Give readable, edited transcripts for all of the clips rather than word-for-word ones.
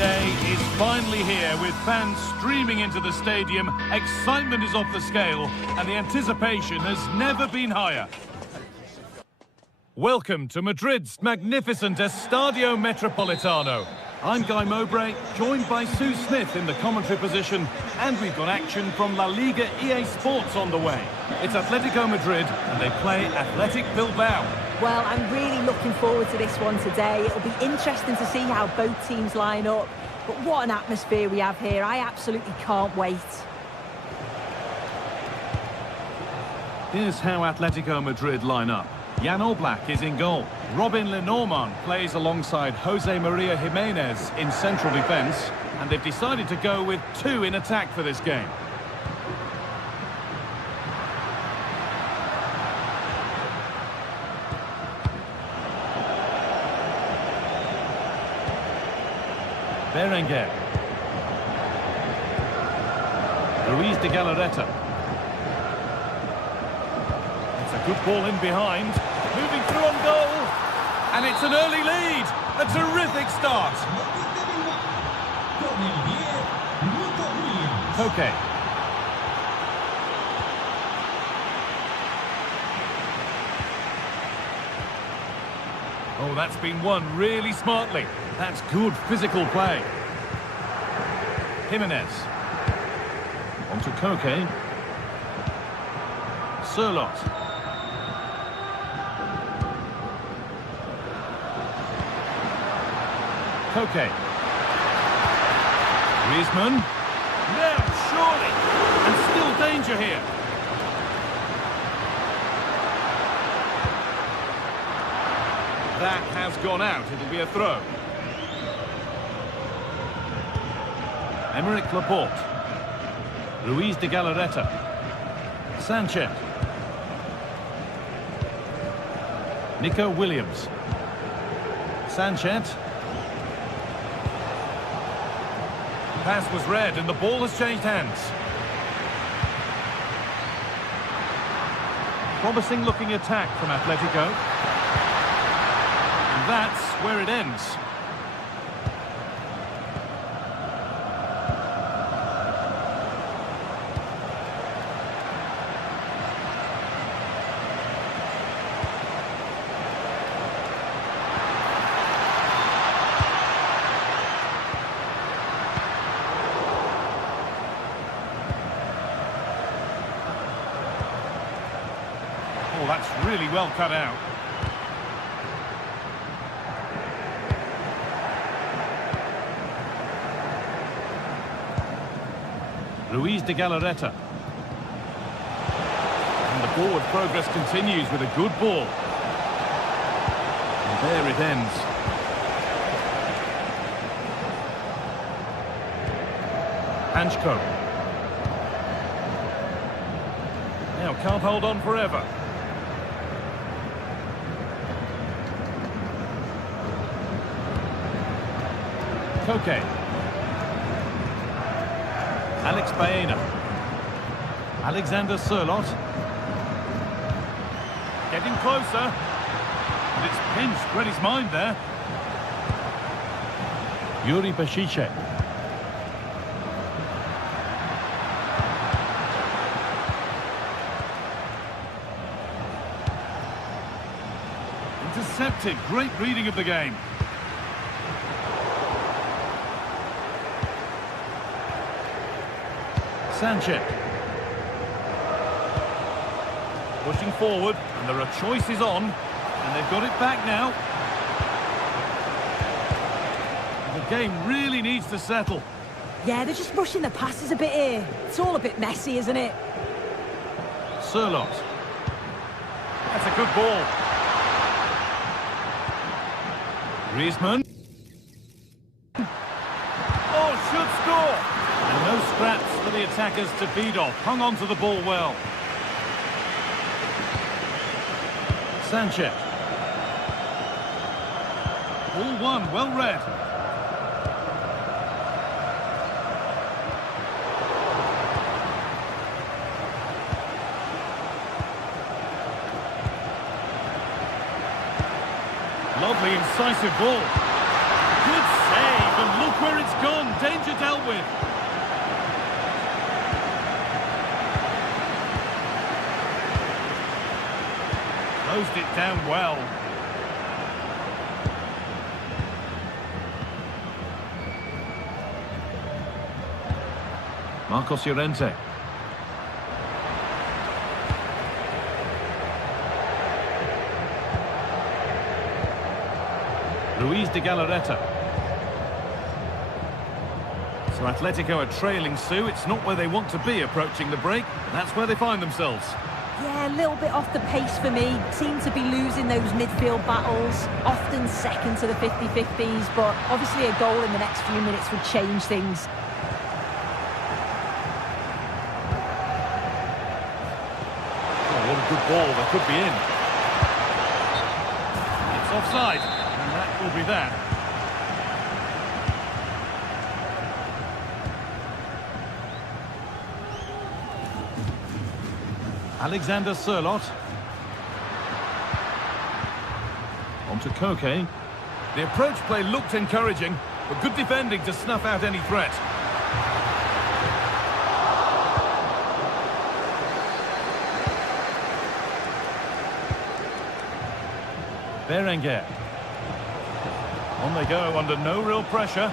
day is finally here, with fans streaming into the stadium. Excitement is off the scale, and the anticipation has never been higher. Welcome to Madrid's magnificent Estadio Metropolitano. I'm Guy Mowbray, joined by Sue Smith in the commentary position, and we've got action from La Liga EA Sports on the way. It's Atletico Madrid, and they play Athletic Bilbao. Well, I'm really looking forward to this one today. It'll be interesting to see how both teams line up. But what an atmosphere we have here. I absolutely can't wait. Here's how Atletico Madrid line up. Jan Oblak is in goal. Robin Lenormand plays alongside Jose Maria Jimenez in central defence. And they've decided to go with two in attack for this game. Berenguer. Ruiz de Galarreta. It's a good ball in behind. Moving through on goal. And it's an early lead. A terrific start. Okay. Oh, that's been won really smartly. That's good physical play. Jimenez. On to Koke. Sørloth. Koke. Griezmann. Now, surely. And still danger here. That has gone out. It'll be a throw. Emerick Laporte. Ruiz de Galarreta. Sanchez. Nico Williams. Sanchez. Pass was read and the ball has changed hands. Promising looking attack from Atletico. And that's where it ends. Oh, that's really well cut out. Ruiz de Galarreta. And the forward progress continues with a good ball. And there it ends. Hanchko. Now can't hold on forever. Koke. Alex Baena. Alexander Sørloth. Getting closer. And it's pinched, read his mind there. Yuri Bashice. Intercepted, great reading of the game. Sanchez. Pushing forward, and there are choices on, and they've got it back now. The game really needs to settle. Yeah, they're just rushing the passes a bit here. It's all a bit messy, isn't it? Sørloth. That's a good ball. Griezmann. Oh, should score. And no scraps for the attackers to feed off. Hung on to the ball well. Sanchez. Ball one, well read. Lovely incisive ball. Good save, and look Look where it's gone. Danger dealt with. Closed it down well. Marcos Llorente. Luis de Galarreta. So Atletico are trailing, Sue. It's not where they want to be approaching the break. That's where they find themselves. Yeah, a little bit off the pace for me. Seem to be losing those midfield battles. Often second to the 50-50s, but obviously a goal in the next few minutes would change things. Oh, what a good ball. That could be in. It's offside, and that will be that. Alexander Sørloth. On to Koke. The approach play looked encouraging, but good defending to snuff out any threat. Berenguer. On they go under no real pressure.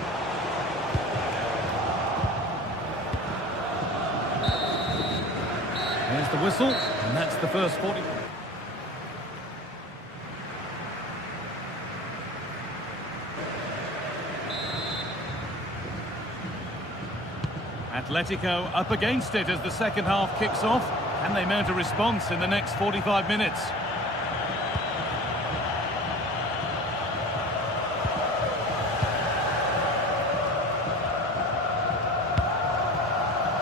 There's the whistle, and that's the first 40. Atletico up against it as the second half kicks off, and they mount a response in the next 45 minutes.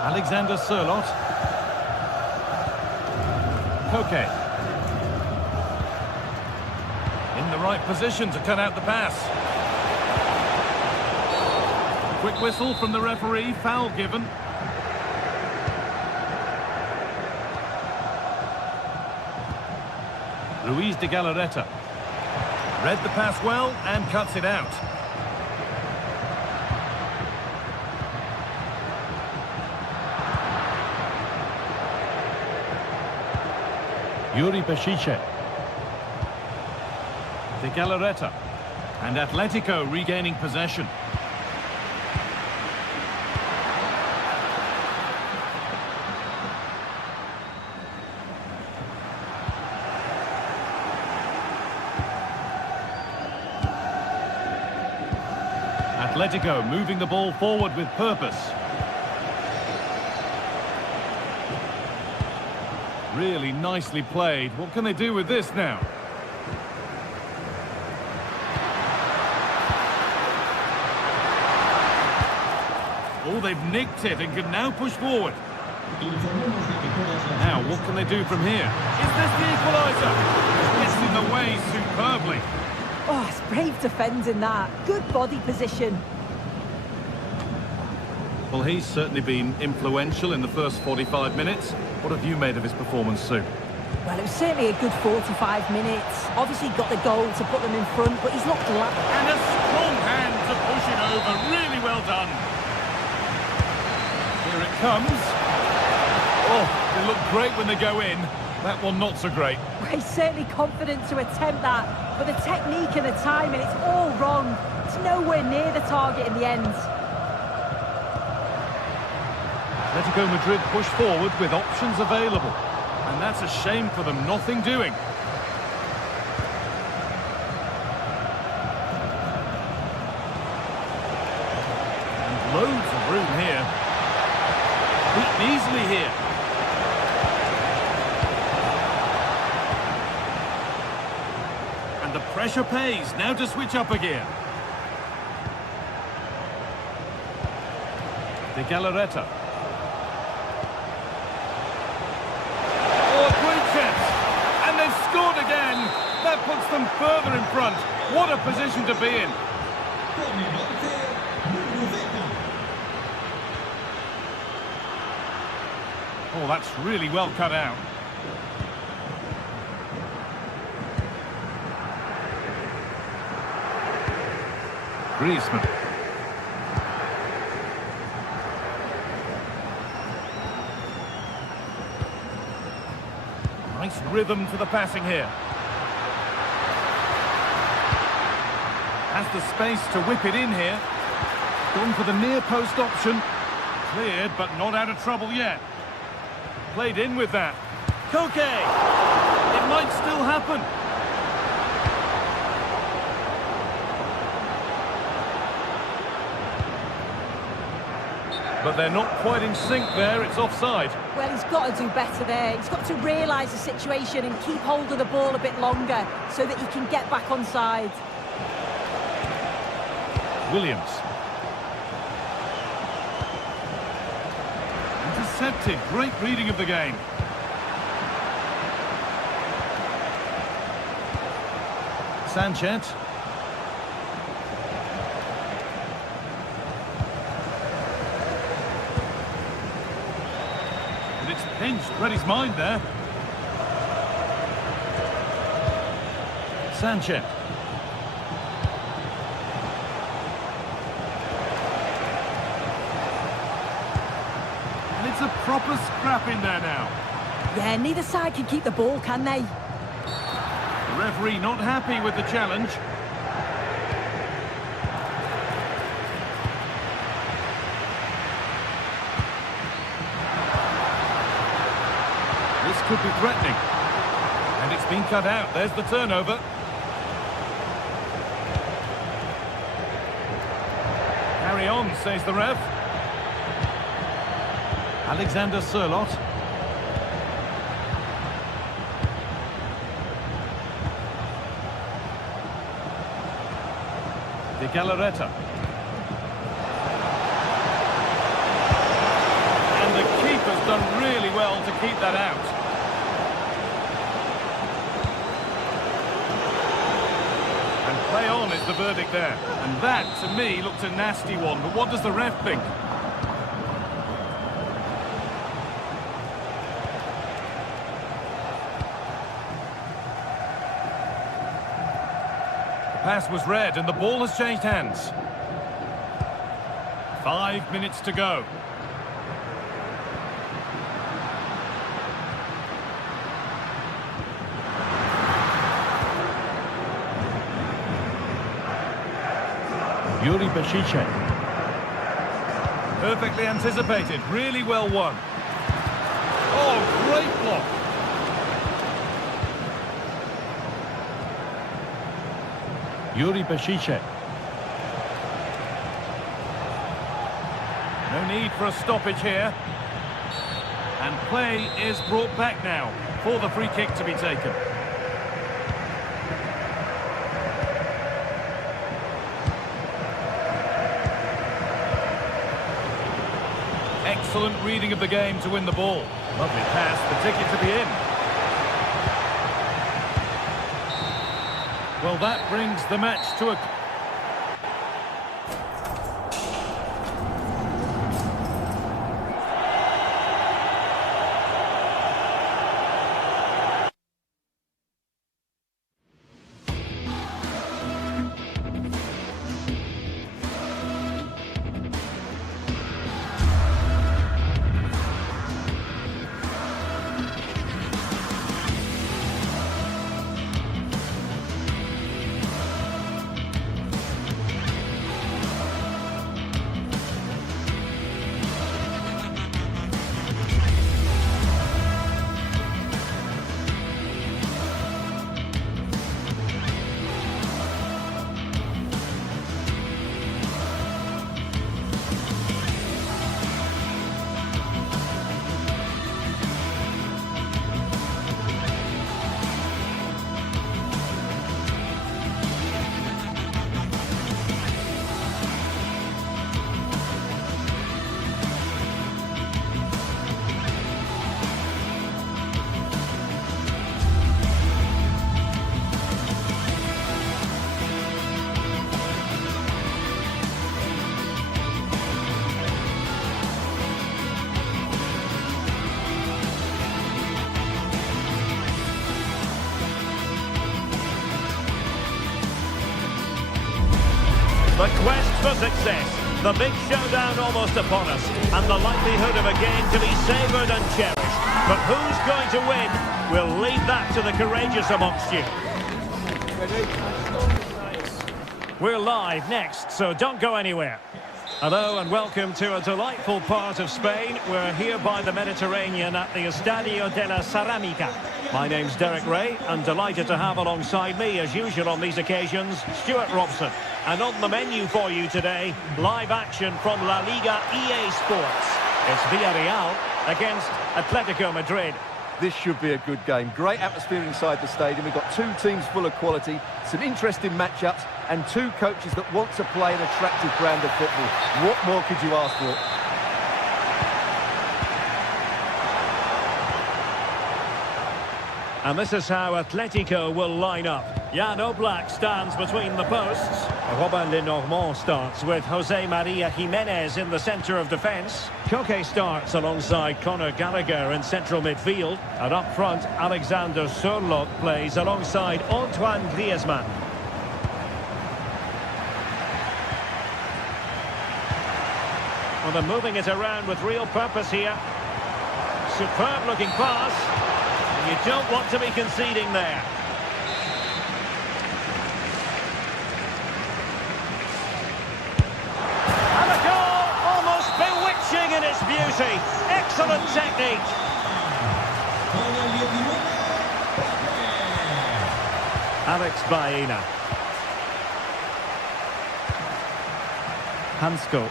Alexander Sørloth. Koke. In the right position to cut out the pass. Quick whistle from the referee, foul given. Luis de Galarreta. Read the pass well and cuts it out. Yuri Pescice. De Galarreta. And Atletico regaining possession. Atletico moving the ball forward with purpose. Really nicely played. What can they do with this now? Oh, they've nicked it and can now push forward. Now, what can they do from here? Is this the equaliser? Gets in the way superbly. Oh, it's brave defending that. Good body position. Well, he's certainly been influential in the first 45 minutes. What have you made of his performance, Sue? Well, it was certainly a good 45 minutes. Obviously got the goal to put them in front, but he's looked and a strong hand to push it over. Really well done. Here it comes. Oh, they look great when they go in. That one not so great. Well, he's certainly confident to attempt that, but the technique and the timing, it's all wrong. It's nowhere near the target in the end. Atletico Madrid push forward with options available. And that's a shame for them, nothing doing. And loads of room here. Beaten easily here. And the pressure pays, now to switch up again. De Galarreta. Scored again. That puts them further in front. What a position to be in. Oh, that's really well cut out. Griezmann. rhythm to the passing here. Has the space to whip it in here. Gone for the near post option. Cleared, but not out of trouble yet. Played in with that. Koke! It might still happen. But they're not quite in sync there, it's offside. Well, he's got to do better there. He's got to realise the situation and keep hold of the ball a bit longer so that he can get back onside. Williams. Intercepted, great reading of the game. Sanchez. And it's pinched, read his mind there. Sanchez. And it's a proper scrap in there now. Yeah, neither side can keep the ball, can they? The referee not happy with the challenge. This could be threatening. And it's been cut out. There's the turnover. Carry on, says the ref. Alexander Sørloth. De Galarreta. And the keeper's done really well to keep that out. And play on is the verdict there. And that, to me, looked a nasty one. But what does the ref think? Pass was read and the ball has changed hands. 5 minutes to go. Yuri Bešiček. Perfectly anticipated, really well won. Oh, great block. Yuri Bešiček. No need for a stoppage here. And play is brought back now for the free kick to be taken. Excellent reading of the game to win the ball. Lovely pass, the ticket to be in. Well, that brings the match to a... The quest for success, the big showdown almost upon us, and the likelihood of a game to be savoured and cherished. But who's going to win? We'll leave that to the courageous amongst you. We're live next, so don't go anywhere. Hello and welcome to a delightful part of Spain. We're here by the Mediterranean at the Estadio de la Ceramica. My name's Derek Ray, and delighted to have alongside me, as usual on these occasions, Stuart Robson. And on the menu for you today, live action from La Liga EA Sports. It's Villarreal against Atletico Madrid. This should be a good game. Great atmosphere inside the stadium. We've got two teams full of quality, some interesting matchups, and two coaches that want to play an attractive brand of football. What more could you ask for? And this is how Atletico will line up. Jan Oblak stands between the posts. Robin Lenormand starts with Jose Maria Jimenez in the centre of defence. Koke starts alongside Conor Gallagher in central midfield. And up front, Alexander Sørloth plays alongside Antoine Griezmann. Well, they're moving it around with real purpose here. Superb looking pass. You don't want to be conceding there. And a goal, almost bewitching in its beauty. Excellent technique. Alex Baena. Hansko.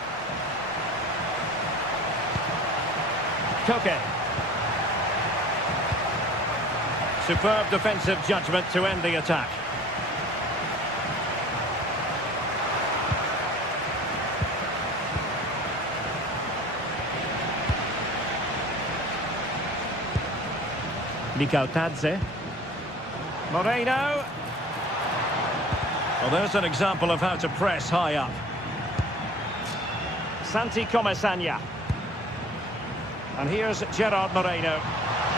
Koke. Superb defensive judgment to end the attack. Mikaltadze. Moreno. Well, there's an example of how to press high up. Santi Comesaña. And here's Gerard Moreno.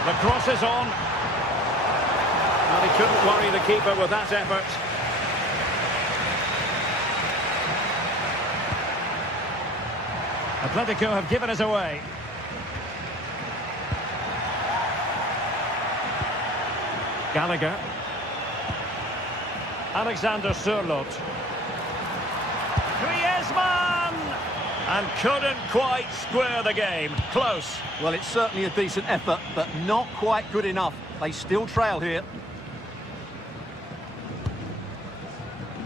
The cross is on. And he couldn't worry the keeper with that effort. Atletico have given us away. Gallagher. Alexander Sørloth. Griezmann! And couldn't quite square the game. Close. Well, it's certainly a decent effort, but not quite good enough. They still trail here.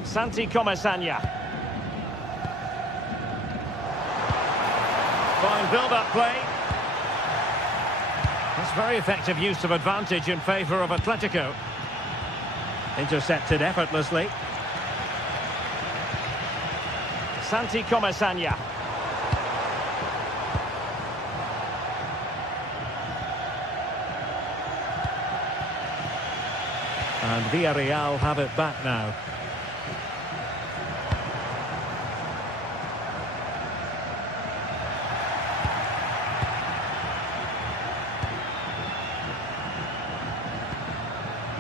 Santi Comesaña. Fine build-up play. That's very effective use of advantage in favour of Atletico. Intercepted effortlessly. Santi Comesaña. And Villarreal have it back now.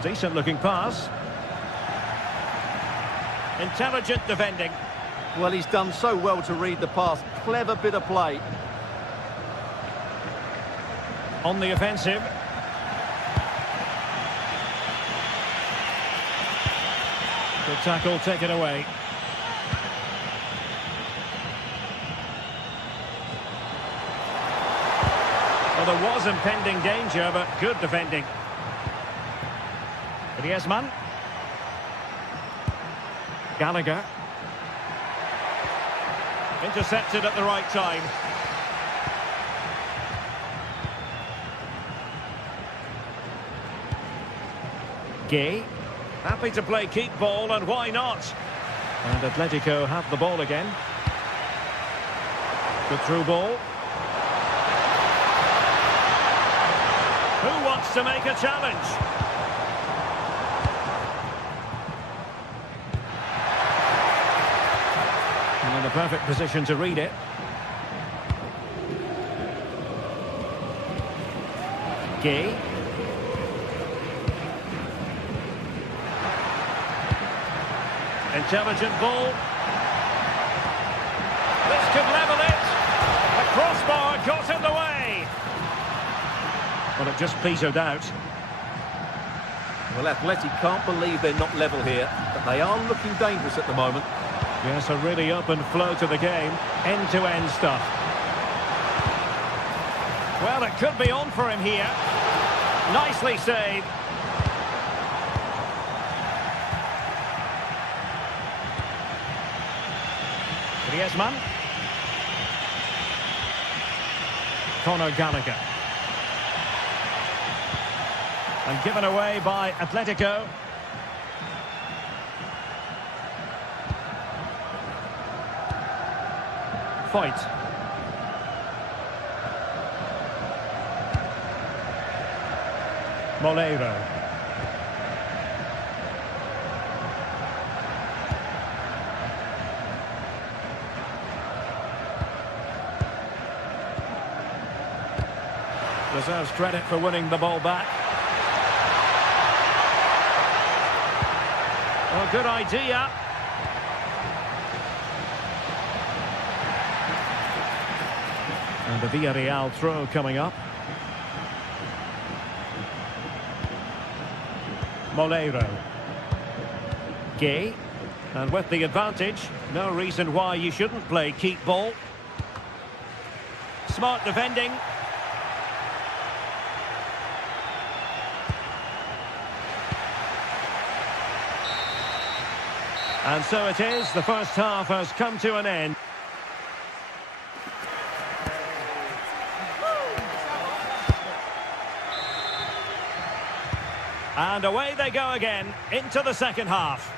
Decent looking pass. Intelligent defending. Well, he's done so well to read the pass. Clever bit of play. On the offensive. Good tackle taken away. Well, there was impending danger, but good defending. Griezmann. Gallagher. Intercepted at the right time. Gay. Happy to play keep ball, and why not? And Atletico have the ball again. Good through ball. Who wants to make a challenge? And in the perfect position to read it. Gay. Intelligent ball. This could level it. The crossbar got in the way. Well, it just petered out. Well, Athletic can't believe they're not level here, but they are looking dangerous at the moment. Yes, a really open flow to the game. End-to-end stuff. Well, it could be on for him here. Nicely saved. Griezmann. Conor Gallagher. And given away by Atletico. Fight. Moleiro. Deserves credit for winning the ball back. Oh, good idea. And the Villarreal throw coming up. Moleiro. Gay. And with the advantage, no reason why you shouldn't play keep ball. Smart defending. And so it is, the first half has come to an end. And away they go again, into the second half.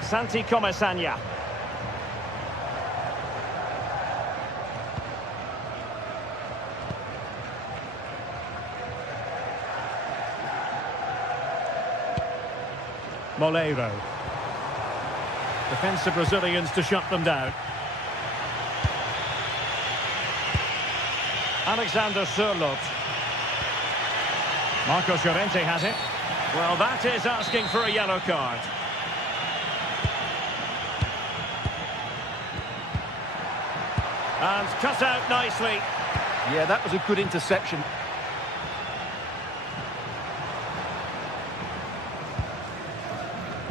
Santi Comesaña. Moleiro. Defensive Brazilians to shut them down. Alexander Sørloth. Marcos Llorente has it. Well, that is asking for a yellow card. And cut out nicely. Yeah, that was a good interception.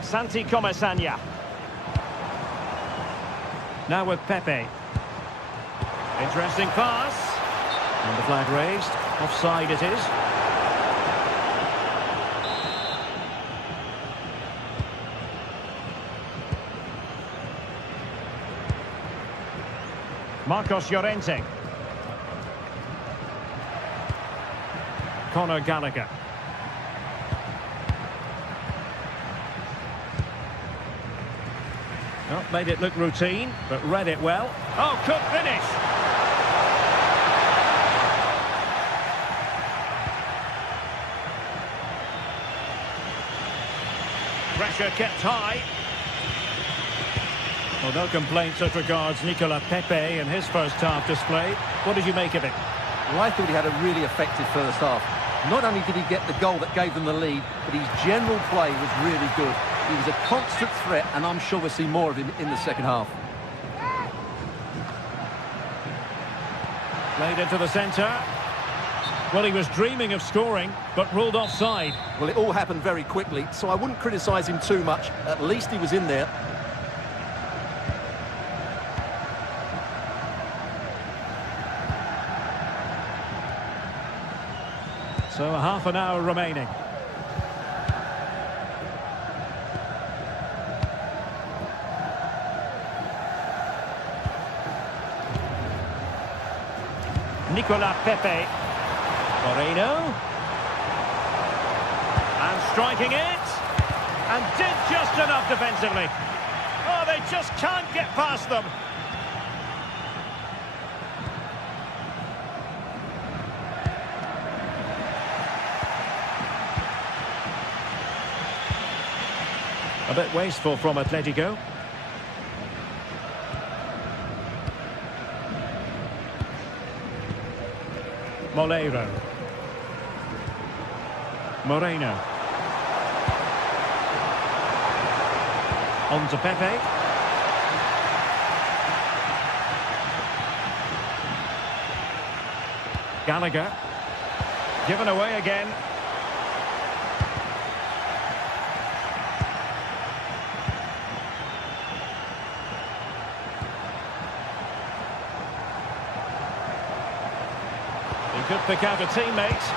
Santi Comesaña. Now with Pepe. Interesting pass. And the flag raised. Offside it is. Marcos Llorente. Conor Gallagher. Well, made it look routine, but read it well. Oh, could finish! Pressure kept high. Well, no complaints as regards Nicolas Pepe in his first half display. What did you make of it? Well, I thought he had a really effective first half. Not only did he get the goal that gave them the lead, but his general play was really good. He was a constant threat, and I'm sure we'll see more of him in the second half. Played into the centre. Well, he was dreaming of scoring, but ruled offside. Well, it all happened very quickly, so I wouldn't criticise him too much. At least he was in there. So half an hour remaining. Nicolas Pepe. Moreno. And striking it. And did just enough defensively. Oh, they just can't get past them. A bit wasteful from Atletico. Moleiro. Moreno. On to Pepe. Gallagher. Given away again. He could pick out a teammate.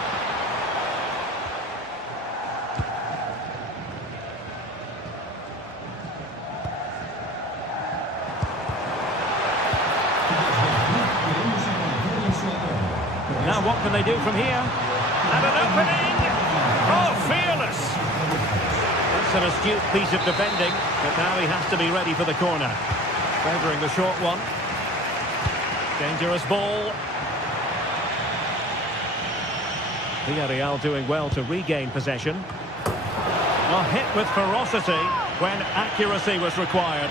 Now what can they do from here? And an opening! Oh, fearless! That's an astute piece of defending, but now he has to be ready for the corner. Favouring the short one. Dangerous ball. Villarreal doing well to regain possession. A hit with ferocity when accuracy was required.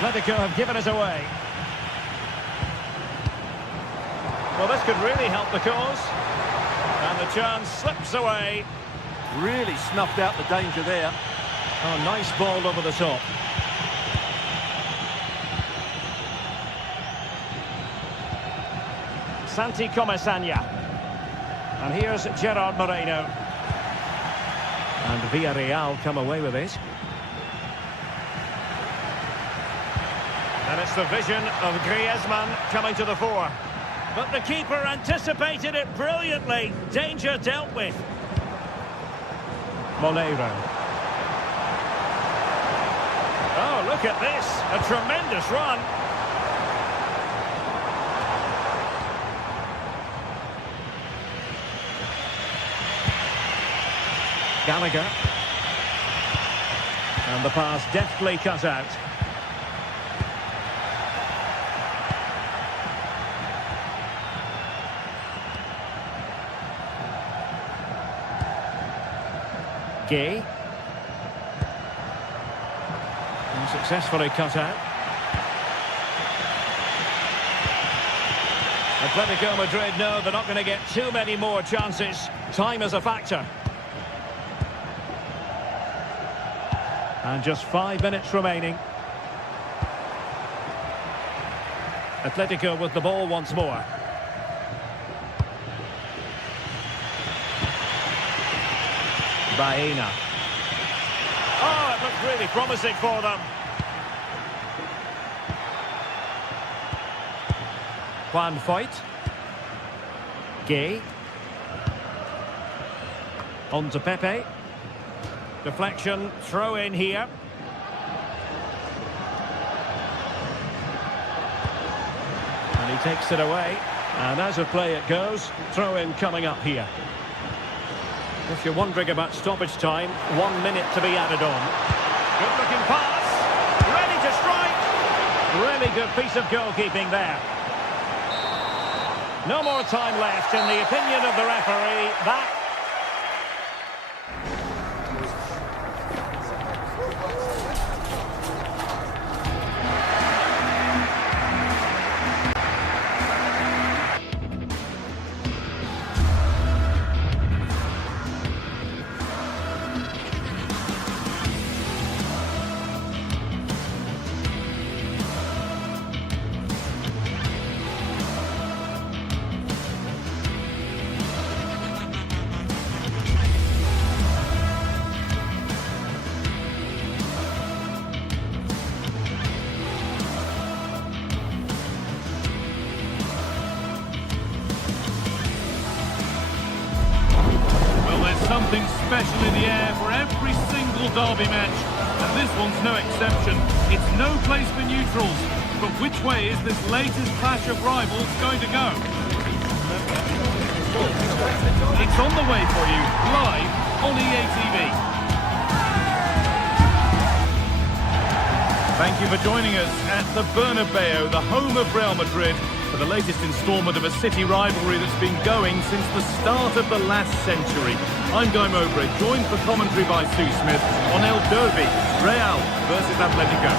Atletico have given it away. Well, this could really help the cause. And the chance slips away. Really snuffed out the danger there. Oh, nice ball over the top. Santi Comesaña. And here's Gerard Moreno. And Villarreal come away with it. And it's the vision of Griezmann coming to the fore. But the keeper anticipated it brilliantly. Danger dealt with. Molero. Oh, look at this. A tremendous run. Gallagher. And the pass deftly cut out. Gay. And successfully cut out. Atletico Madrid know they're not going to get too many more chances. Time is a factor. And just 5 minutes remaining. Atletico with the ball once more. Baena. Oh, it looked really promising for them. Juan Foyt. Gay. On to Pepe. Deflection, throw in here. And he takes it away. And as a play it goes, throw in coming up here. If you're wondering about stoppage time, 1 minute to be added on. Good looking pass. Ready to strike. Really good piece of goalkeeping there. No more time left in the opinion of the referee. That something special in the air for every single derby match, and this one's no exception. It's no place for neutrals, but which way is this latest clash of rivals going to go? It's on the way for you, live on EA TV. Thank you for joining us at the Bernabeu, the home of Real Madrid, for the latest instalment of a city rivalry that's been going since the start of the last century. I'm Guy Mowbray, joined for commentary by Sue Smith on El Derby, Real versus Atletico.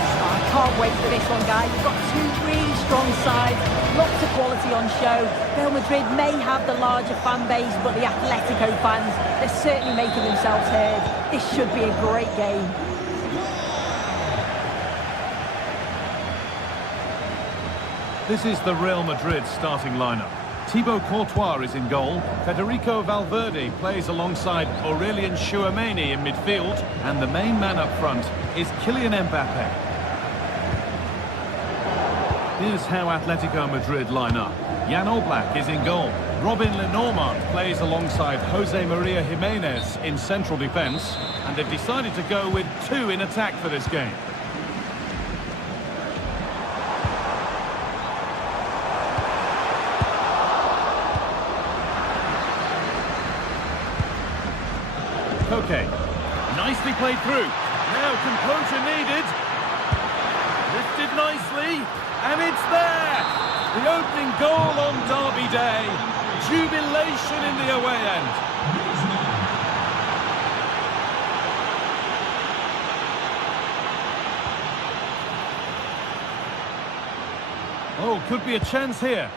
Can't wait for this one, guys. We've got two really strong sides, lots of quality on show. Real Madrid may have the larger fan base, but the Atletico fans, they're certainly making themselves heard. This should be a great game. This is the Real Madrid starting lineup. Thibaut Courtois is in goal. Federico Valverde plays alongside Aurelien Tchouameni in midfield. And the main man up front is Kylian Mbappe. Here's how Atletico Madrid line up. Jan Oblak is in goal. Robin Lenormand plays alongside Jose Maria Jimenez in central defence. And they've decided to go with two in attack for this game. Okay, nicely played through. Now composure needed. Lifted nicely, and it's there! The opening goal on Derby Day. Jubilation in the away end. Oh, could be a chance here.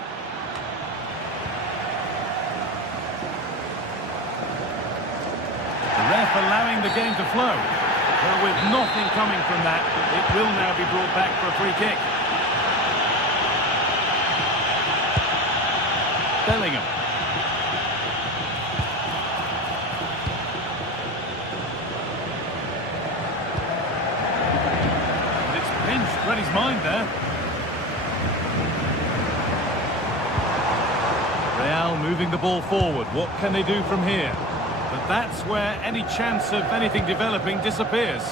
Ref allowing the game to flow. Well, with nothing coming from that, it will now be brought back for a free kick. Bellingham. And it's pinched, read his mind there. Real moving the ball forward. What can they do from here? But that's where any chance of anything developing disappears.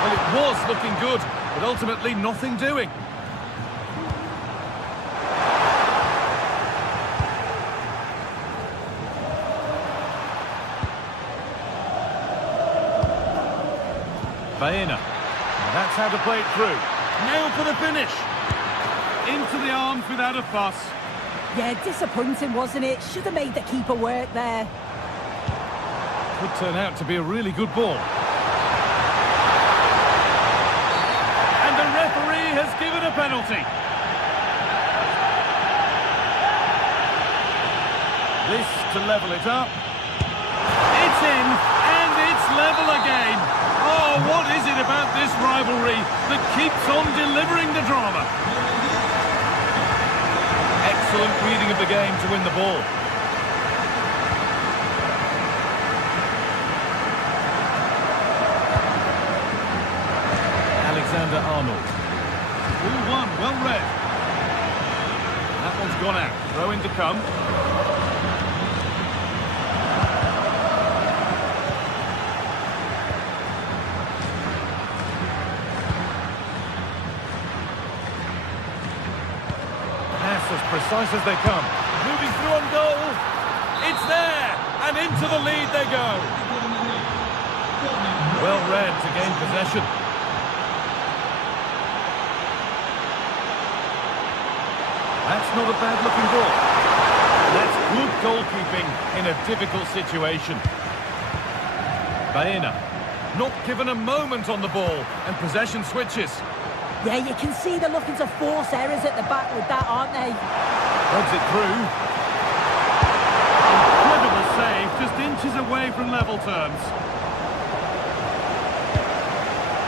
Well, it was looking good, but ultimately nothing doing. Baena. That's how to play it through. Now for the finish. Into the arms without a fuss. Yeah, disappointing, wasn't it? Should have made the keeper work there. Could turn out to be a really good ball. And the referee has given a penalty. This to level it up. It's in, and it's level again. Oh, what is it about this rivalry that keeps on delivering the drama? Excellent reading of the game to win the ball. Alexander-Arnold. 2-1, well read. That one's gone out. Throw in to come. As precise as they come. Moving through on goal. It's there! And into the lead they go. Well read to gain possession. That's not a bad looking ball. That's good goalkeeping in a difficult situation. Baena. Not given a moment on the ball. And possession switches. Yeah, you can see they're looking to force errors at the back with that, aren't they? Threads it through. Incredible save, just inches away from level terms.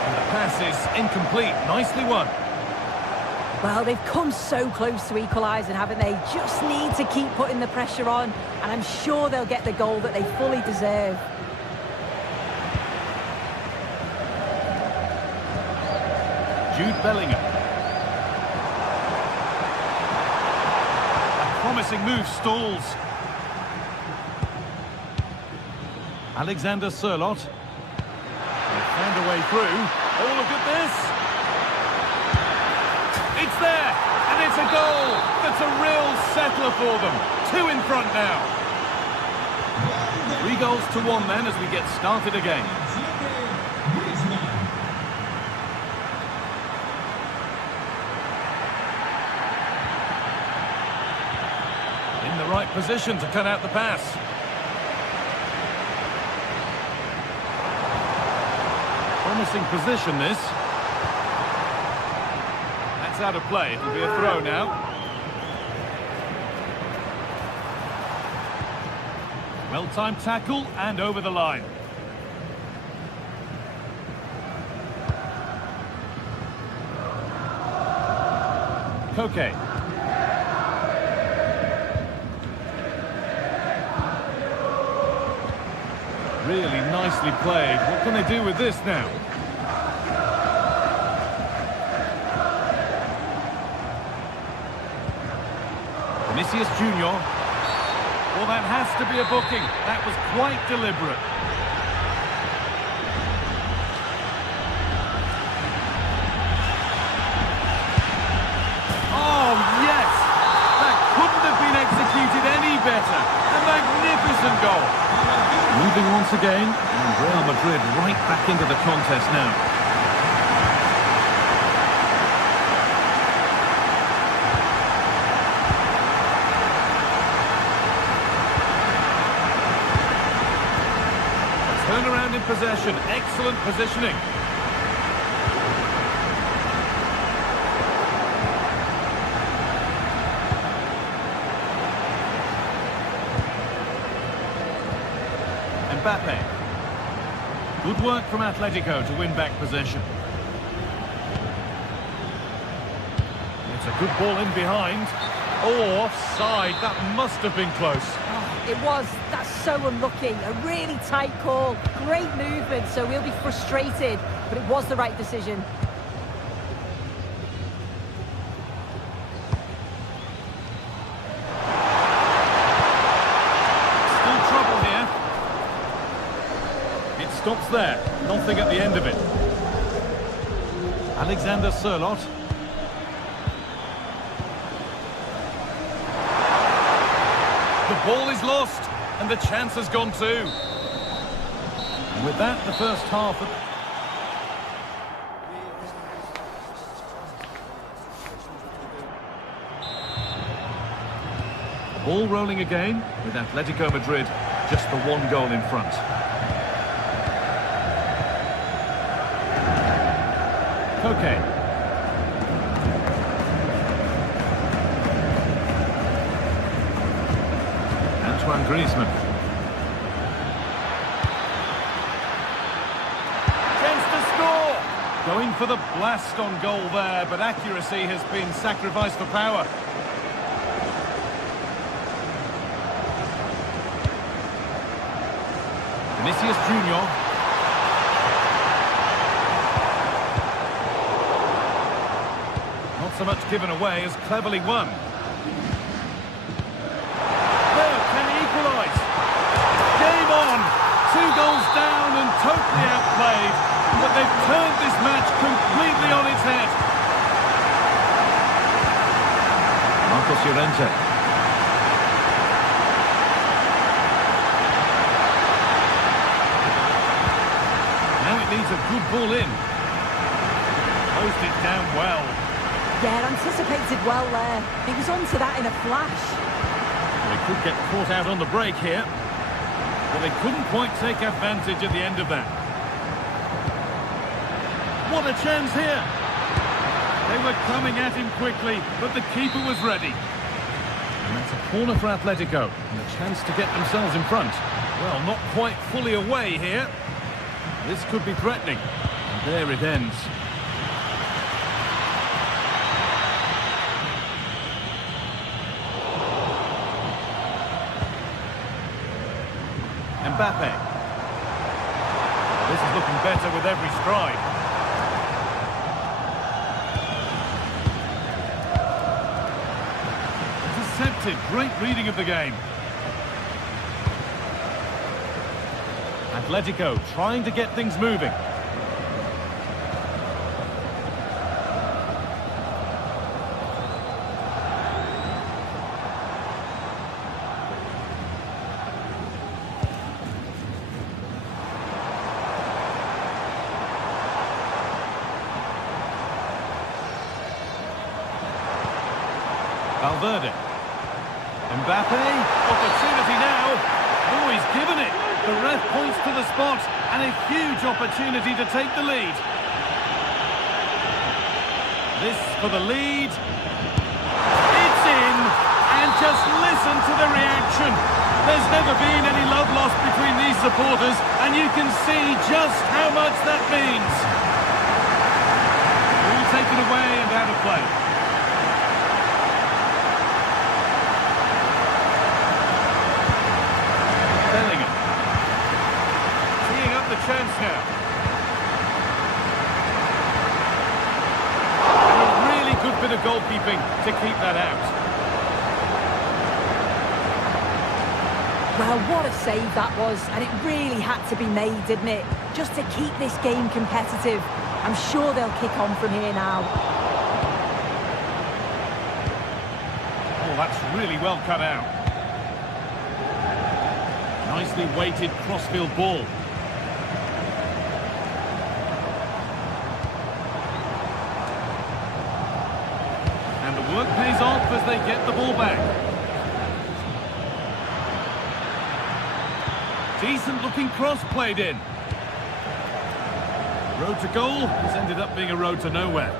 And the pass is incomplete, nicely won. Well, they've come so close to equalising, haven't they? Just need to keep putting the pressure on, and I'm sure they'll get the goal that they fully deserve. Jude Bellingham. A promising move stalls. Alexander Sørloth. They found a way through. Oh, look at this. It's there, and it's a goal. That's a real settler for them. 2 in front now. 3 goals to 1 then as we get started again. In the right position to cut out the pass. promising position, this. That's out of play. It'll be a throw now. Well-timed tackle and over the line. Koke. Really nicely played. What can they do with this now? Vinicius Junior. Well, that has to be a booking. That was quite deliberate. Oh, yes! That couldn't have been executed any better. A magnificent goal. Moving once again, and Real Madrid right back into the contest now. Turnaround in possession, excellent positioning. Mbappe. Good work from Atletico to win back possession. It's a good ball in behind. Oh, offside. That must have been close. It was. That's so unlucky. A really tight call. Great movement, so we'll be frustrated. But it was the right decision. Still trouble here. It stops there. Nothing at the end of it. Alexander Sørloth. The ball is lost, and the chance has gone too. And with that, the first half of... The ball rolling again, with Atletico Madrid just the one goal in front. Koke. Griezmann. Chance to score! Going for the blast on goal there, but accuracy has been sacrificed for power. Vinicius Junior. Not so much given away as cleverly won. Game on! 2 goals down and totally outplayed, but they've turned this match completely on its head. Marcos Llorente. Now it needs a good ball in. Closed it down well. Yeah, anticipated well there. He was onto that in a flash. They could get caught out on the break here. But they couldn't quite take advantage at the end of that. What a chance here! They were coming at him quickly, but the keeper was ready. And that's a corner for Atletico, and a chance to get themselves in front. Well, not quite fully away here. This could be threatening. And there it ends. Mbappe. This is looking better with every stride. Intercepted. Great reading of the game. Atletico trying to get things moving. Valverde. Mbappe. Opportunity now. Oh, he's given it. The ref points to the spot. And a huge opportunity to take the lead. This for the lead. It's in. And just listen to the reaction. There's never been any love lost between these supporters, and you can see just how much that means. All taken away and out of play. Bellingham. Teeing up the chance now. And a really good bit of goalkeeping to keep that out. Well, what a save that was, and it really had to be made, didn't it? Just to keep this game competitive. I'm sure they'll kick on from here now. Oh, that's really well cut out. Nicely weighted crossfield ball. And the work pays off as they get the ball back. Decent looking cross played in. Road to goal has ended up being a road to nowhere.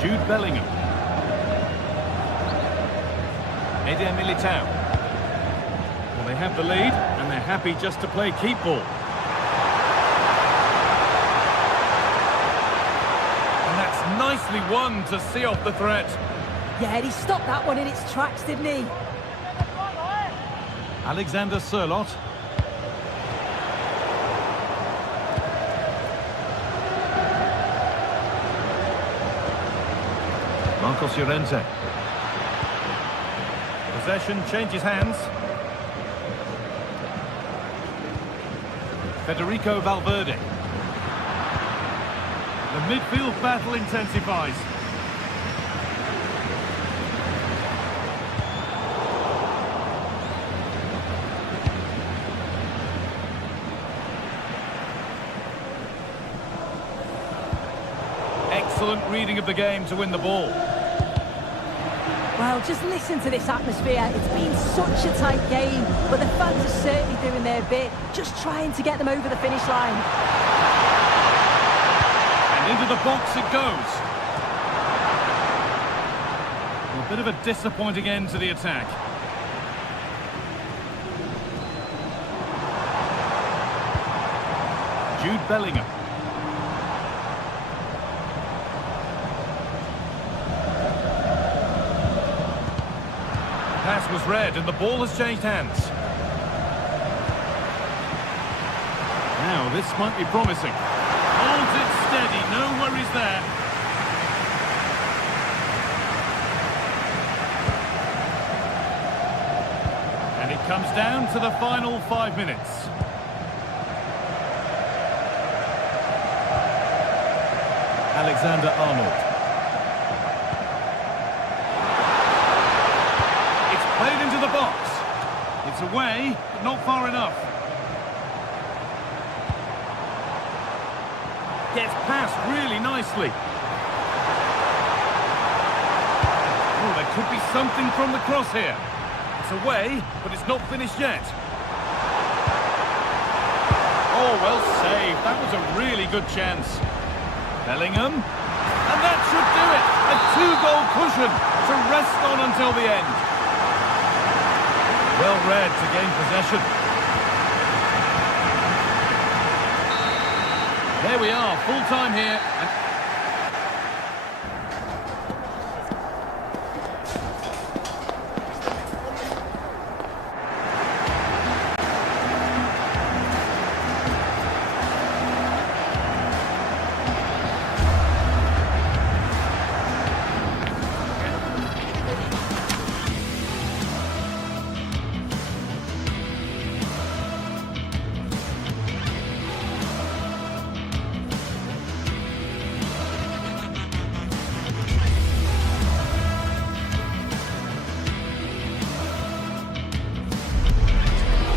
Jude Bellingham. Eder Militao. Well, they have the lead and they're happy just to play keep ball. And that's nicely won to see off the threat. Yeah, he stopped that one in its tracks, didn't he? Alexander Sørloth. Marcos Llorente. Possession changes hands. Federico Valverde. The midfield battle intensifies. Excellent reading of the game to win the ball. Well, just listen to this atmosphere. It's been such a tight game, but the fans are certainly doing their bit, just trying to get them over the finish line. And into the box it goes. A bit of a disappointing end to the attack. Jude Bellingham. Pass was read and the ball has changed hands. Now this might be promising. Holds it steady, no worries there. And it comes down to the final 5 minutes. Alexander Arnold. Played into the box. It's away, but not far enough. Gets past really nicely. Oh, there could be something from the cross here. It's away, but it's not finished yet. Oh, well saved. That was a really good chance. Bellingham. And that should do it. A two-goal cushion to rest on until the end. Well read to gain possession. There we are, full time here.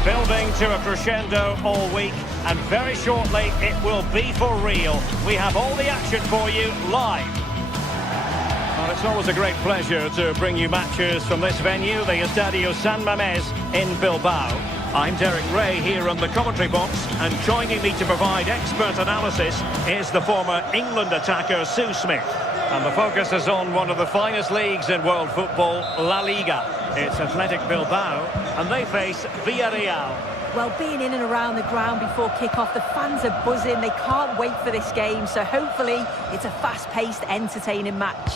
Building to a crescendo all week, and very shortly it will be for real. We have all the action for you live. Well, it's always a great pleasure to bring you matches from this venue, the Estadio San Mamés in Bilbao. I'm Derek Ray here on the commentary box, and joining me to provide expert analysis is the former England attacker Sue Smith. And the focus is on one of the finest leagues in world football, La Liga. It's Athletic Bilbao, and they face Villarreal. Well, being in and around the ground before kick-off, the fans are buzzing. They can't wait for this game, so hopefully it's a fast-paced, entertaining match.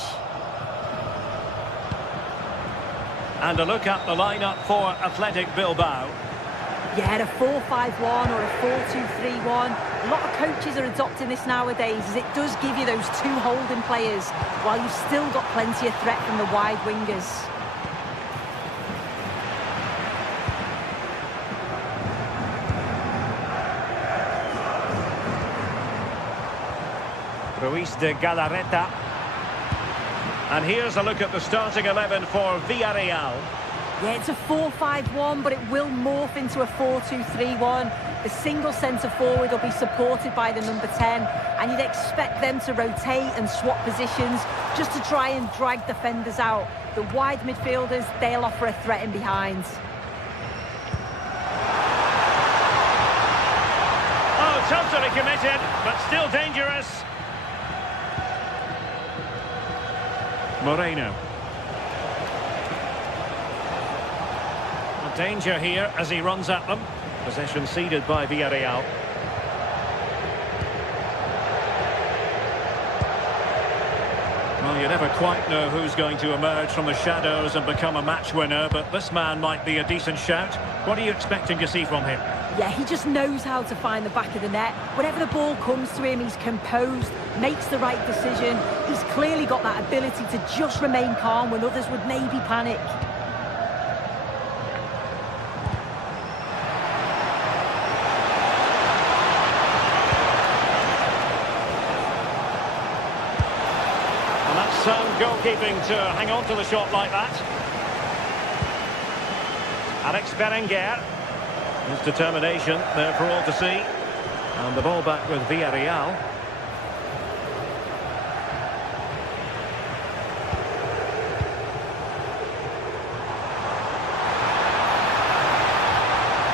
And a look at the lineup for Athletic Bilbao. Yeah, a 4-5-1 or a 4-2-3-1. A lot of coaches are adopting this nowadays, as it does give you those two holding players, while you've still got plenty of threat from the wide wingers. Ruiz de Galarreta. And here's a look at the starting 11 for Villarreal. Yeah, it's a 4-5-1, but it will morph into a 4-2-3-1. The single centre-forward will be supported by the number 10, and you'd expect them to rotate and swap positions just to try and drag defenders out. The wide midfielders, they'll offer a threat in behind. Oh, totally committed, but still dangerous. Moreno. Danger here as he runs at them. Possession ceded by Villarreal. Well, you never quite know who's going to emerge from the shadows and become a match winner, but this man might be a decent shout. What are you expecting to see from him? Yeah, he just knows how to find the back of the net. Whenever the ball comes to him, he's composed, makes the right decision. He's clearly got that ability to just remain calm when others would maybe panic. Sound goalkeeping to hang on to the shot like that. Alex Berenguer. His determination there for all to see. And the ball back with Villarreal.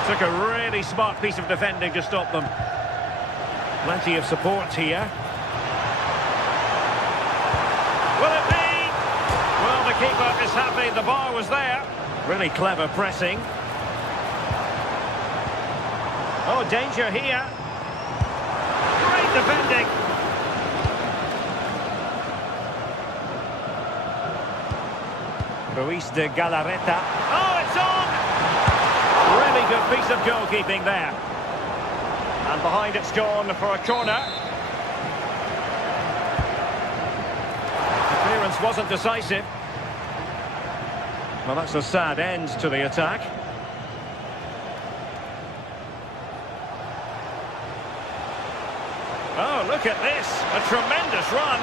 Took a really smart piece of defending to stop them. Plenty of support here. Will it be? Well, the keeper is happy the bar was there. Really clever pressing. Oh, danger here. Great defending. Ruiz de Galarreta. Oh, it's on! Really good piece of goalkeeping there. And behind it's gone for a corner. Wasn't decisive. Well, that's a sad end to the attack. Oh, look at this. A tremendous run.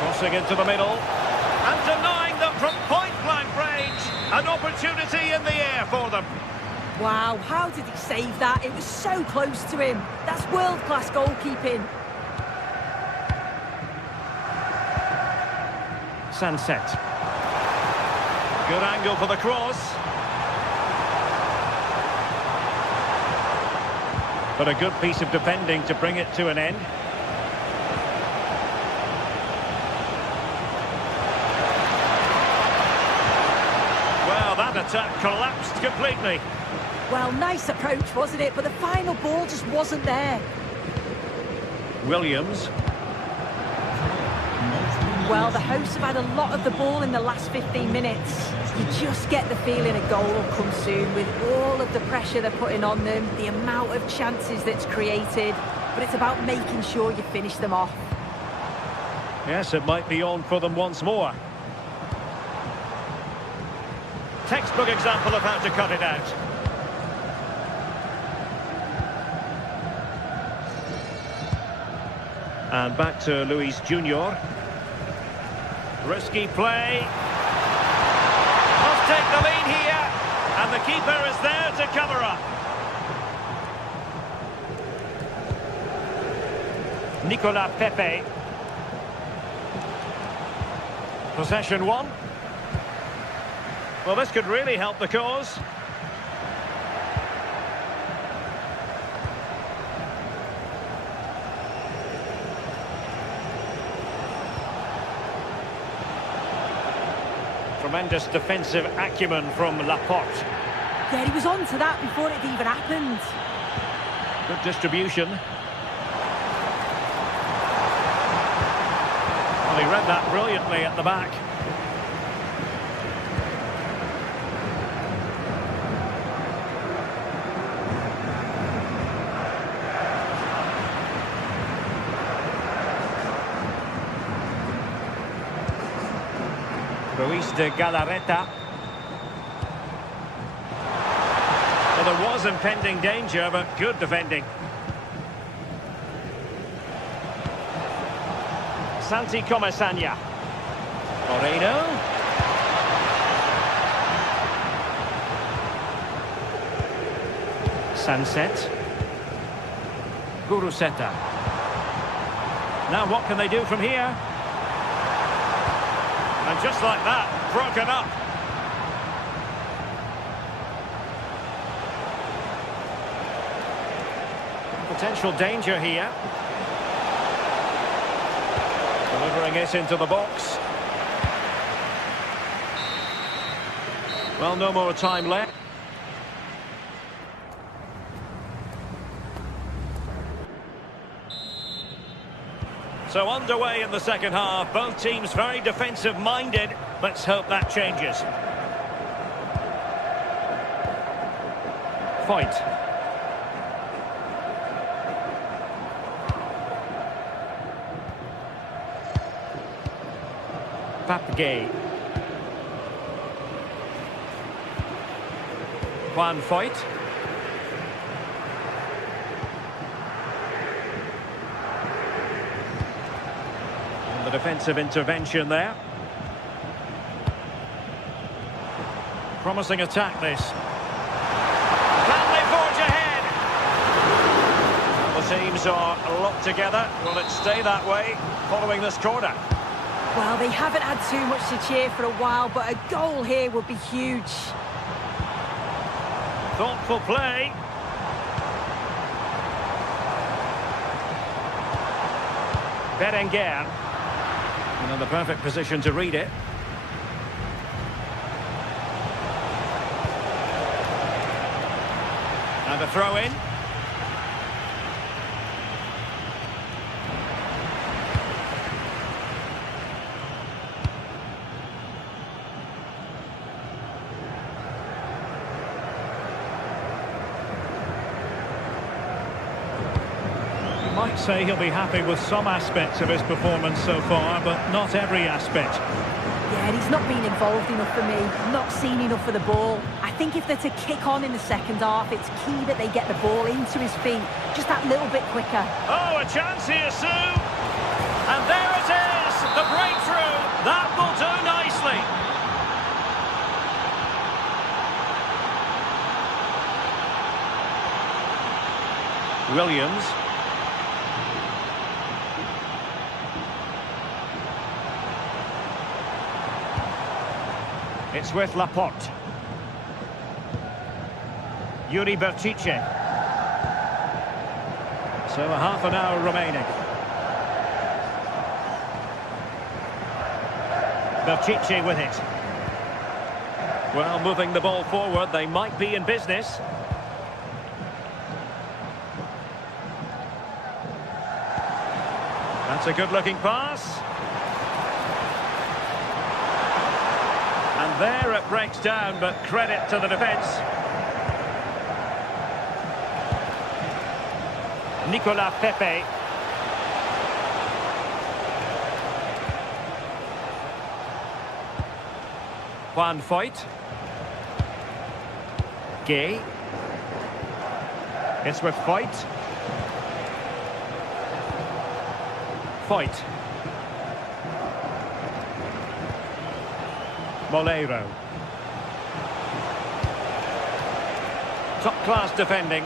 Crossing into the middle. And denying them from point-blank range. An opportunity in the air for them. Wow, how did he save that? It was so close to him. That's world-class goalkeeping. Sunset. Good angle for the cross. But a good piece of defending to bring it to an end. Well, that attack collapsed completely. Well, nice approach, wasn't it? But the final ball just wasn't there. Williams. Well, the hosts have had a lot of the ball in the last 15 minutes. You just get the feeling a goal will come soon with all of the pressure they're putting on them, the amount of chances that's created. But it's about making sure you finish them off. Yes, it might be on for them once more. Textbook example of how to cut it out. And back to Luis Junior. Risky play. Must take the lead here. And the keeper is there to cover up. Nicolas Pepe. Possession one. Well, this could really help the cause. Tremendous defensive acumen from Laporte. Yeah, he was on to that before it even happened. Good distribution. Well, he read that brilliantly at the back. Ruiz de Galarreta. Well, there was impending danger, but good defending. Santi Comesaña. Moreno. Sunset. Guruseta. Now what can they do from here? And just like that, broken up. Potential danger here. Delivering it into the box. Well, no more time left. So underway in the second half, both teams very defensive-minded. Let's hope that changes. Fight. Papgay. Juan Foyt. And the defensive intervention there. Promising attack, this. Can they forge ahead? Well, the teams are locked together. Will it stay that way following this corner? Well, they haven't had too much to cheer for a while, but a goal here would be huge. Thoughtful play. Berenguer. In the perfect position to read it. And a throw in. Might say he'll be happy with some aspects of his performance so far, but not every aspect. Yeah, he's not been involved enough for me, not seen enough for the ball. I think if they're to kick on in the second half, it's key that they get the ball into his feet just that little bit quicker. Oh, a chance here, Sue! And there it is, the breakthrough. That will do nicely. Williams. It's with Laporte. Yuri Berchiche. So a half an hour remaining. Berchiche with it. Well, moving the ball forward, they might be in business. That's a good-looking pass. And there it breaks down, but credit to the defence. Nicolas Pepe. Juan Foyt. Gay. It's with Foyt. Foyt. Moleiro. Top-class defending.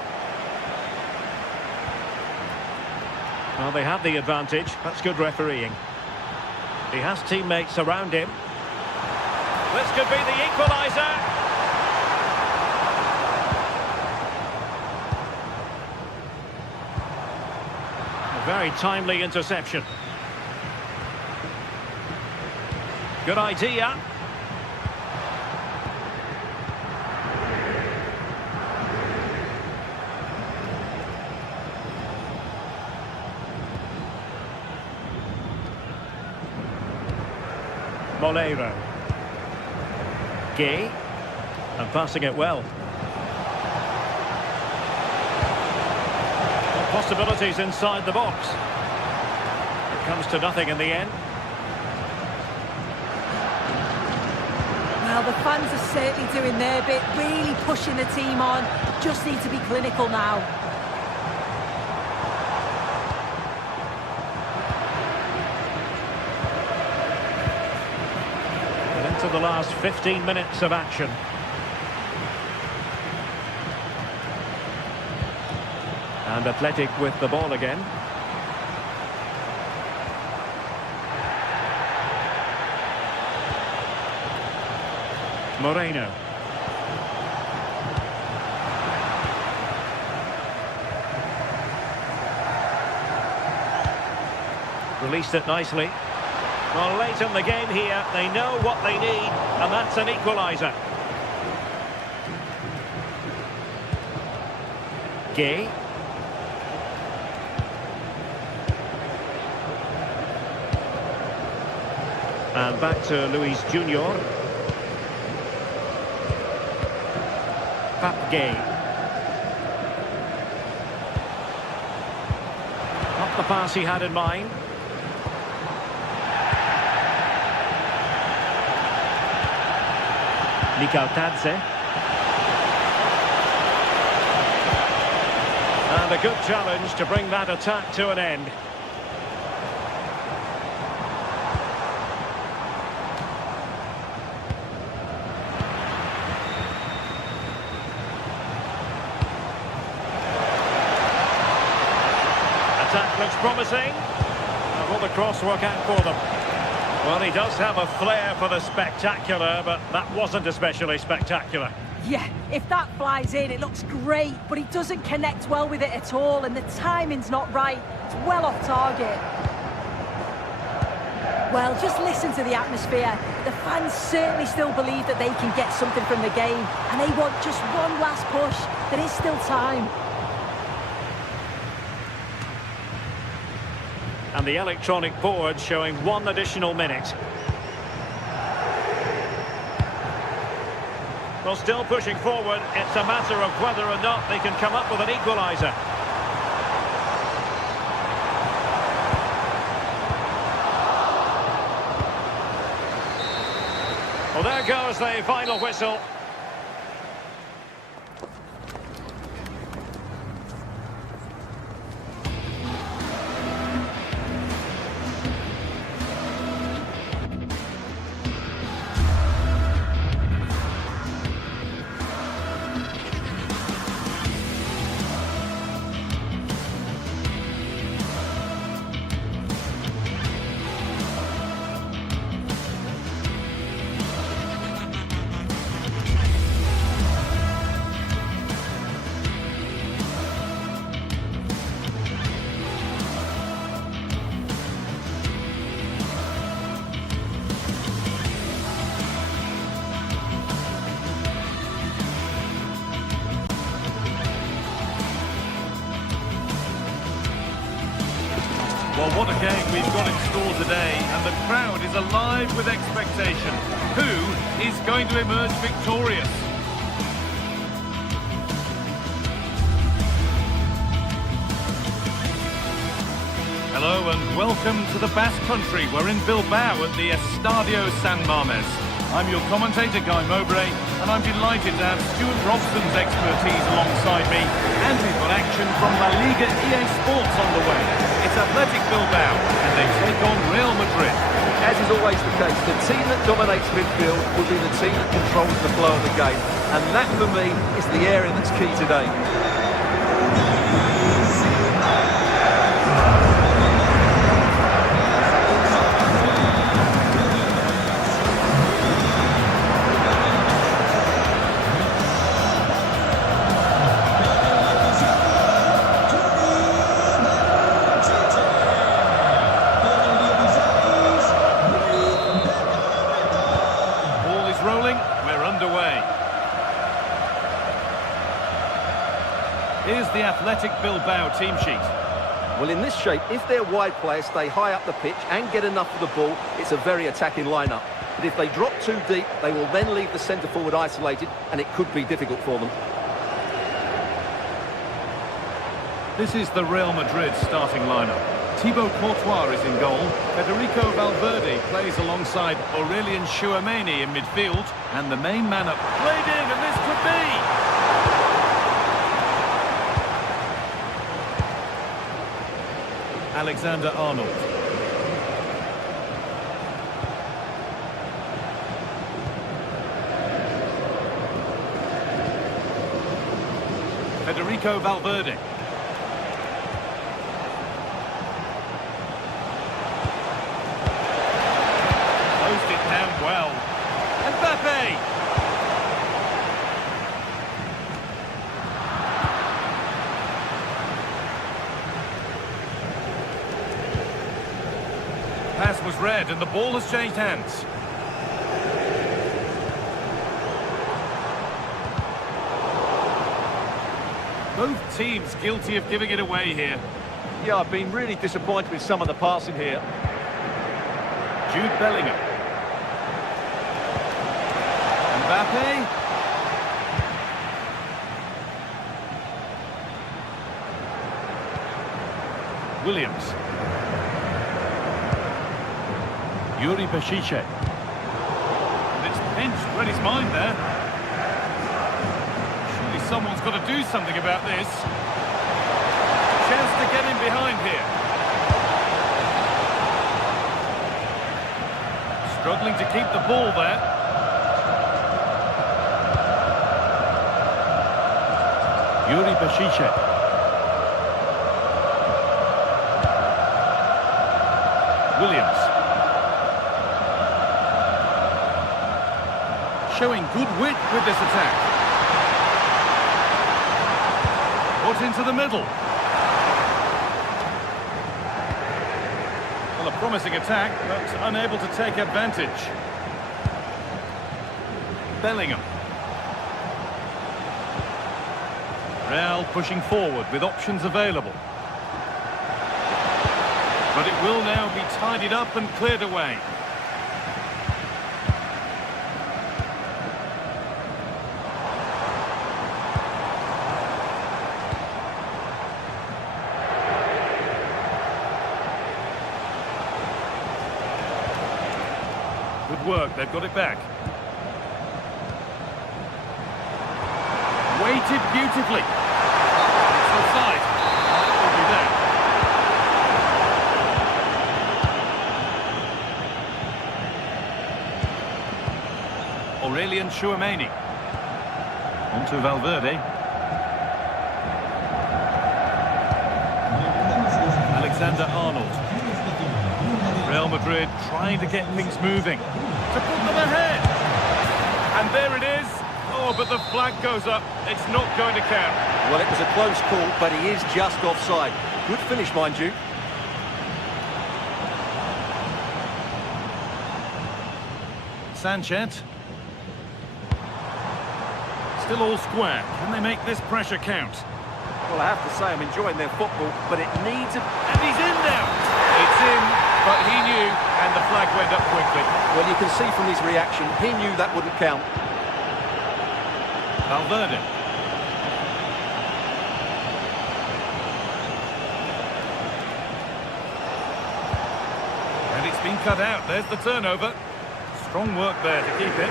Well, they have the advantage. That's good refereeing. He has teammates around him. This could be the equaliser. A very timely interception. Good idea. Moleiro. Gay. And passing it well. Possibilities inside the box. It comes to nothing in the end. Well, the fans are certainly doing their bit, really pushing the team on. Just need to be clinical now. And into the last 15 minutes of action. And Athletic with the ball again. Moreno. Released it nicely. Well, late in the game here, they know what they need, and that's an equaliser. Gay. And back to Luis Junior. Pap Gay. Not the pass he had in mind. Tadze. And a good challenge to bring that attack to an end. Attack looks promising. And will the cross work out for them? Well, he does have a flair for the spectacular, but that wasn't especially spectacular. Yeah, if that flies in, it looks great, but he doesn't connect well with it at all, and the timing's not right. It's well off target. Well, just listen to the atmosphere. The fans certainly still believe that they can get something from the game, and they want just one last push. There is still time. And the electronic board showing 1 additional minute. Well, still pushing forward. It's a matter of whether or not they can come up with an equaliser. Well, there goes the final whistle. Well, what a game we've got in store today, and the crowd is alive with expectation. Who is going to emerge victorious? Hello and welcome to the Basque Country. We're in Bilbao at the Estadio San Mamés. I'm your commentator, Guy Mowbray, and I'm delighted to have Stuart Robson's expertise alongside me. And we've got action from La Liga Sports on the way. It's Athletic Bilbao, and they take on Real Madrid. As is always the case, the team that dominates midfield will be the team that controls the flow of the game. And that, for me, is the area that's key today. underway. Here's the Athletic Bilbao team sheet. Well, in this shape, if their wide players stay high up the pitch and get enough of the ball, it's a very attacking lineup. But if they drop too deep, they will then leave the centre-forward isolated, and it could be difficult for them. This is the Real Madrid starting lineup. Thibaut Courtois is in goal. Federico Valverde plays alongside Aurelien Tchouameni in midfield. And the main man up played in, and this could be... Alexander-Arnold. Federico Valverde. Closed it down well. Mbappe! Pass was read and the ball has changed hands. Both teams guilty of giving it away here. Yeah, I've been really disappointed with some of the passing here. Jude Bellingham. Mbappe. Williams. Yuri Bešić. It's pinched, read his mind there. Surely someone's got to do something about this. Chance to get in behind here. Struggling to keep the ball there. Yuri Bešić. Williams. Showing good wit with this attack. Put into the middle. Well, a promising attack, but unable to take advantage. Bellingham. Real pushing forward with options available. But it will now be tidied up and cleared away. Good work, they've got it back. Weighted beautifully. It's offside. It will be there. Aurelien Tchouameni. On to Valverde. Alexander-Arnold. Real Madrid trying to get things moving. To put them ahead. And there it is. Oh, but the flag goes up. It's not going to count. Well, it was a close call, but he is just offside. Good finish, mind you. Sanchez. Still all square. Can they make this pressure count? Well, I have to say I'm enjoying their football, but it needs a... And he's in now. It's in, but he knew, and the flag went up quickly. Well, you can see from his reaction, he knew that wouldn't count. Valverde. And it's been cut out. There's the turnover. Strong work there to keep it.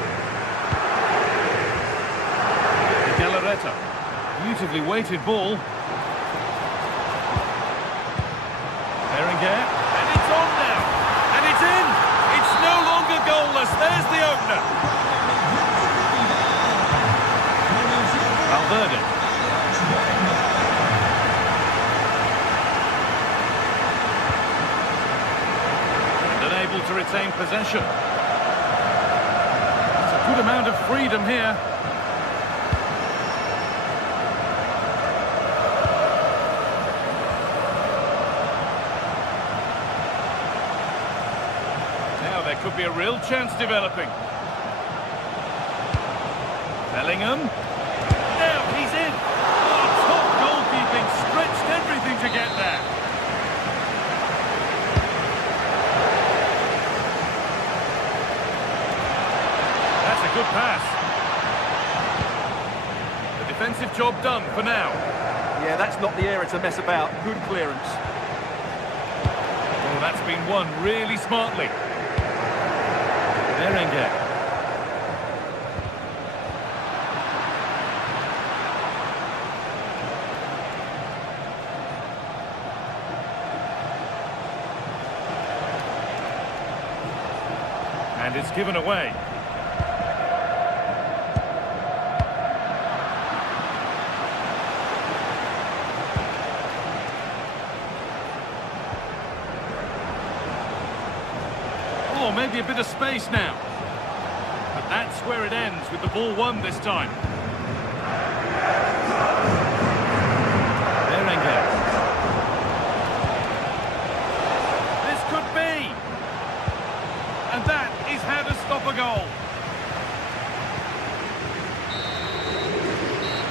Galarreta. Beautifully weighted ball. Berenguer. And it's on now. And it's in. It's no longer goalless. There's the opener. Valverde. And unable to retain possession. It's a good amount of freedom here. Now there could be a real chance developing. Bellingham. Now he's in. Oh, top goalkeeping, stretched everything to get there. That's a good pass. The defensive job done for now. Yeah, that's not the area to mess about. Good clearance. Oh, that's been won really smartly. Berenguer. And it's given away. Oh, maybe a bit of space now. But that's where it ends, with the ball won this time. Berenguer. This could be. And that is how to stop a goal.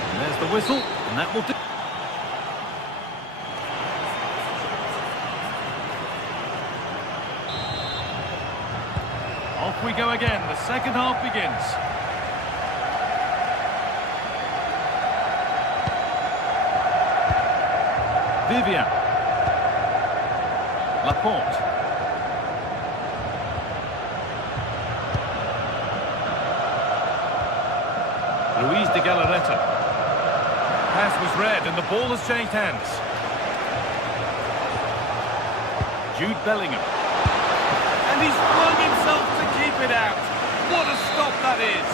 And there's the whistle, and that will do. Off we go again. The second half begins. Vivian. Laporte. Luis de Galarreta. Pass was read and the ball has changed hands. Jude Bellingham. And he's flung himself to keep it out. What a stop that is.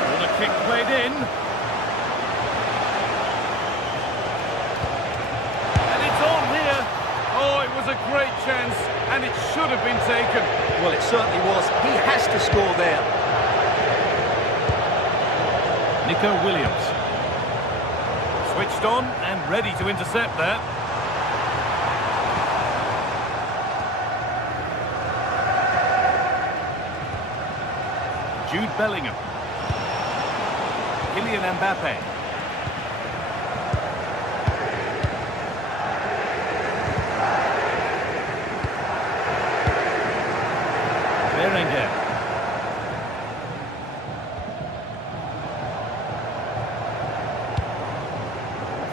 Corner kick played in. And it's on here. Oh, it was a great chance and it should have been taken. Well, it certainly was. He has to score there. Nico Williams. Switched on and ready to intercept there. Jude Bellingham. Kylian Mbappe. Berenguer.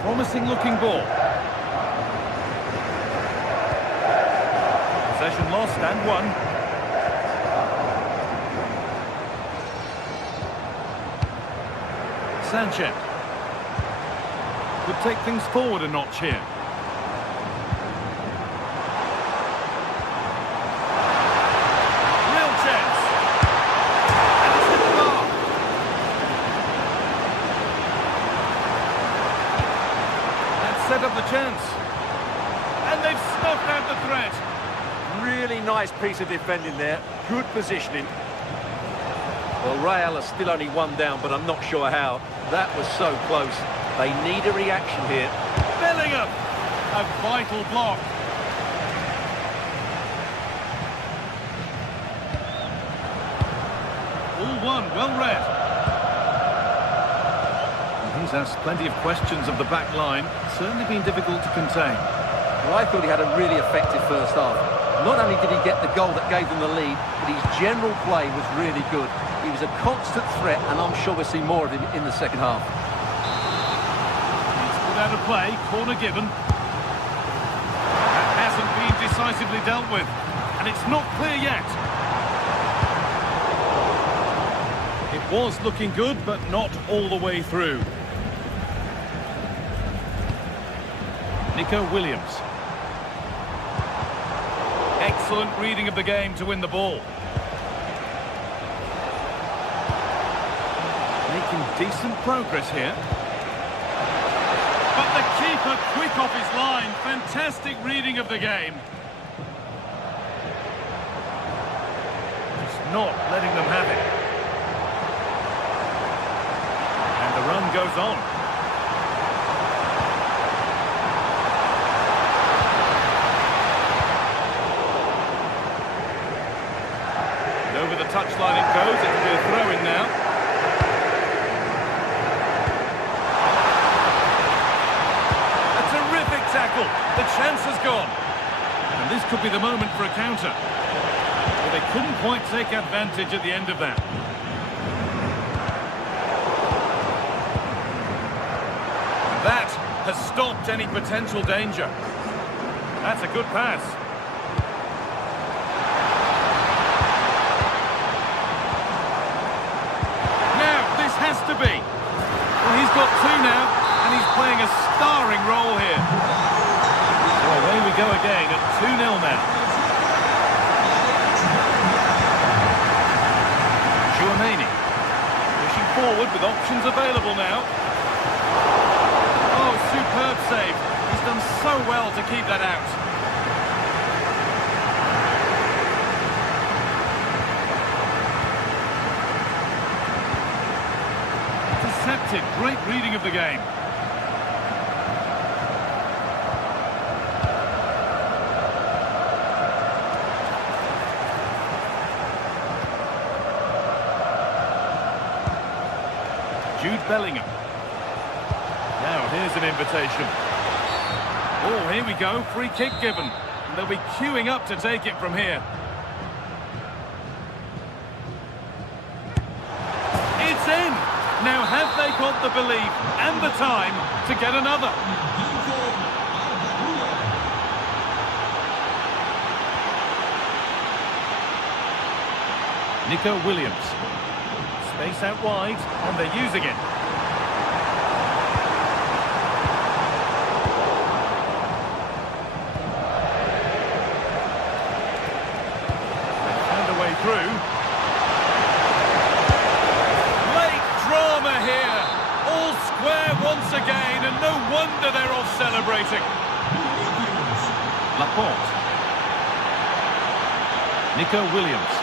Promising looking ball. Possession lost and won. Sanchez could take things forward a notch here. Real chance. And it's hit the bar. That set up the chance. And they've snuffed out the threat. Really nice piece of defending there. Good positioning. Well, Real are still only one down, but I'm not sure how. That was so close. They need a reaction here. Bellingham! A vital block. All one, well read. He's asked plenty of questions of the back line. Certainly been difficult to contain. Well, I thought he had a really effective first half. Not only did he get the goal that gave them the lead, but his general play was really good. He was a constant threat, and I'm sure we'll see more of him in the second half. He's put out of play, corner given. That hasn't been decisively dealt with, and it's not clear yet. It was looking good, but not all the way through. Nico Williams. Excellent reading of the game to win the ball. Making decent progress here. But the keeper quick off his line. Fantastic reading of the game. Just not letting them have it. And the run goes on. Over the touchline it goes. It will be a throw-in on. And this could be the moment for a counter. But they couldn't quite take advantage at the end of that. That has stopped any potential danger. That's a good pass. Now, this has to be. Well, he's got two now, and he's playing a starring role here. Well, away we go again at 2-0 now. Chouameni pushing forward with options available now. Oh, superb save. He's done so well to keep that out. Intercepted. Great reading of the game. Jude Bellingham. Now, here's an invitation. Oh, here we go. Free kick given. And they'll be queuing up to take it from here. It's in! Now, have they got the belief and the time to get another? Nico Williams. Space out wide, and they're using it. Through. Late drama here. All square once again, and no wonder they're off celebrating. Laporte. Nico Williams.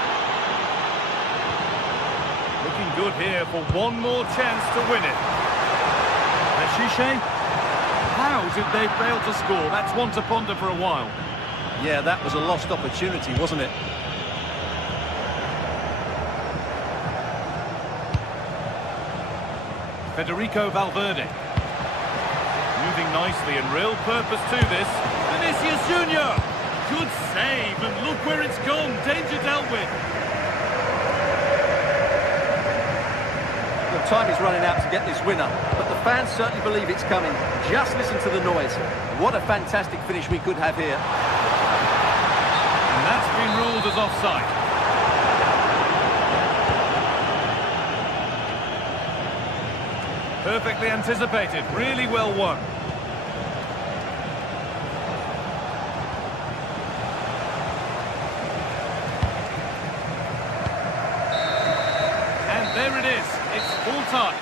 Looking good here for one more chance to win it. Ashiche. How did they fail to score? That's one to ponder for a while. Yeah, that was a lost opportunity, wasn't it? Federico Valverde. Moving nicely and real purpose to this. Vinicius Junior. Good save, and look where it's gone. Danger dealt with. The time is running out to get this winner, but the fans certainly believe it's coming. Just listen to the noise. What a fantastic finish we could have here. And that's been ruled as offside. Perfectly anticipated, really well won. And there it is, it's full time.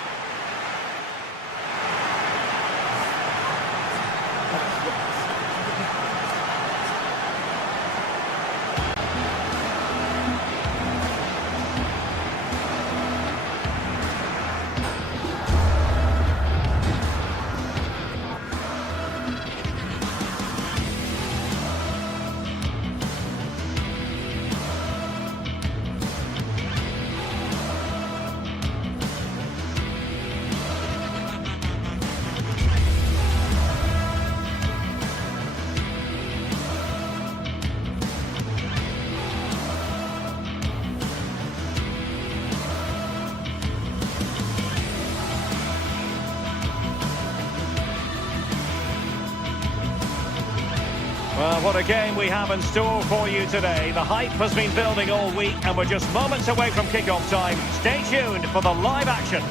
Well, what a game we have in store for you today. The hype has been building all week, and we're just moments away from kick-off time. Stay tuned for the live action.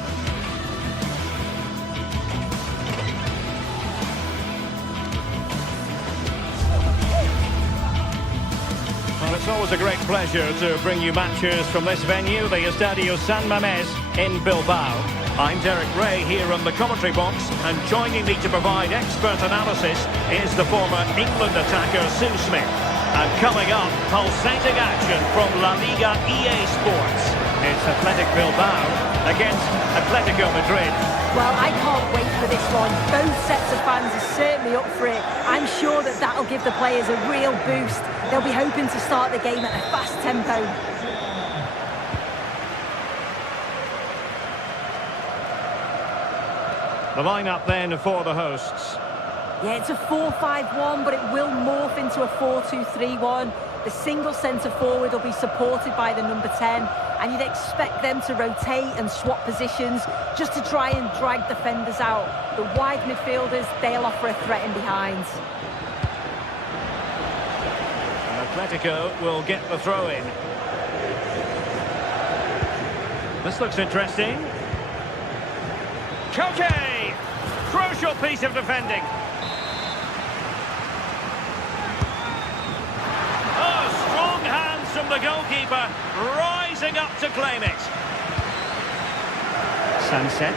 Well, it's always a great pleasure to bring you matches from this venue, the Estadio San Mamés in Bilbao. I'm Derek Ray here on the commentary box, and joining me to provide expert analysis is the former England attacker Sue Smith. And coming up, pulsating action from La Liga EA Sports. It's Athletic Bilbao against Atletico Madrid. Well, I can't wait for this one. Both sets of fans are certainly up for it. I'm sure that that'll give the players a real boost. They'll be hoping to start the game at a fast tempo. The lineup then for the hosts. Yeah, it's a 4-5-1, but it will morph into a 4-2-3-1. The single centre-forward will be supported by the number 10, and you'd expect them to rotate and swap positions just to try and drag defenders out. The wide midfielders, they'll offer a threat in behind. And Atletico will get the throw-in. This looks interesting. Koke! Crucial piece of defending. From the goalkeeper, rising up to claim it. Sunset.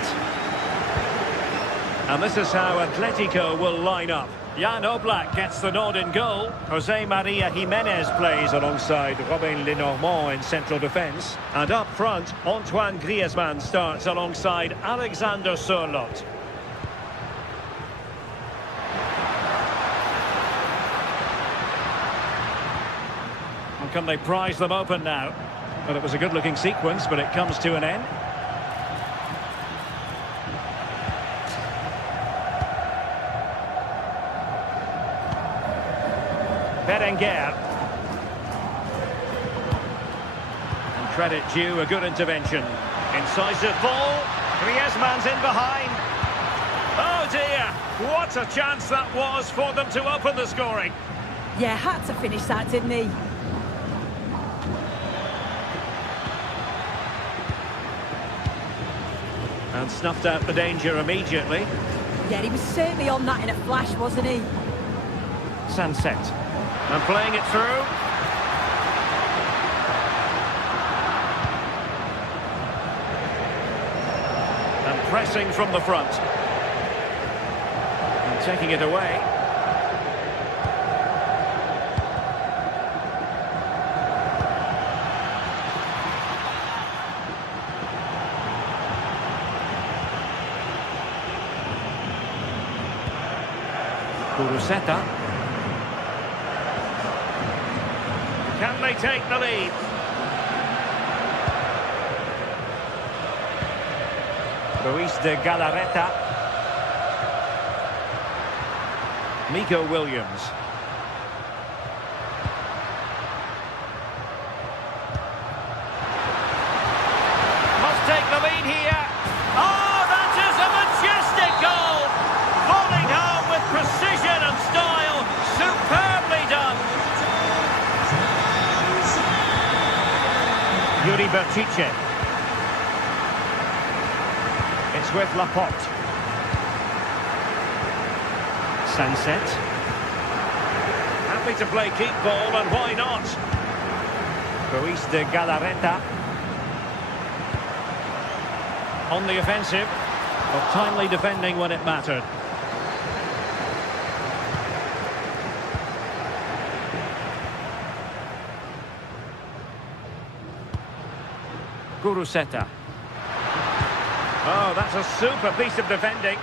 And this is how Atletico will line up. Jan Oblak gets the nod in goal. Jose Maria Jimenez plays alongside Robin Lenormand in central defence. And up front, Antoine Griezmann starts alongside Alexander Sørloth. Can they prize them open now? Well, it was a good-looking sequence, but it comes to an end. Berenguer. And credit due, a good intervention. Incisive ball. Griezmann's in behind. Oh dear, what a chance that was for them to open the scoring. Yeah, had to finish that, didn't he? And snuffed out the danger immediately. Yeah, he was certainly on that in a flash, wasn't he? Sunset. And playing it through. And pressing from the front. And taking it away. Kuruseta. Can they take the lead? Ruiz de Galarreta. Nico Williams. Must take the lead here. Oh, that is a majestic goal! Falling home with precision and style. Superbly done. Yuri Berchiche. It's with Laporte. Sunset. Happy to play keep ball, and why not? Ruiz de Galarreta. On the offensive, but timely defending when it mattered. Kuruseta. Oh, that's a super piece of defending.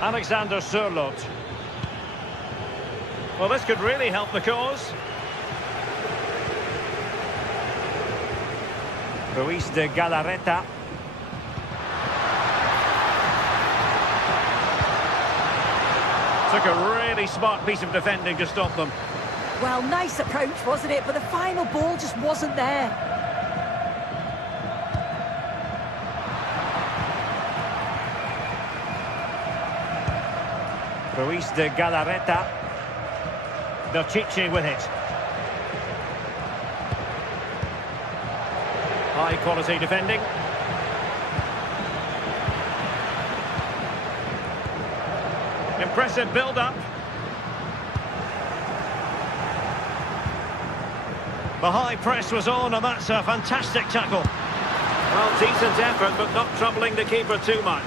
Alexander Sørloth. Well, this could really help the cause. Ruiz de Galarreta. Took a really smart piece of defending to stop them. Well, nice approach, wasn't it? But the final ball just wasn't there. Ruiz de Galarreta. Berchiche with it. High quality defending. Impressive build-up. The high press was on, and that's a fantastic tackle. Well, decent effort, but not troubling the keeper too much.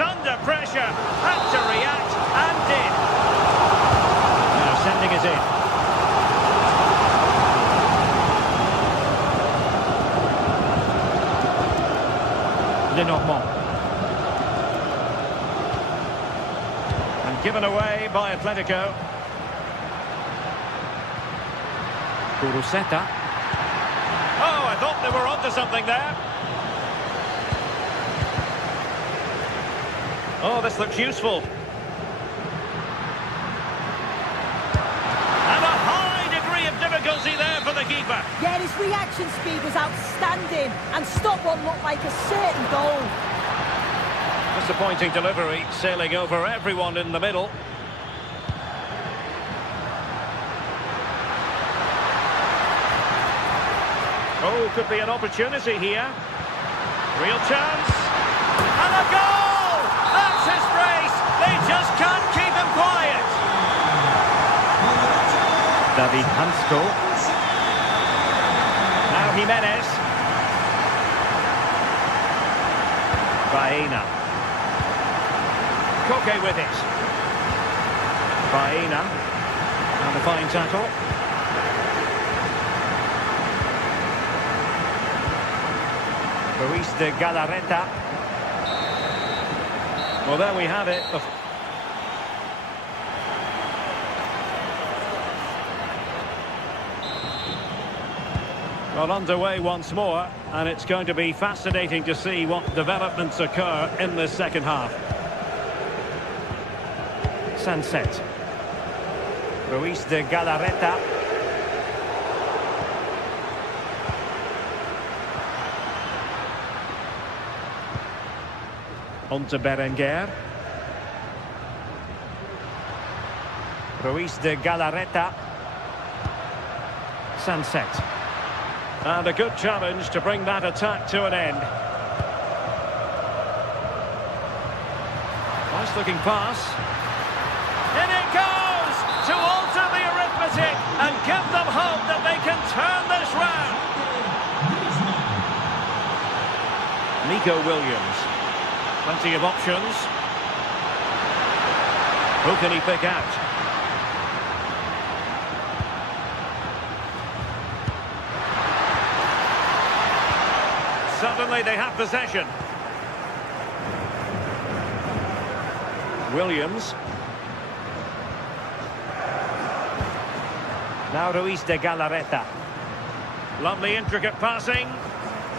Under pressure, had to react and did. Now sending it in. Lenormand. And Given away by Atletico. Kuruseta. Oh, I thought they were onto something there. Oh, this looks useful. And a high degree of difficulty there for the keeper. Yeah, his reaction speed was outstanding and stopped what looked like a certain goal. Disappointing delivery, sailing over everyone in the middle. Oh, could be an opportunity here. Real chance. And a goal! That's his brace! They just can't keep him quiet. David Hansko. Now Jimenez. Baena. Koke with it. Baena. And a fine tackle. Ruiz de Galarreta. Well, there we have it. Well, underway once more, and it's going to be fascinating to see what developments occur in the second half. Sunset. Ruiz de Galarreta. On to Berenguer. Ruiz de Galarreta. Sunset. And a good challenge to bring that attack to an end. Nice looking pass. In it goes! To alter the arithmetic and give them hope that they can turn this round. Nico Williams. Plenty of options. Who can he pick out? Suddenly they have possession. Williams. Now Ruiz de Galarreta. Lovely intricate passing.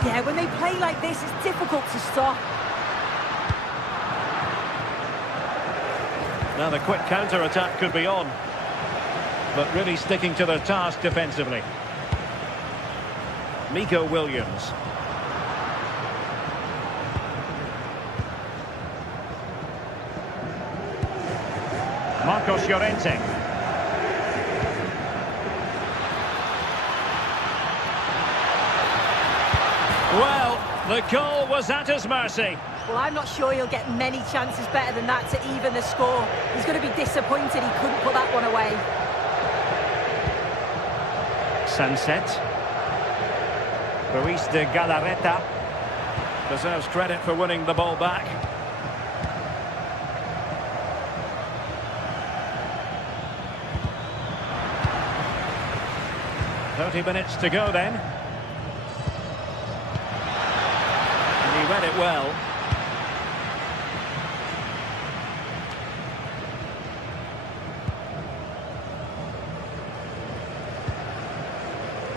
Yeah, when they play like this, it's difficult to stop. Now the quick counter-attack could be on, but really sticking to their task defensively. Nico Williams. Marcos Llorente. Well, the goal was at his mercy. Well, I'm not sure he'll get many chances better than that to even the score. He's going to be disappointed he couldn't put that one away. Sunset. Ruiz de Galarreta deserves credit for winning the ball back. "30 minutes to go then. And he read it well.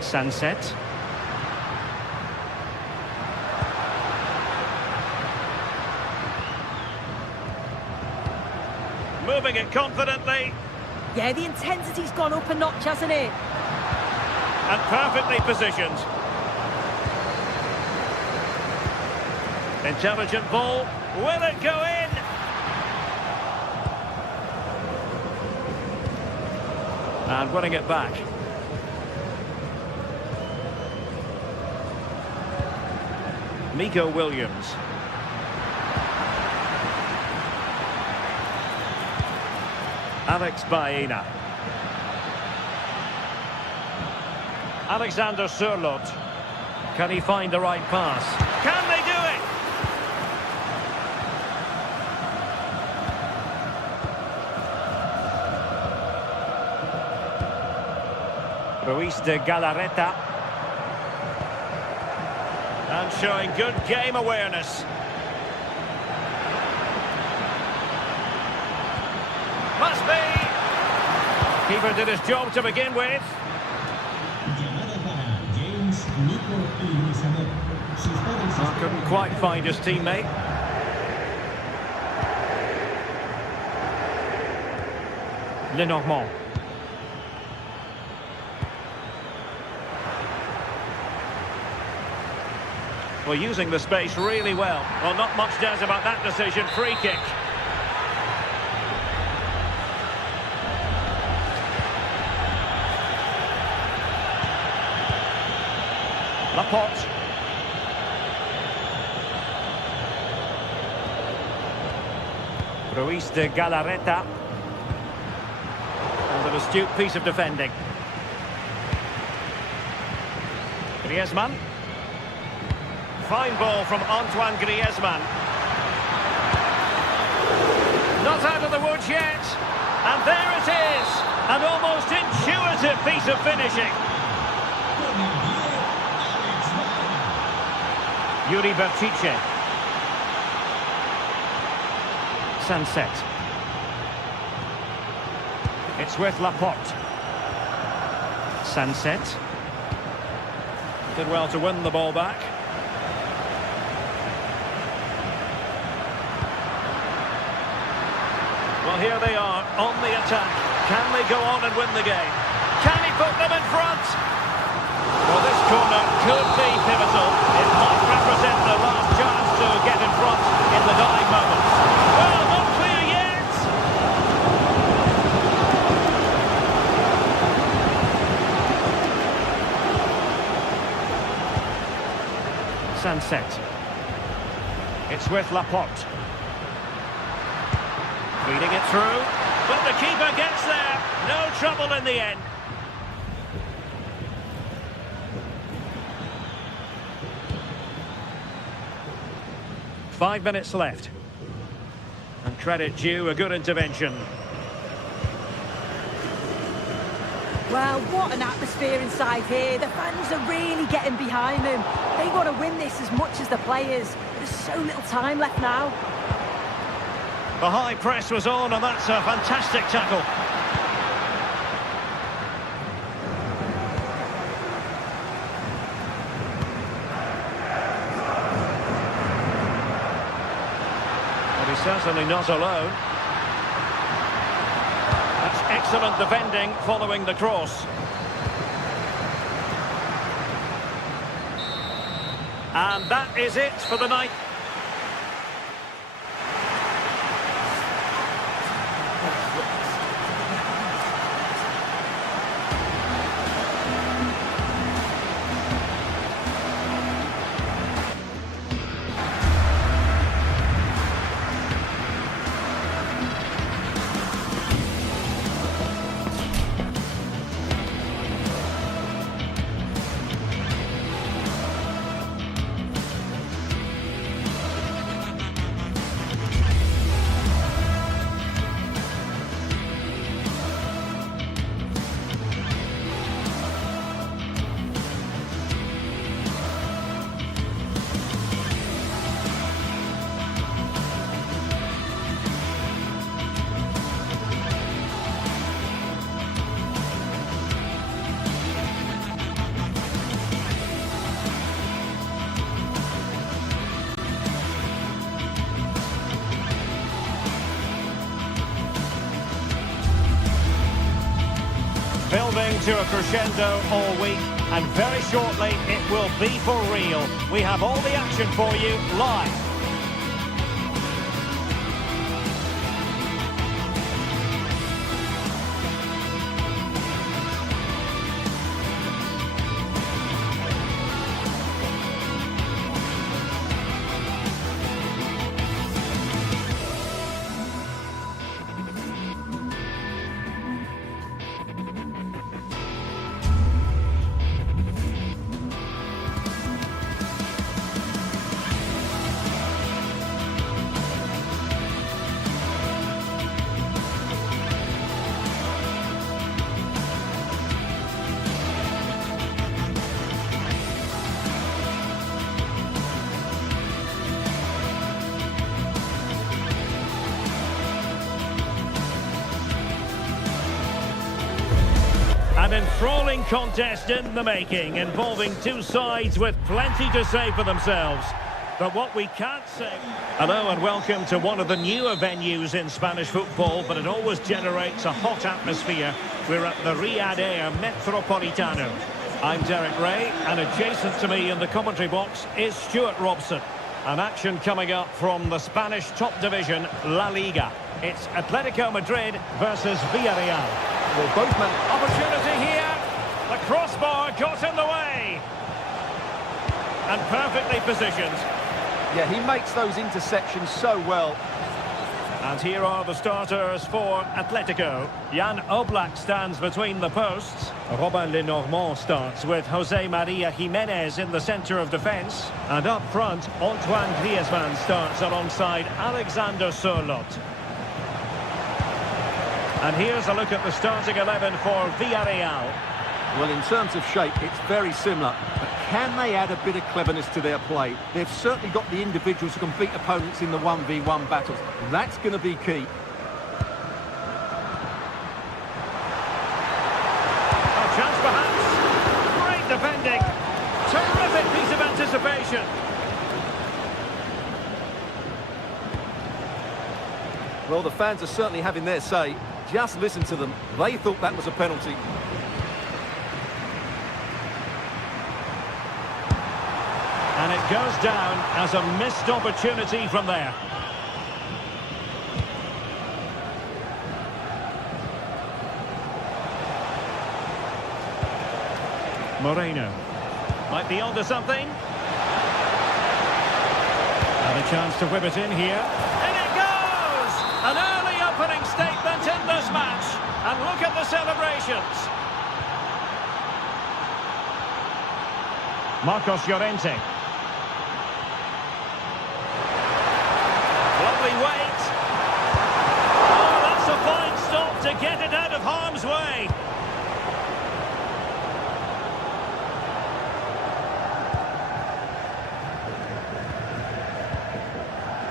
Sunset. Moving it confidently. Yeah, the intensity's gone up a notch, hasn't it? And perfectly positioned. Intelligent ball. Will it go in? And winning it back. Nico Williams. Alex Baena. Alexander Sørloth. Can he find the right pass? Can they do it? Ruiz de Galarreta. And showing good game awareness. Keeper did his job to begin with. Well, couldn't quite find his teammate. Lenormand. Well, using the space really well. Well, not much doubt about that decision. Free kick. Laporte. Ruiz de Galarreta. And an astute piece of defending. Griezmann. Fine ball from Antoine Griezmann. Not out of the woods yet. And there it is. An almost intuitive piece of finishing. Yuri Berchiche. Sunset. It's with Laporte. Sunset. Did well to win the ball back. Well, here they are on the attack. Can they go on and win the game? Can he put them in front? Well, this corner could be pivotal. It might represent the last chance to get in front in the dying moments. Well, not clear yet. Sunset. It's with Laporte. Feeding it through, but the keeper gets there. No trouble in the end. Five minutes left. And credit due, a good intervention. Well, what an atmosphere inside here. The fans are really getting behind them. They want to win this as much as the players. There's so little time left now. The high press was on, and that's a fantastic tackle. But he's certainly not alone. That's excellent defending following the cross. And that is it for the night. Building to a crescendo all week, and very shortly it will be for real. We have all the action for you live. An enthralling contest in the making, involving two sides with plenty to say for themselves. But what we can't say... Hello and welcome to one of the newer venues in Spanish football, but it always generates a hot atmosphere. We're at the Riyadh Air Metropolitano. I'm Derek Ray, and adjacent to me in the commentary box is Stuart Robson. An action coming up from the Spanish top division, La Liga. It's Atletico Madrid versus Villarreal. Well, both men... Opportunity here. The crossbar got in the way. And perfectly positioned. Yeah, he makes those interceptions so well. And here are the starters for Atletico. Jan Oblak stands between the posts. Robin Lenormand starts with Jose Maria Jimenez in the centre of defence. And up front, Antoine Griezmann starts alongside Alexander Sørloth. And here's a look at the starting 11 for Villarreal. Well, in terms of shape, it's very similar. But can they add a bit of cleverness to their play? They've certainly got the individuals who can beat opponents in the 1v1 battles. That's going to be key. A chance perhaps. Great defending. Terrific piece of anticipation. Well, the fans are certainly having their say. Just listen to them. They thought that was a penalty. And it goes down as a missed opportunity from there. Moreno. Might be onto something. And a chance to whip it in here. In it goes! An early opening statement in this match. And look at the celebrations. Marcos Llorente. Lovely weight. Oh, that's a fine stop to get it out of harm's way.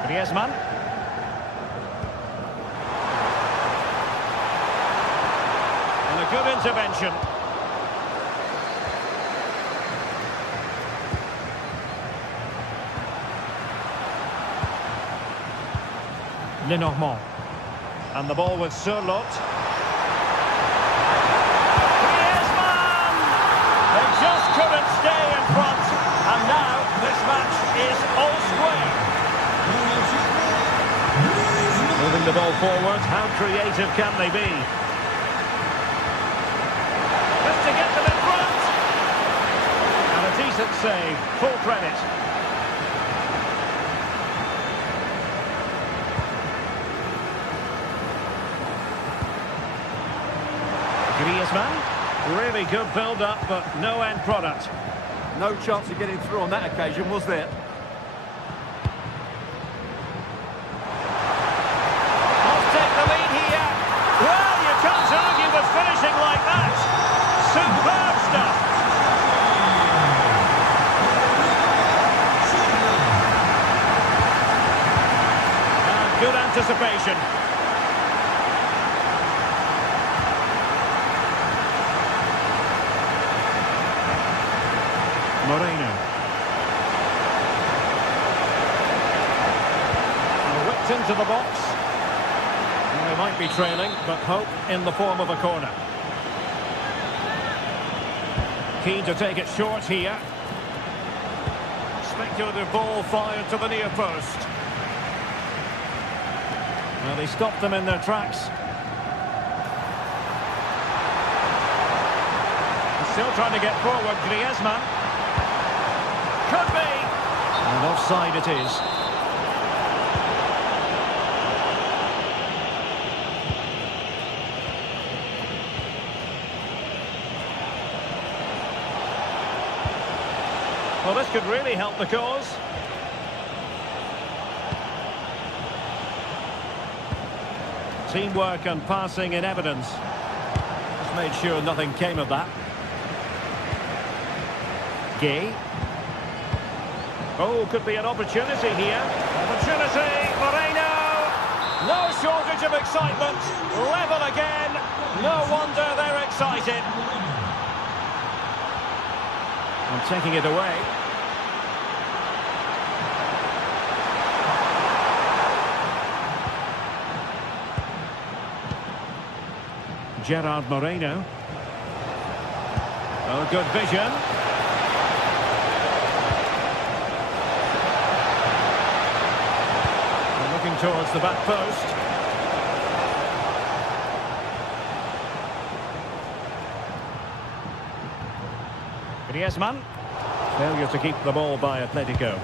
Griezmann. And a good intervention. Lenormand. And the ball with Sørloth. Griezmann! They just couldn't stay in front. And now this match is all square. Moving the ball forward, how creative can they be? Just to get them in front. And a decent save, full credit. Griezmann, really good build-up, but no end product. No chance of getting through on that occasion, was there? Must take the lead here. Well, you can't argue with finishing like that. Superb stuff. And good anticipation. Moreno. Whipped into the box. Well, they might be trailing, but hope in the form of a corner. Keen to take it short here. Speculative ball fired to the near post. Well, they stopped them in their tracks. Still trying to get forward, Griezmann. Could be. And offside it is. Well, this could really help the cause. Teamwork and passing in evidence. Just made sure nothing came of that. Gay. Oh, could be an opportunity here. Opportunity, Moreno! No shortage of excitement. Level again. No wonder they're excited. And taking it away. Gerard Moreno. Oh, good vision. And looking towards the back post. Griezmann. Failure to keep the ball by Atletico.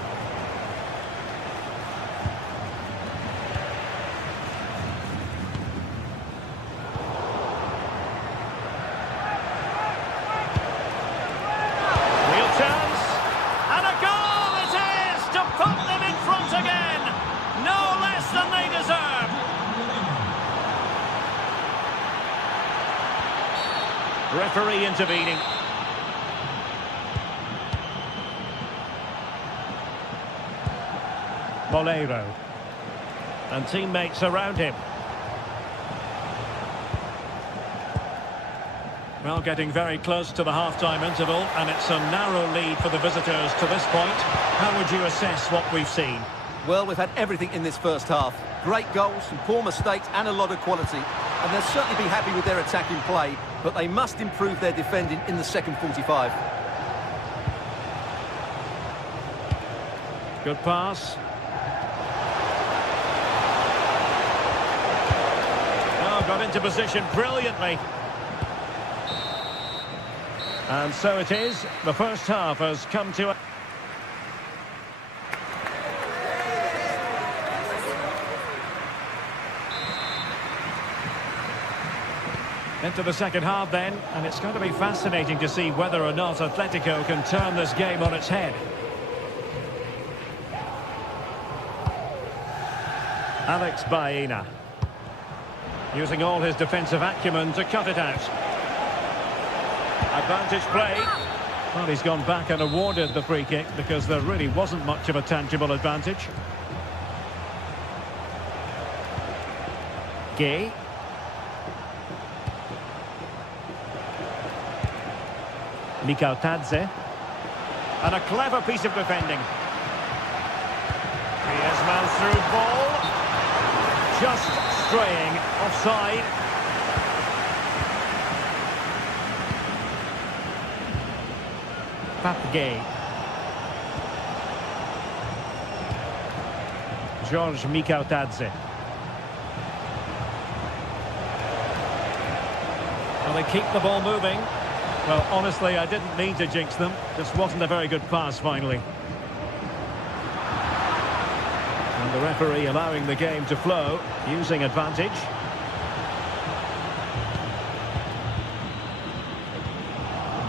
Referee intervening. Molero. And teammates around him. Well, getting very close to the half-time interval, and it's a narrow lead for the visitors to this point. How would you assess what we've seen? Well, we've had everything in this first half. Great goals, some poor mistakes and a lot of quality. And they'll certainly be happy with their attacking play, but they must improve their defending in the second 45. Good pass. Oh, got into position brilliantly. And so it is. The first half has come to a... Into the second half then, and it's going to be fascinating to see whether or not Atletico can turn this game on its head. Alex Baena. Using all his defensive acumen to cut it out. Advantage play. Well, he's gone back and awarded the free kick because there really wasn't much of a tangible advantage. Gay. Mikautadze. And a clever piece of defending. Griezmann through ball. Just straying offside. Papgay. George Mikautadze. Well, they keep the ball moving. Well, honestly, I didn't mean to jinx them. Just wasn't a very good pass, finally. And the referee allowing the game to flow, using advantage.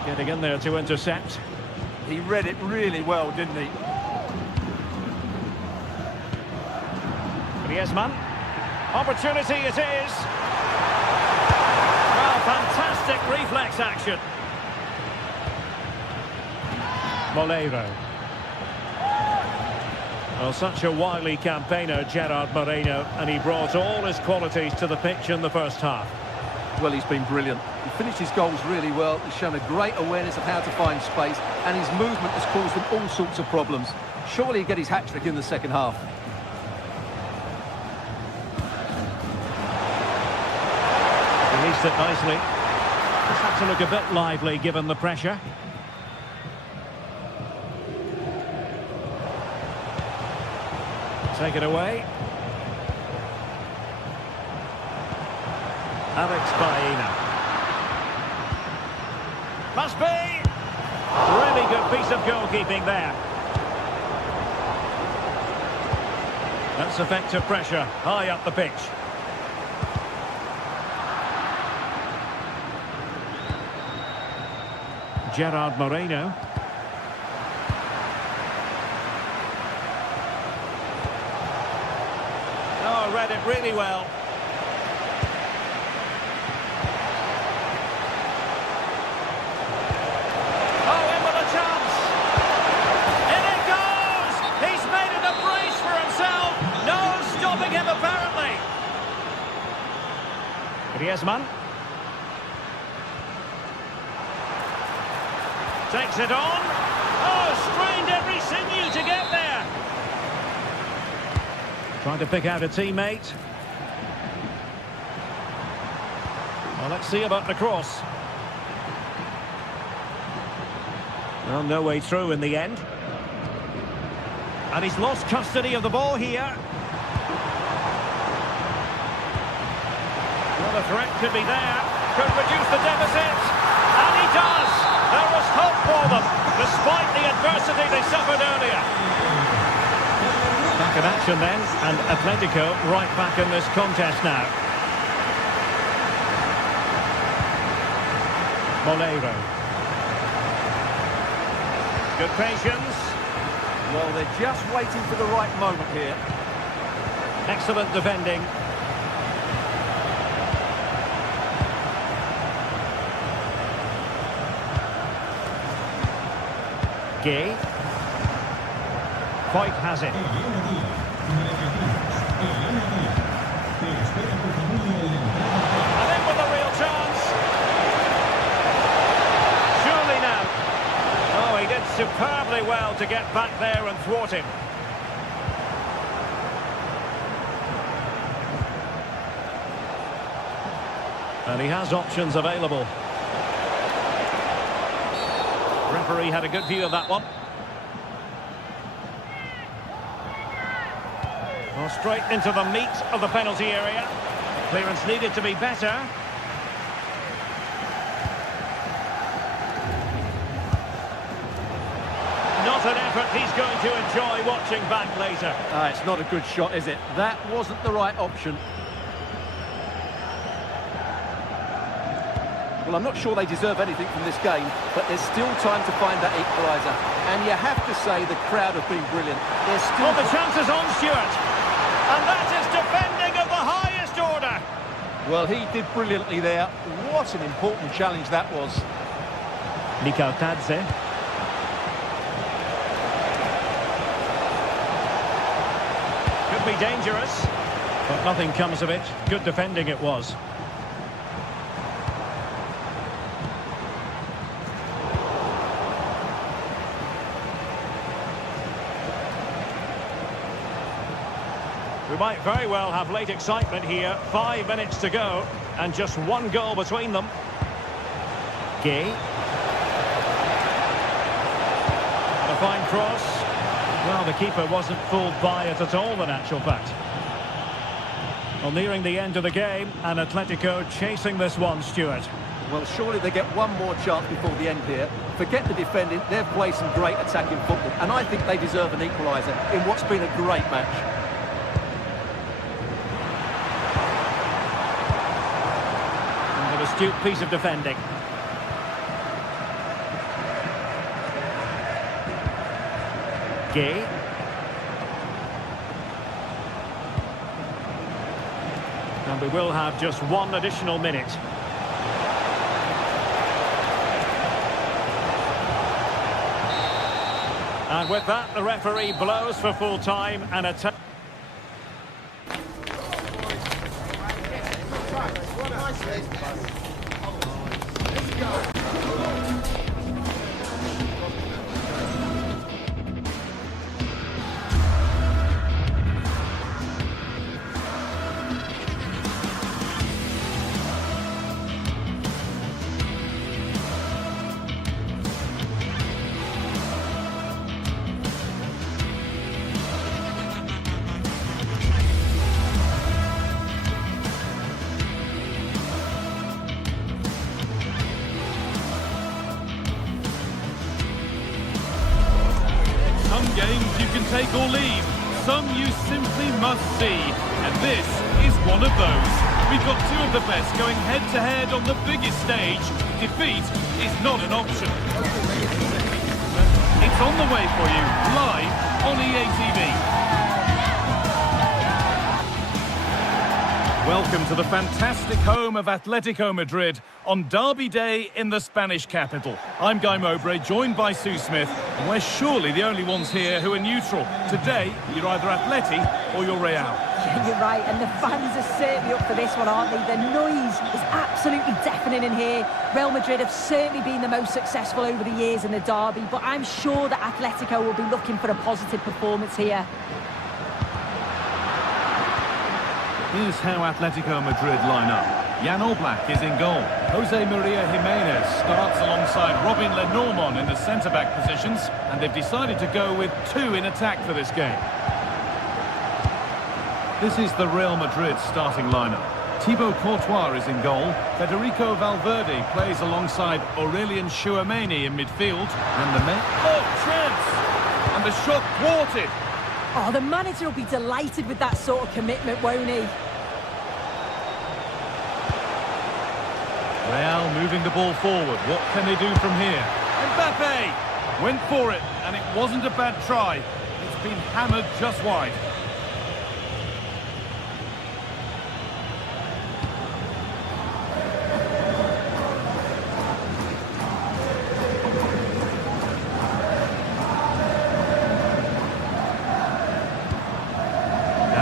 Getting in there to intercept. He read it really well, didn't he? Griezmann. Opportunity it is. Well, fantastic reflex action. Molero. Well, such a wily campaigner, Gerard Moreno, and he brought all his qualities to the pitch in the first half. Well, he's been brilliant. He finished his goals really well. He's shown a great awareness of how to find space, and his movement has caused them all sorts of problems. Surely he'll get his hat-trick in the second half. Released it nicely. Just had to look a bit lively given the pressure. Take it away. Alex Baena. Must be! Really good piece of goalkeeping there. That's effective pressure, high up the pitch. Gerard Moreno. Oh, read it really well. Oh, in with a chance. In it goes! He's made it a brace for himself. No stopping him, apparently. Griezmann. Takes it on. Oh, strained every sinew to get there. Trying to pick out a teammate. Well, let's see about the cross. Well, no way through in the end. And he's lost custody of the ball here. Well, the threat could be there. Could reduce the deficit. And he does. There was hope for them, despite the adversity they suffered earlier. Back in action then, and Atletico right back in this contest now. Molero. Good patience. Well, they're just waiting for the right moment here. Excellent defending. Gay. Foyt has it. And in with a real chance. Surely now. Oh, he did superbly well to get back there and thwart him. And he has options available. Referee had a good view of that one. Well, straight into the meat of the penalty area. Clearance needed to be better. Not an effort he's going to enjoy watching back later. It's not a good shot, is it? That wasn't the right option. Well, I'm not sure they deserve anything from this game, but there's still time to find that equaliser. And you have to say the crowd have been brilliant. There's still... Oh, the chance is on, Stuart. And that is defending of the highest order. Well, he did brilliantly there. What an important challenge that was. Likauradze. Could be dangerous, but nothing comes of it. Good defending it was. We might very well have late excitement here. 5 minutes to go, and just one goal between them. Gay. And a fine cross. Well, the keeper wasn't fooled by it at all, in actual fact. Well, nearing the end of the game, and Atletico chasing this one, Stuart. Well, surely they get one more chance before the end here. Forget the defending, they've played some great attacking football, and I think they deserve an equaliser in what's been a great match. An astute piece of defending. Gay. And we will have just one additional minute. And with that, the referee blows for full time and a... Some games you can take or leave, some you simply must see, and this is one of those. We've got two of the best going head-to-head on the biggest stage. Defeat is not an option. It's on the way for you, live on EA TV. Welcome to the fantastic home of Atletico Madrid on Derby Day in the Spanish capital. I'm Guy Mowbray, joined by Sue Smith, and we're surely the only ones here who are neutral. Today, you're either Atleti or you're Real. Yeah, you're right, and the fans are certainly up for this one, aren't they? The noise is absolutely deafening in here. Real Madrid have certainly been the most successful over the years in the derby, but I'm sure that Atletico will be looking for a positive performance here. Here's how Atletico Madrid line up. Jan Oblak is in goal. Jose Maria Jimenez starts alongside Robin Lenormand in the centre-back positions, and they've decided to go with two in attack for this game. This is the Real Madrid starting lineup. Thibaut Courtois is in goal. Federico Valverde plays alongside Aurelien Tchouameni in midfield. And the men... Oh, chance! And the shot thwarted. Oh, the manager will be delighted with that sort of commitment, won't he? Real moving the ball forward. What can they do from here? Mbappe went for it, and it wasn't a bad try. It's been hammered just wide.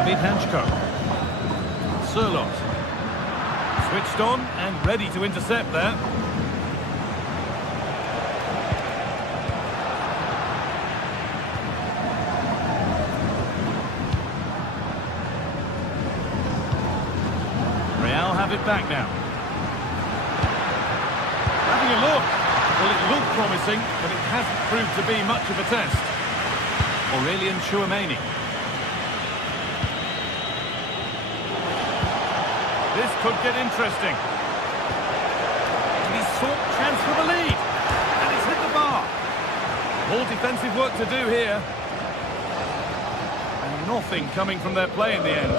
Hanchko. Surlot. Switched on and ready to intercept there. Real have it back now. Having a look. Well, it looked promising, but it hasn't proved to be much of a test. Aurelien Tchouameni. This could get interesting. And he's sought chance for the lead. And he's hit the bar. More defensive work to do here. And nothing coming from their play in the end.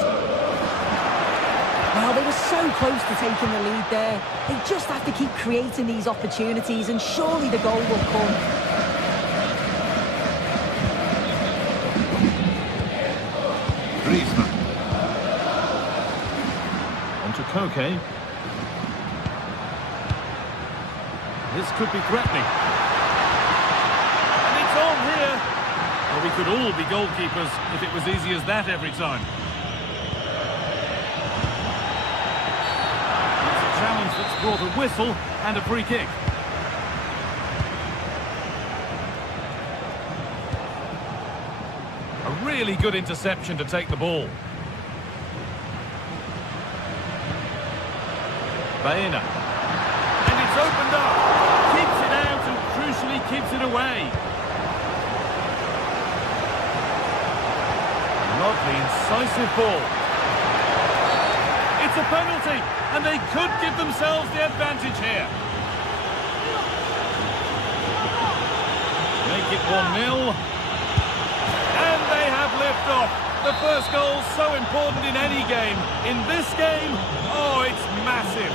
Well, they were so close to taking the lead there. They just have to keep creating these opportunities, and surely the goal will come. Griezmann. Koke. This could be threatening. And it's on here. Well, we could all be goalkeepers if it was easy as that every time. It's a challenge that's brought a whistle and a free kick. A really good interception to take the ball. Baena. And it's opened up. Keeps it out and crucially keeps it away. Lovely, incisive ball. It's a penalty, and they could give themselves the advantage here. Make it 1-0. And they have liftoff. The first goal so important in any game. In this game, oh, it's massive.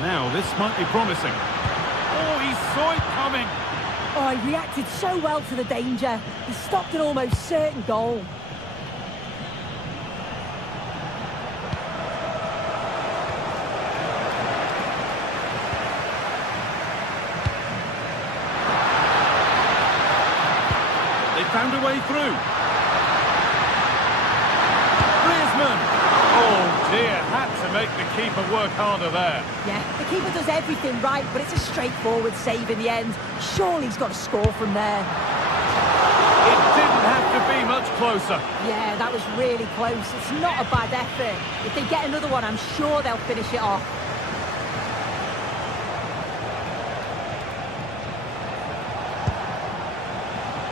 Now, this might be promising. Oh, he saw it coming. Oh, he reacted so well to the danger. He stopped an almost certain goal. Found a way through. Griezmann. Oh dear, had to make the keeper work harder there. Yeah, the keeper does everything right, but it's a straightforward save in the end. Surely he's got to score from there. It didn't have to be much closer. Yeah, that was really close. It's not a bad effort. If they get another one, I'm sure they'll finish it off.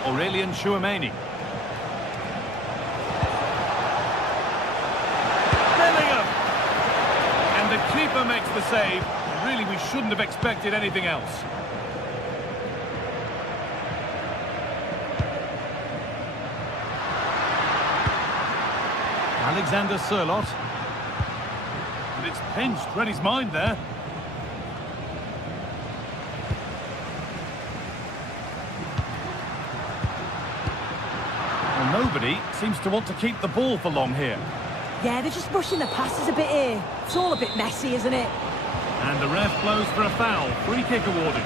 Aurelien Tchouameni. Bellingham! And the keeper makes the save. Really, we shouldn't have expected anything else. Alexander Surlot. And it's pinched, read his mind there. Nobody seems to want to keep the ball for long here. Yeah, they're just rushing the passes a bit here. It's all a bit messy, isn't it? And the ref blows for a foul. Free kick awarded.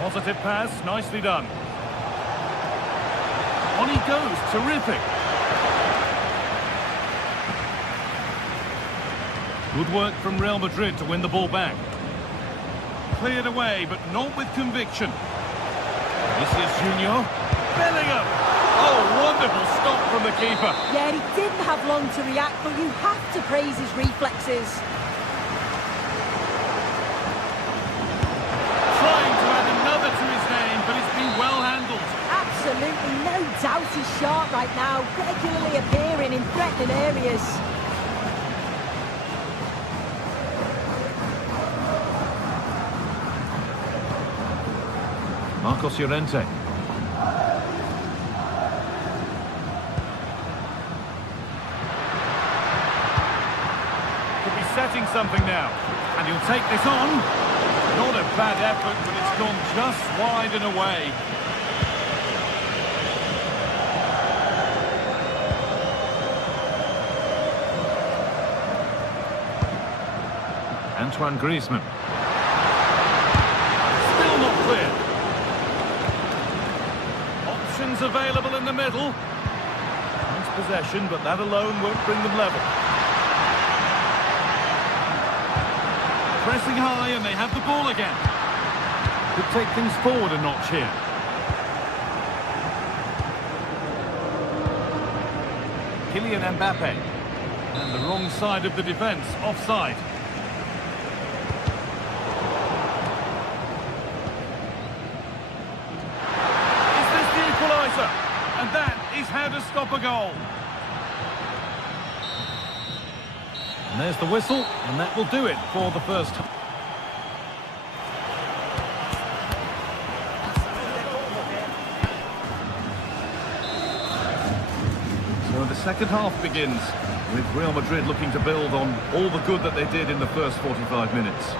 Positive pass, nicely done. On he goes, terrific. Good work from Real Madrid to win the ball back. Cleared away, but not with conviction. Vinicius Junior. Bellingham. Oh, wonderful stop from the keeper. Yeah, he didn't have long to react, but you have to praise his reflexes. Trying to add another to his name, but it's been well handled. Absolutely, no doubt he's sharp right now, regularly appearing in threatening areas. Marcos Llorente. Could be setting something now. And he'll take this on. Not a bad effort, but it's gone just wide and away. Antoine Griezmann. Still not clear. Options available in the middle. Nice possession, but that alone won't bring them level. Pressing high, and they have the ball again. Could take things forward a notch here. Kylian Mbappe. And the wrong side of the defence, offside. And that is how to stop a goal. And there's the whistle, and that will do it for the first half. So the second half begins, with Real Madrid looking to build on all the good that they did in the first 45 minutes.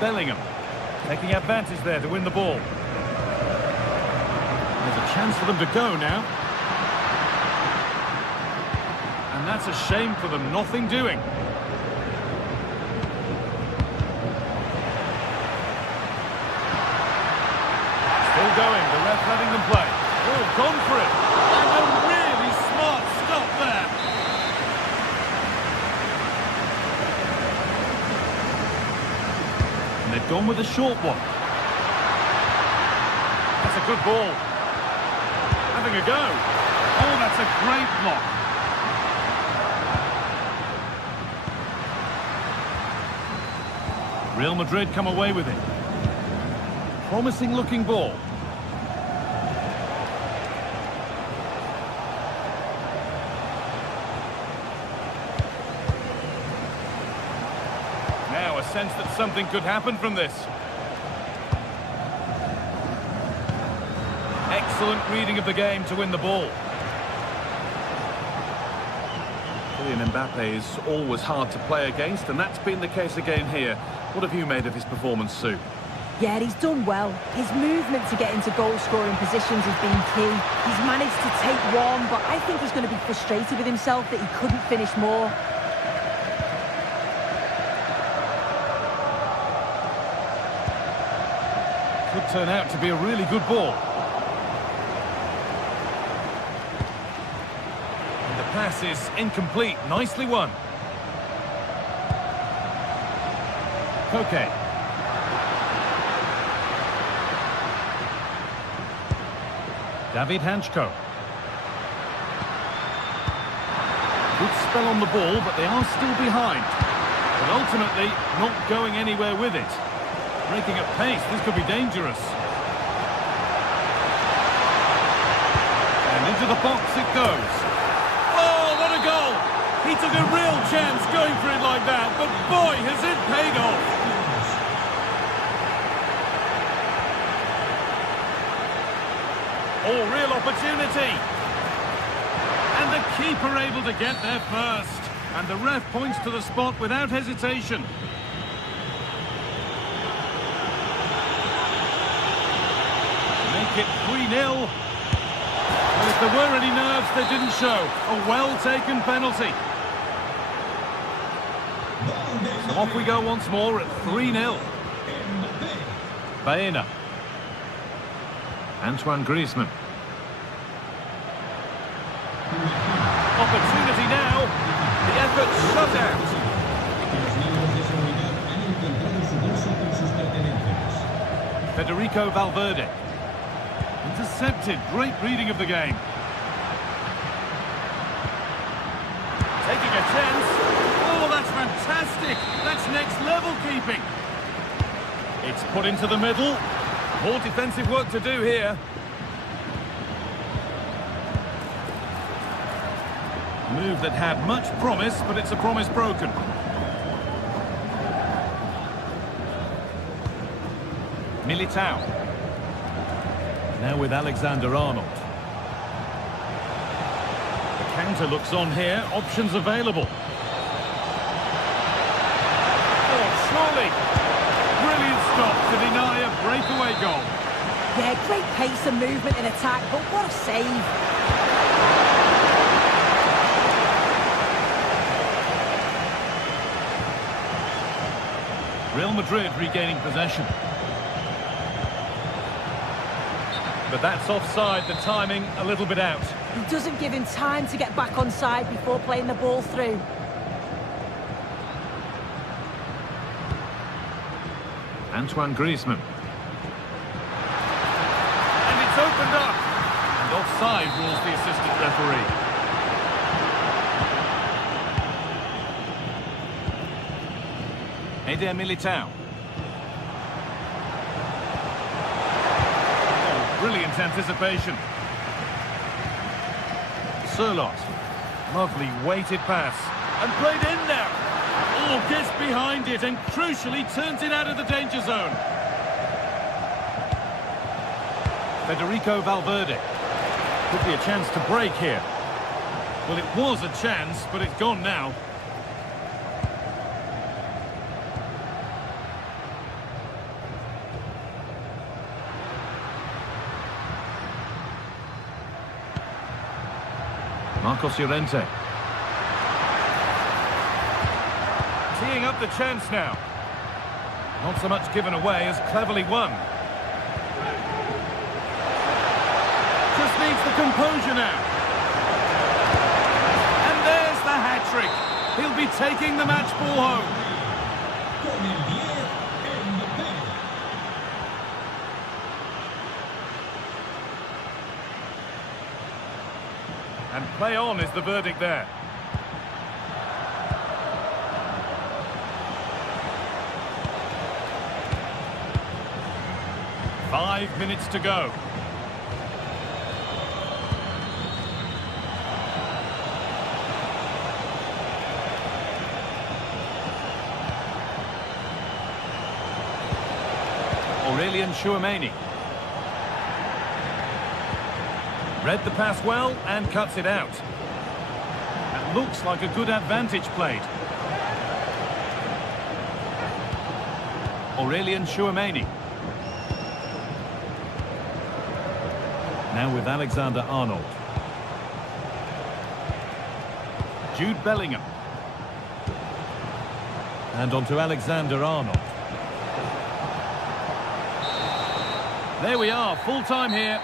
Bellingham taking advantage there to win the ball. There's a chance for them to go now. And that's a shame for them, nothing doing. Still going, the ref letting them play. Oh, gone for it. And a really smart stop there. And they've gone with a short one. That's a good ball. Having a go. Oh, that's a great block. Real Madrid come away with it. Promising looking ball. Now a sense that something could happen from this. Excellent reading of the game to win the ball. Kylian Mbappe is always hard to play against, and that's been the case again here. What have you made of his performance, Sue? Yeah, he's done well. His movement to get into goal-scoring positions has been key. He's managed to take one, but I think he's going to be frustrated with himself that he couldn't finish more. Could turn out to be a really good ball. And the pass is incomplete. Nicely won. Koke. David Hanchko. Good spell on the ball, but they are still behind. But ultimately, not going anywhere with it. Breaking at pace, this could be dangerous. And into the box it goes. Oh, what a goal! He took a real chance going for it like that, but boy, has it paid off! Oh, real opportunity. And the keeper able to get there first. And the ref points to the spot without hesitation. it 3-0. Well, if there were any nerves, they didn't show. A well-taken penalty. So off we go once more at 3-0. Baena. Antoine Griezmann. Opportunity now. The effort shut out. Federico Valverde. Intercepted. Great reading of the game. Taking a chance. Oh, that's fantastic. That's next level keeping. It's put into the middle. More defensive work to do here. Move that had much promise, but it's a promise broken. Militao. Now with Alexander-Arnold. The counter looks on here. Options available. Oh, surely. Brilliant stop to deny a breakaway goal. Yeah, great pace and movement in attack, but what a save. Real Madrid regaining possession. But that's offside, the timing a little bit out. He doesn't give him time to get back on side before playing the ball through. Antoine Griezmann. And it's opened up. And offside rules the assistant referee. Eder Militao. Brilliant anticipation. Surlot. Lovely weighted pass. And played in now. Oh, gets behind it and crucially turns it out of the danger zone. Federico Valverde. Could be a chance to break here. Well, it was a chance, but it's gone now. Marcos Llorente. Teeing up the chance now. Not so much given away as cleverly won. Just needs the composure now. And there's the hat-trick. He'll be taking the match ball home. And play on is the verdict there. Five minutes to go. Aurelien Tchouameni. Read the pass well and cuts it out. That looks like a good advantage played. Aurelien Tchouameni. Now with Alexander-Arnold. Jude Bellingham. And on to Alexander-Arnold. There we are, full time here.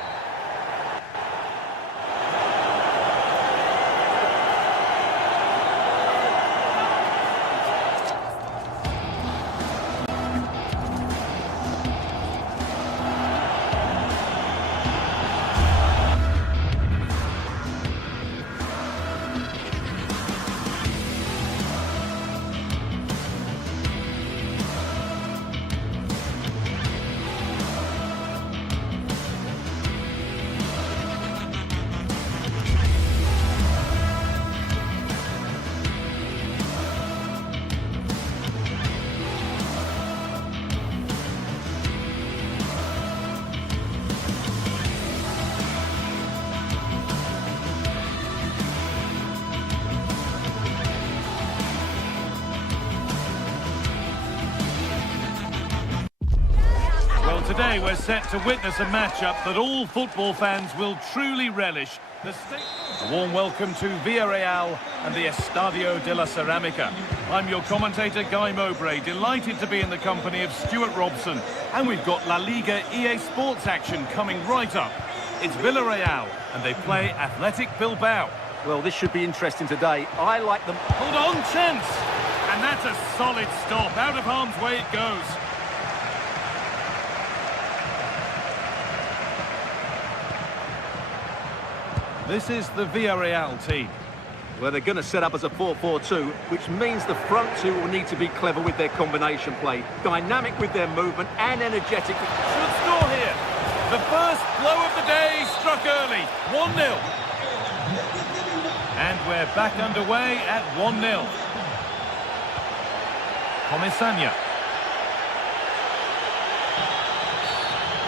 Well, today we're set to witness a matchup that all football fans will truly relish. A warm welcome to Villarreal and the Estadio de la Ceramica. I'm your commentator, Guy Mowbray, delighted to be in the company of Stuart Robson. And we've got La Liga EA Sports action coming right up. It's Villarreal, and they play Athletic Bilbao. Well, this should be interesting today. I like them. Hold on, chance! And that's a solid stop. Out of harm's way it goes. This is the Villarreal team. Well, they're going to set up as a 4-4-2, which means the front two will need to be clever with their combination play, dynamic with their movement and energetic. Should score here. The first blow of the day struck early. 1-0. And we're back underway at 1-0. Comesaña.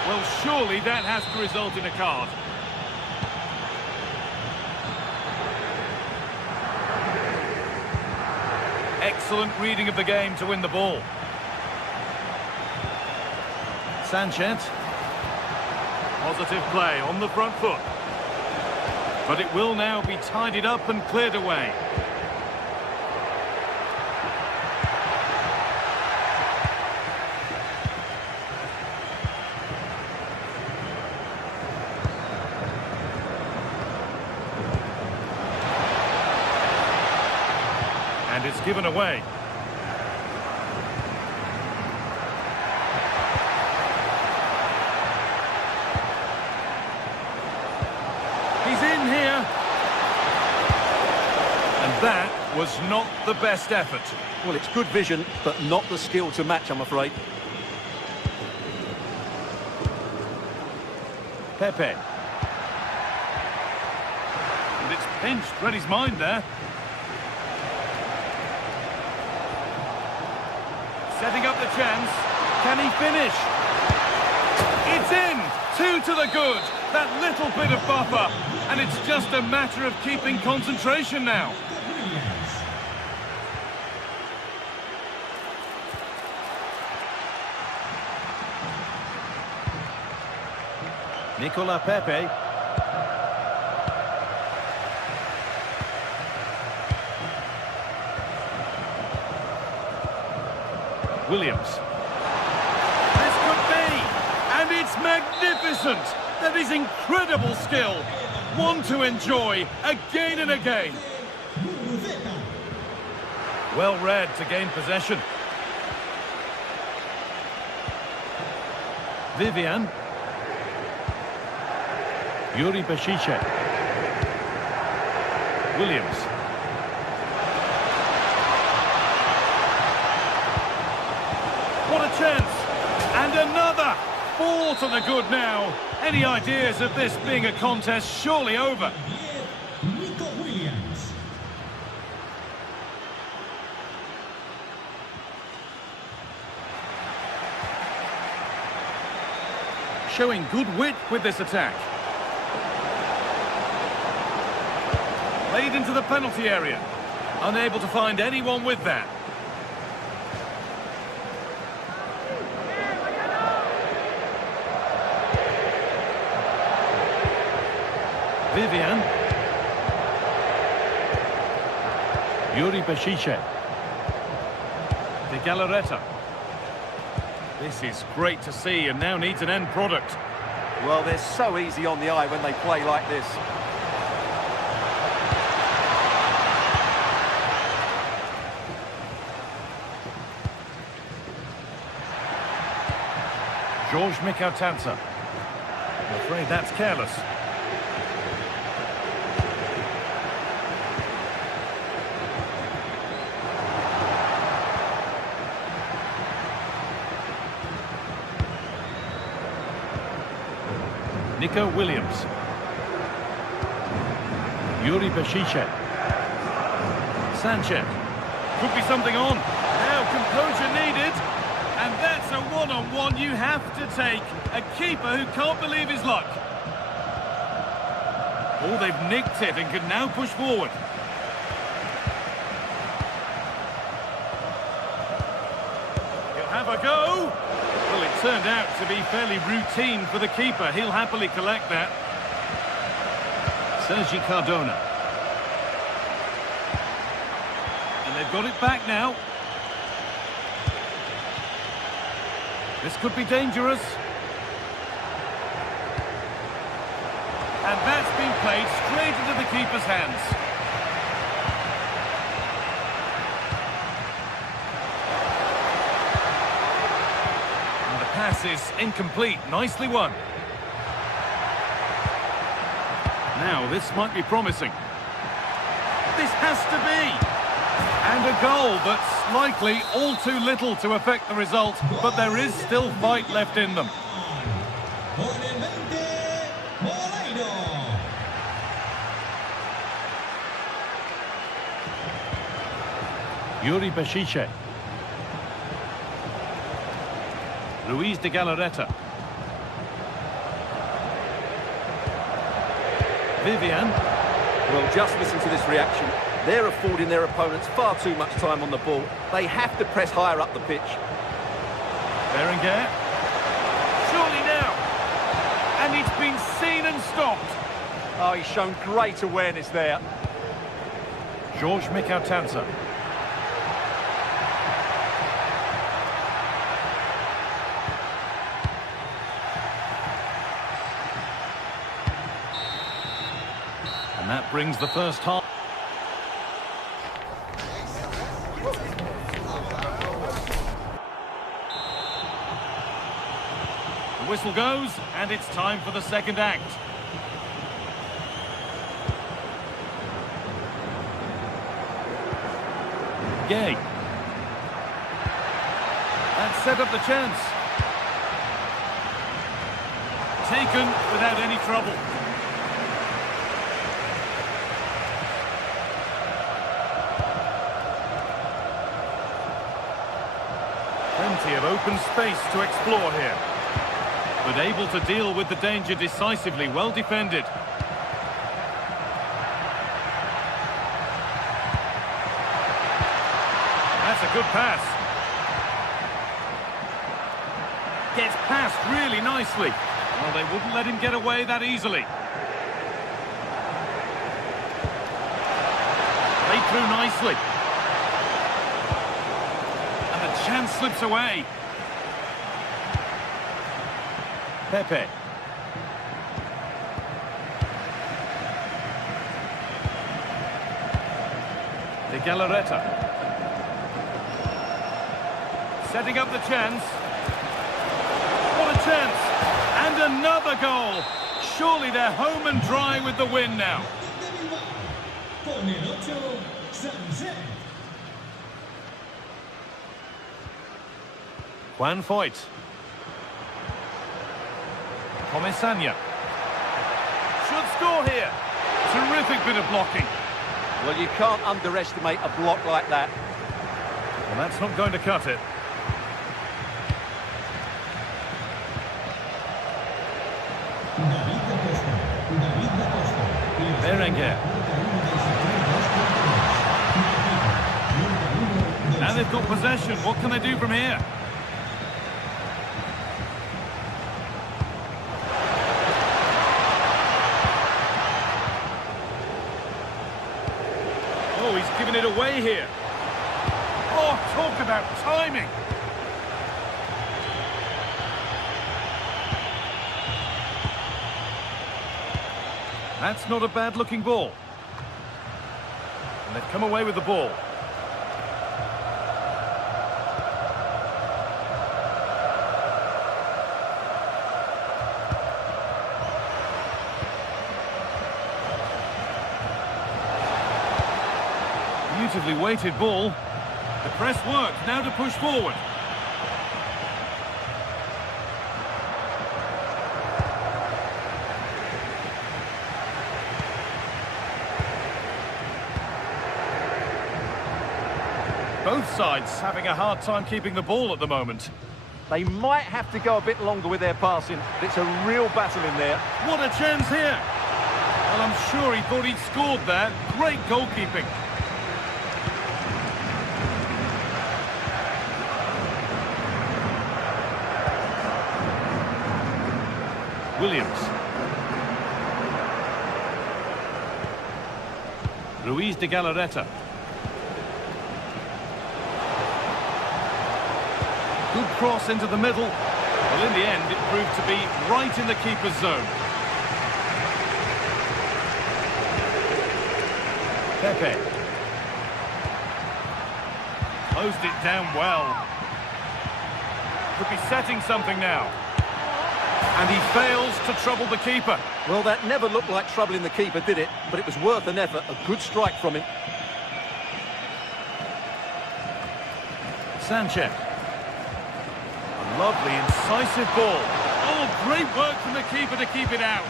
Well, surely that has to result in a card. Excellent reading of the game to win the ball. Sanchez. Positive play on the front foot. But it will now be tidied up and cleared away. And it's given away. He's in here. And that was not the best effort. Well, it's good vision, but not the skill to match, I'm afraid. Pepe. And it's pinched, read his mind there. Setting up the chance. Can he finish? It's in! 2 to the good. That little bit of buffer. And it's just a matter of keeping concentration now. Nicola Pepe. Williams. This could be, and it's magnificent. That is incredible skill. One to enjoy again and again. Well read to gain possession. Vivian. Yuri Bashice. Williams. What a chance! And another! 4 to the good now. Any ideas of this being a contest surely over? Showing good wit with this attack. Played into the penalty area. Unable to find anyone with that. Vivian. Yuri Bashice. De Galarreta. This is great to see and now needs an end product. Well, they're so easy on the eye when they play like this. George Mikautanza. I'm afraid that's careless. Nico Williams. Yuri Bashice. Sanchez. Could be something on. Now composure needed. And that's a one-on-one you have to take. A keeper who can't believe his luck. Oh, they've nicked it and can now push forward. He'll have a go. Well, it turned out to be fairly routine for the keeper. He'll happily collect that. Sergi Cardona. And they've got it back now. This could be dangerous. And that's been played straight into the keeper's hands. And the pass is incomplete. Nicely won. Now, this might be promising. This has to be. And a goal that's likely all too little to affect the result, but there is still fight left in them. Yuri Beshiche. Luis de Galarreta. Vivian. Well, just listen to this reaction. They're affording their opponents far too much time on the ball. They have to press higher up the pitch. Berenguer. Surely now. And it's been seen and stopped. Oh, he's shown great awareness there. Georges Mikautanza. And that brings the first half. The whistle goes, and it's time for the second act. Gay. That set up the chance. Taken without any trouble. Plenty of open space to explore here. But able to deal with the danger decisively, well defended. That's a good pass. Gets past really nicely. Well, they wouldn't let him get away that easily. Played through nicely. And the chance slips away. Pepe. De Galarreta. Setting up the chance. What a chance! And another goal! Surely they're home and dry with the win now. Juan Foyt. Comesania. Should score here. Terrific bit of blocking. Well, you can't underestimate a block like that. Well, that's not going to cut it. Berenguer. Now they've got possession. What can they do from here? Oh, he's given it away here. Oh, talk about timing. That's not a bad-looking ball. And they've come away with the ball. Beautifully weighted ball. The press works, now to push forward. Both sides having a hard time keeping the ball at the moment. They might have to go a bit longer with their passing. It's a real battle in there. What a chance here! Well, I'm sure he thought he'd scored there. Great goalkeeping. Williams. Ruiz de Galarreta. Good cross into the middle. Well, in the end, it proved to be right in the keeper's zone. Pepe. Closed it down well. Could be setting something now. And he fails to trouble the keeper. Well, that never looked like troubling the keeper, did it? But it was worth an effort. A good strike from him. Sanchez. A lovely, incisive ball. Oh, great work from the keeper to keep it out.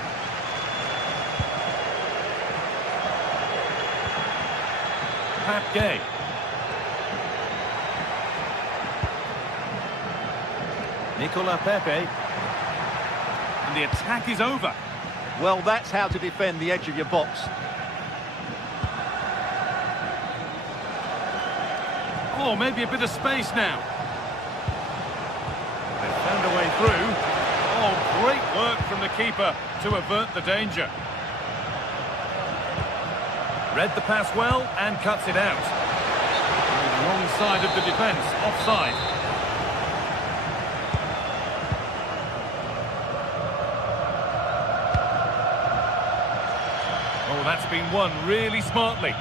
Pat Gay. Nicola Pepe. And the attack is over. Well, that's how to defend the edge of your box. Oh, maybe a bit of space now. They've found a way through. Oh, great work from the keeper to avert the danger. Read the pass well and cuts it out. On the wrong side of the defence, offside. Oh, that's been won really smartly.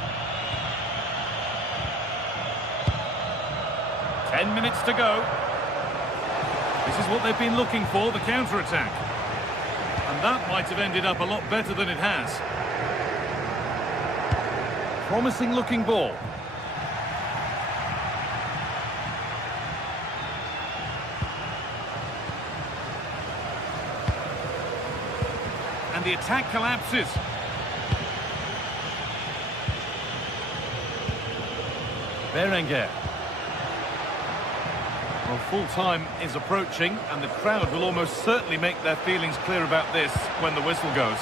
10 minutes to go. This is what they've been looking for, the counter-attack. And that might have ended up a lot better than it has. Promising looking ball. And the attack collapses. Berenguer. Well, full-time is approaching, and the crowd will almost certainly make their feelings clear about this when the whistle goes.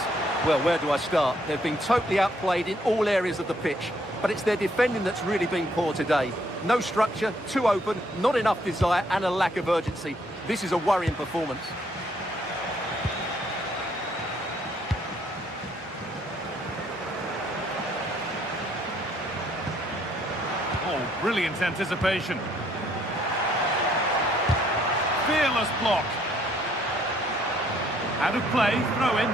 Well, where do I start? They've been totally outplayed in all areas of the pitch, but it's their defending that's really been poor today. No structure, too open, not enough desire, and a lack of urgency. This is a worrying performance. Oh, brilliant anticipation. Fearless block. Out of play, throw in.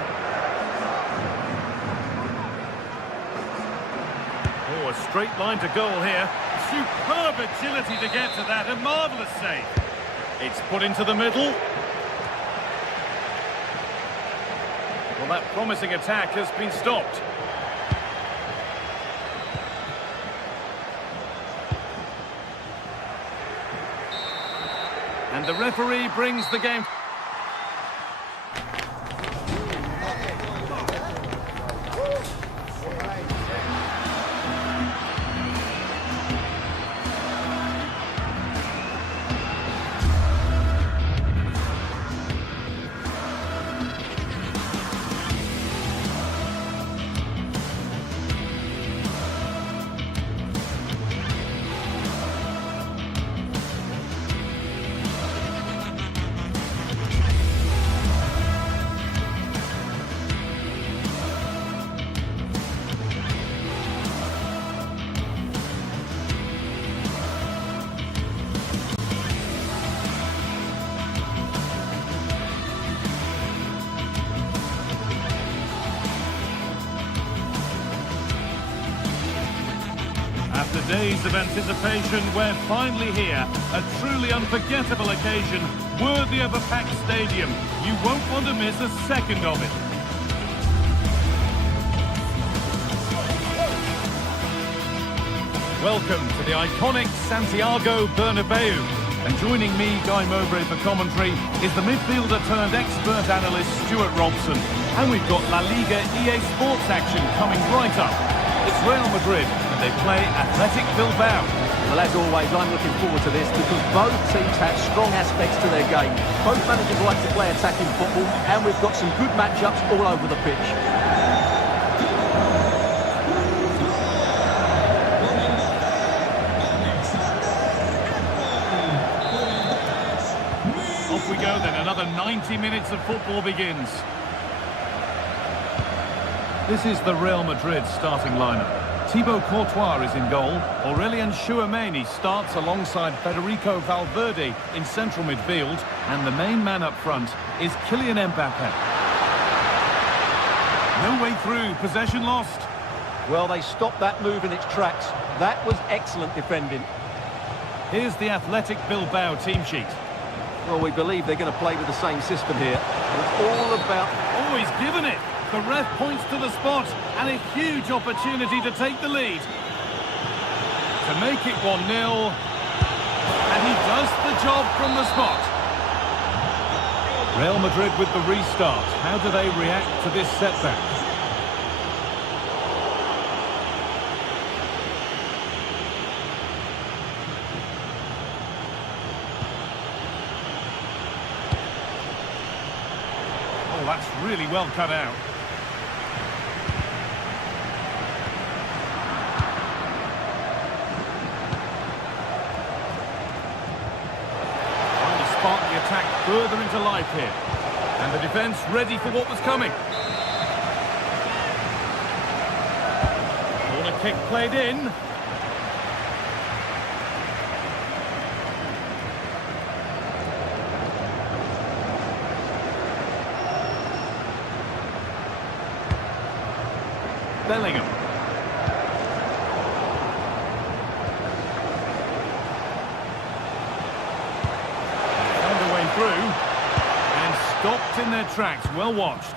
Oh, a straight line to goal here. Superb agility to get to that. A marvellous save. It's put into the middle. Well, that promising attack has been stopped. And the referee brings the game. After days of anticipation, we're finally here. A truly unforgettable occasion, worthy of a packed stadium. You won't want to miss a second of it. Welcome to the iconic Santiago Bernabeu. And joining me, Guy Mowbray, for commentary, is the midfielder turned expert analyst Stuart Robson. And we've got La Liga EA Sports action coming right up. It's Real Madrid, and they play Athletic Bilbao. Well, as always, I'm looking forward to this because both teams have strong aspects to their game. Both managers like to play attacking football, and we've got some good matchups all over the pitch. Off we go then, another 90 minutes of football begins. This is the Real Madrid starting lineup. Thibaut Courtois is in goal. Aurélien Tchouameni starts alongside Federico Valverde in central midfield. And the main man up front is Kylian Mbappe. No way through, possession lost. Well, they stopped that move in its tracks. That was excellent defending. Here's the Athletic Bilbao team sheet. Well, we believe they're going to play with the same system here. It's all about... Oh, he's given it. The ref points to the spot, and a huge opportunity to take the lead. To make it 1-0, and he does the job from the spot. Real Madrid with the restart. How do they react to this setback? Oh, that's really well cut out. Spark the attack further into life here. And the defence ready for what was coming. Corner kick played in. Bellingham. Through and stopped in their tracks. Well watched.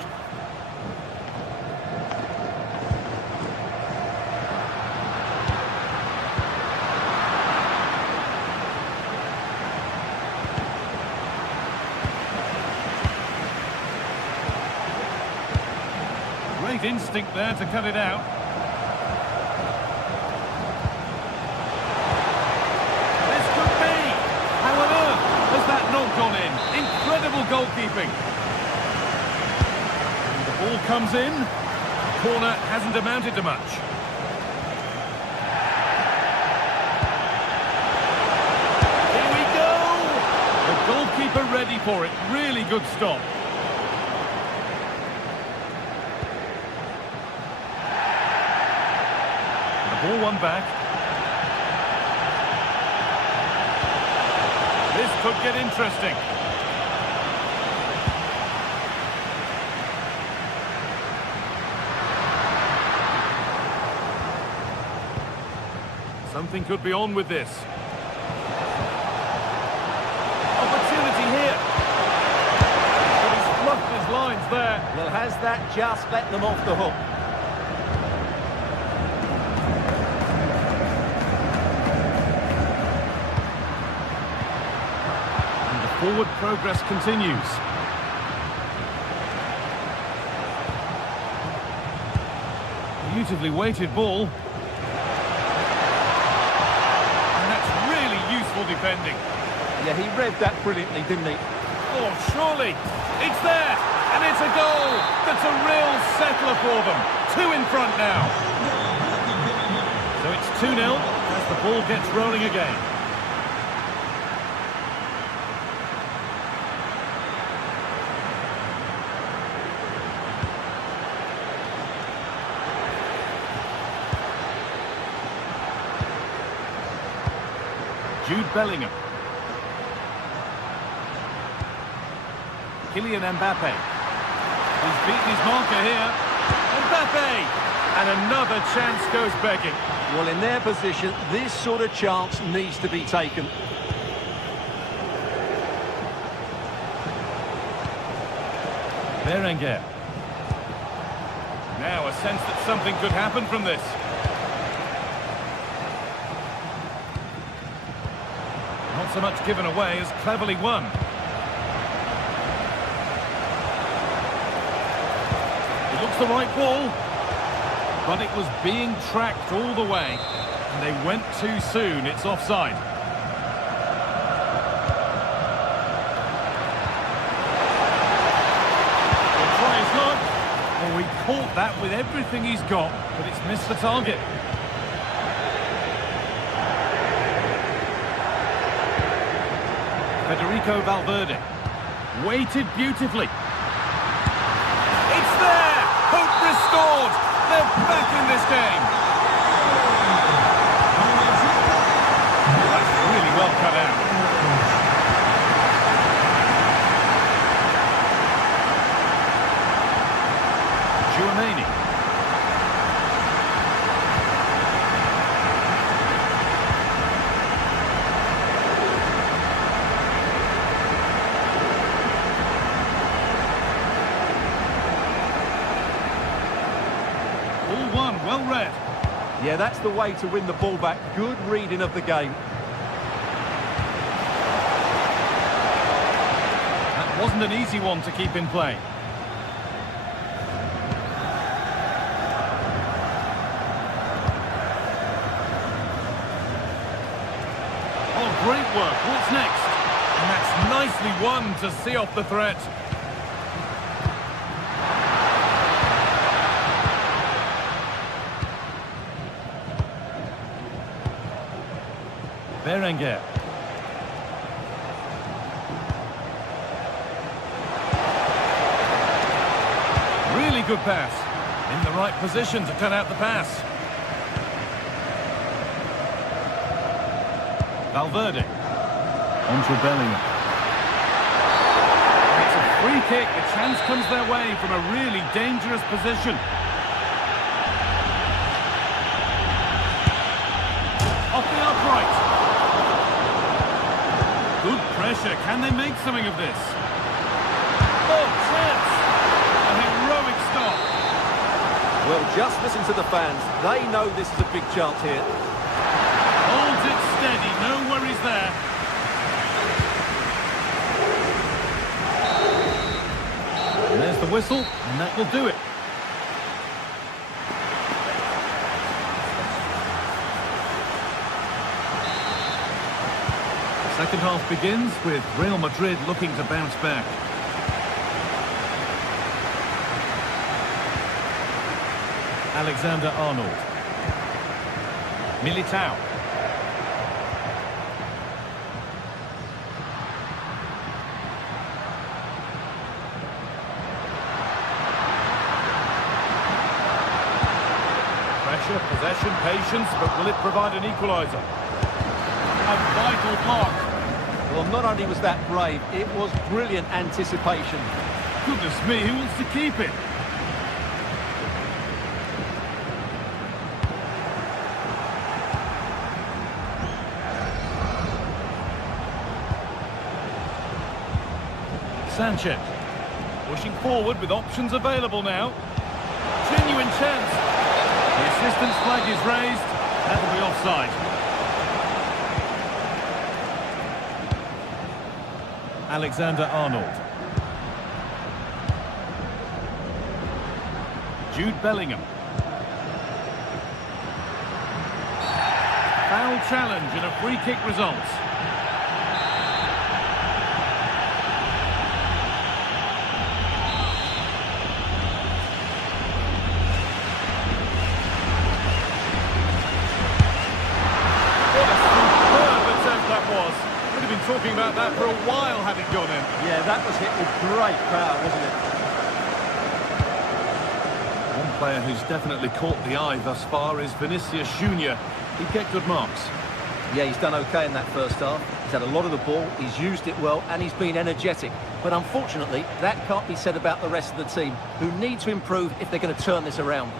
Great instinct there to cut it out. Gone in. Incredible goalkeeping. And the ball comes in. Corner hasn't amounted to much. Here we go. The goalkeeper ready for it. Really good stop. The ball won back. This could get interesting. Something could be on with this. Opportunity here. But he's fluffed his lines there. Well, has that just let them off the hook? Forward progress continues. Beautifully weighted ball. And that's really useful defending. Yeah, he read that brilliantly, didn't he? Oh, surely. It's there. And it's a goal. That's a real settler for them. 2 in front now. So it's 2-0 as the ball gets rolling again. Jude Bellingham. Kylian Mbappe. He's beaten his marker here. Mbappe! And another chance goes begging. Well, in their position, this sort of chance needs to be taken. Berenguer. Now a sense that something could happen from this. Not so much given away as cleverly won. It looks the right ball, but it was being tracked all the way, and they went too soon. It's offside. He'll try his luck. Oh, he caught that with everything he's got, but it's missed the target. Federico Valverde. Weighted beautifully. It's there! Hope restored! scored! They're back in this game! That's really well cut out. Chouameni. Well read. Yeah, that's the way to win the ball back. Good reading of the game. That wasn't an easy one to keep in play. Oh, great work. What's next? And that's nicely won to see off the threat. Berenguer. Really good pass. In the right position to cut out the pass. Valverde. Onto Bellingham. It's a free kick. The chance comes their way from a really dangerous position. Off the upright. Good pressure. Can they make something of this? Oh, chance! A heroic stop. Well, just listen to the fans. They know this is a big chance here. Holds it steady. No worries there. And there's the whistle, and that will do it. Second half begins with Real Madrid looking to bounce back. Alexander-Arnold. Militao. Pressure, possession, patience, but will it provide an equaliser? A vital block. Well, not only was that brave, it was brilliant anticipation. Goodness me, who wants to keep it? Sanchez. Pushing forward with options available now. Genuine chance. The assistant's flag is raised. That'll be offside. Alexander-Arnold. Jude Bellingham. Foul challenge and a free kick results. What a superb attempt that was. We'd have been talking about that for a while had it gone in. Yeah, that was hit with great power, wasn't it? One player who's definitely caught the eye thus far is Vinicius Junior. He'd get good marks. Yeah, he's done okay in that first half. He's had a lot of the ball, he's used it well, and he's been energetic. But unfortunately, that can't be said about the rest of the team, who need to improve if they're going to turn this around.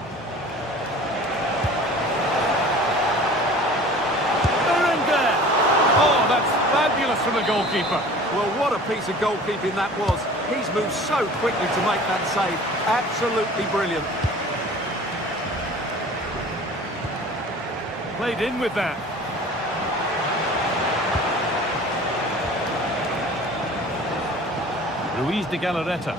Berenguer! Oh, that's fabulous from the goalkeeper. Well, what a piece of goalkeeping that was. He's moved so quickly to make that save. Absolutely brilliant. Played in with that. Luis de Galarreta.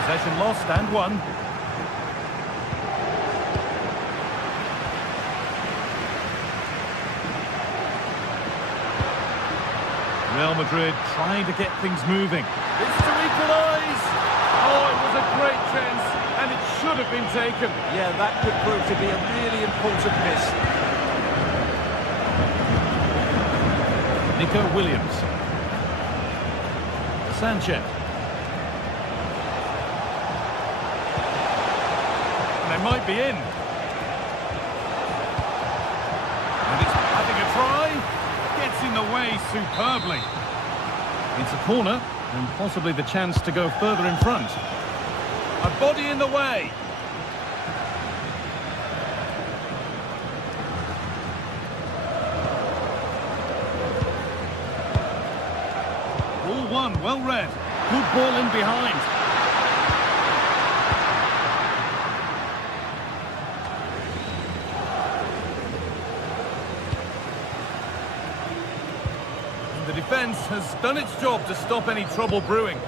Possession lost and won. Real Madrid trying to get things moving. It's to equalise! Oh, it was a great chance, and it should have been taken. Yeah, that could prove to be a really important miss. Nico Williams. Sanchez. They might be in. And it's having a try. Gets in the way superbly. It's a corner, and possibly the chance to go further in front. A body in the way. Ball one, well read. Good ball in behind. The defence has done its job to stop any trouble brewing.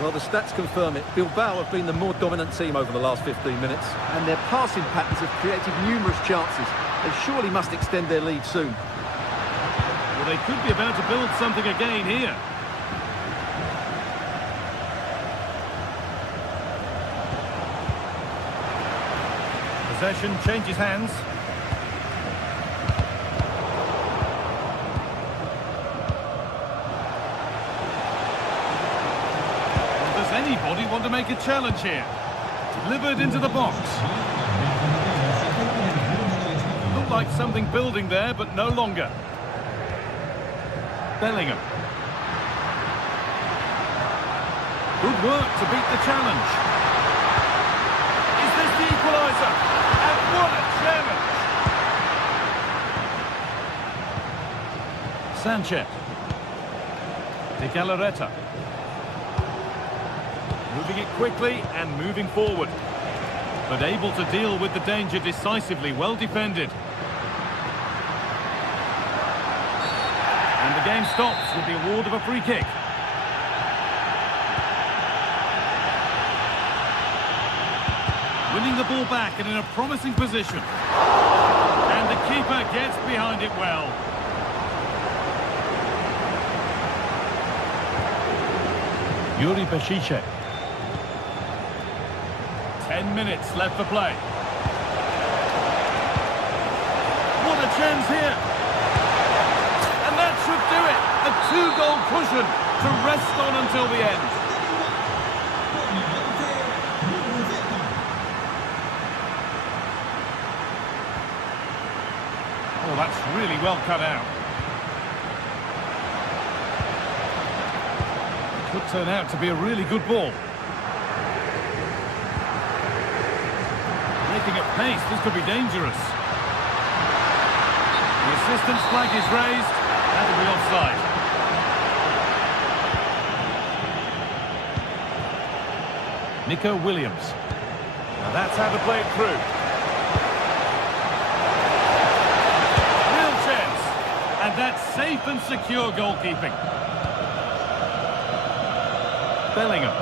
Well, the stats confirm it. Bilbao have been the more dominant team over the last 15 minutes, and their passing patterns have created numerous chances. They surely must extend their lead soon. Well, they could be about to build something again here. Possession changes hands. Does anybody want to make a challenge here? Delivered into the box. Looked like something building there, but no longer. Bellingham. Good work to beat the challenge. Is this the equaliser? And what a challenge! Sanchez. De Galarreta. Moving it quickly and moving forward. But able to deal with the danger decisively, well defended. And the game stops with the award of a free kick. Winning the ball back and in a promising position. And the keeper gets behind it well. Yuri Bešiček. 10 minutes left for play. What a chance here. And that should do it. A 2-goal cushion to rest on until the end. Oh, that's really well cut out. It could turn out to be a really good ball. Making at pace, this could be dangerous. The assistant's flag is raised. That'll be offside. Nico Williams. Now that's how to play it through. Real chance. And that's safe and secure goalkeeping. Bellingham.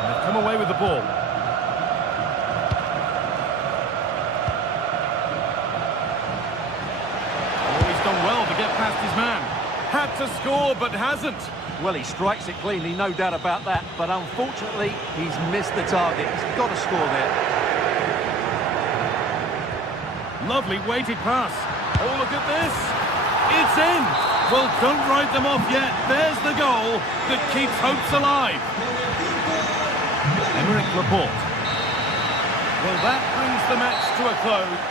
And they've come away with the ball. Oh, he's done well to get past his man. Had to score, but hasn't. Well, he strikes it cleanly, no doubt about that. But unfortunately, he's missed the target. He's got to score there. Lovely weighted pass. Oh, look at this. It's in. Well, don't write them off yet. There's the goal that keeps hopes alive. Emerick Laporte. Well, that brings the match to a close.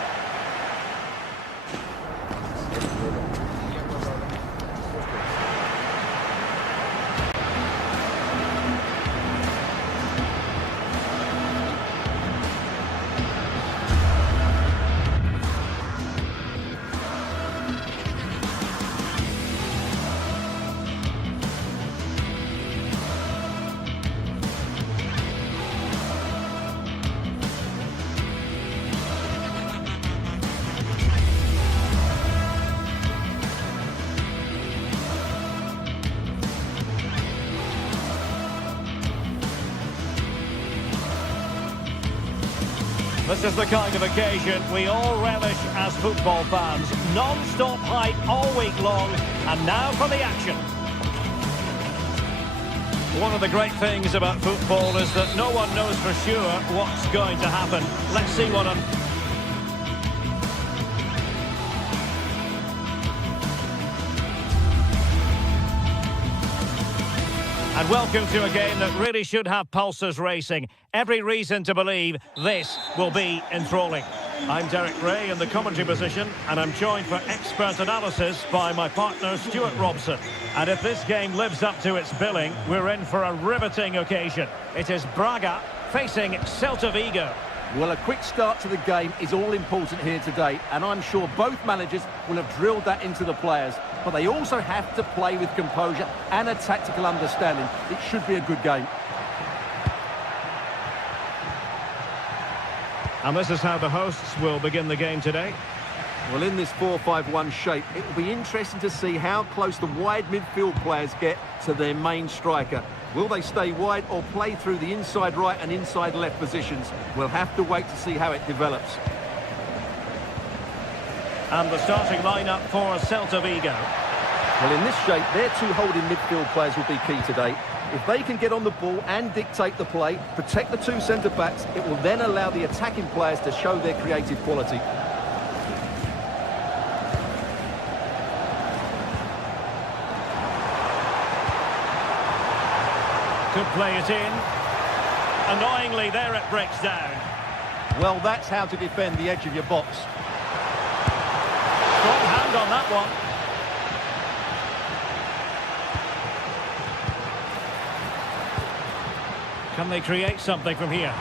This is the kind of occasion we all relish as football fans. Non-stop hype all week long, and now for the action. One of the great things about football is that no one knows for sure what's going to happen. Let's see what And welcome to a game that really should have pulses racing. Every reason to believe this will be enthralling. I'm Derek Ray in the commentary position, and I'm joined for expert analysis by my partner Stuart Robson. And if this game lives up to its billing, we're in for a riveting occasion. It is Braga facing Celta Vigo. Well, a quick start to the game is all important here today, and I'm sure both managers will have drilled that into the players. But they also have to play with composure and a tactical understanding. It should be a good game. And this is how the hosts will begin the game today. Well, in this 4-5-1 shape, it will be interesting to see how close the wide midfield players get to their main striker. Will they stay wide or play through the inside right and inside left positions? We'll have to wait to see how it develops. And the starting lineup for Celta Vigo. Well, in this shape, their two holding midfield players will be key today. If they can get on the ball and dictate the play, protect the two centre-backs, it will then allow the attacking players to show their creative quality. Could play it in. Annoyingly, there it breaks down. Well, that's how to defend the edge of your box. Strong hand on that one. Can they create something from here?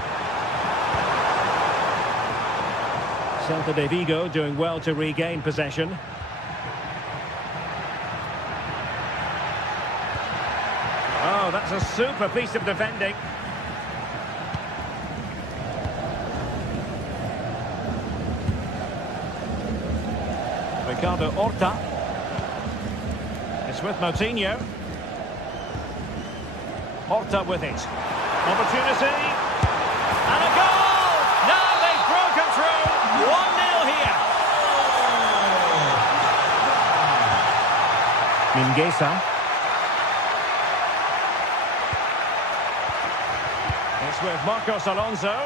Celta de Vigo doing well to regain possession. Oh, that's a super piece of defending. Ricardo Horta. It's with Moutinho. Horta with it. Opportunity. And a goal! Now they've broken through. 1-0 here. Mingueza. It's with Marcos Alonso.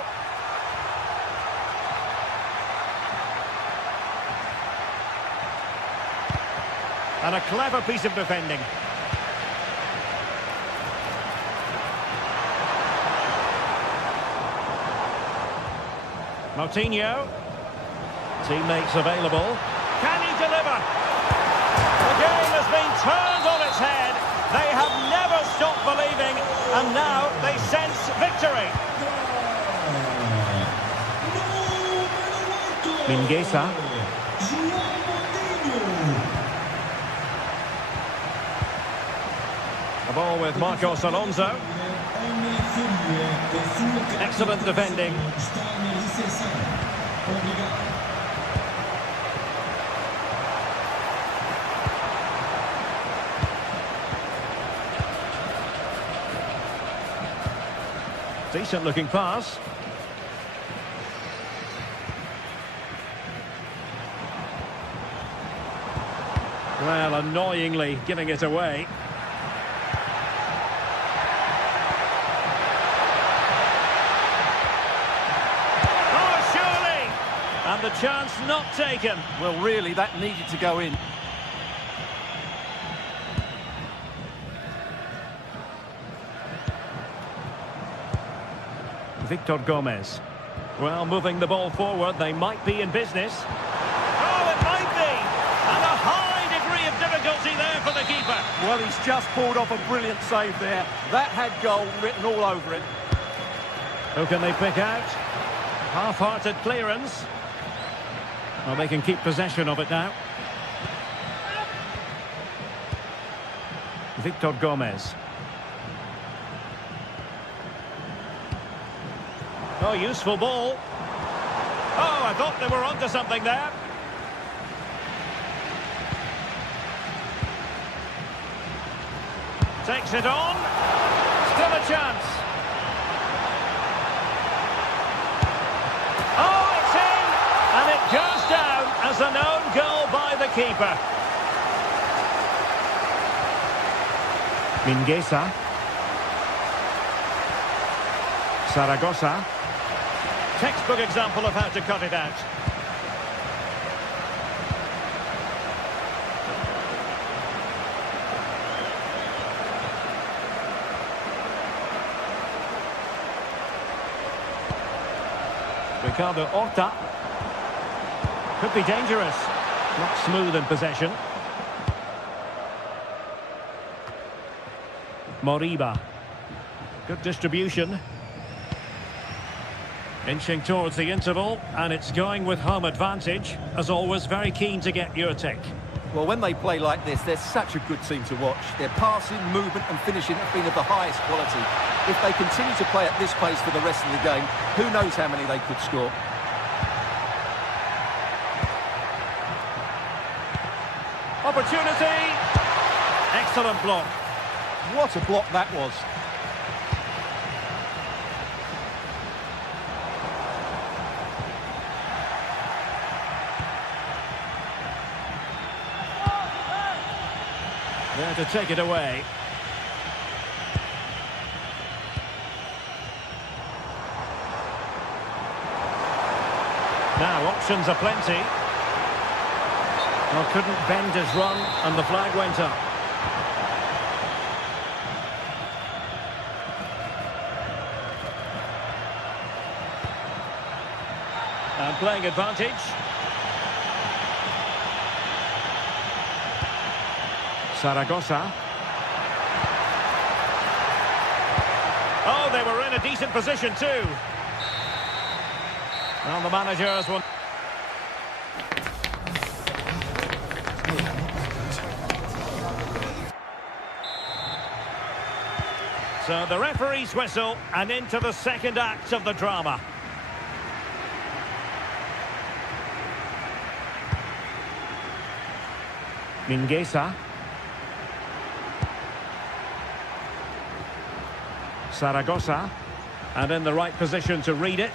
And a clever piece of defending. Moutinho. Teammates available. Can he deliver? The game has been turned on its head. They have never stopped believing, and now they sense victory. Mingueza. The ball with Marcos Alonso. Excellent defending. Decent looking pass. Well, annoyingly giving it away. And the chance not taken. Well, really, that needed to go in. Victor Gomez. Well, moving the ball forward, they might be in business. Oh, it might be! And a high degree of difficulty there for the keeper. Well, he's just pulled off a brilliant save there. That had goal written all over it. Who can they pick out? Half-hearted clearance. Well, they can keep possession of it now. Victor Gomez. Oh, useful ball. Oh, I thought they were onto something there. Takes it on. Still a chance. Oh, it's in! And it goes down as an own goal by the keeper. Mingueza. Zaragoza. Textbook example of how to cut it out. Ricardo Horta. Could be dangerous. Not smooth in possession. Moriba. Good distribution. Inching towards the interval, and it's going with home advantage. As always, very keen to get your take. Well, when they play like this, they're such a good team to watch. Their passing, movement and finishing have been of the highest quality. If they continue to play at this pace for the rest of the game, who knows how many they could score. Opportunity! Excellent block. What a block that was. There to take it away. Now options are plenty. Well, couldn't bend his run and the flag went up. And playing advantage. Zaragoza. Oh, they were in a decent position too. Well, the managers will... So the referee's whistle, and into the second act of the drama. Mingueza. Zaragoza, and in the right position to read it.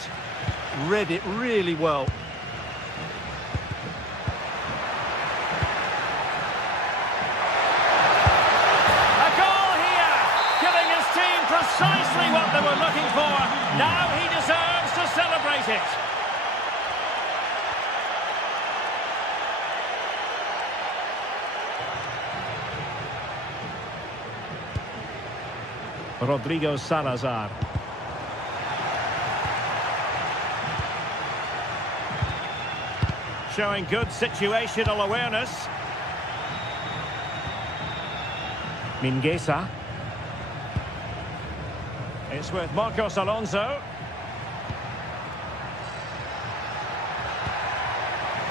Read it really well. A goal here, giving his team precisely what they were looking for. Now he deserves to celebrate it. Rodrigo Salazar. Showing good situational awareness. Mingueza. It's with Marcos Alonso.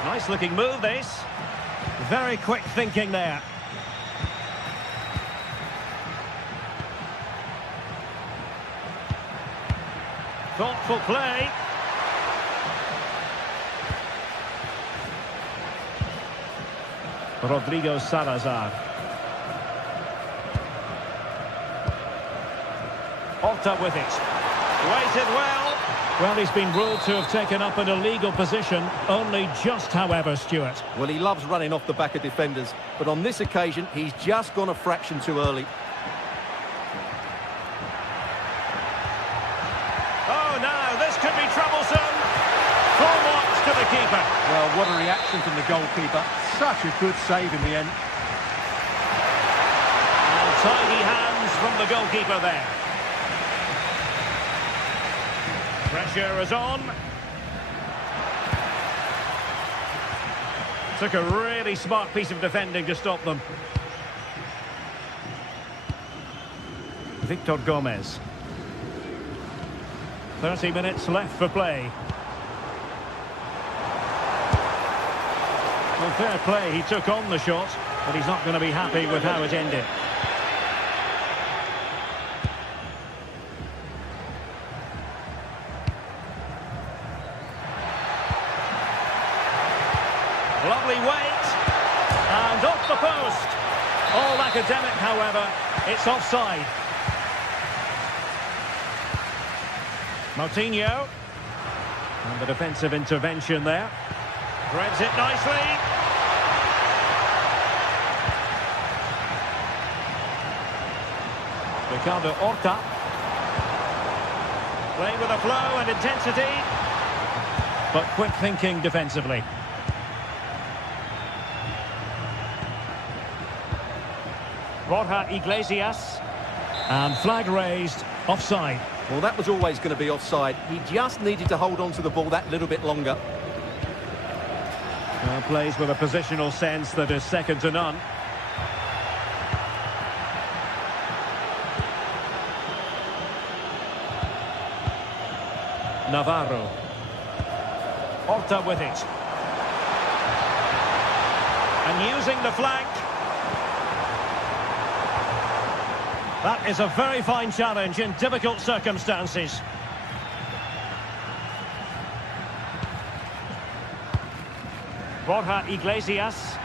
Nice looking move this. Very quick thinking there. Thoughtful play. Rodrigo Salazar. Horta with it. Waited well. Well, he's been ruled to have taken up an illegal position. Only just, however, Stuart. Well, he loves running off the back of defenders, but on this occasion, he's just gone a fraction too early. Could be troublesome. Full marks to the keeper. Well, what a reaction from the goalkeeper. Such a good save in the end. And tidy hands from the goalkeeper there. Pressure is on. Took a really smart piece of defending to stop them. Victor Gomez. 30 minutes left for play. Well, fair play, he took on the shot, but he's not going to be happy with how it ended. Lovely weight, and off the post. All academic, however, it's offside. Moutinho. And the defensive intervention there. Threads it nicely. Ricardo Horta. Playing with a flow and intensity. But quick thinking defensively. Borja Iglesias. And flag raised, offside. Well, that was always going to be offside. He just needed to hold on to the ball that little bit longer. Well, plays with a positional sense that is second to none. Navarro. Horta with it. And using the flank. That is a very fine challenge in difficult circumstances. Borja Iglesias.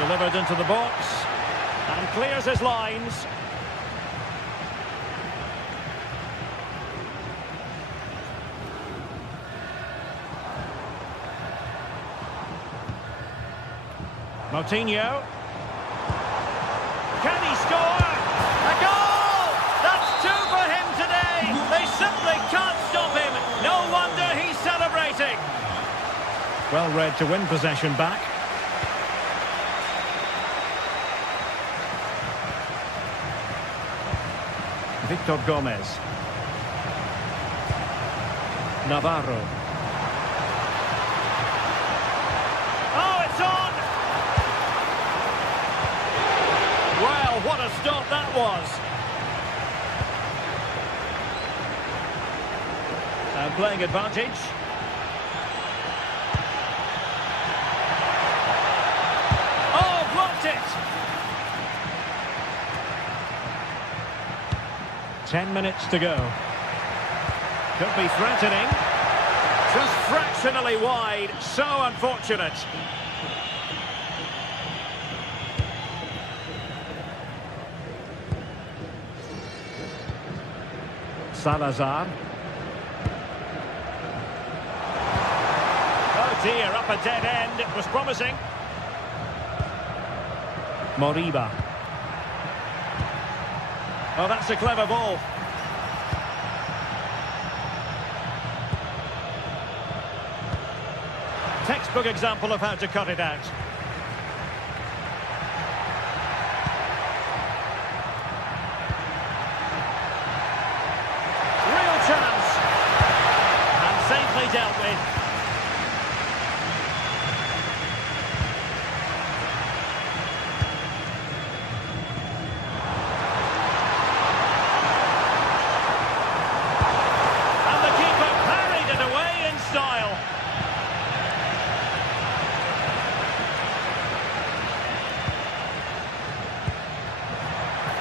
Delivered into the box. And clears his lines. Moutinho. Can he score? A goal! That's two for him today. They simply can't stop him. No wonder he's celebrating. Well read to win possession back. Victor Gomez. Navarro. Oh, it's on! Well, what a stop that was. And playing advantage. Oh, blocked it! 10 minutes to go. Could be threatening. Just fractionally wide. So unfortunate. Salazar. Oh dear, up a dead end. It was promising. Moriba. Oh, that's a clever ball. Textbook example of how to cut it out. Real chance. And safely dealt with.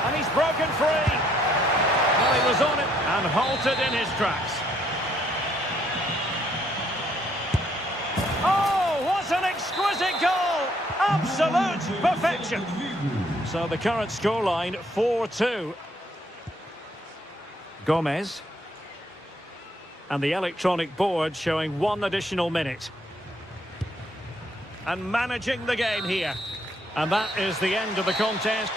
And he's broken free. Well, he was on it and halted in his tracks. Oh, what an exquisite goal! Absolute perfection. So the current scoreline, 4-2. Gomez. And the electronic board showing 1 additional minute. And managing the game here. And that is the end of the contest.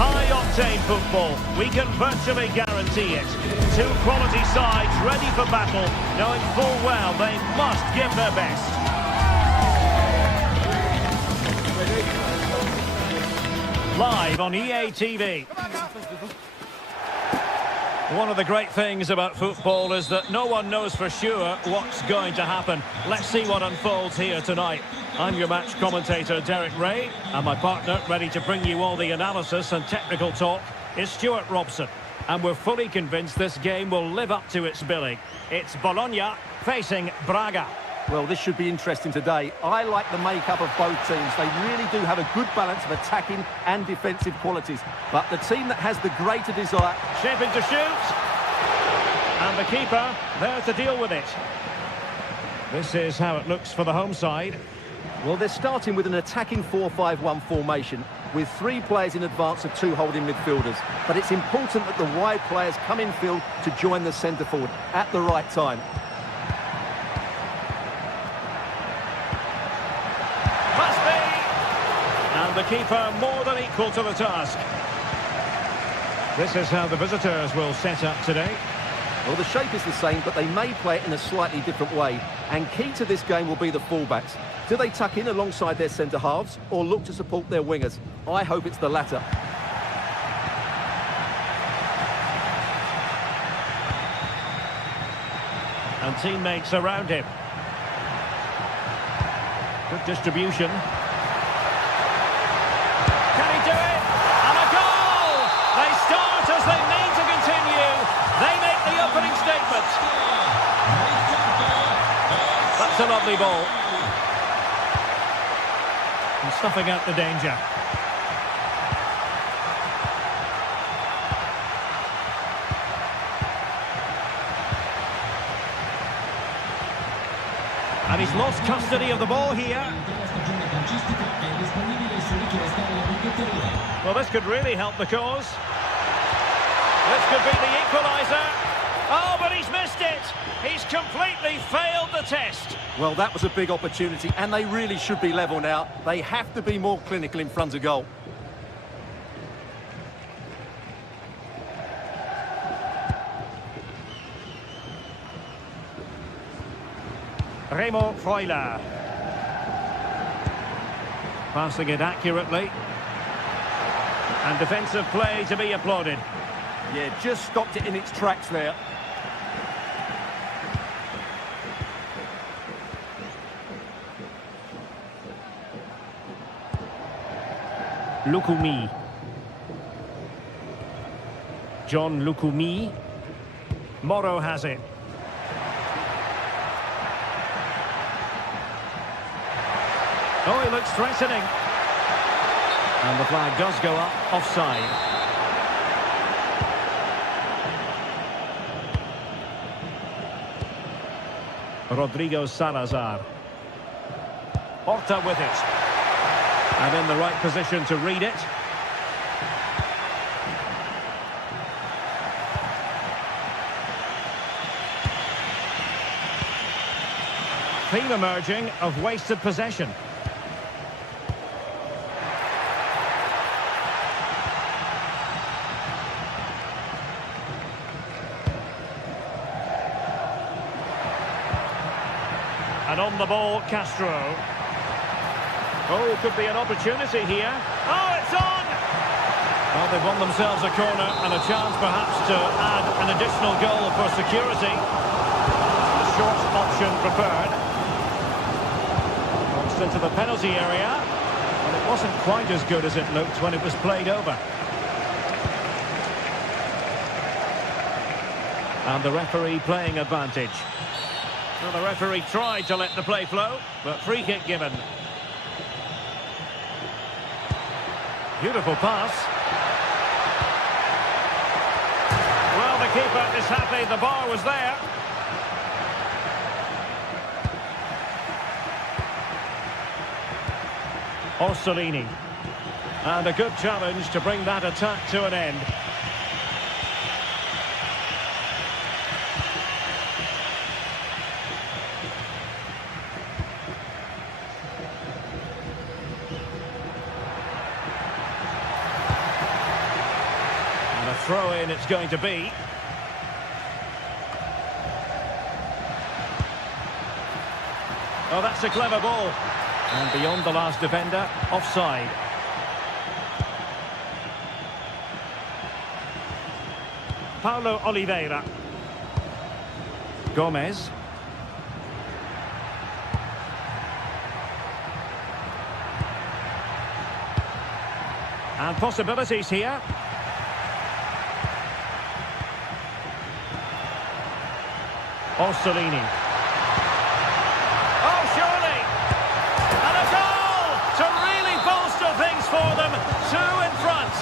High-octane football, we can virtually guarantee it. Two quality sides ready for battle, knowing full well they must give their best. Live on EA TV. One of the great things about football is that no one knows for sure what's going to happen. Let's see what unfolds here tonight. I'm your match commentator, Derek Ray, and my partner, ready to bring you all the analysis and technical talk, is Stuart Robson. And we're fully convinced this game will live up to its billing. It's Bologna facing Braga. Well, this should be interesting today. I like the makeup of both teams. They really do have a good balance of attacking and defensive qualities. But the team that has the greater desire... Shaping to shoot. And the keeper there to deal with it. This is how it looks for the home side. Well, they're starting with an attacking 4-5-1 formation with 3 players in advance of 2 holding midfielders. But it's important that the wide players come in field to join the centre forward at the right time. Must be! And the keeper more than equal to the task. This is how the visitors will set up today. Well, the shape is the same, but they may play it in a slightly different way. And key to this game will be the fullbacks. Do they tuck in alongside their centre-halves or look to support their wingers? I hope it's the latter. And teammates around him. Good distribution. Can he do it? And a goal! They start as they mean to continue. They make the opening statement. That's a lovely ball. And snuffing out the danger. And he's lost custody of the ball here. Well, this could really help the cause. This could be the equaliser. Oh, but he's missed it. He's completely failed the test. Well, that was a big opportunity, and they really should be level now. They have to be more clinical in front of goal. Remo Freuler. Passing it accurately. And defensive play to be applauded. Yeah, just stopped it in its tracks there. Lukumi. John Lukumi. Moro has it. Oh, he looks threatening. And the flag does go up, offside. Rodrigo Salazar. Horta with it. And in the right position to read it. Theme emerging of wasted possession. And on the ball, Castro. Oh, could be an opportunity here. Oh, it's on! Well, they've won themselves a corner and a chance perhaps to add an additional goal for security. The short option preferred. Crossed into the penalty area. And it wasn't quite as good as it looked when it was played over. And the referee playing advantage. Well, the referee tried to let the play flow, but free kick given. Beautiful pass. Well, the keeper is happy the bar was there. Orsolini. And a good challenge to bring that attack to an end. Throw-in it's going to be. Oh, that's a clever ball. And beyond the last defender, offside. Paulo Oliveira. Gomez. And possibilities here. Orsolini. Oh, surely! And a goal to really bolster things for them. 2 in front.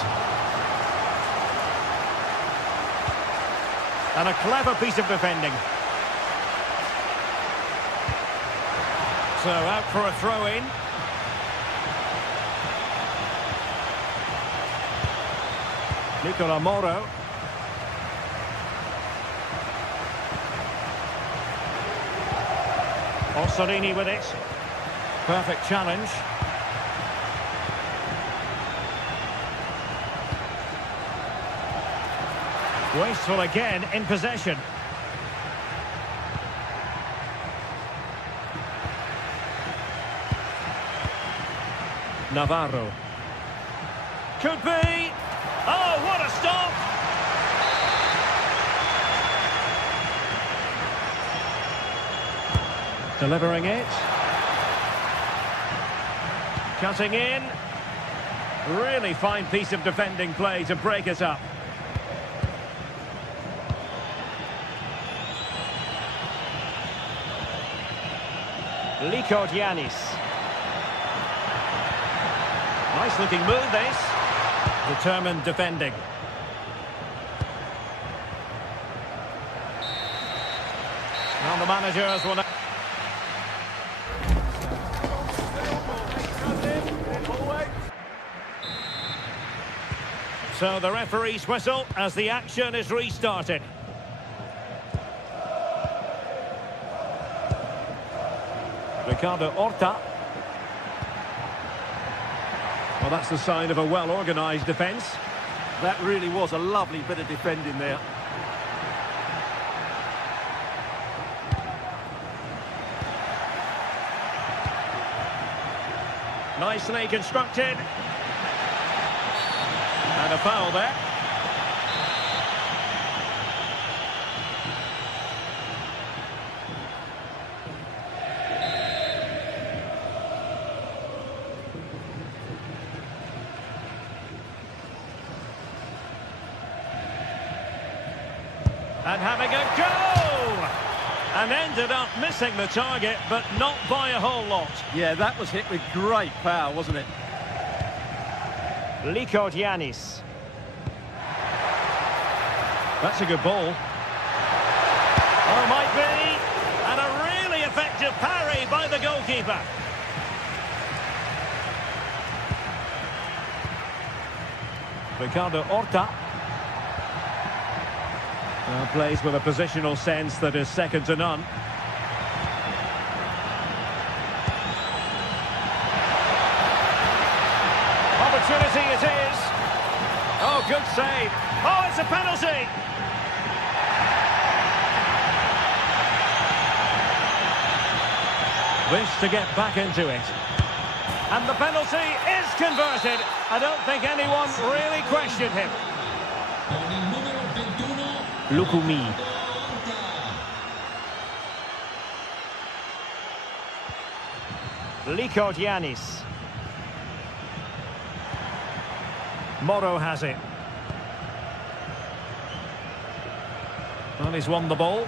And a clever piece of defending. So out for a throw-in. Nicola Moro. Orsolini with it. Perfect challenge. Wasteful again in possession. Navarro. Could be. Oh, what a stop! Delivering it. Cutting in. Really fine piece of defending play to break it up. Likordianis. Nice looking move this. Determined defending. Well, the managers will... So the referee's whistle as the action is restarted. Ricardo Horta. Well, that's the sign of a well-organised defence. That really was a lovely bit of defending there. Nicely constructed. And a foul there. And having a go! And ended up missing the target, but not by a whole lot. Yeah, that was hit with great power, wasn't it? Likordianis. That's a good ball. Oh, might be. And a really effective parry by the goalkeeper. Ricardo Horta. Plays with a positional sense that is second to none. Opportunity it is. Oh, good save. Oh, it's a penalty. Wish to get back into it. And the penalty is converted. I don't think anyone really questioned him. Lukumi. Likordianis. Moro has it. Well, he's won the ball.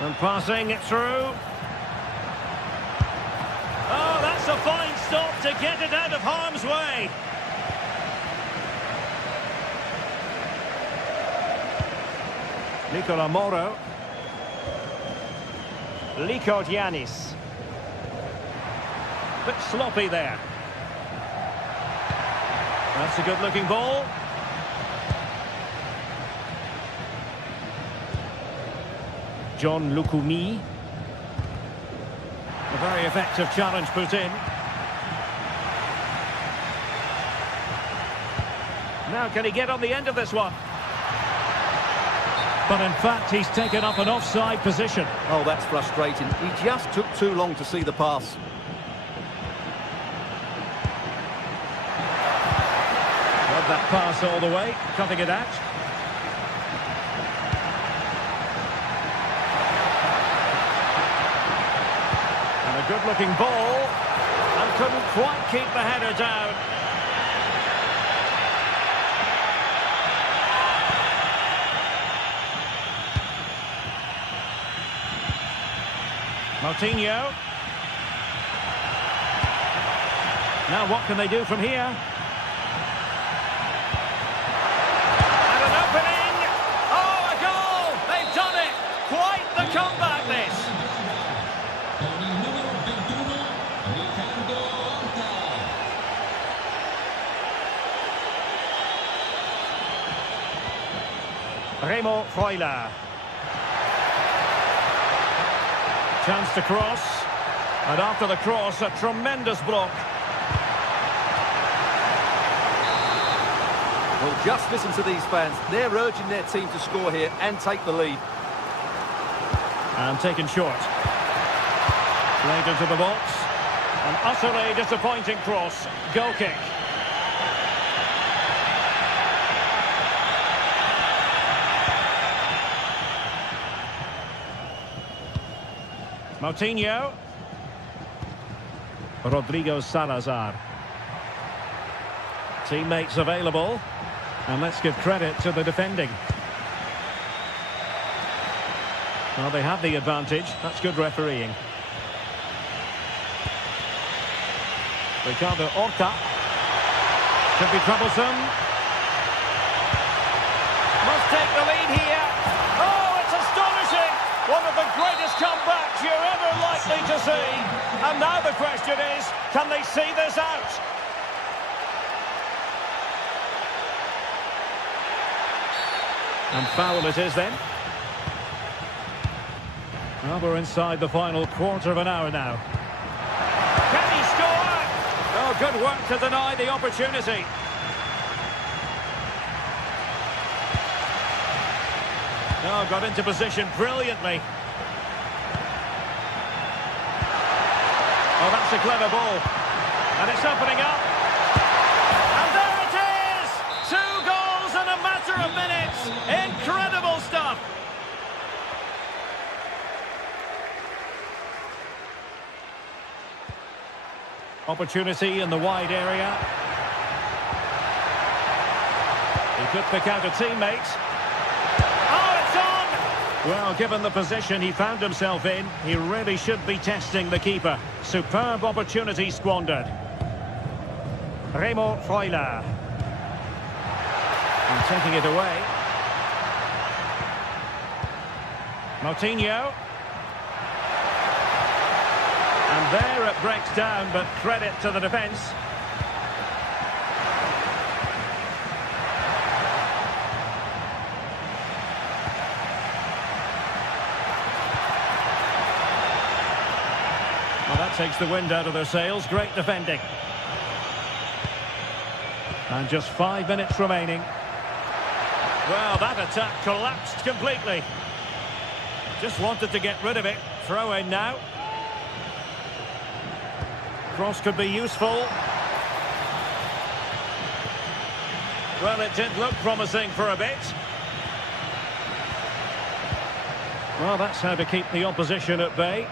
And passing it through. Oh, that's a fine stop to get it out of harm's way. Nicola Moro. Likordianis. Bit sloppy there. That's a good-looking ball. John Lukumi. A very effective challenge put in. Now can he get on the end of this one? But in fact, he's taken up an offside position. Oh, that's frustrating. He just took too long to see the pass. Got that pass all the way, cutting it out. And a good-looking ball, and couldn't quite keep the header down. Moutinho. Now what can they do from here? And an opening! Oh, a goal! They've done it! Quite the comeback, this! Remo Freuler. Chance to cross. And after the cross, a tremendous block. Well, just listen to these fans. They're urging their team to score here and take the lead. And taken short. Played into the box. An utterly disappointing cross. Goal kick. Moutinho. Rodrigo Salazar. Teammates available. And let's give credit to the defending. Well, they have the advantage. That's good refereeing. Ricardo Horta. Could be troublesome. Must take the lead here. Oh, it's astonishing! One of the greatest comebacks you're ever likely to see. And now the question is, can they see this out? And foul it is then. Well, we're inside the final quarter of an hour now. Can he score? Oh, good work to deny the opportunity. Oh, got into position brilliantly. Oh, that's a clever ball. And it's opening up. And there it is! 2 goals in a matter of minutes. Incredible stuff. Opportunity in the wide area. He could pick out a teammate. Oh, it's on! Well, given the position he found himself in, he really should be testing the keeper. Superb opportunity squandered. Remo Freuler. And taking it away. Moutinho. And there it breaks down, but credit to the defence. Well, that takes the wind out of their sails. Great defending. And just 5 minutes remaining. Well, that attack collapsed completely. Just wanted to get rid of it. Throw in now. Cross could be useful. Well, it did look promising for a bit. Well, that's how to keep the opposition at bay.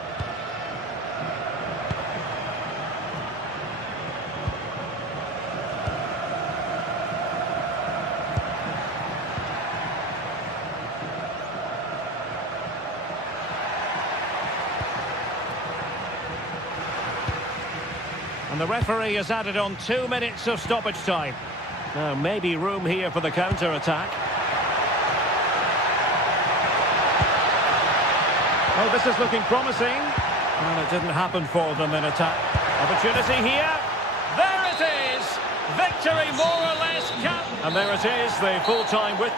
And the referee has added on 2 minutes of stoppage time. Now, maybe room here for the counter-attack. Oh, this is looking promising. Well, it didn't happen for them in attack. Opportunity here. There it is. Victory, more or less. And there it is, the full-time with...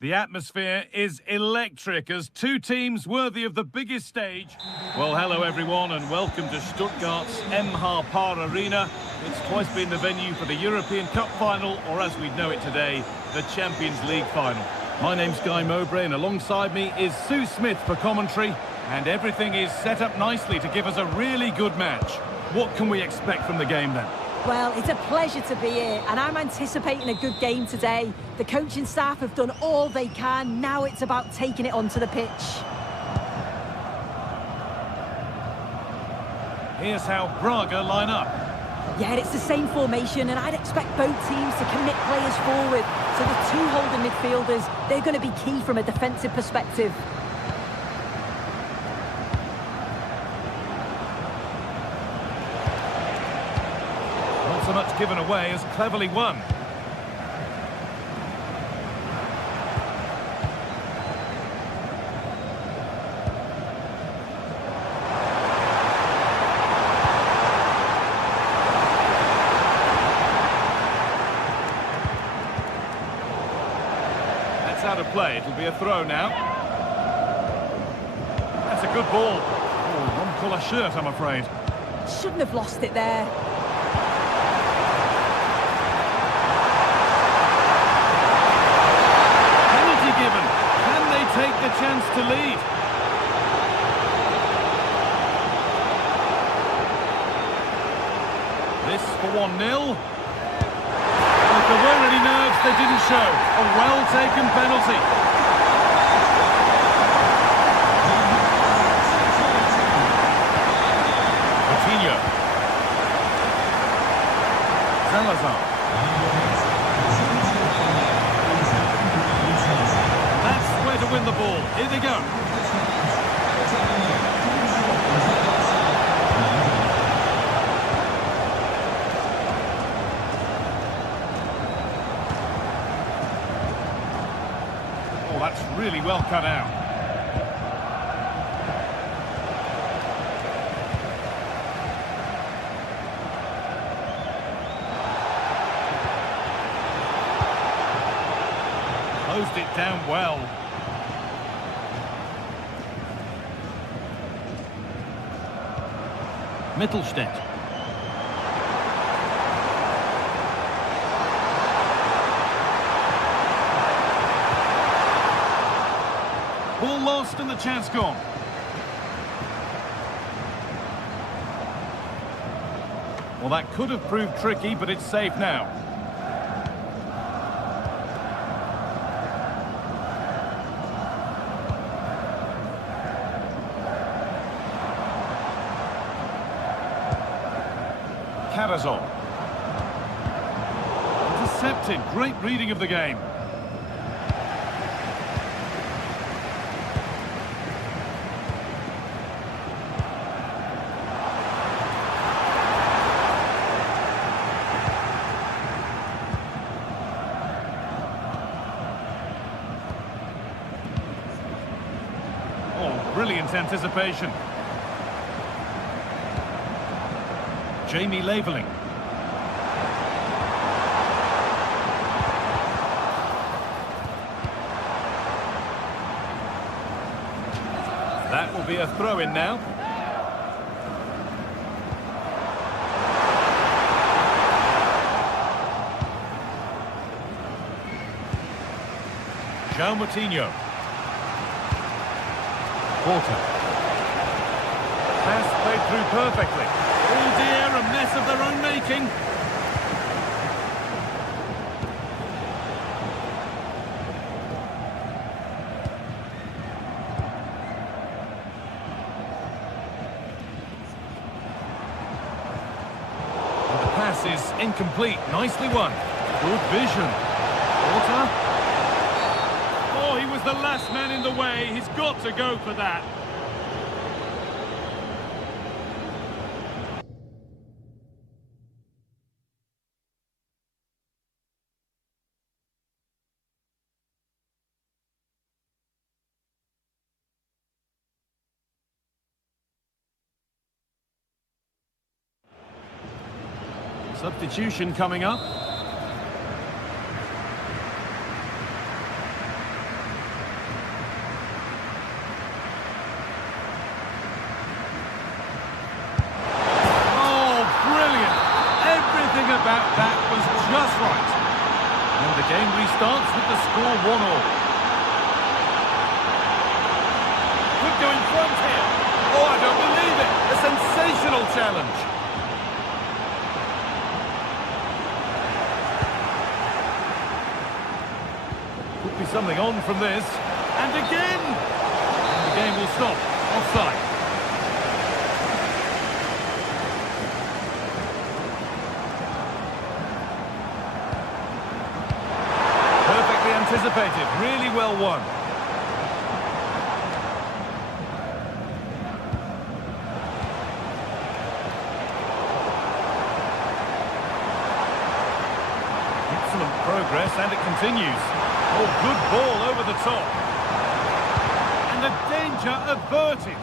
The atmosphere is electric as 2 teams worthy of the biggest stage. Well, hello everyone and welcome to Stuttgart's MH Par Arena. It's twice been the venue for the European Cup final, or as we know it today, the Champions League final. My name's Guy Mowbray, and alongside me is Sue Smith for commentary, and everything is set up nicely to give us a really good match. What can we expect from the game then? Well, it's a pleasure to be here, and I'm anticipating a good game today. The coaching staff have done all they can. Now it's about taking it onto the pitch. Here's how Braga line up. Yeah, it's the same formation, and I'd expect both teams to commit players forward. So the two holding midfielders, they're going to be key from a defensive perspective. Not so much given away as cleverly won. Out of play, it'll be a throw now. That's a good ball. Oh, one colour shirt, I'm afraid. Shouldn't have lost it there. Penalty given. Can they take the chance to lead? This for 1-0. If there weren't any nerves, they didn't show. A well-taken penalty. Coutinho. Salazar. That's where to win the ball. Here they go. That's really well cut out. Closed it down well. Mittelstädt. Ball lost and the chance gone. Well, that could have proved tricky, but it's safe now. Carazol. Intercepted. Great reading of the game. Brilliant anticipation. Jamie Laveling. That will be a throw-in now. João Moutinho. Porter. Pass played through perfectly. Oh dear, a mess of their own making. And the pass is incomplete. Nicely won. Good vision. Porter. He was the last man in the way. He's got to go for that. Substitution coming up. game restarts with the score 1-1. Could go in front here. Oh, I don't believe it. A sensational challenge. Could be something on from this. And again. And the game will stop. Offside. Perfectly anticipated. Really well won. Excellent progress, and it continues. Oh, good ball over the top. And the danger averted.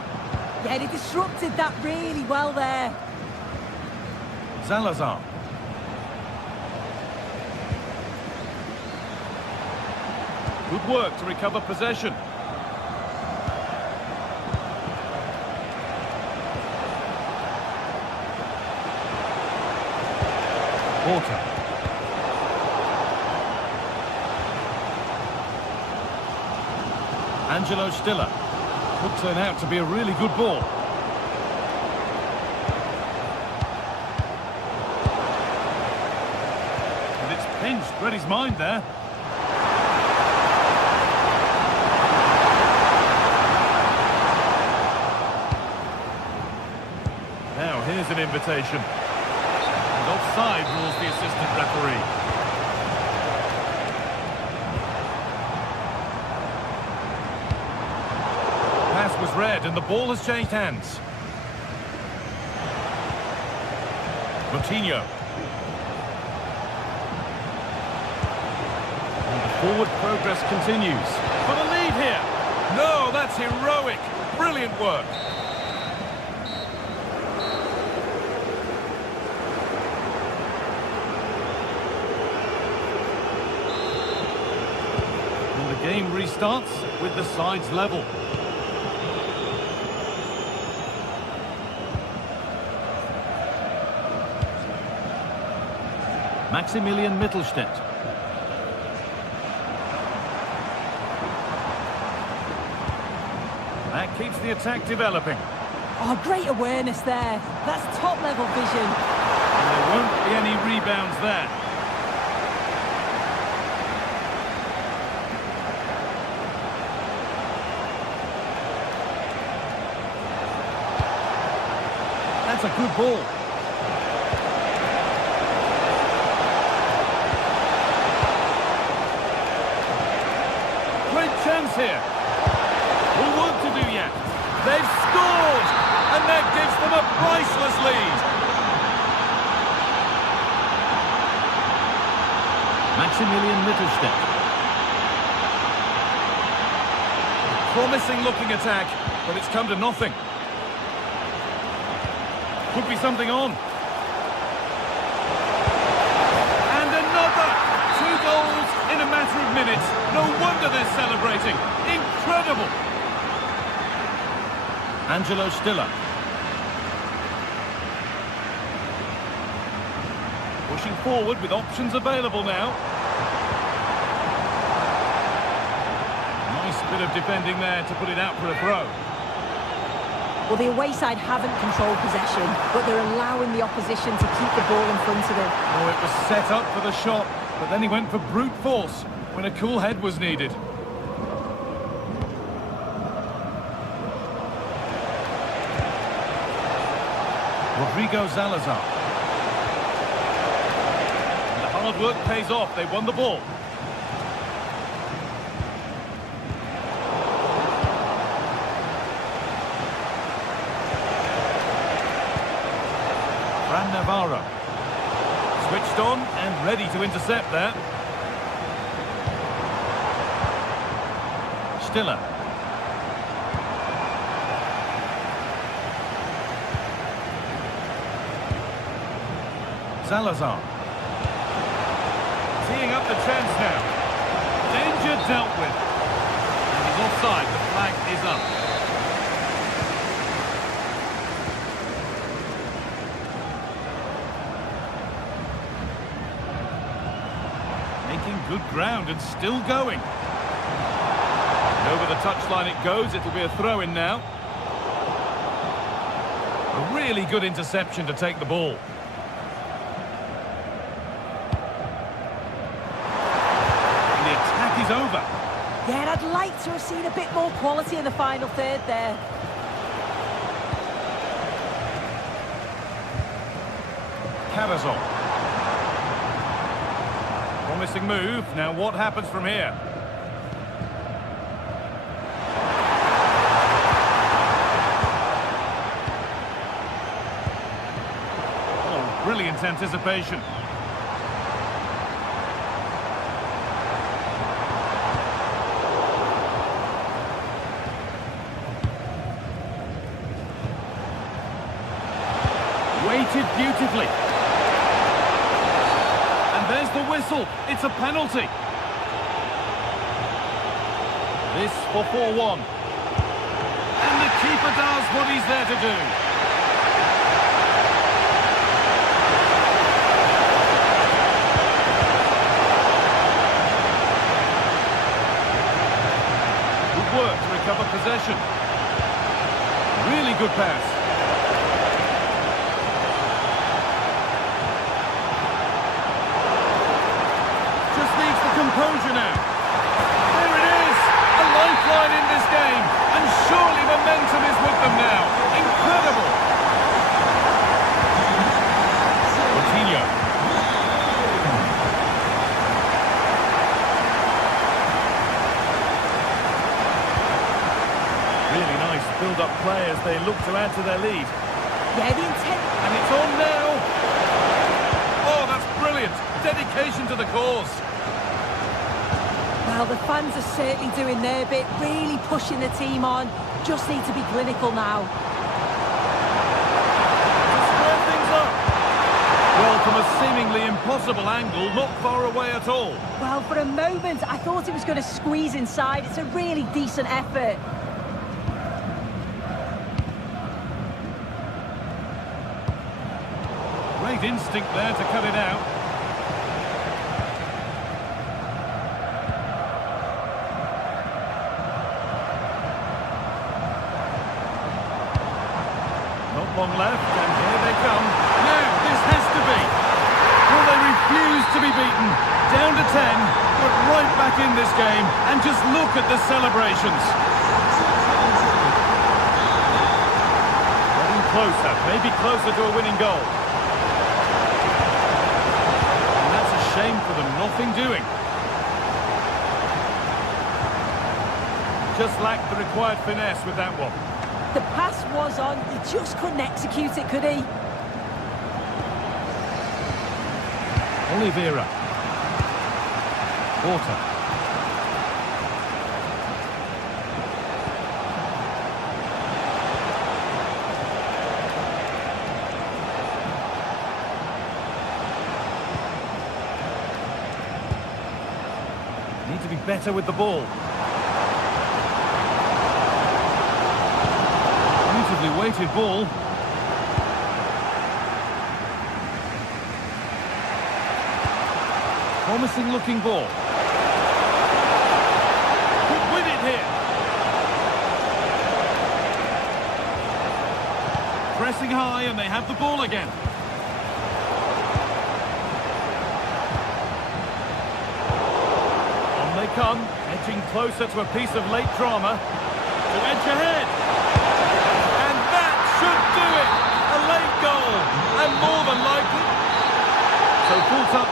Yeah, they disrupted that really well there. Salazar. Good work to recover possession. Porter. Angelo Stiller. Could turn out to be a really good ball. And it's pinched, read his mind there. Now here's an invitation. And offside rules the assistant referee. Was red and the ball has changed hands. Coutinho. And the forward progress continues. For the lead here. No, that's heroic. Brilliant work. And the game restarts with the sides level. Maximilian Mittelstädt. That keeps the attack developing. Oh, great awareness there. That's top-level vision. And there won't be any rebounds there. That's a good ball. Chance here. More work to do yet. They've scored, and that gives them a priceless lead. Maximilian Mittelstädt. A promising looking attack, but it's come to nothing. Could be something on. And another! 2 goals in a matter of minutes. No wonder they're celebrating. Incredible! Angelo Stiller. Pushing forward with options available now. Nice bit of defending there to put it out for a throw. Well, the away side haven't controlled possession, but they're allowing the opposition to keep the ball in front of them. Oh, it was set up for the shot, but then he went for brute force when a cool head was needed. Rodrigo Salazar. And the hard work pays off. They won the ball. Fran Navarro. Switched on and ready to intercept there. Stiller. Salazar. Teeing up the chance now. Danger dealt with. And he's offside. The flag is up. making good ground and still going. Over the touchline it goes. It'll be a throw-in now. A really good interception to take the ball. And the attack is over. Yeah, and I'd like to have seen a bit more quality in the final third there. Cavazon. Promising move. Now what happens from here? Oh, brilliant anticipation. Weighted beautifully. There's the whistle. It's a penalty. This for 4-1. And the keeper does what he's there to do. Good work to recover possession. Really good pass. Composure now. There it is, a lifeline in this game, and surely momentum is with them now. Incredible. Coutinho. Really nice build-up play as they look to add to their lead. Yeah, the intent. And it's on now. Oh, that's brilliant. Dedication to the cause. Well, the fans are certainly doing their bit, really pushing the team on. Just need to be clinical now. To square things up. Well, from a seemingly impossible angle, not far away at all. Well, for a moment, I thought it was going to squeeze inside. It's a really decent effort. Great instinct there to cut it out. Long left, and here they come. No, this has to be. Well, they refuse to be beaten. Down to 10, but right back in this game. And just look at the celebrations. Getting closer, maybe closer to a winning goal. And that's a shame for them, nothing doing. Just lacked the required finesse with that one. The pass was on, he just couldn't execute it, could he? Oliveira. Porter. Need to be better with the ball. Weighted ball. Promising looking ball. Could win it here. Pressing high and they have the ball again. On they come, edging closer to a piece of late drama. To edge ahead. Should do it! A late goal! And more than likely. So pulled up.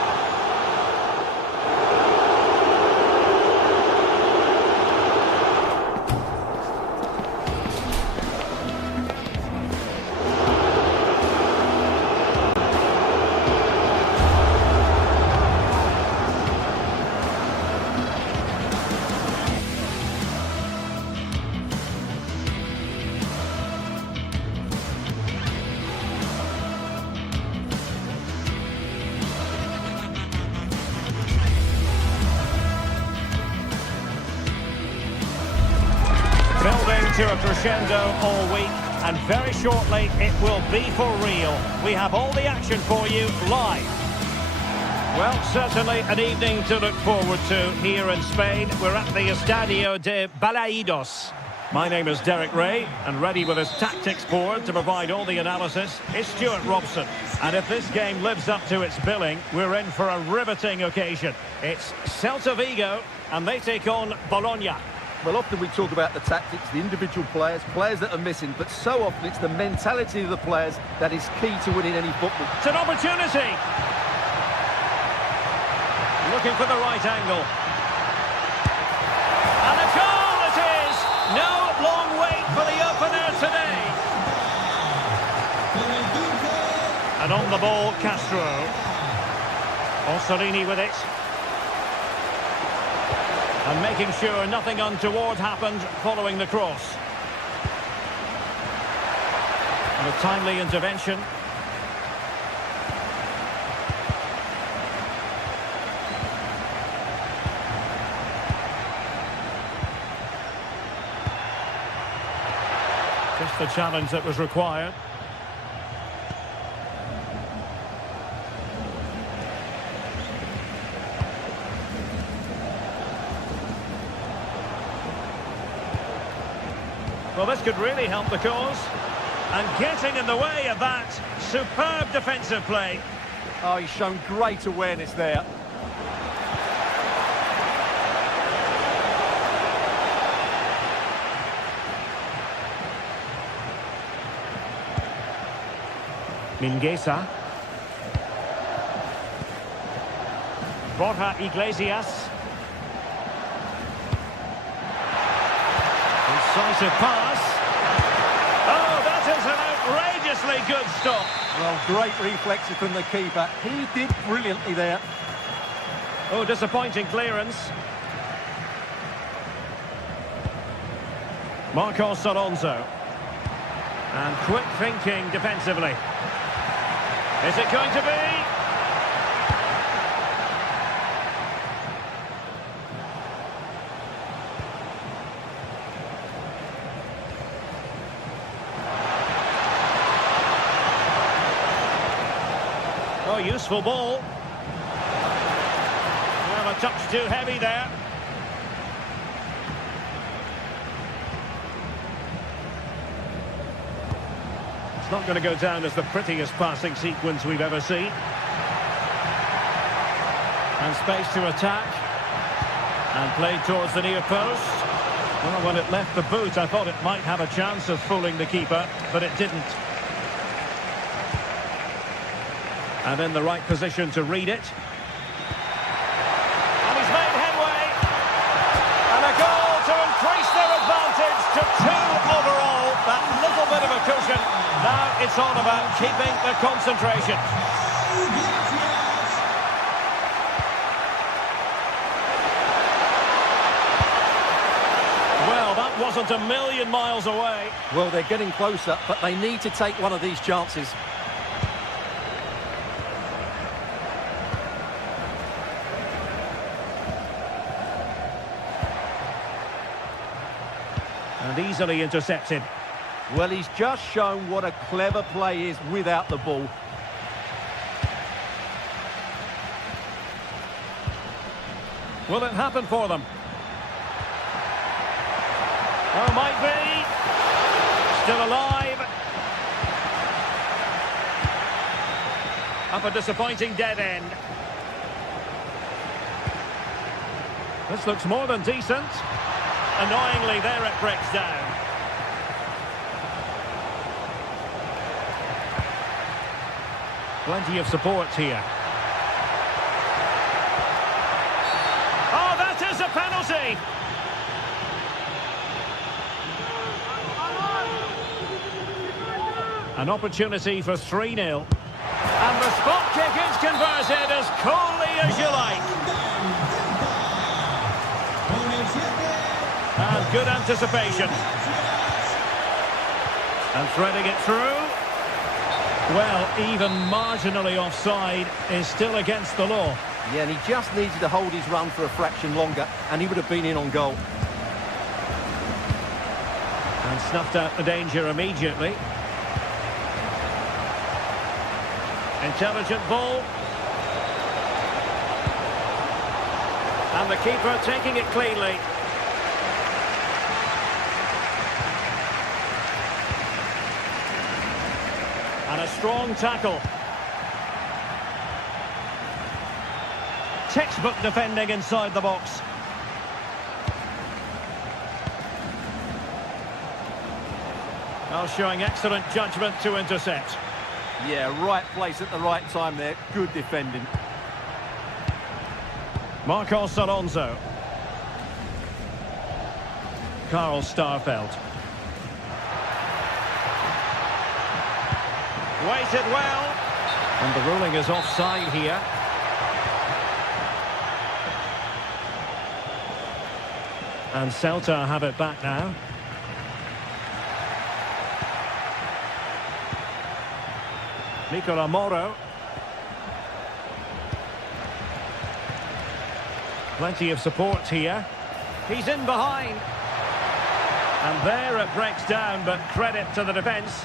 Building to a crescendo all week, and very shortly it will be for real. We have all the action for you live. Well, certainly an evening to look forward to here in Spain. We're at the Estadio de Balaidos. My name is Derek Ray, and ready with his tactics board to provide all the analysis is Stuart Robson. And if this game lives up to its billing, we're in for a riveting occasion. It's Celta Vigo, and they take on Bologna. Well, often we talk about the tactics, the individual players that are missing, but so often it's the mentality of the players that is key to winning any football. It's an opportunity. Looking for the right angle. And a goal it is! No long wait for the opener today. And on the ball, Castro. Orsolini with it. And making sure nothing untoward happened following the cross. And a timely intervention. Just the challenge that was required. Well, this could really help the cause. And getting in the way of that superb defensive play. Oh, he's shown great awareness there. Mingueza. Borja Iglesias. Decisive pass. Oh, that is an outrageously good stop. Well, great reflexes from the keeper. He did brilliantly there. Oh, disappointing clearance. Marcos Alonso. And quick thinking defensively. Is it going to be? Oh, useful ball. Well, a touch too heavy there. Not going to go down as the prettiest passing sequence we've ever seen. And space to attack. And played towards the near post. Well, when it left the boot, I thought it might have a chance of fooling the keeper, but it didn't. And in the right position to read it. And he's made headway. And a goal to increase their advantage to 2 overall. That little bit of a cushion. Now it's all about keeping the concentration. Well, that wasn't a million miles away. Well, they're getting closer, but they need to take one of these chances. And easily intercepted. Well, he's just shown what a clever play is without the ball. Will it happen for them? Oh, might be. Still alive. Up a disappointing dead end. This looks more than decent. Annoyingly, there it breaks down. Plenty of support here. Oh, that is a penalty! An opportunity for 3-0. And the spot kick is converted as coolly as you like. And good anticipation. And threading it through. Well, even marginally offside is still against the law. Yeah, and he just needed to hold his run for a fraction longer, and he would have been in on goal. And snuffed out the danger immediately. Intelligent ball. And the keeper taking it cleanly. And a strong tackle. Textbook defending inside the box. Now showing excellent judgment to intercept. Yeah, right place at the right time there. Good defending. Marcos Alonso. Karl Starfelt. Waited well. And the ruling is offside here. And Celta have it back now. Nicola Moro. Plenty of support here. He's in behind. And there it breaks down, but credit to the defence.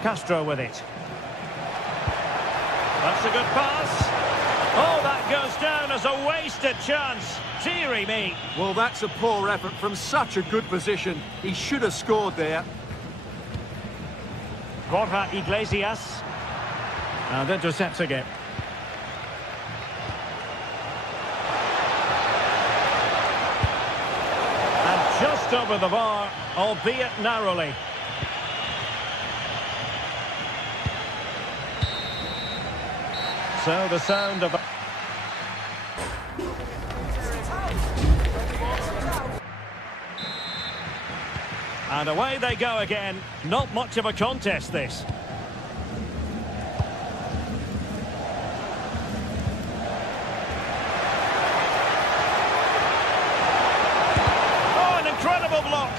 Castro with it. That's a good pass. Oh, that goes down as a wasted chance. Deary me. Well, that's a poor effort from such a good position. He should have scored there. Borja Iglesias. And intercepts again. And just over the bar, albeit narrowly. So the sound of... And away they go again. Not much of a contest, this. Oh, an incredible block.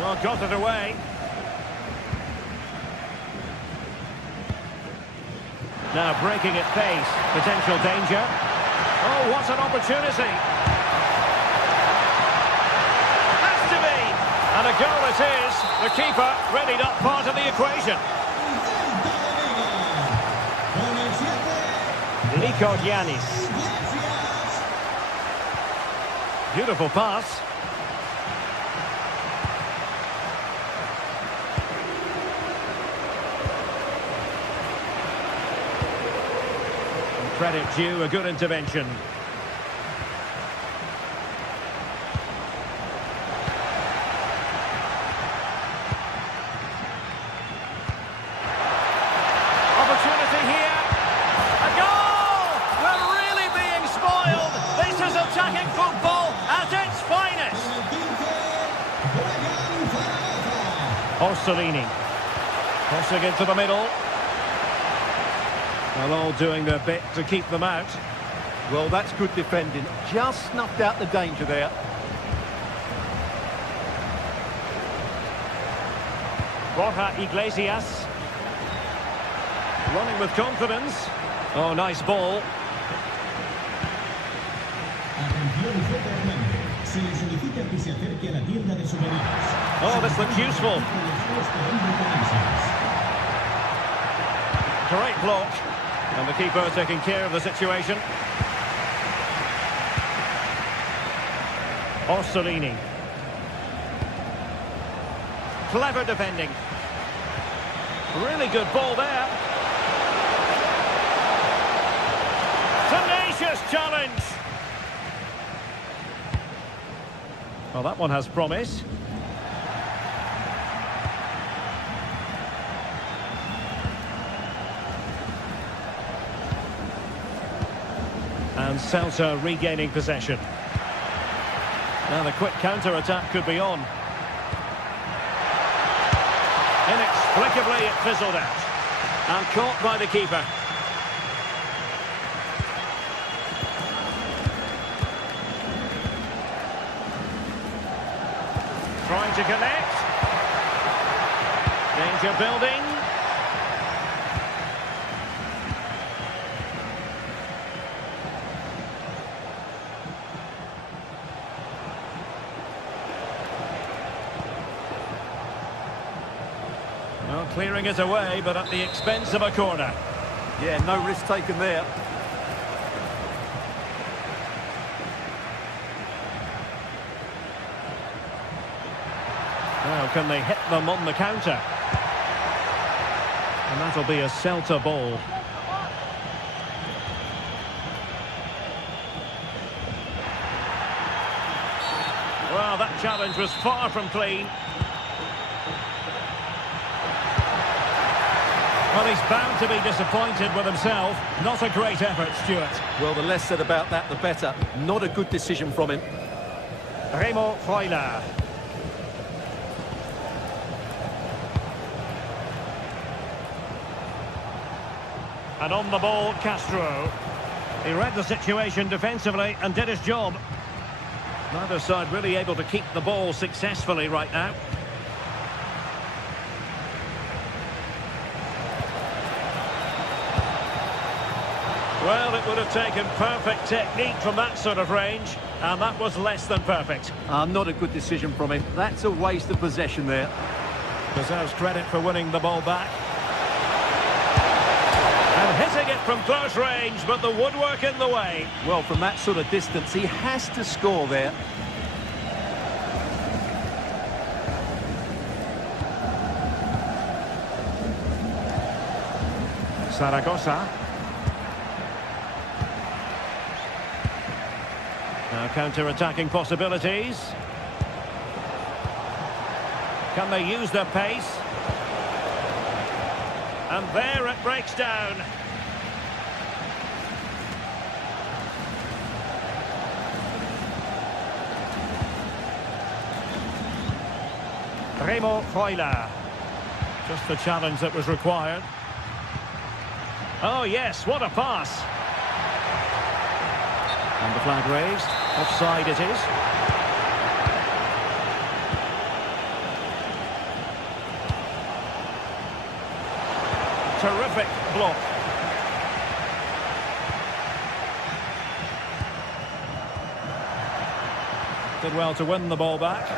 Well, got it away. Now breaking at pace. Potential danger. Oh, what an opportunity. Has to be. And a goal it is. The keeper really not part of the equation. Nico Giannis. Beautiful pass. Credit due, a good intervention. Opportunity here. A goal! We're really being spoiled. This is attacking football at its finest. Orsolini. Crossing into the middle. Well, all doing their bit to keep them out. Well, that's good defending. Just snuffed out the danger there. Borja Iglesias. Running with confidence. Oh, nice ball. Oh, this looks useful. Great block. And the keeper taking care of the situation. Orsolini. Clever defending. Really good ball there. Tenacious challenge. Well, that one has promise. And Celta regaining possession. Now the quick counter-attack could be on. Inexplicably it fizzled out. And caught by the keeper. Trying to connect. Danger building. Clearing it away, but at the expense of a corner. Yeah, no risk taken there. Now, can they hit them on the counter? And that'll be a Celta ball. Well, that challenge was far from clean. Well, he's bound to be disappointed with himself. Not a great effort, Stuart. Well, the less said about that, the better. Not a good decision from him. Remo Freuler. And on the ball, Castro. He read the situation defensively and did his job. Neither side really able to keep the ball successfully right now. Well, it would have taken perfect technique from that sort of range, and that was less than perfect. Not a good decision from him. That's a waste of possession there. Deserves credit for winning the ball back. And hitting it from close range, but the woodwork in the way. Well, from that sort of distance, he has to score there. Zaragoza. Now counter-attacking possibilities. Can they use their pace? And there it breaks down. Remo Freuler. Just the challenge that was required. Oh yes, what a pass. And the flag raised. Offside it is. Terrific block. Did well to win the ball back.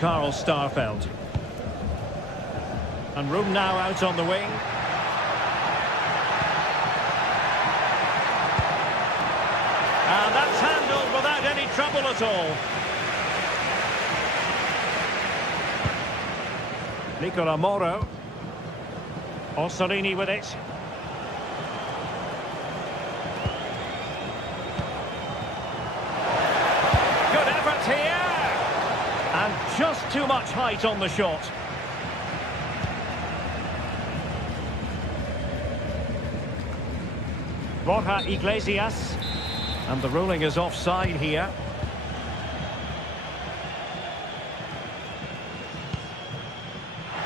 Karl Starfelt. And room now out on the wing. And that's handled without any trouble at all. Nicola Moro. Orsolini with it. Good effort here. And just too much height on the shot. Borja Iglesias. And the ruling is offside here.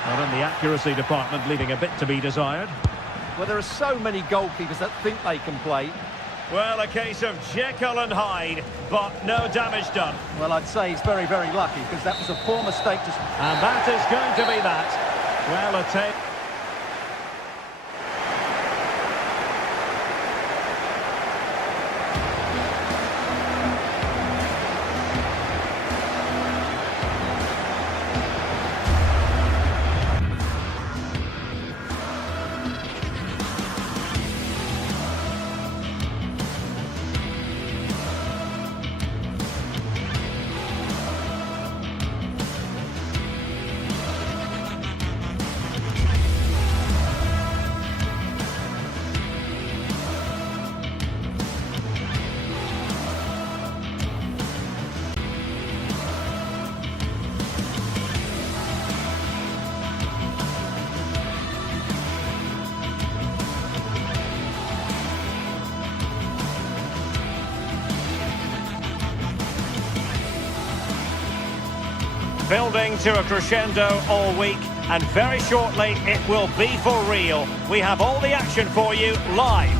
Well, in the accuracy department, leaving a bit to be desired. Well, there are so many goalkeepers that think they can play. Well, a case of Jekyll and Hyde, but no damage done. Well, I'd say he's very, very lucky, because that was a poor mistake to... And that is going to be that. Well, a take. Building to a crescendo all week, and very shortly it will be for real. We have all the action for you live.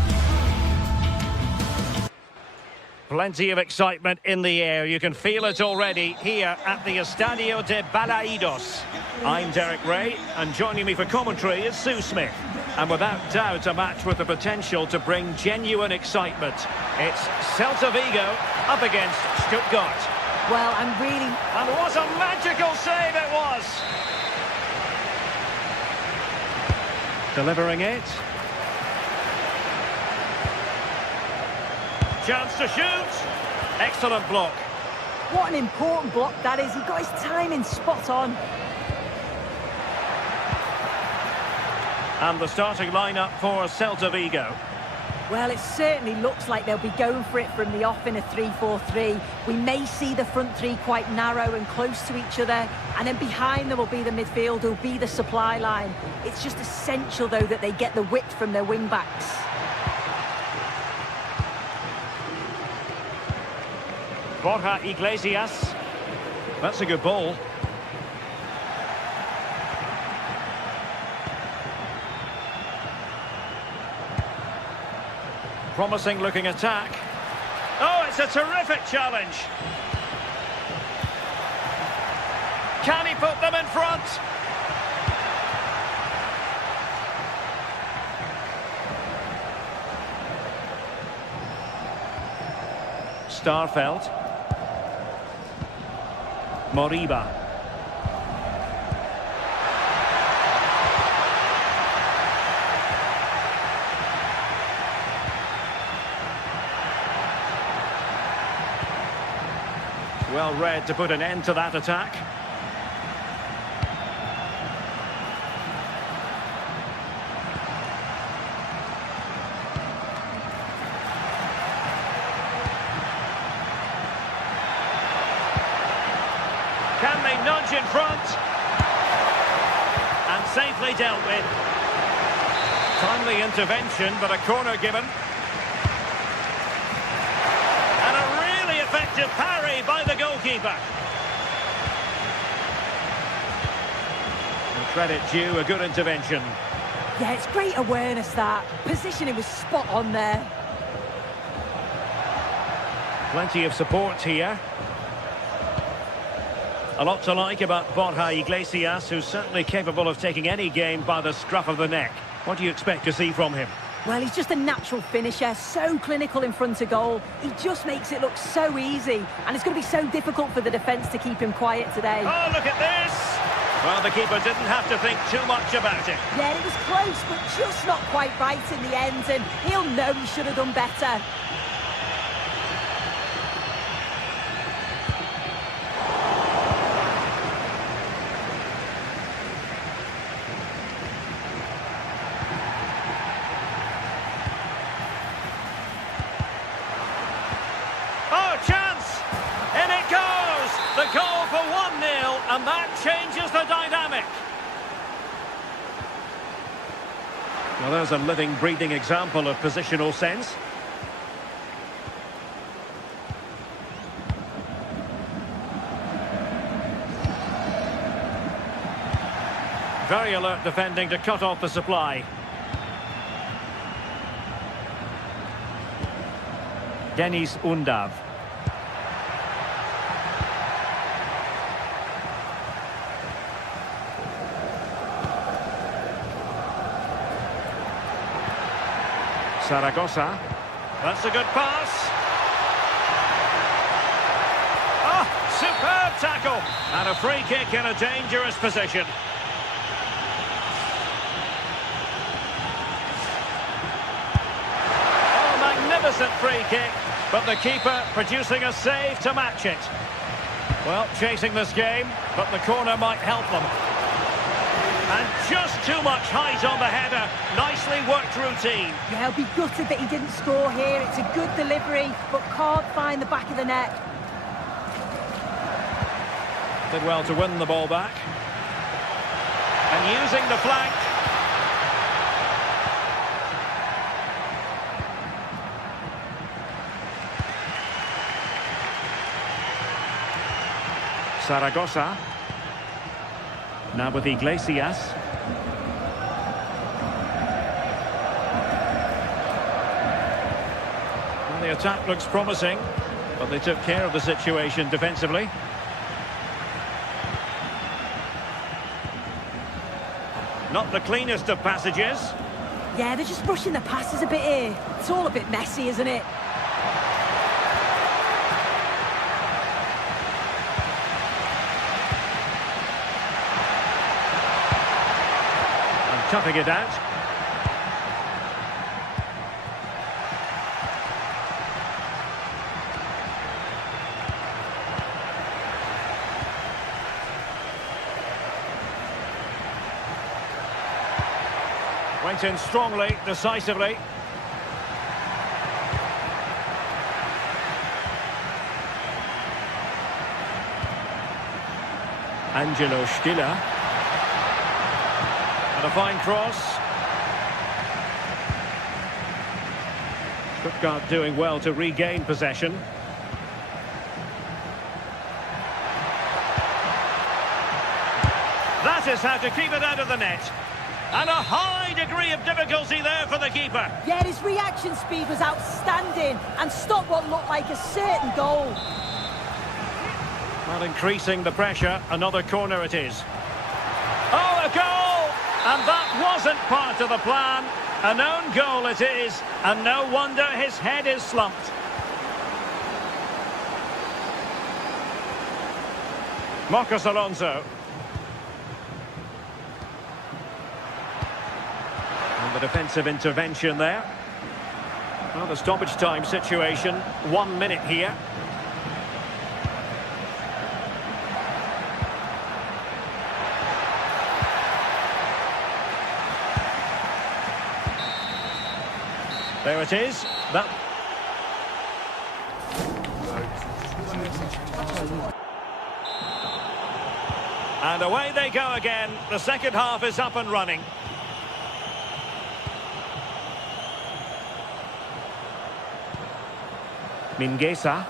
Plenty of excitement in the air. You can feel it already here at the Estadio de Balaidos. I'm Derek Ray, and joining me for commentary is Sue Smith. And without doubt, a match with the potential to bring genuine excitement. It's Celta Vigo up against Stuttgart. Well, I'm really... And what a magical save it was! Delivering it. Chance to shoot. Excellent block. What an important block that is. He got his timing spot on. And the starting lineup for Celta Vigo. Well, it certainly looks like they'll be going for it from the off in a 3-4-3. We may see the front three quite narrow and close to each other, and then behind them will be the midfield, will be the supply line. It's just essential, though, that they get the width from their wing-backs. Borja Iglesias. That's a good ball. Promising looking attack. Oh, it's a terrific challenge. Can he put them in front? Starfelt. Moriba. Well read to put an end to that attack. Can they nudge in front? And safely dealt with. Timely intervention, but a corner given. And a really effective parry by the goalkeeper. And credit due, a good intervention. Yeah, it's great awareness, that. Positioning was spot on there. Plenty of support here. A lot to like about Borja Iglesias, who's certainly capable of taking any game by the scruff of the neck. What do you expect to see from him? Well, he's just a natural finisher, so clinical in front of goal. He just makes it look so easy, and it's going to be so difficult for the defence to keep him quiet today. Oh, look at this! Well, the keeper didn't have to think too much about it. Yeah, it was close, but just not quite right in the end, and he'll know he should have done better. The goal for 1-0, and that changes the dynamic. Well, there's a living, breathing example of positional sense. Very alert defending to cut off the supply. Denis Undav. Zaragoza. That's a good pass. Oh, superb tackle. And a free kick in a dangerous position. Oh, magnificent free kick. But the keeper producing a save to match it. Well, chasing this game, but the corner might help them. And just too much height on the header. Nicely worked routine. Yeah, he'll be gutted that he didn't score here. It's a good delivery, but can't find the back of the net. Did well to win the ball back. And using the flank. Zaragoza. Now with Iglesias. Well, the attack looks promising, but they took care of the situation defensively. Not the cleanest of passages. Yeah, they're just rushing the passes a bit here. It's all a bit messy, isn't it? And toughing it out. Went in strongly, decisively. Angelo Stiller. And a fine cross. Stuttgart doing well to regain possession. That is how to keep it out of the net. And a high degree of difficulty there for the keeper. Yeah, his reaction speed was outstanding and stopped what looked like a certain goal. Well, increasing the pressure, another corner it is. Oh, a goal! And that wasn't part of the plan. An own goal it is, and no wonder his head is slumped. Marcos Alonso. The defensive intervention there. Well, the stoppage time situation, 1 minute here. There it is. And away they go again. The second half is up and running. Mingueza.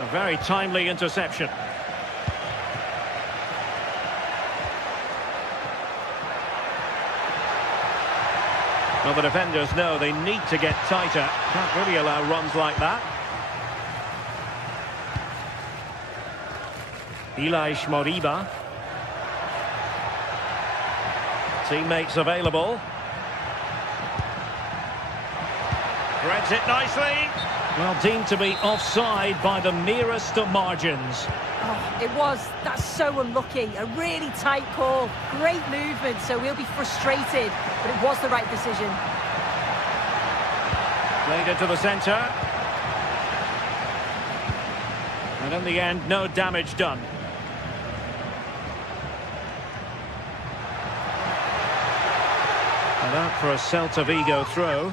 A very timely interception. Well, the defenders know they need to get tighter. Can't really allow runs like that. Ilaix Moriba. Teammates available. Threads it nicely. Well, deemed to be offside by the nearest of margins. Oh, it was. That's so unlucky. A really tight call. Great movement, so we'll be frustrated. But it was the right decision. Played it to the centre. And in the end, no damage done. And out for a Celta Vigo throw.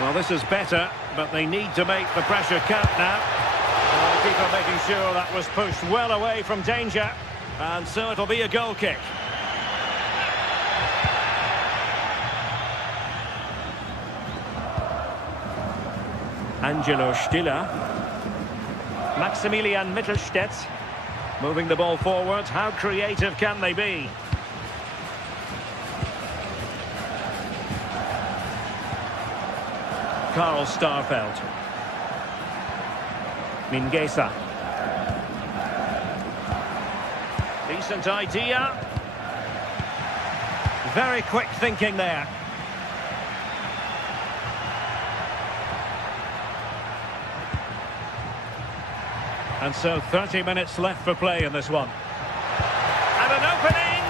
Well, this is better, but they need to make the pressure count now. Well, the keeper making sure that was pushed well away from danger. And so it'll be a goal kick. Angelo Stiller. Maximilian Mittelstädt. Moving the ball forward. How creative can they be? Karl Starfelt. Mingueza. Decent idea. Very quick thinking there. And so 30 minutes left for play in this one. And an opening!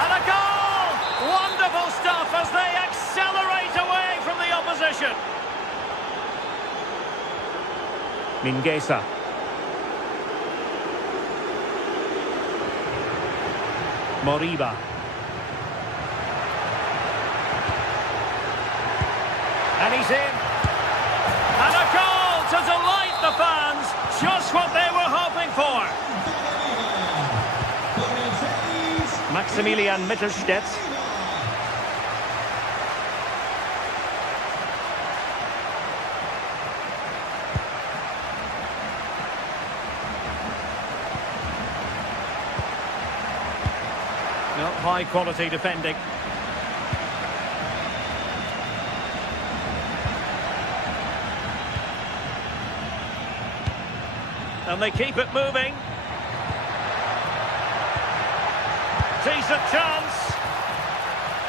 And a goal! Wonderful stuff as they accelerate away from the opposition. Mingueza. Moriba. And he's in. And a goal to delight the fans. Just what they were hoping for. Maximilian Mittelstädt. Well, high-quality defending. And they keep it moving. Decent chance.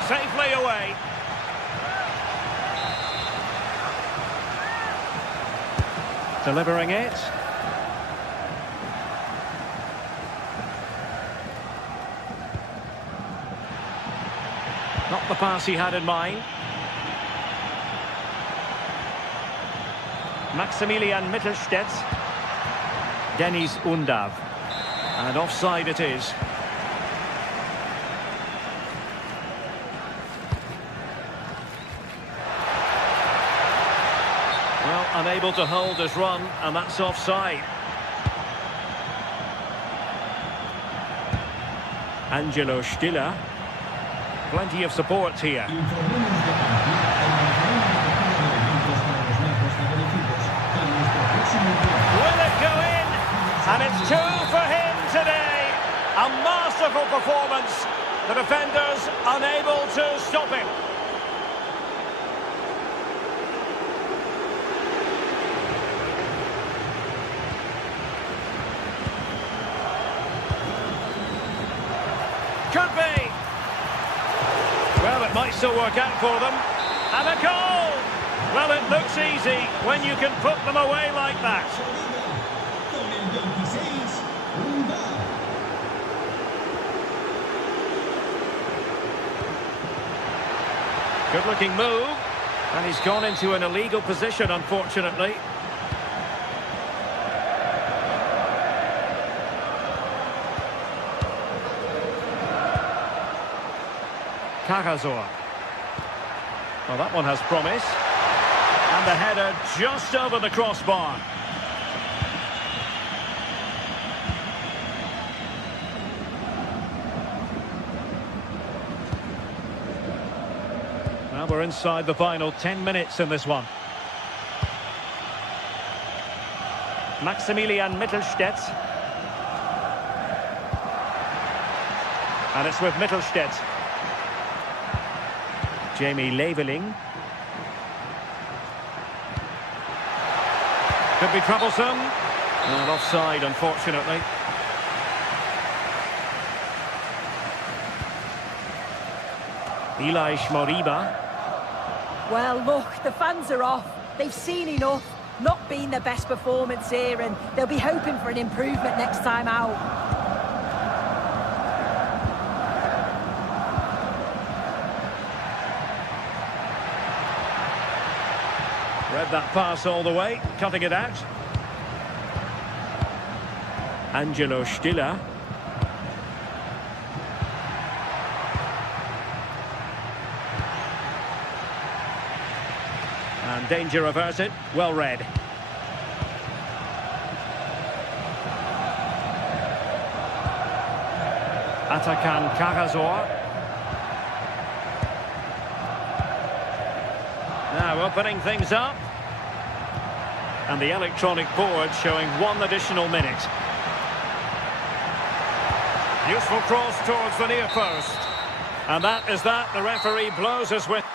Safely away. Delivering it. Not the pass he had in mind. Maximilian Mittelstädt. Dennis Undav. And offside it is. Well, unable to hold his run, and that's offside. Angelo Stiller. Plenty of support here. Will it go in? And it's 2 for him today. A masterful performance. The defenders unable to stop him. Could be. Well, it might still work out for them. And a goal! Well, it looks easy when you can put them away like that. Good-looking move. And he's gone into an illegal position, unfortunately. Cagazor. Well, that one has promise. And the header just over the crossbar. Well, we're inside the final 10 minutes in this one. Maximilian Mittelstädt. And it's with Mittelstädt. Jamie Leveling. Could be troublesome. And offside, unfortunately. Elias Moriba. Well, look, the fans are off. They've seen enough. Not been their best performance here, and they'll be hoping for an improvement next time out. Read that pass all the way, cutting it out. Angelo Stiller. And danger averted, well read. Atakan Cagazor. Now opening things up. And the electronic board showing 1 additional minute. Useful cross towards the near post. And that is that. The referee blows us with.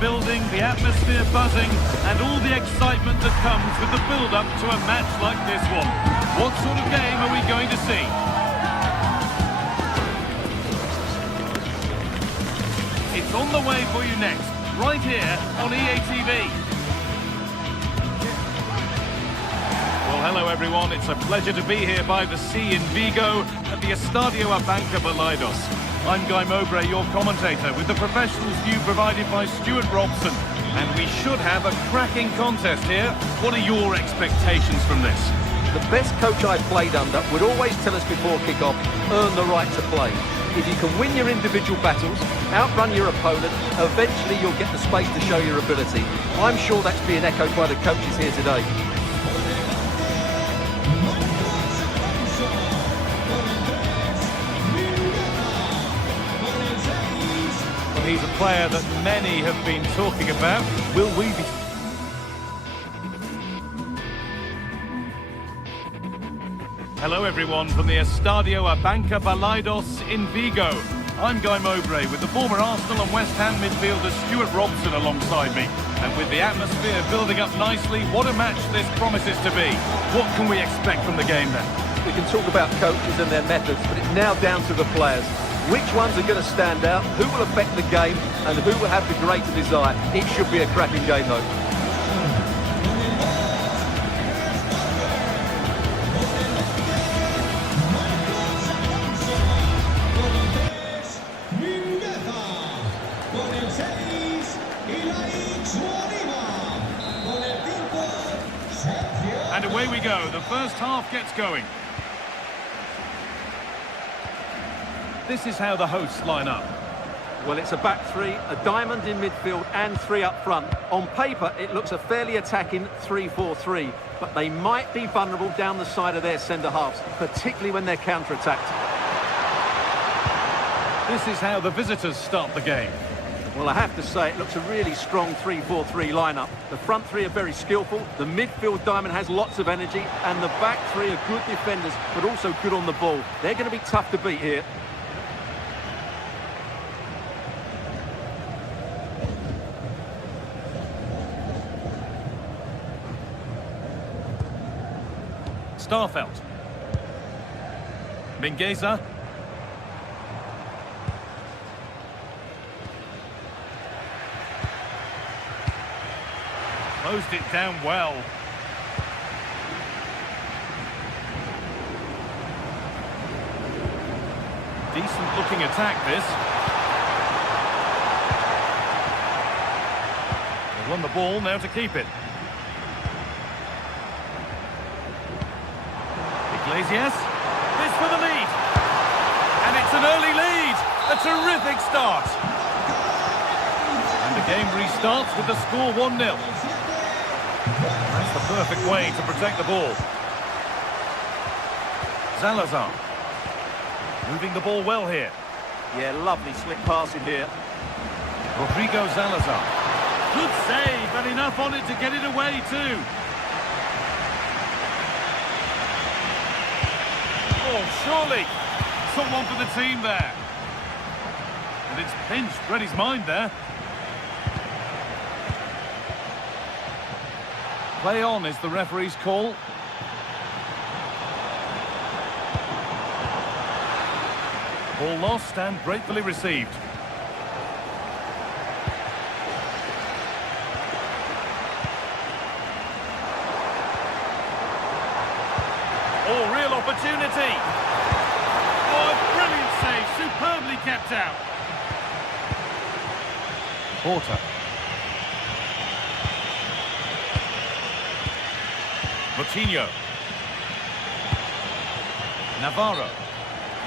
building, the atmosphere buzzing, and all the excitement that comes with the build-up to a match like this one. What sort of game are we going to see? It's on the way for you next, right here on EA TV. Well, hello everyone. It's a pleasure to be here by the sea in Vigo at the Estadio Abanca Balaidos. I'm Guy Mowbray, your commentator, with the professionals view provided by Stuart Robson. And we should have a cracking contest here. What are your expectations from this? The best coach I've played under would always tell us before kick-off, earn the right to play. If you can win your individual battles, outrun your opponent, eventually you'll get the space to show your ability. I'm sure that's being echoed by the coaches here today. Well, he's a player that many have been talking about. Will we be... Hello everyone from the Estadio Abanca Balaidos in Vigo. I'm Guy Mowbray with the former Arsenal and West Ham midfielder Stuart Robson alongside me. And with the atmosphere building up nicely, what a match this promises to be. What can we expect from the game then? We can talk about coaches and their methods, but it's now down to the players. Which ones are going to stand out, who will affect the game, and who will have the greater desire. It should be a cracking game though. And away we go. The first half gets going. This is how the hosts line up. Well, it's a back three, a diamond in midfield and three up front. On paper, it looks a fairly attacking 3-4-3, but they might be vulnerable down the side of their centre-halves, particularly when they're counter-attacked. This is how the visitors start the game. Well, I have to say, it looks a really strong 3-4-3 lineup. The front three are very skillful, the midfield diamond has lots of energy, and the back three are good defenders, but also good on the ball. They're going to be tough to beat here. Starfelt. Mingueza. Closed it down well. Decent looking attack this. They've won the ball, now to keep it. Iglesias. This for the lead. And it's an early lead. A terrific start. And the game restarts with the score 1-0. That's the perfect way to protect the ball. Salazar. Moving the ball well here. Yeah, lovely slick passing here. Rodrigo Salazar. Good save, and enough on it to get it away too. Oh, surely. Someone for the team there. And it's pinched. Read his mind there. Play on is the referee's call. Ball lost and gratefully received. Oh, real opportunity. Oh, a brilliant save. Superbly kept out. Porter. Coutinho. Navarro.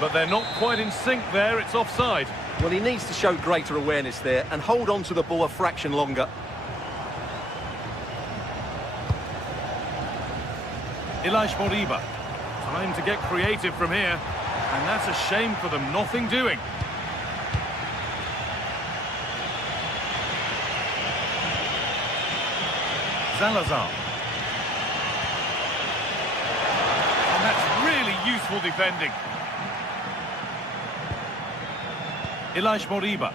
But they're not quite in sync there, it's offside. Well, he needs to show greater awareness there and hold on to the ball a fraction longer. Ilaix Moriba. Time to get creative from here. And that's a shame for them, nothing doing. Salazar. And that's really useful defending. Ilaix Moriba.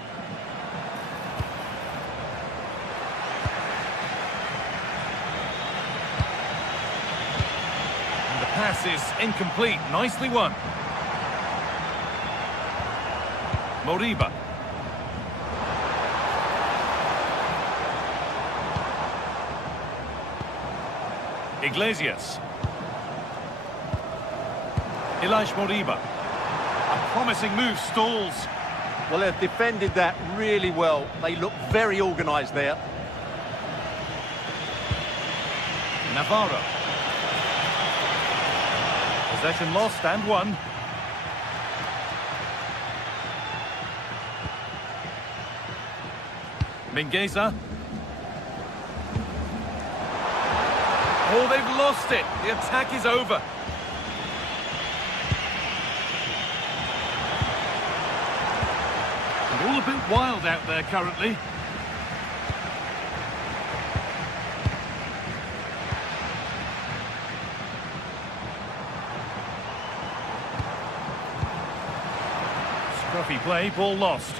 pass is incomplete. Nicely won. Moriba. Iglesias. Ilaix Moriba. A promising move stalls. Well, they've defended that really well. They look very organised there. Navarro. Possession lost and won. Mingueza. Oh, they've lost it. The attack is over. And all a bit wild out there currently. Scruffy play, ball lost.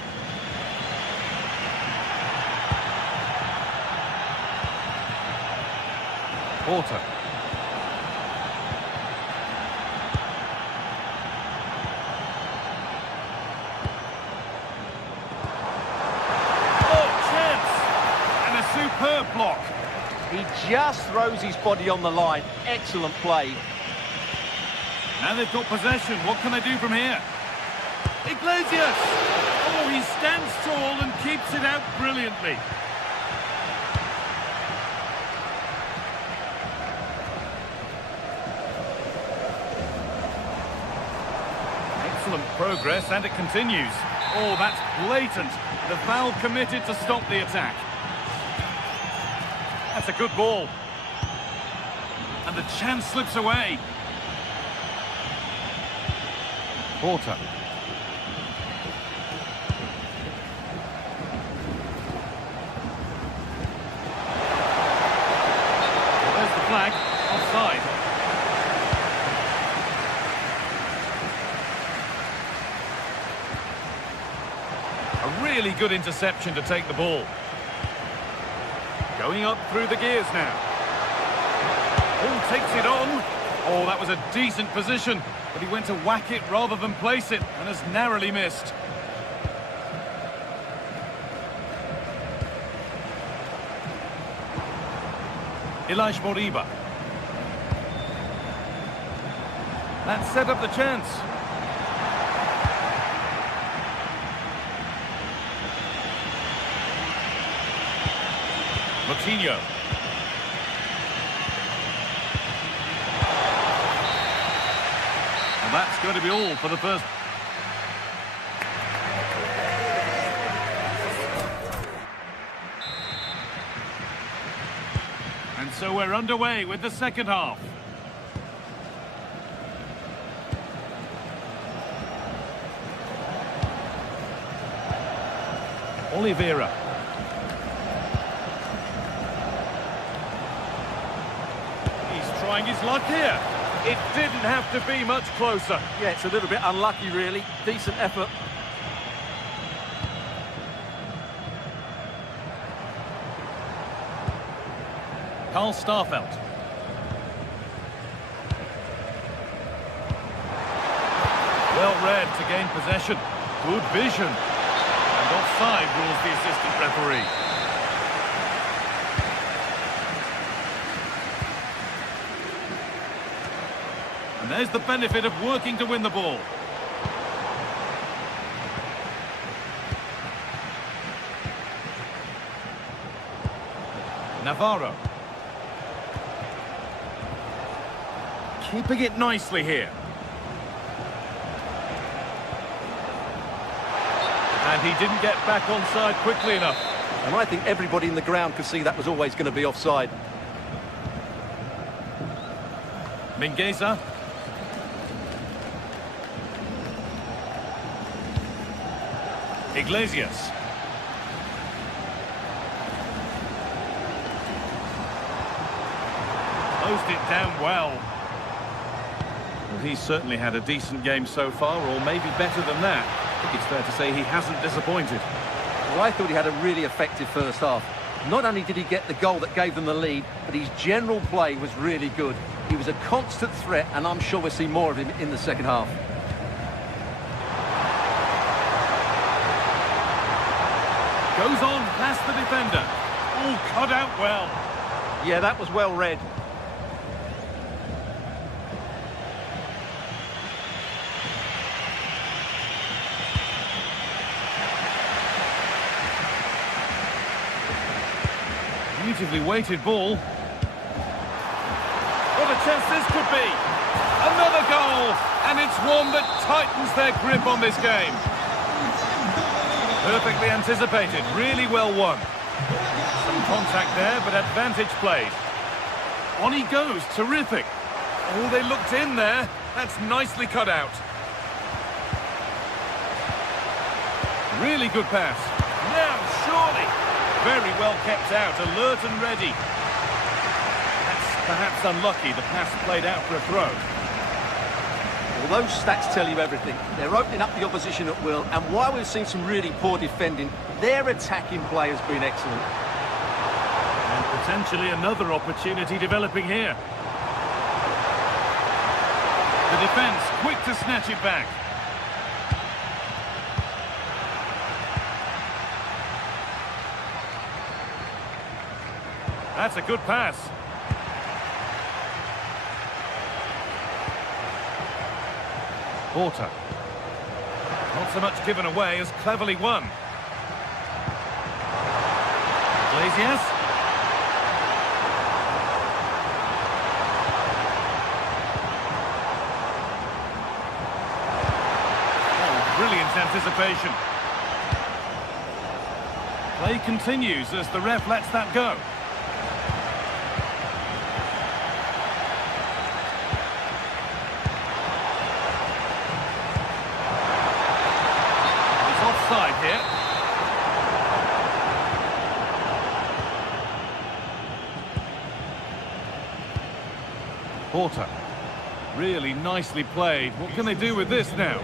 Porter. Oh, chance! And a superb block. He just throws his body on the line. Excellent play. Now they've got possession. What can they do from here? Iglesias! Oh, he stands tall and keeps it out brilliantly. Excellent progress, and it continues. Oh, that's blatant. The foul committed to stop the attack. That's a good ball. And the chance slips away. Porter. There's the flag. Offside. A really good interception to take the ball. Going up through the gears now. Oh, takes it on. Oh, that was a decent position, but he went to whack it rather than place it, and has narrowly missed. Ilaix Moriba. That set up the chance. Coutinho. And that's going to be all for the first. And so we're underway with the second half. Oliveira. He's trying his luck here. It didn't have to be much closer. Yeah, it's a little bit unlucky, really. Decent effort. Carl Starfelt. Well read to gain possession. Good vision. And offside rules the assistant referee. And there's the benefit of working to win the ball. Navarro. Keeping it nicely here. And he didn't get back onside quickly enough. And I think everybody in the ground could see that was always going to be offside. Mingueza. Iglesias. Closed it down well. Well, he's certainly had a decent game so far, or maybe better than that. I think it's fair to say he hasn't disappointed. Well, I thought he had a really effective first half. Not only did he get the goal that gave them the lead, but his general play was really good. He was a constant threat, and I'm sure we'll see more of him in the second half. Goes on past the defender. Oh, cut out well. Yeah, that was well read. Beautifully weighted ball. What a chance this could be. Another goal, and it's one that tightens their grip on this game. Perfectly anticipated, really well won. Some contact there, but advantage played. On he goes, terrific. Oh, they looked in there. That's nicely cut out. Really good pass. Now, surely. Very well kept out, alert and ready. That's perhaps unlucky, the pass played out for a throw. Well, those stats tell you everything. They're opening up the opposition at will, and while we've seen some really poor defending, their attacking play has been excellent. And potentially another opportunity developing here. The defence quick to snatch it back. That's a good pass. Porter. Not so much given away as cleverly won. Iglesias. Oh, brilliant anticipation. Play continues as the ref lets that go. Offside here. Porter. Really nicely played. What can they do with this now?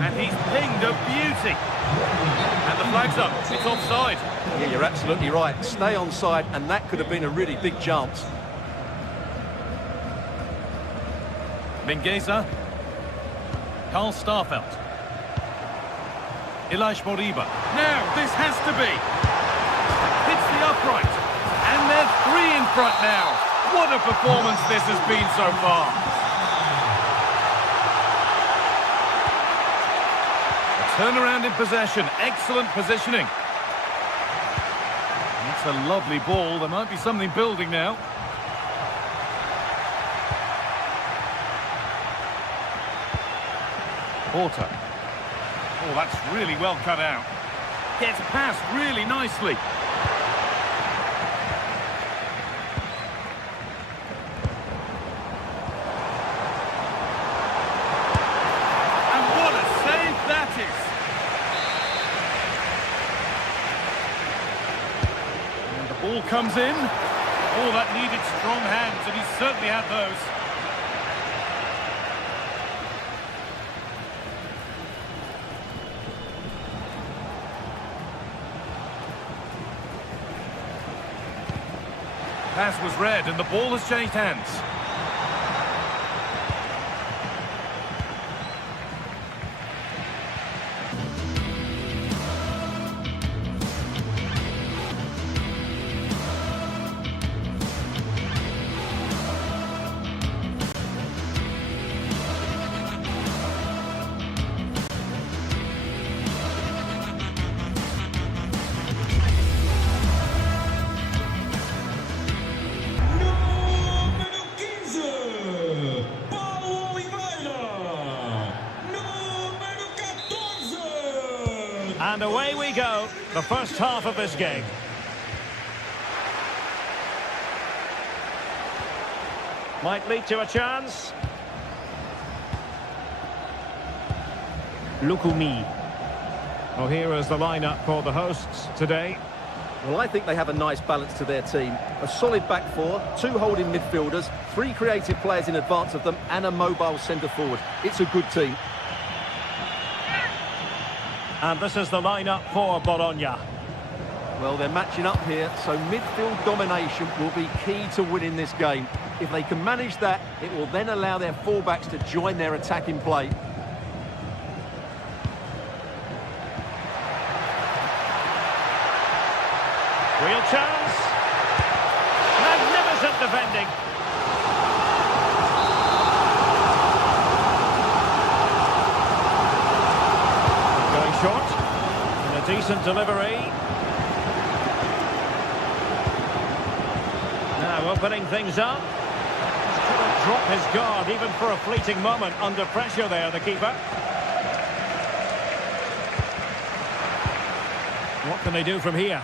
And he's pinged a beauty. And the flag's up. It's offside. Yeah, you're absolutely right. Stay onside, and that could have been a really big chance. Mingueza. Karl Starfelt. Ilaix Moriba. Now, this has to be. Hits the upright. And they're three in front now. What a performance this has been so far. A turnaround in possession. Excellent positioning. That's a lovely ball. There might be something building now. Porter. Oh, that's really well cut out. Gets past really nicely. And what a save that is! And the ball comes in. Oh, that needed strong hands, and he certainly had those. Pass was read and the ball has changed hands. And away we go, the first half of this game. Might lead to a chance. Lukumi. Well, here is the lineup for the hosts today. Well, I think they have a nice balance to their team. A solid back four, two holding midfielders, three creative players in advance of them, and a mobile centre-forward. It's a good team. And this is the lineup for Bologna. Well, they're matching up here, so midfield domination will be key to winning this game. If they can manage that, it will then allow their fullbacks to join their attacking play. Real chance. Magnificent defending. Going short. And a decent delivery. Now opening things up. Couldn't drop his guard even for a fleeting moment under pressure there, the keeper. What can they do from here?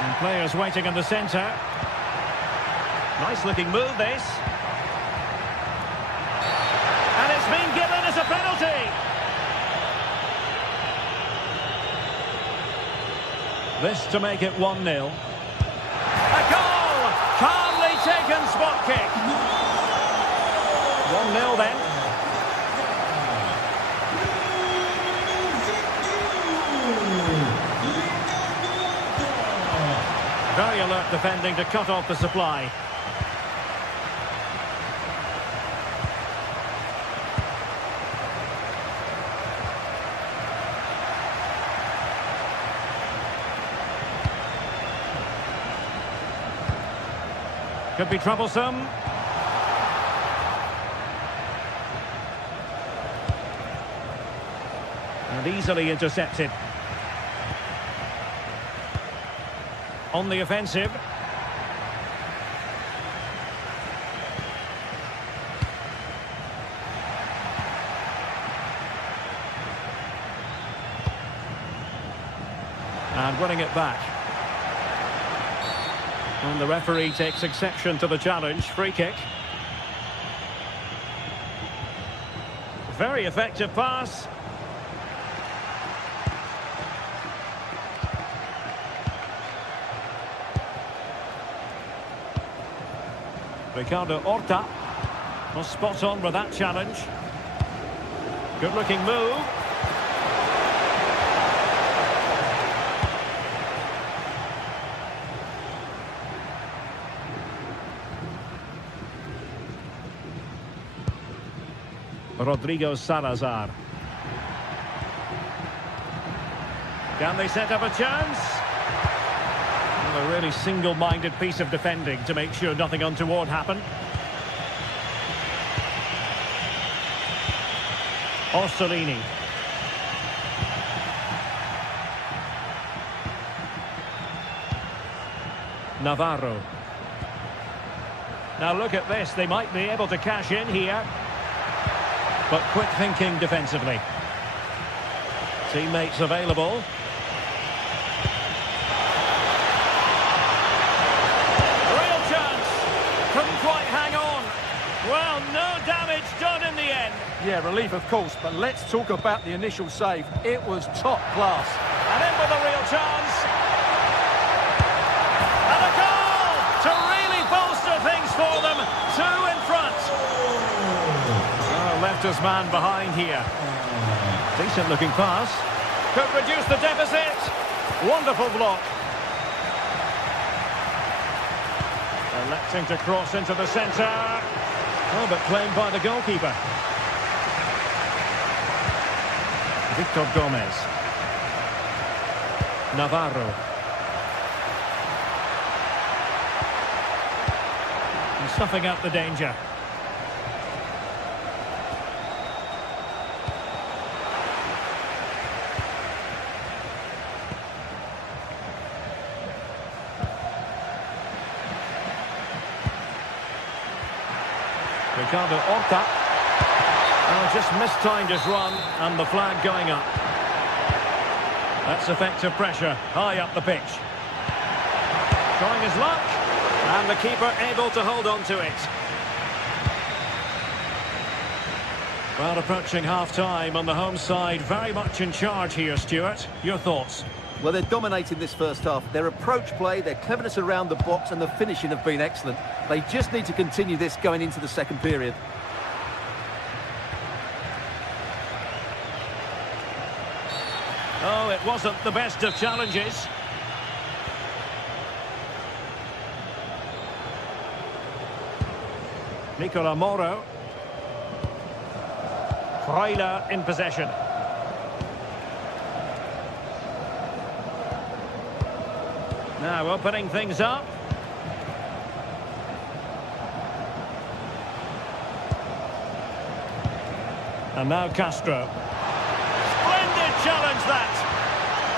And players waiting in the centre. Nice looking move, this. And it's been given as a penalty. This to make it 1-0. A goal! Calmly taken spot kick. 1-0 then. Very alert defending to cut off the supply. Could be troublesome. And easily intercepted. On the offensive. And winning it back. And the referee takes exception to the challenge. Free kick. Very effective pass. Ricardo Horta was spot on with that challenge. Good looking move. Rodrigo Salazar. Can they set up a chance? A really single-minded piece of defending to make sure nothing untoward happened. Orsolini. Navarro. Now look at this, they might be able to cash in here. But quick thinking defensively. Teammates available. Well, no damage done in the end. Yeah, relief of course, but let's talk about the initial save. It was top class. And in with a real chance. And a goal to really bolster things for them. 2 in front. Oh, left his man behind here. Decent looking pass. Could reduce the deficit. Wonderful block. Electing to cross into the centre. Oh, but claimed by the goalkeeper. Victor Gomez. Navarro. And snuffing out the danger. Ricardo Horta. Oh, just mistimed his run and the flag going up. That's effective pressure high up the pitch. Trying his luck and the keeper able to hold on to it. Well, approaching half-time on the home side, very much in charge here, Stuart. Your thoughts? Well, they're dominating this first half. Their approach play, their cleverness around the box and the finishing have been excellent. They just need to continue this going into the second period. Oh, it wasn't the best of challenges. Nicola Moro. Freuler in possession. Now opening things up. And now Castro. Splendid challenge that.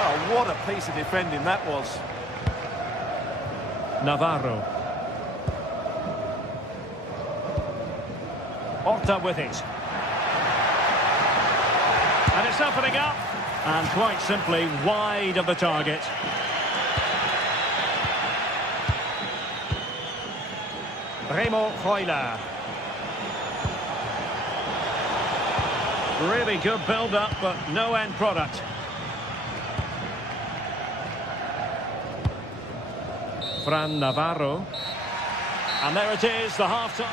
Oh, what a piece of defending that was. Navarro. Horta with it. And it's opening up. And quite simply wide of the target. Remo Freuler. Really good build-up, but no end product. Fran Navarro. And there it is, the half-time.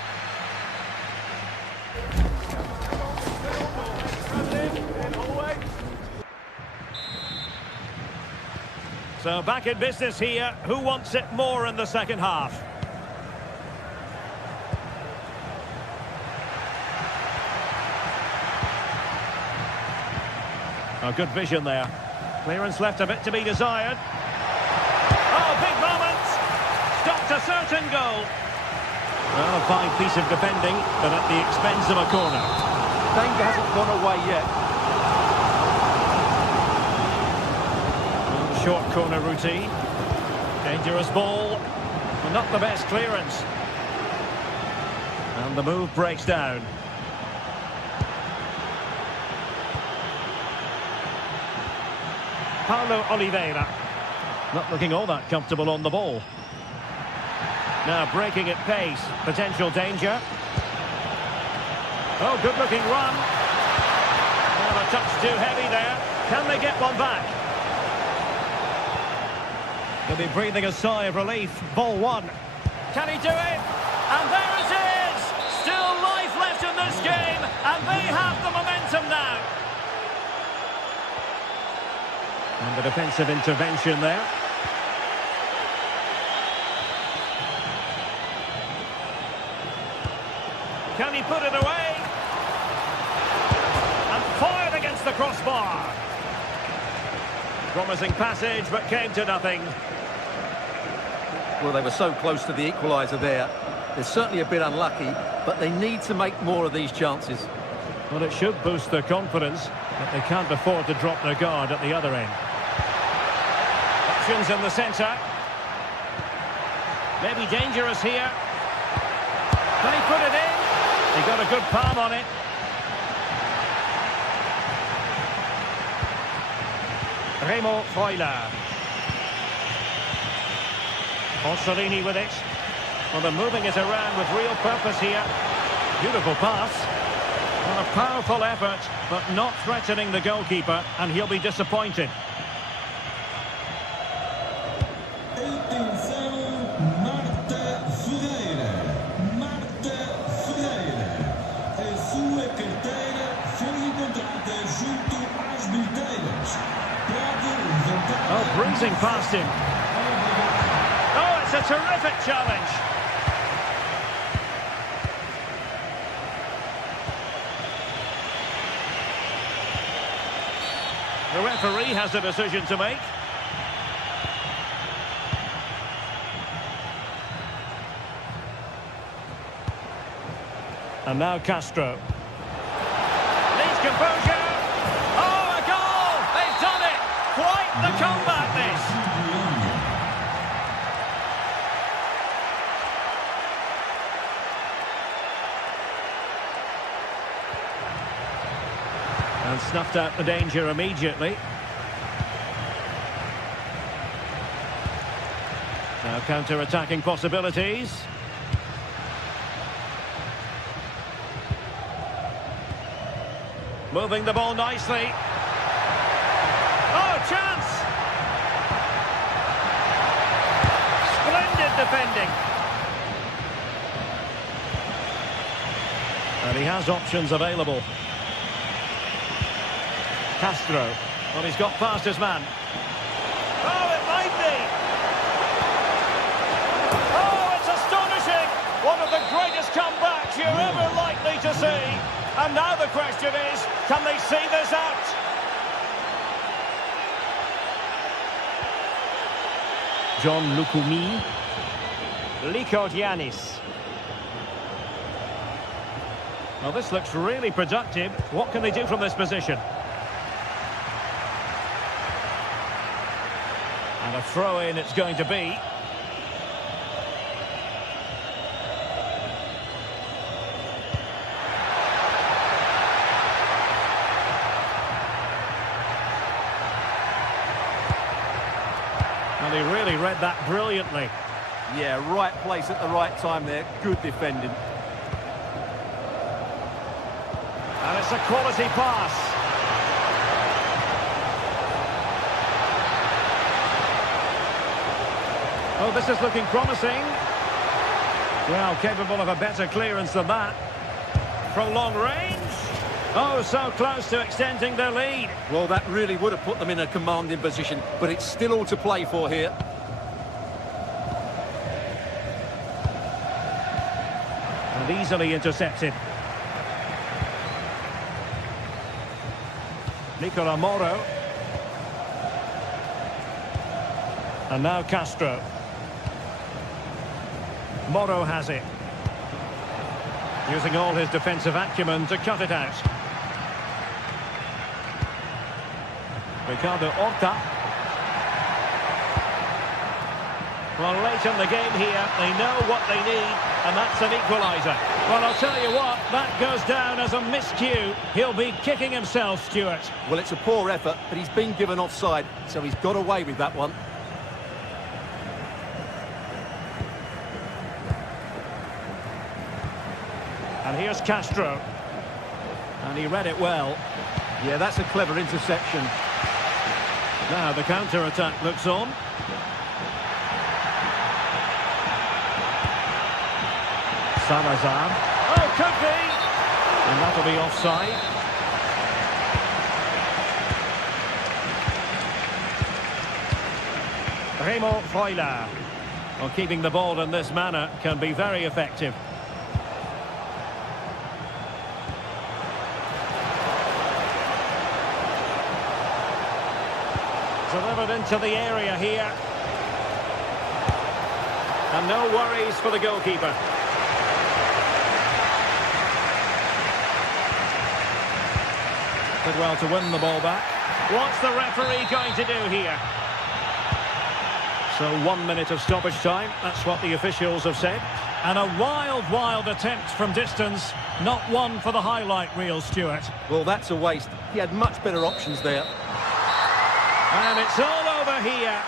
So back in business here. Who wants it more in the second half? Oh, good vision there. Clearance left a bit to be desired. Oh, big moment! Stopped a certain goal. Well, a fine piece of defending, but at the expense of a corner. Danger hasn't gone away yet. Well, short corner routine. Dangerous ball. But not the best clearance. And the move breaks down. Paulo Oliveira. Not looking all that comfortable on the ball. Now breaking at pace. Potential danger. Oh, good looking run. Well, a touch too heavy there. Can they get one back? They'll be breathing a sigh of relief. Ball one. Can he do it? And there it is! Still life left in this game. And they have the momentum now. And the defensive intervention there. Can he put it away? And fired against the crossbar. Promising passage, but came to nothing. Well, they were so close to the equaliser there. They're certainly a bit unlucky, but they need to make more of these chances. Well, it should boost their confidence, but they can't afford to drop their guard at the other end. Options in the centre. Maybe dangerous here. Can he put it in? He got a good palm on it. Remo Freuler. Orsolini with it. Well, they're moving it around with real purpose here. Beautiful pass. Well, a powerful effort, but not threatening the goalkeeper, and he'll be disappointed. Oh, breezing past him. Oh, it's a terrific challenge. The referee has a decision to make. And now Castro. Needs composure. Oh, a goal! They've done it! Quite the comeback, this! And snuffed out the danger immediately. Now counter-attacking possibilities. Moving the ball nicely. Oh, chance! Splendid defending. And he has options available. Castro. Well, he's got past his man. Oh, it might be! Oh, it's astonishing! One of the greatest greatest comeback you're ever likely to see. And now the question is, can they see this out? John Lukumi. Liko Giannis. Well, this looks really productive. What can they do from this position? And a throw-in it's going to be. And he really read that brilliantly. Yeah, right place at the right time there. Good defending. And it's a quality pass. Oh, this is looking promising. Well, capable of a better clearance than that. From long range. Oh, so close to extending their lead. Well, that really would have put them in a commanding position, but it's still all to play for here. And easily intercepted. Nicola Moro. And now Castro. Moro has it. Using all his defensive acumen to cut it out. Ricardo Horta. Well, late in the game here, they know what they need, and that's an equaliser. Well, I'll tell you what, that goes down as a miscue. He'll be kicking himself, Stuart. Well, it's a poor effort, but he's been given offside, so he's got away with that one. And here's Castro. And he read it well. Yeah, that's a clever interception. Now the counter-attack looks on. Salazar. Oh, could be! And that'll be offside. Remo Freuler. Well, keeping the ball in this manner can be very effective. Delivered into the area here. And no worries for the goalkeeper. Did well to win the ball back. What's the referee going to do here? So 1 minute of stoppage time, that's what the officials have said. And a wild attempt from distance. Not one for the highlight reel, Stuart. Well, that's a waste. He had much better options there. And it's all over here.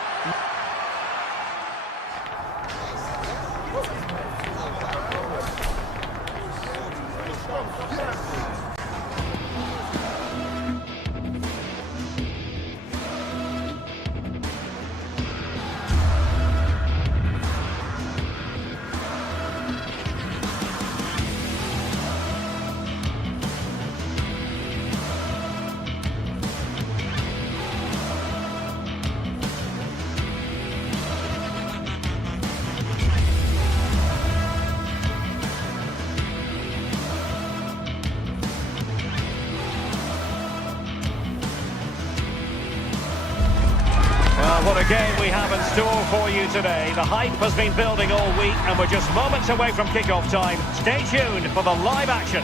What a game we have in store for you today. The hype has been building all week and we're just moments away from kick-off time. Stay tuned for the live action.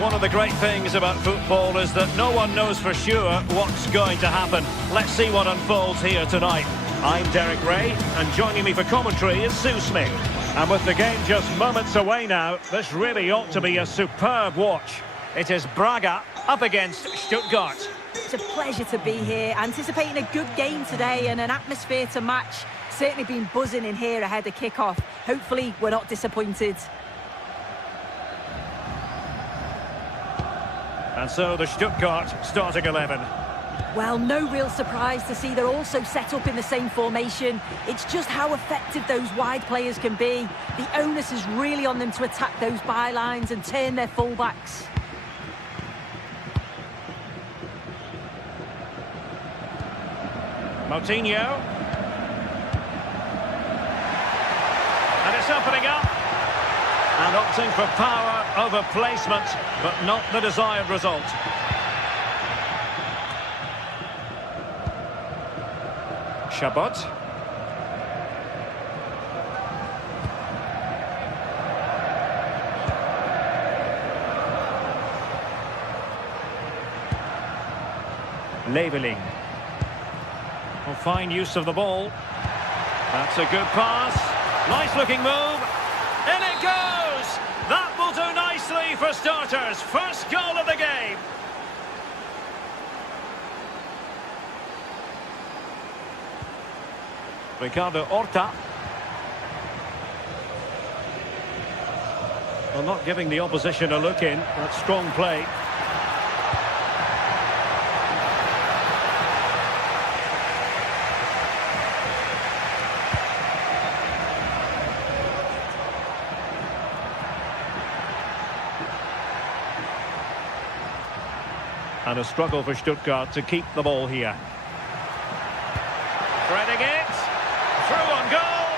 One of the great things about football is that no one knows for sure what's going to happen. Let's see what unfolds here tonight. I'm Derek Ray and joining me for commentary is Sue Smith. And with the game just moments away now, this really ought to be a superb watch. It is Braga up against Stuttgart. It's a pleasure to be here, anticipating a good game today and an atmosphere to match. Certainly been buzzing in here ahead of kick-off. Hopefully we're not disappointed. And so the Stuttgart starting 11. Well, no real surprise to see they're also set up in the same formation. It's just how effective those wide players can be. The onus is really on them to attack those bylines and turn their fullbacks. Moutinho. And it's opening up. And Opting for power over placement, but not the desired result. Chabot. Leveling. Will find use of the ball. That's a good pass. Nice looking move. In it goes! That will do nicely for starters. First goal of the game. Ricardo Horta. Well, not giving the opposition a look in. That's strong play. And a struggle for Stuttgart to keep the ball here. Threading it. Through on goal.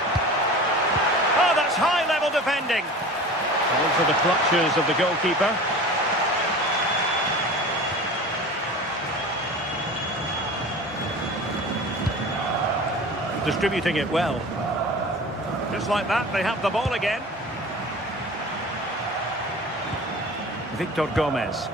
Oh, that's high-level defending. Into the clutches of the goalkeeper. Distributing it well. Just like that, they have the ball again. Victor Gomez.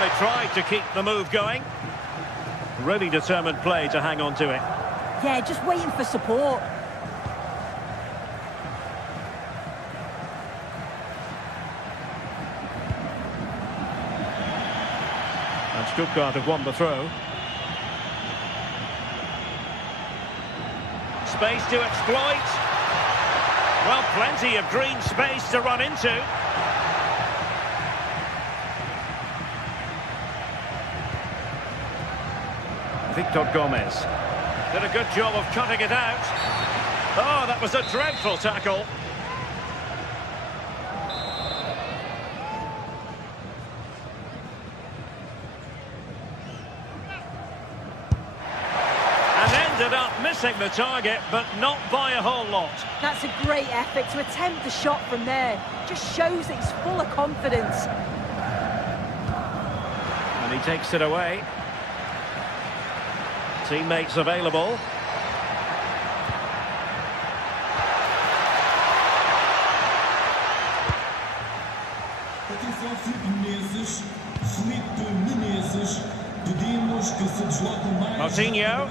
They tried to keep the move going. Really determined play to hang on to it. Yeah, just waiting for support. And Stuttgart have won the throw. Space to exploit. Well, plenty of green space to run into. Victor Gomez did a good job of cutting it out. Oh, that was a dreadful tackle. And ended up missing the target, but not by a whole lot. That's a great effort to attempt the shot from there. Just shows that he's full of confidence. And he takes it away. Teammates available. Moutinho.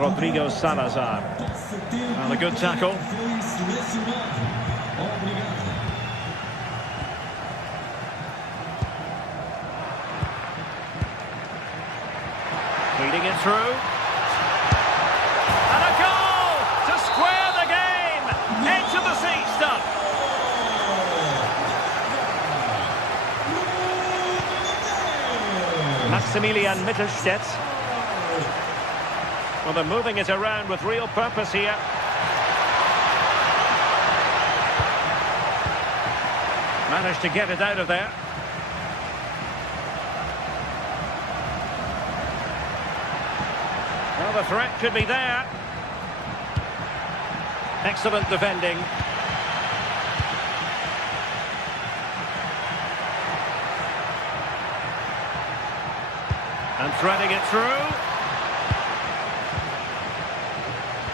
Rodrigo Salazar. And a good tackle. Feeding it through. And a goal to square the game. Edge of the seat stuff. Maximilian Mittelstädt. Well, they're moving it around with real purpose here. Managed to get it out of there. Well, the threat could be there. Excellent defending. And threading it through.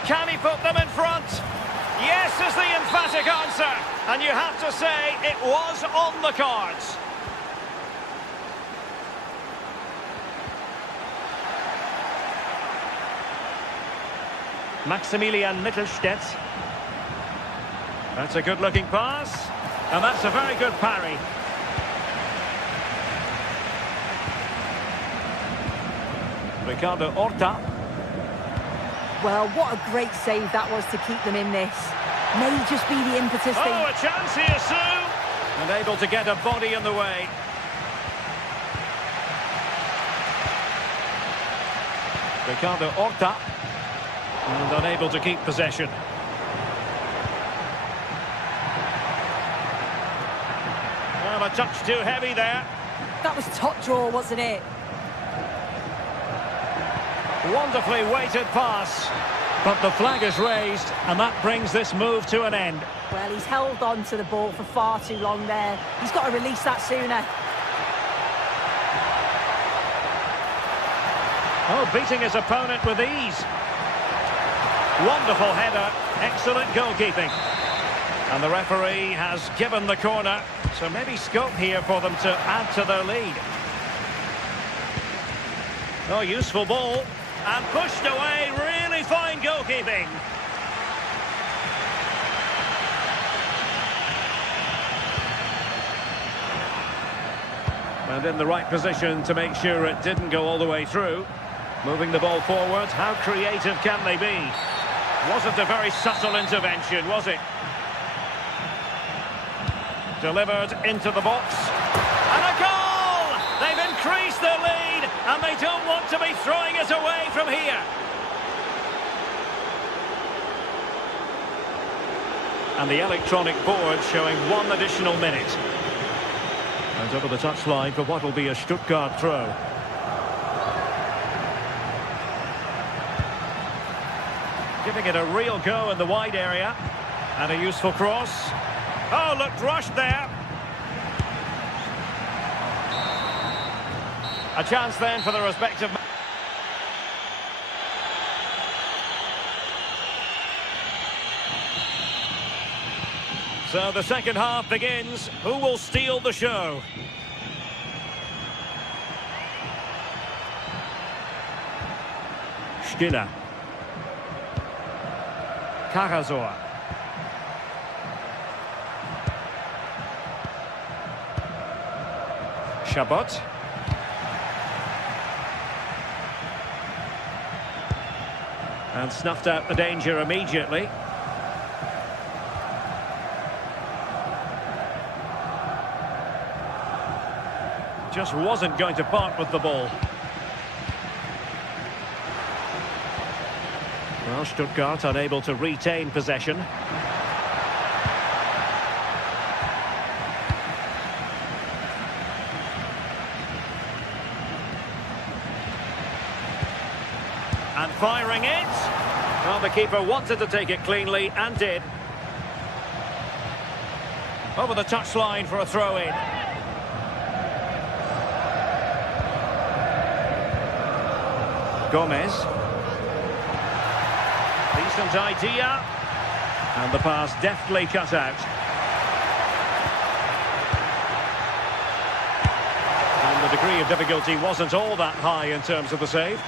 Can he put them in front? Yes is the emphatic answer. And you have to say it was on the cards. Maximilian Mittelstädt. That's a good-looking pass. And that's a very good parry. Ricardo Horta. Well, what a great save that was to keep them in this. May just be the impetus. Oh, a chance here, Sue. And able to get a body in the way. Ricardo Horta. And unable to keep possession. Well, a touch too heavy there. that was top draw, wasn't it? Wonderfully weighted pass. But the flag is raised, and that brings this move to an end. Well, he's held on to the ball for far too long there. He's got to release that sooner. Oh, beating his opponent with ease. Wonderful header, excellent goalkeeping. And the referee has given the corner, so maybe scope here for them to add to their lead. Oh, useful ball. And pushed away, really fine goalkeeping. And in the right position to make sure it didn't go all the way through. Moving the ball forward, how creative can they be? Wasn't a very subtle intervention, was it? Delivered into the box. And a goal! They've increased their lead, and they don't want to be throwing it away from here. And the electronic board showing 1 additional minute. And over the touchline for what will be a Stuttgart throw. Giving it a real go in the wide area. And a useful cross. Oh, looked rushed there. A chance then for the respective... So the second half begins. Who will steal the show? Stiller. Karasor. Chabot. And snuffed out the danger immediately. Just wasn't going to part with the ball. Well, Stuttgart unable to retain possession. And firing it. Well, the keeper wanted to take it cleanly and did. Over the touchline for a throw-in. Gomez. Decent idea. And the pass deftly cut out. And the degree of difficulty wasn't all that high in terms of the save.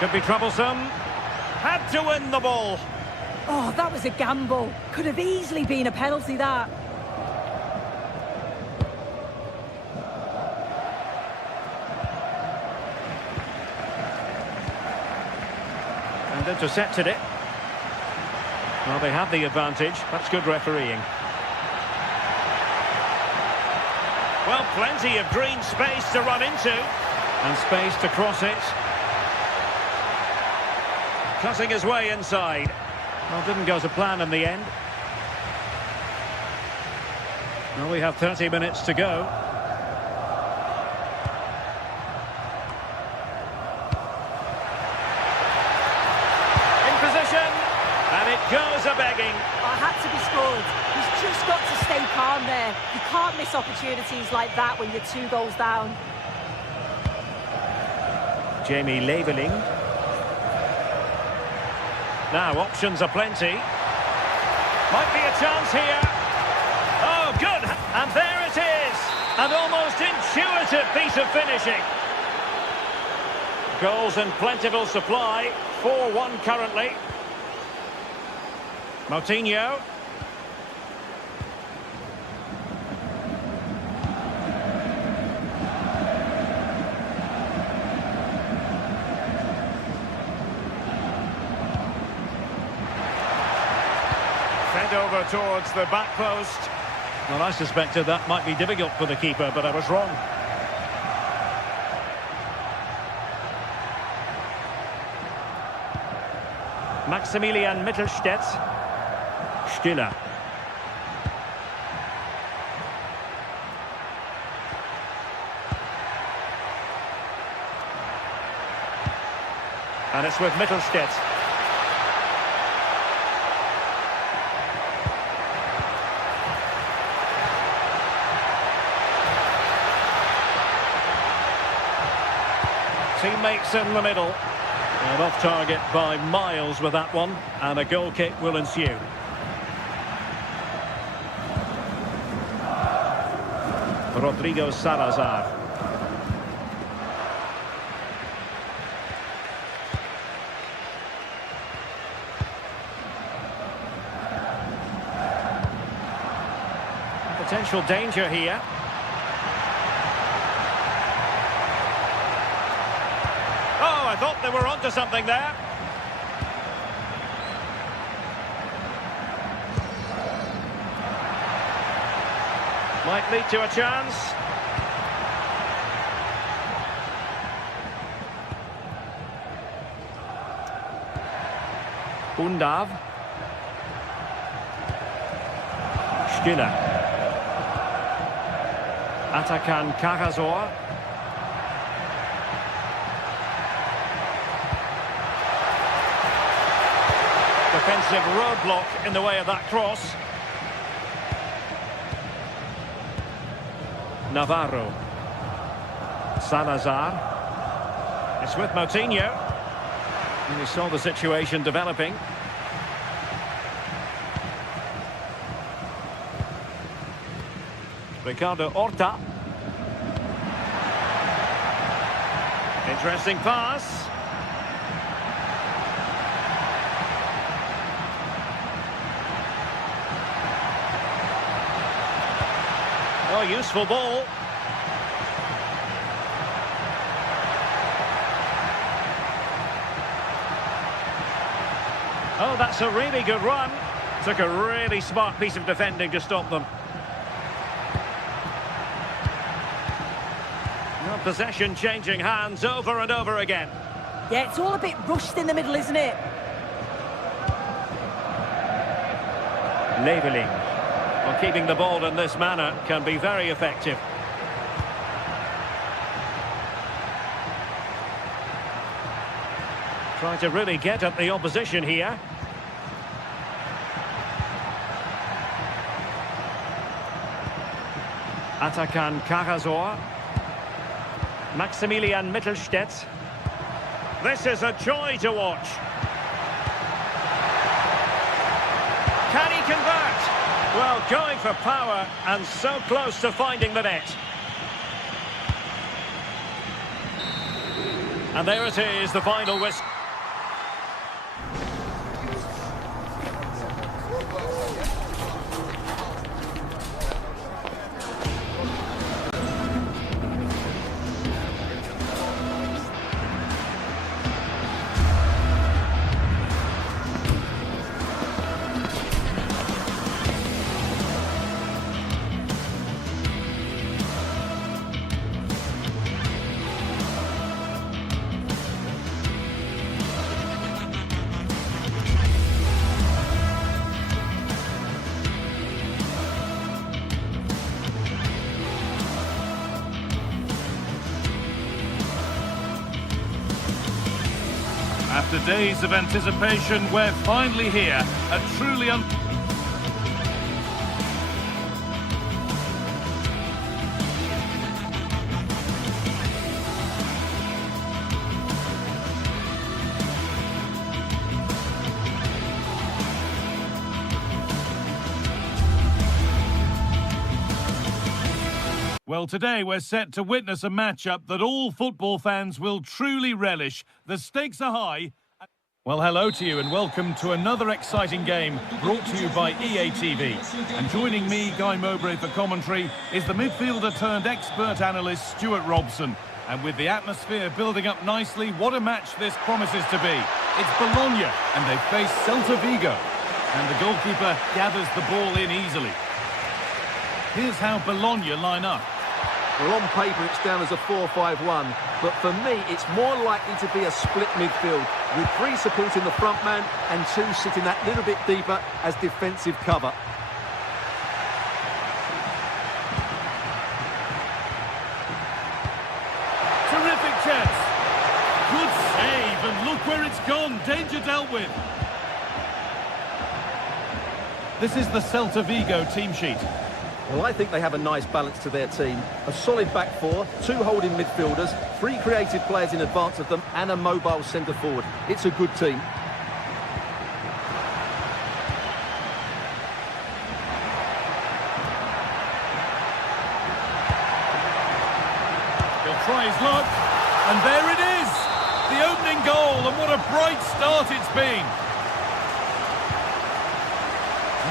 Could be troublesome. Had to win the ball. Oh, that was a gamble. Could have easily been a penalty, that. And intercepted it. Well, they have the advantage. That's good refereeing. Well, plenty of green space to run into. And space to cross it. Cutting his way inside. Well, didn't go to plan in the end. Well, we have 30 minutes to go. In position. And it goes a-begging. Oh, had to be scored. He's just got to stay calm there. You can't miss opportunities like that when you're 2 goals down. Jamie Leveling. Now, options are plenty. Might be a chance here. Oh, good. And there it is. An almost intuitive piece of finishing. Goals in plentiful supply. 4-1 currently. Moutinho. Over towards the back post. Well, I suspected that might be difficult for the keeper, but I was wrong. Maximilian Mittelstädt. Stiller. And it's with Mittelstädt. Teammates in the middle. And off target by miles with that one. And a goal kick will ensue. Rodrigo Salazar. Potential danger here. Oh, I thought they were onto something there. Might lead to a chance. Undav. Stiller. Atakan Karasor. Defensive roadblock in the way of that cross. Navarro. Salazar. It's with Moutinho. And we saw the situation developing. Ricardo Horta. Interesting pass. Oh, useful ball. Oh, that's a really good run. Took a really smart piece of defending to stop them. Well, possession changing hands over and over again. Yeah, it's all a bit rushed in the middle, isn't it? Leveling. Well, keeping the ball in this manner can be very effective. Trying to really get at the opposition here. Atakan Karasor. Maximilian Mittelstädt. This is a joy to watch. Can he convert? Well, going for power and so close to finding the net. And there it is, the final whistle. After days of anticipation, we're finally here. A truly Well, today we're set to witness a matchup that all football fans will truly relish. The stakes are high. Well, hello to you and welcome to another exciting game brought to you by EA TV. And joining me, Guy Mowbray, for commentary is the midfielder turned expert analyst Stuart Robson. And with the atmosphere building up nicely, what a match this promises to be. It's Bologna and they face Celta Vigo. And the goalkeeper gathers the ball in easily. Here's how Bologna line up. Well, on paper, it's down as a 4-5-1, but for me, it's more likely to be a split midfield, with 3 supporting the front man and 2 sitting that little bit deeper as defensive cover. Terrific chance. Good save, and look where it's gone. Danger dealt with. This is the Celta Vigo team sheet. Well, I think they have a nice balance to their team. A solid back four, 2 holding midfielders, 3 creative players in advance of them, and a mobile centre-forward. It's a good team. He'll try his luck, and there it is! The opening goal, and what a bright start it's been!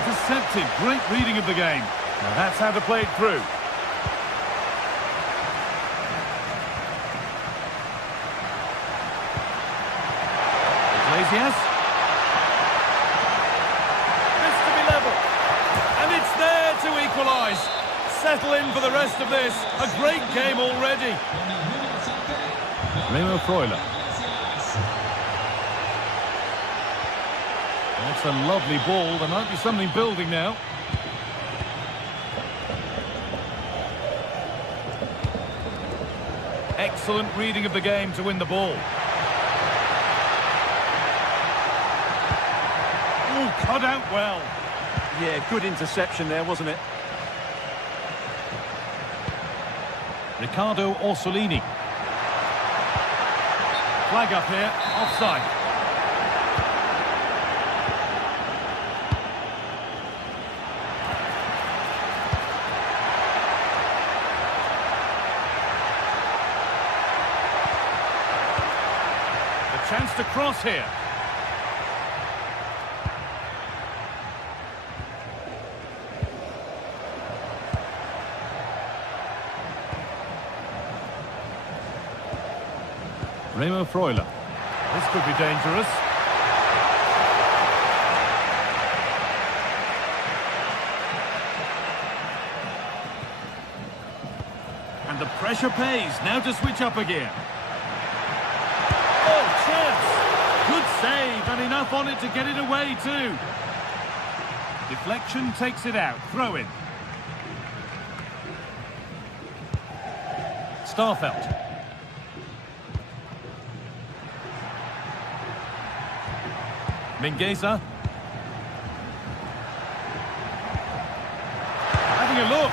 Intercepted, great reading of the game. Now that's how to play it through. Iglesias. This to be level. And it's there to equalise. Settle in for the rest of this. A great game already. Remo Freuler. That's a lovely ball. There might be something building now. Excellent reading of the game to win the ball. Oh, cut out well. Yeah, good interception there, wasn't it? Riccardo Orsolini. Flag up here, offside. Chance to cross here. Remo Freuler. This could be dangerous. And the pressure pays. Now to switch up again. Good save, and enough on it to get it away too. Deflection takes it out. Throw in. Starfelt. Mingueza. Having a look.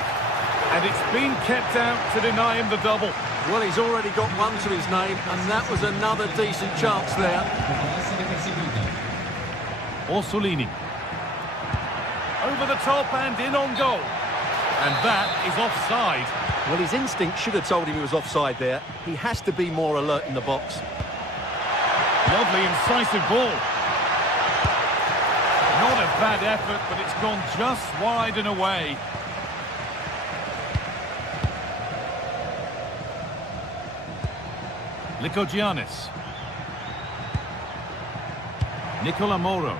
And it's been kept out to deny him the double. Well, he's already got one to his name, and that was another decent chance there. Orsolini. Over the top and in on goal. And that is offside. Well, his instinct should have told him he was offside there. He has to be more alert in the box. Lovely, incisive ball. Not a bad effort, but it's gone just wide and away. Lykogiannis. Nicola Moro.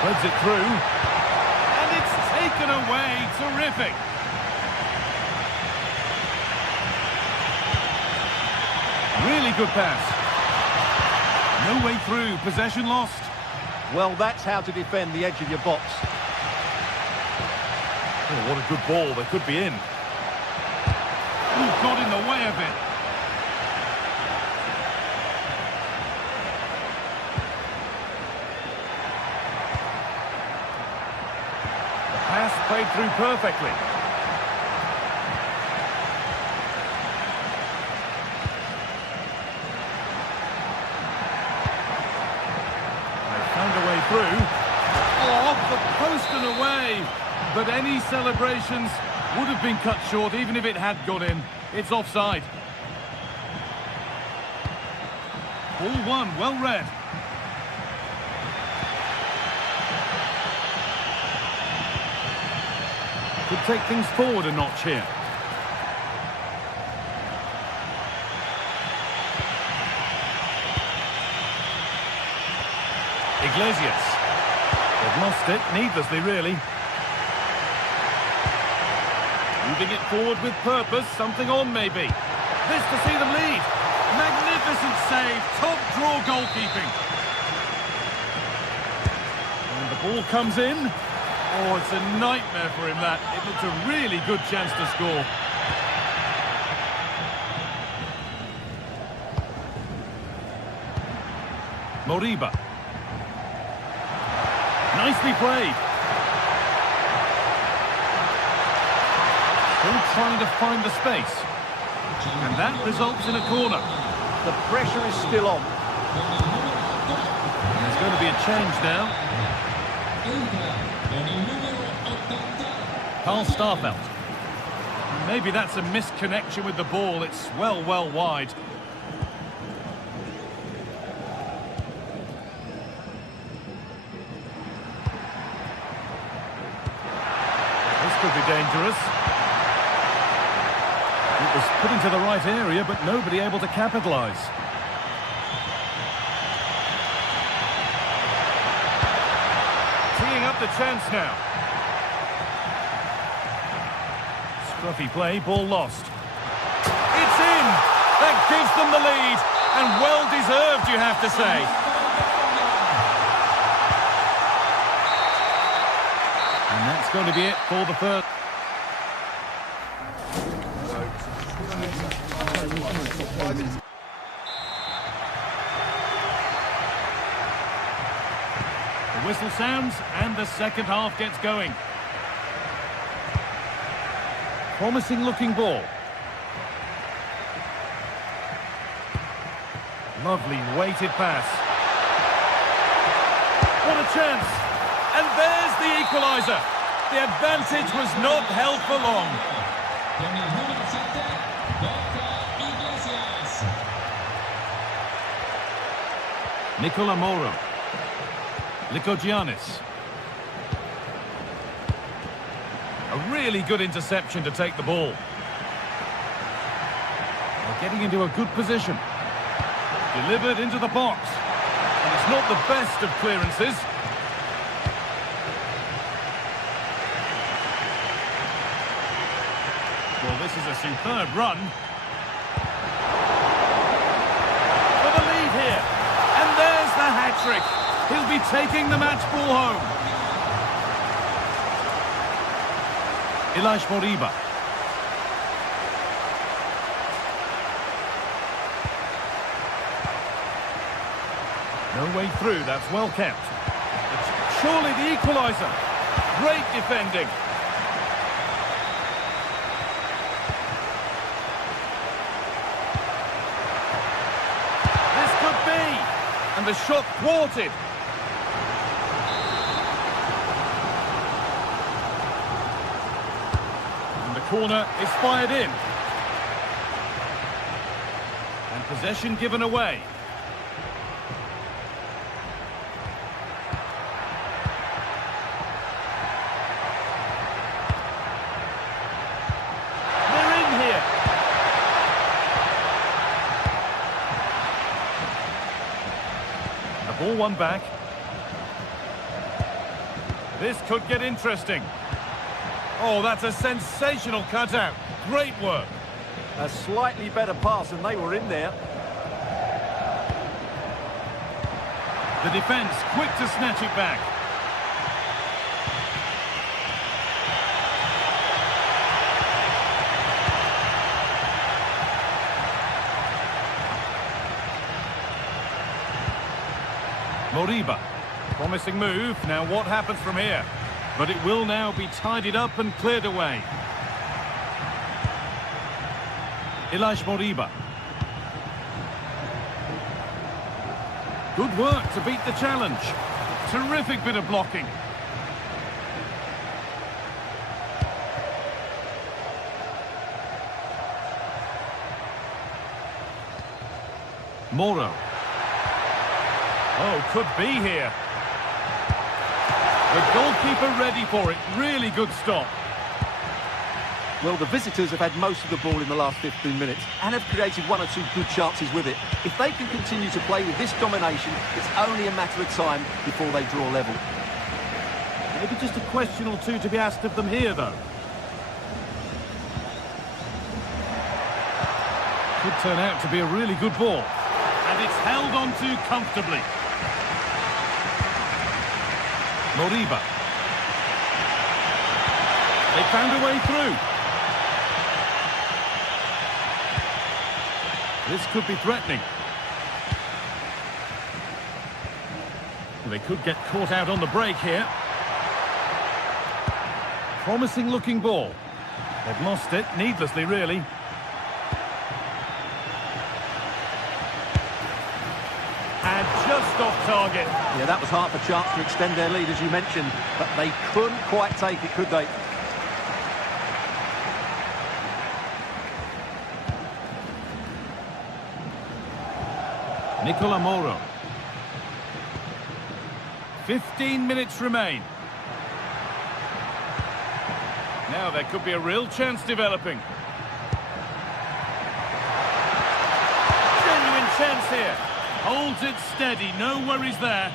Threads it through. And it's taken away. Terrific. Really good pass. No way through. Possession lost. Well, that's how to defend the edge of your box. Oh, what a good ball. They could be in. Ooh, got in the way of it. Pass played through perfectly. They found a way through. Oh, off the post and away. But any celebrations would have been cut short even if it had gone in. It's offside. Ball one, well read. Could take things forward a notch here. Iglesias. They've lost it, needlessly really. Moving it forward with purpose, something on maybe. This to see them lead. Magnificent save, top draw goalkeeping. And the ball comes in. Oh, it's a nightmare for him, that. It looked a really good chance to score. Moriba. Nicely played. Still trying to find the space. And that results in a corner. The pressure is still on. There's going to be a change now. Carl Starfelt. Maybe that's a misconnection with the ball. It's well wide. This could be dangerous. It was put into the right area, but nobody able to capitalise. Teeing up the chance now. Scruffy play, ball lost. It's in! That gives them the lead, and well-deserved, you have to say. And that's going to be it for the first. The whistle sounds, and the second half gets going. Promising looking ball. Lovely weighted pass. What a chance! And there's the equaliser. The advantage was not held for long. Nicola Moro. Lykogiannis. A really good interception to take the ball. They're getting into a good position. Delivered into the box. And it's not the best of clearances. Well, this is a superb run. For the lead here. And there's the hat-trick. He'll be taking the match ball home. Ilaix Moriba. No way through, that's well kept. It's surely the equaliser. Great defending. This could be. And the shot thwarted. Corner is fired in. And possession given away. They're in here. The ball won back. This could get interesting. Oh, that's a sensational cutout. Great work. A slightly better pass and they were in there. The defence quick to snatch it back. Moriba. Promising move. Now what happens from here? But it will now be tidied up and cleared away. Ilaix Moriba. Good work to beat the challenge. Terrific bit of blocking. Moro. Oh, could be here. The goalkeeper ready for it. Really good stop. Well, the visitors have had most of the ball in the last 15 minutes and have created one or two good chances with it. If they can continue to play with this domination, it's only a matter of time before they draw level. Maybe just a question or two to be asked of them here, though. Could turn out to be a really good ball. And it's held on to comfortably. Moriba. They found a way through. This could be threatening. They could get caught out on the break here. Promising looking ball. They've lost it, needlessly really. And just off target. Yeah, that was half a chance to extend their lead, as you mentioned, but they couldn't quite take it, could they? Nicola Moro. 15 minutes remain. Now there could be a real chance developing. Genuine chance here. Holds it steady, no worries there.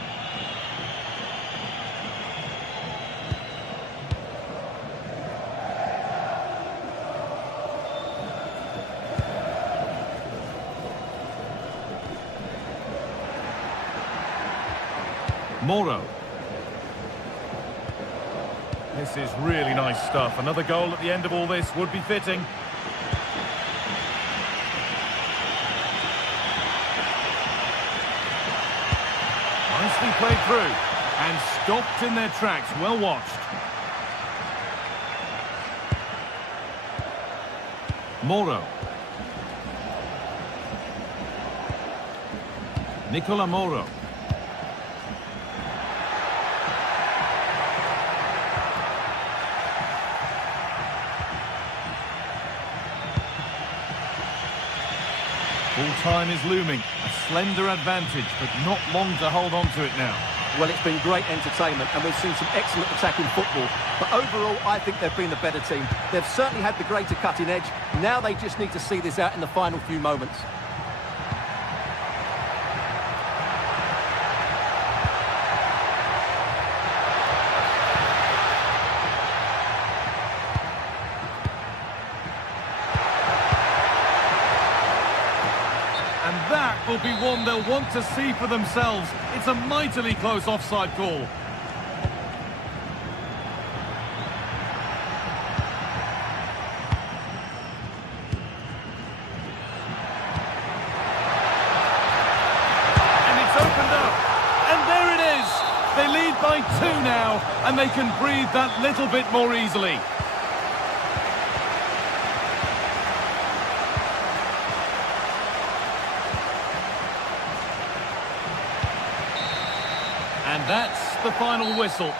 Moro. This is really nice stuff. Another goal at the end of all this would be fitting. Nicely played through and stopped in their tracks. Well watched. Moro. Nicola Moro. Full time is looming. A slender advantage, but not long to hold on to it now. Well, it's been great entertainment, and we've seen some excellent attacking football. But overall, I think they've been the better team. They've certainly had the greater cutting edge. Now they just need to see this out in the final few moments. And that will be one they'll want to see for themselves. It's a mightily close offside call. And it's opened up. And there it is. They lead by 2 now, and they can breathe that little bit more easily. And that's the final whistle.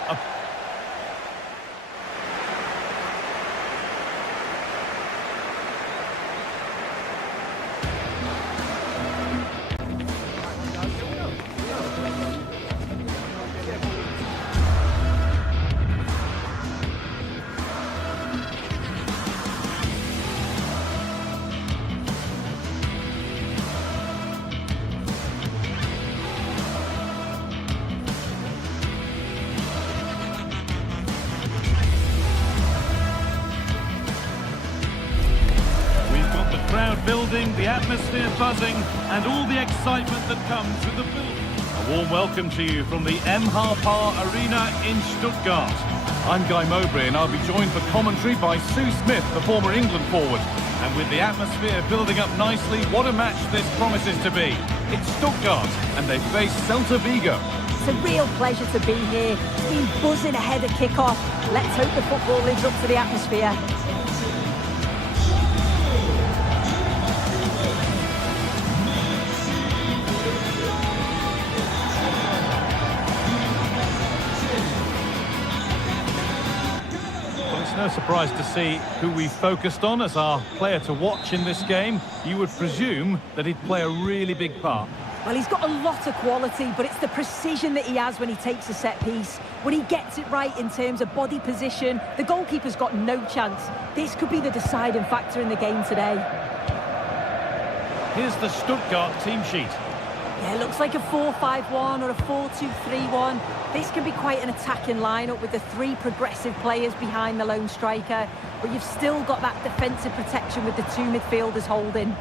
Crowd building, the atmosphere buzzing, and all the excitement that comes with the build. A warm welcome to you from the MHP Arena in Stuttgart. I'm Guy Mowbray, and I'll be joined for commentary by Sue Smith, the former England forward. And with the atmosphere building up nicely, what a match this promises to be. It's Stuttgart, and they face Celta Vigo. It's a real pleasure to be here. It's been buzzing ahead of kick-off. Let's hope the football lives up to the atmosphere. No surprise to see who we focused on as our player to watch in this game. You would presume that he'd play a really big part. Well, he's got a lot of quality, but it's the precision that he has when he takes a set piece. When he gets it right in terms of body position, the goalkeeper's got no chance. This could be the deciding factor in the game today. Here's the Stuttgart team sheet. Yeah, it looks like a 4-5-1 or a 4-2-3-1. This can be quite an attacking lineup with the 3 progressive players behind the lone striker, but you've still got that defensive protection with the 2 midfielders holding.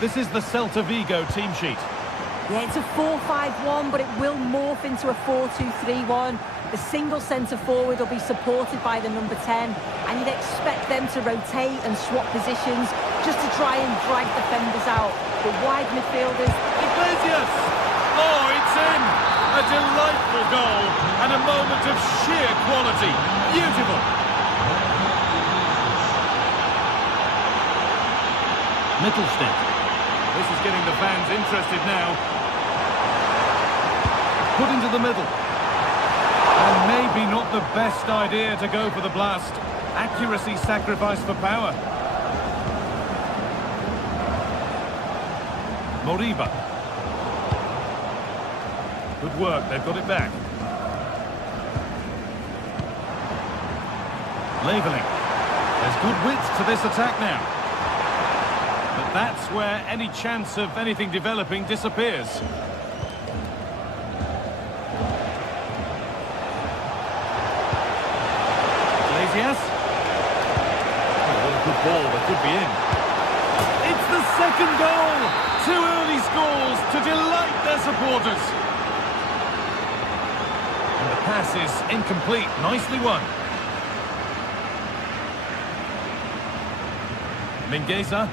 This is the Celta Vigo team sheet. Yeah, it's a 4-5-1, but it will morph into a 4-2-3-1. The single centre-forward will be supported by the number 10, and you'd expect them to rotate and swap positions just to try and drag defenders out. The wide midfielders... Iglesias! Oh, it's in! A delightful goal and a moment of sheer quality. Beautiful! Mittelstädt. This is getting the fans interested now. Put into the middle. And maybe not the best idea to go for the blast. Accuracy sacrificed for power. Moriba. Good work, they've got it back. Leveling. There's good width to this attack now. But that's where any chance of anything developing disappears. Iglesias. Oh, what a good ball, that could be in. It's the second goal! 2 early scores to delight their supporters. And the pass is incomplete, nicely won. Mingueza.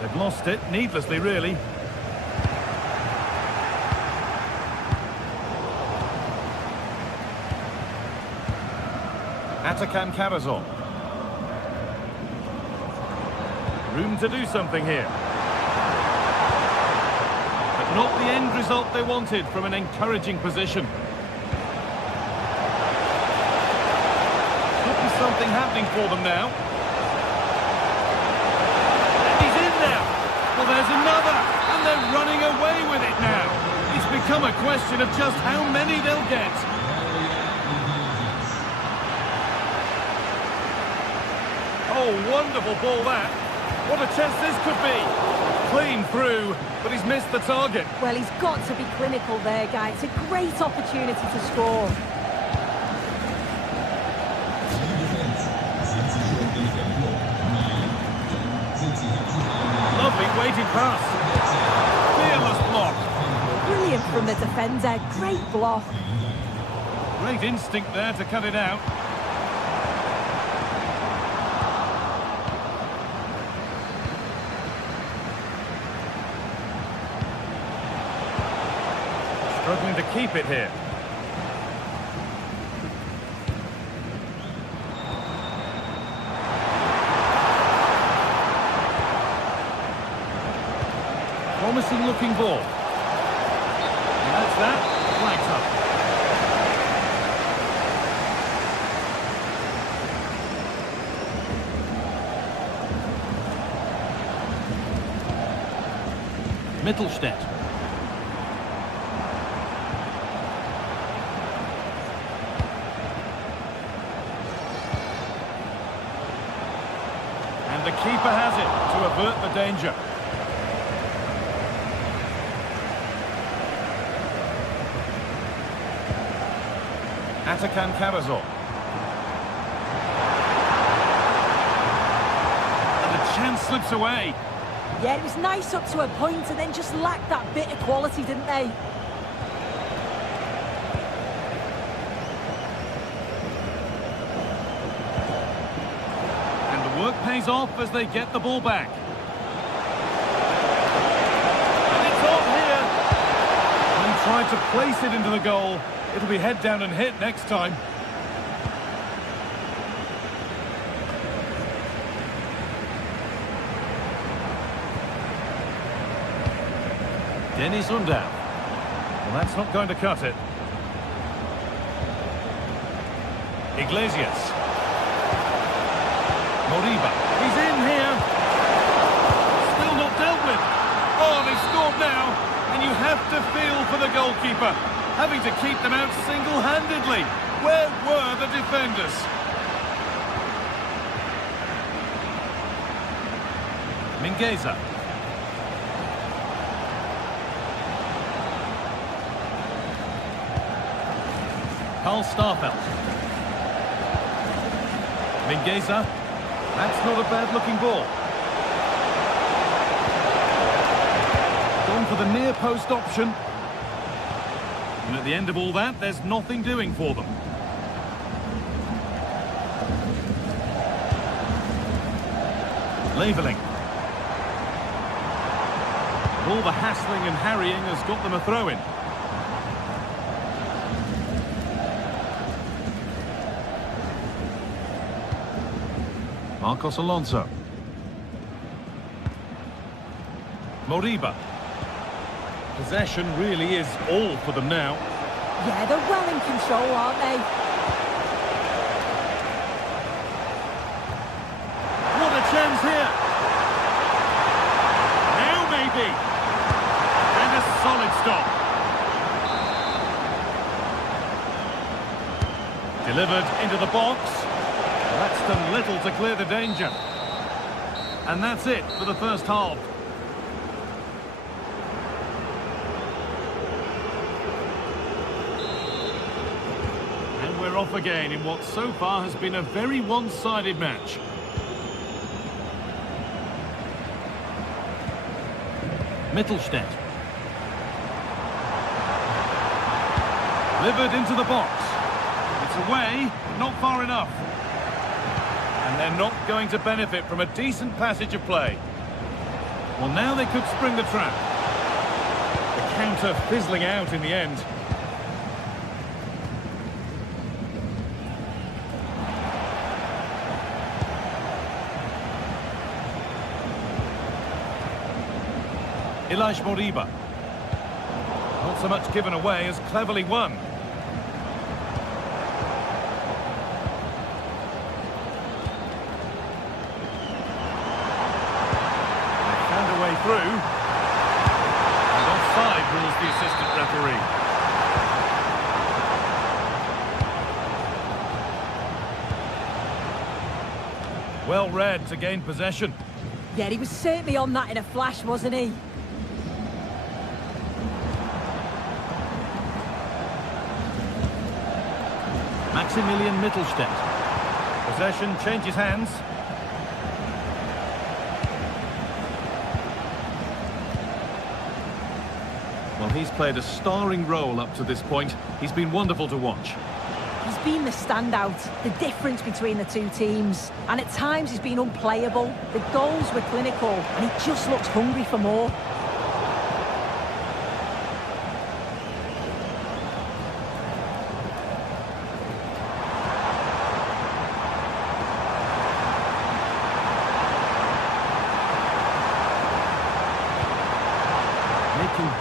They've lost it, needlessly really. Atakan Karazor. Room to do something here. But not the end result they wanted from an encouraging position. Could be something happening for them now. And he's in now. Well, there's another. And they're running away with it now. It's become a question of just how many they'll get. Oh, wonderful ball that. What a chance this could be. Clean through, but he's missed the target. Well, he's got to be clinical there, guys. It's a great opportunity to score. Lovely weighted pass. Fearless block. Brilliant from the defender. Great block. Great instinct there to cut it out. Struggling to keep it here. Promising looking ball. And that's that. Flags up. Mittelstädt. And the keeper has it to avert the danger. Atakan Karazor. And the chance slips away. Yeah, it was nice up to a point and then just lacked that bit of quality, didn't they? And the work pays off as they get the ball back. And it's on here. And tried to place it into the goal. It'll be head down and hit next time. Dennis Undav. Well, that's not going to cut it. Iglesias. Moriba. He's in here. Still not dealt with. Oh, they've scored now. And you have to feel for the goalkeeper, having to keep them out single-handedly. Where were the defenders? Mingueza. Karl Starfelt. Mingueza. That's not a bad-looking ball. Gone for the near-post option. And at the end of all that, there's nothing doing for them. Leveling. All the hassling and harrying has got them a throw-in. Marcos Alonso. Moriba. Possession really is all for them now. Yeah, they're well in control, aren't they? What a chance here! Now maybe! And a solid stop. Delivered into the box. That's done little to clear the danger. And that's it for the first half. And we're off again in what so far has been a very one-sided match. Mittelstädt. Delivered into the box. It's away, but not far enough. And they're not going to benefit from a decent passage of play. Well, now they could spring the trap. The counter fizzling out in the end. Elias Moriba. Not so much given away as cleverly won. Through. And offside rules the assistant referee. Well read to gain possession. Yeah, he was certainly on that in a flash, wasn't he? Maximilian Mittelstädt. Possession changes hands. Well, he's played a starring role up to this point. He's been wonderful to watch. He's been the standout, the difference between the two teams. And at times he's been unplayable. The goals were clinical, and he just looks hungry for more.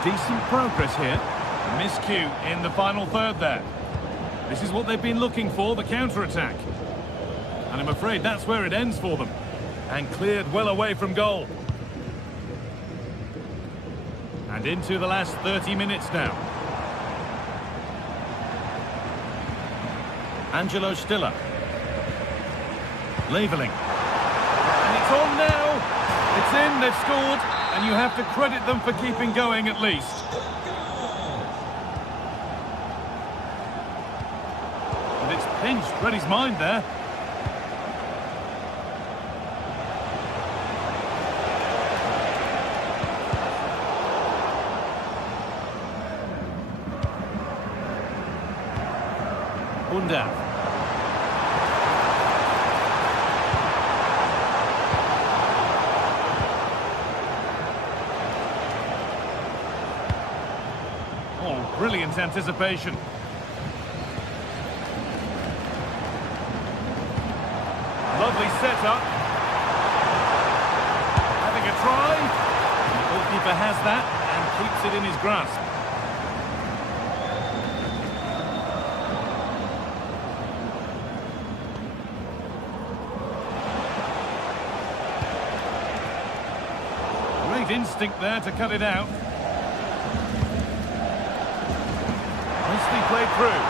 Decent progress here. Miscue in the final third there. This is what they've been looking for, the counter-attack. And I'm afraid that's where it ends for them. And cleared well away from goal. And into the last 30 minutes now. Angelo Stiller. Leveling. And it's on now. It's in, they've scored. And you have to credit them for keeping going at least. And it's pinched Freddie's mind there. Undav. Brilliant anticipation. Lovely setup. Having a try. The goalkeeper has that and keeps it in his grasp. Great instinct there to cut it out. Nicely played through.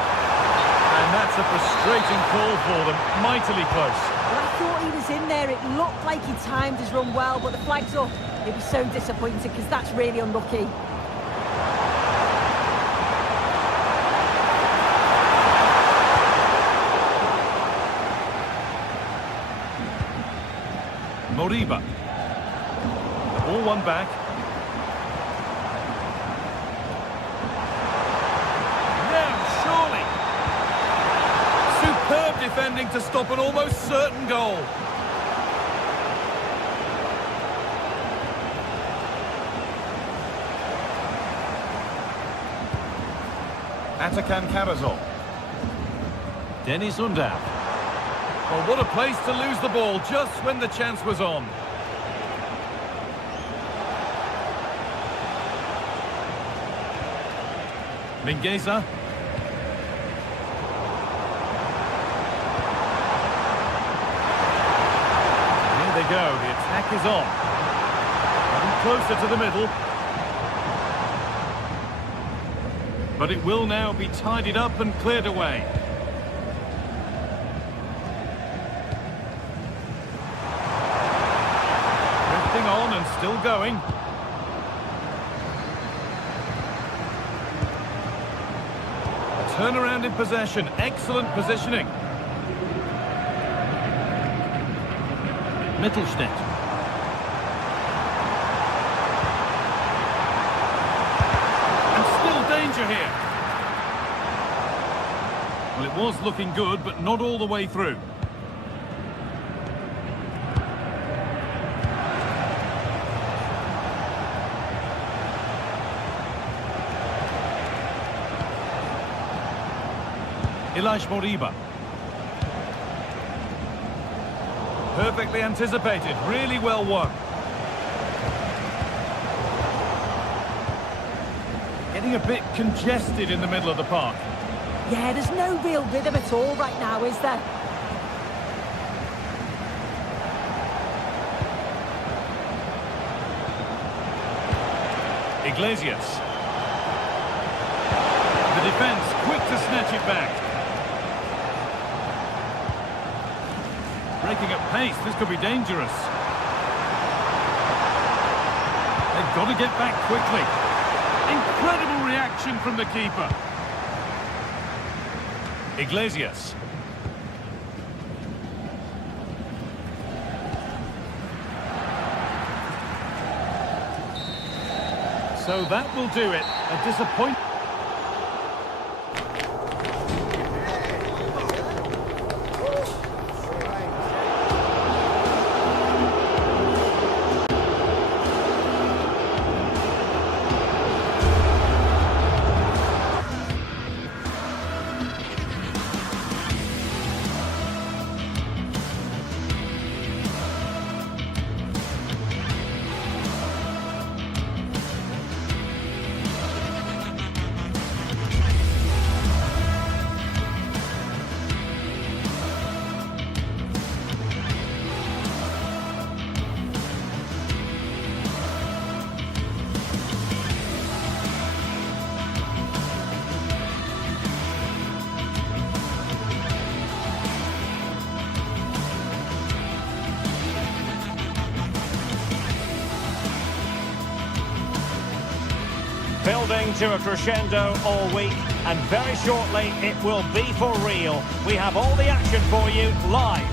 And that's a frustrating call for them. Mightily close. Well, I thought he was in there. It looked like he timed his run well, but the flag's up. He'll be so disappointed because that's really unlucky. Moriba. The ball won back. Superb defending to stop an almost certain goal. Atakan Karasov. Denis Undav. Well, what a place to lose the ball just when the chance was on. Mingueza. They go, the attack is on. Getting closer to the middle. But it will now be tidied up and cleared away. Drifting on and still going. A turnaround in possession, excellent positioning. Mittelstädt. And still danger here. Well, it was looking good, but not all the way through. Ilaix Moriba. Perfectly anticipated, really well won. Getting a bit congested in the middle of the park. Yeah, there's no real rhythm at all right now, is there? Iglesias. The defence quick to snatch it back. Breaking at pace, this could be dangerous. They've got to get back quickly. Incredible reaction from the keeper. Iglesias. So that will do it. A disappointment. Building to a crescendo all week, and very shortly it will be for real. We have all the action for you live.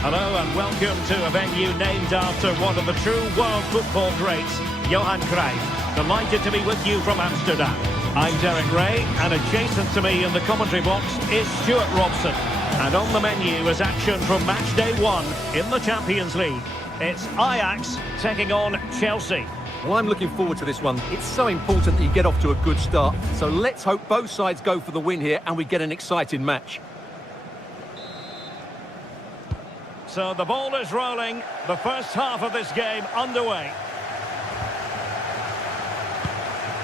Hello and welcome to a venue named after one of the true world football greats, Johan Cruyff. Delighted to be with you from Amsterdam. I'm Derek Ray, and adjacent to me in the commentary box is Stuart Robson. And on the menu is action from match day 1 in the Champions League. It's Ajax taking on Chelsea. Well, I'm looking forward to this one. It's so important that you get off to a good start. So let's hope both sides go for the win here and we get an exciting match. So the ball is rolling. The first half of this game underway.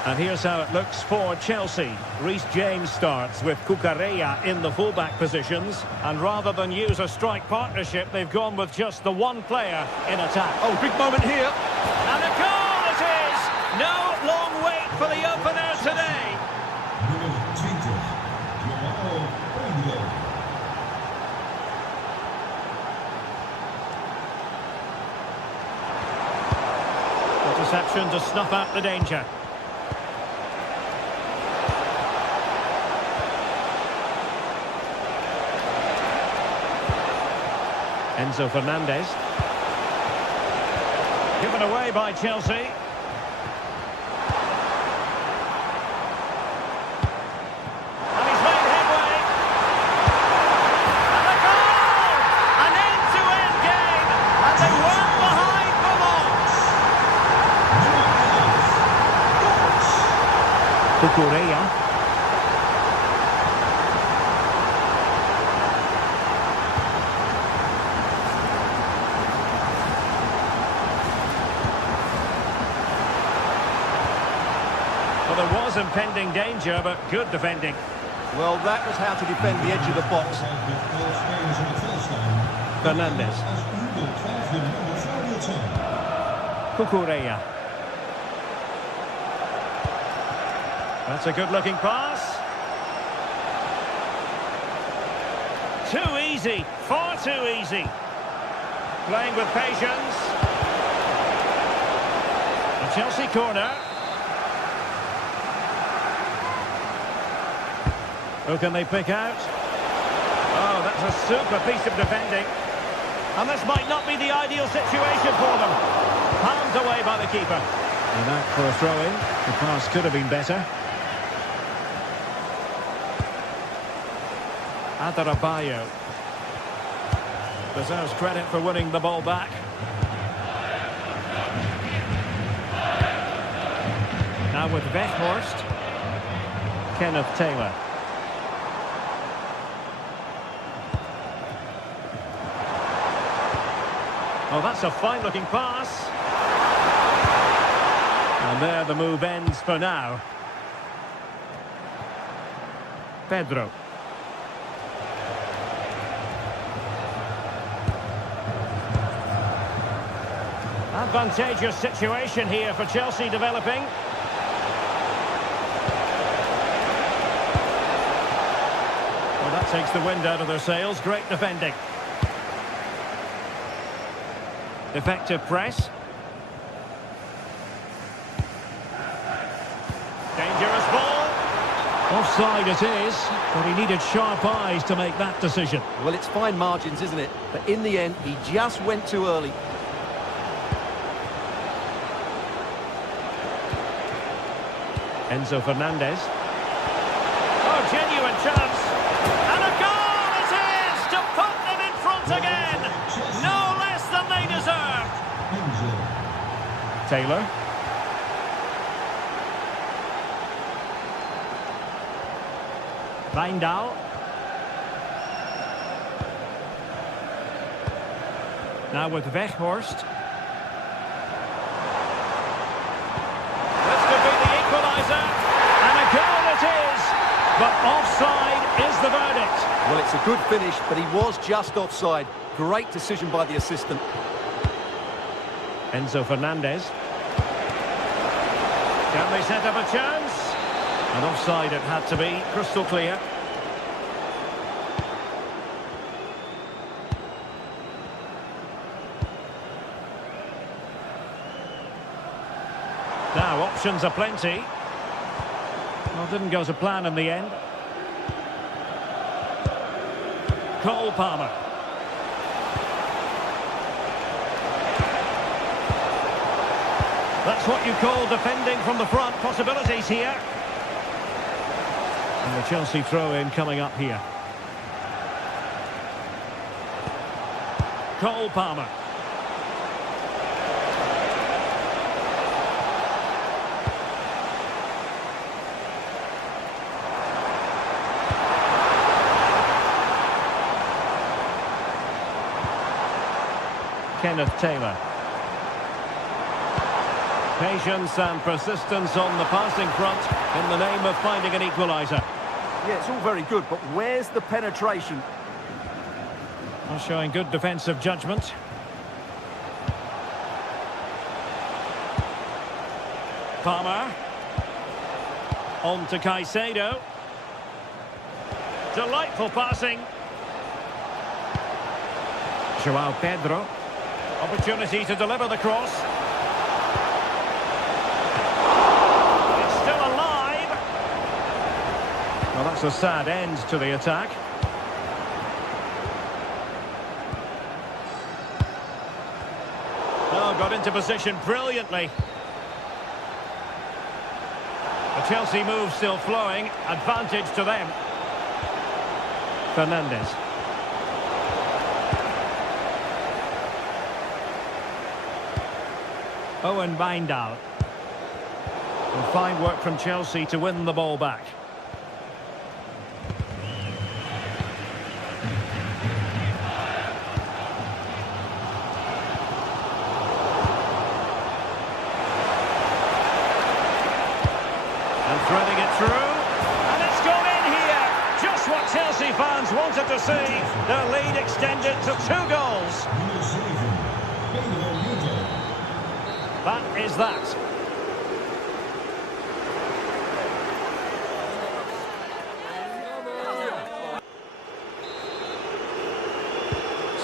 And here's how it looks for Chelsea. Reece James starts with Cucurella in the fullback positions. And rather than use a strike partnership, they've gone with just the one player in attack. Oh, big moment here. And a goal it is! No long wait for the opener today. Interception to snuff out the danger. Enzo Fernandez. Given away by Chelsea. And he's made headway. And the goal! An end-to-end game. And they weren't behind for long. Cucurella. Well, there was impending danger, but good defending. Well, that was how to defend the edge of the box. Fernandez. Cucurella. That's a good-looking pass. Too easy, far too easy. Playing with patience. A Chelsea corner. Who can they pick out? Oh, that's a super piece of defending. And this might not be the ideal situation for them. Palmed away by the keeper. And that for a throw-in. The pass could have been better. Adarabioyo deserves credit for winning the ball back. Now with Weghorst. Kenneth Taylor. Oh, that's a fine-looking pass. And there the move ends for now. Pedro. Advantageous situation here for Chelsea developing. Well, that takes the wind out of their sails. Great defending. Effective press. Dangerous ball. Offside it is, but he needed sharp eyes to make that decision. Well, it's fine margins, isn't it? But in the end, he just went too early. Enzo Fernandez. Oh, genuine chance. And a goal it is to put them in front again. No less than they deserve. Taylor. Wijndal. Now with Weghorst. This could be the equaliser. And a goal it is. But offside is the verdict. Well, it's a good finish, but he was just offside. Great decision by the assistant. Enzo Fernandez. Can they set up a chance? And offside it had to be, crystal clear. Now, options are plenty. Well, didn't go to plan in the end. Cole Palmer. That's what you call defending from the front. Possibilities here. And the Chelsea throw-in coming up here. Cole Palmer. Kenneth Taylor. Patience and persistence on the passing front in the name of finding an equaliser. Yeah, it's all very good, but where's the penetration? Well, showing good defensive judgment. Palmer. On to Caicedo. Delightful passing. João Pedro. Opportunity to deliver the cross. It's still alive. Well, that's a sad end to the attack. Got into position brilliantly. The Chelsea move still flowing. Advantage to them. Fernandes. Owen Wijndal. And fine work from Chelsea to win the ball back. And threading it through. And it's gone in here. Just what Chelsea fans wanted to see. Their lead extended to 2 goals. That is that.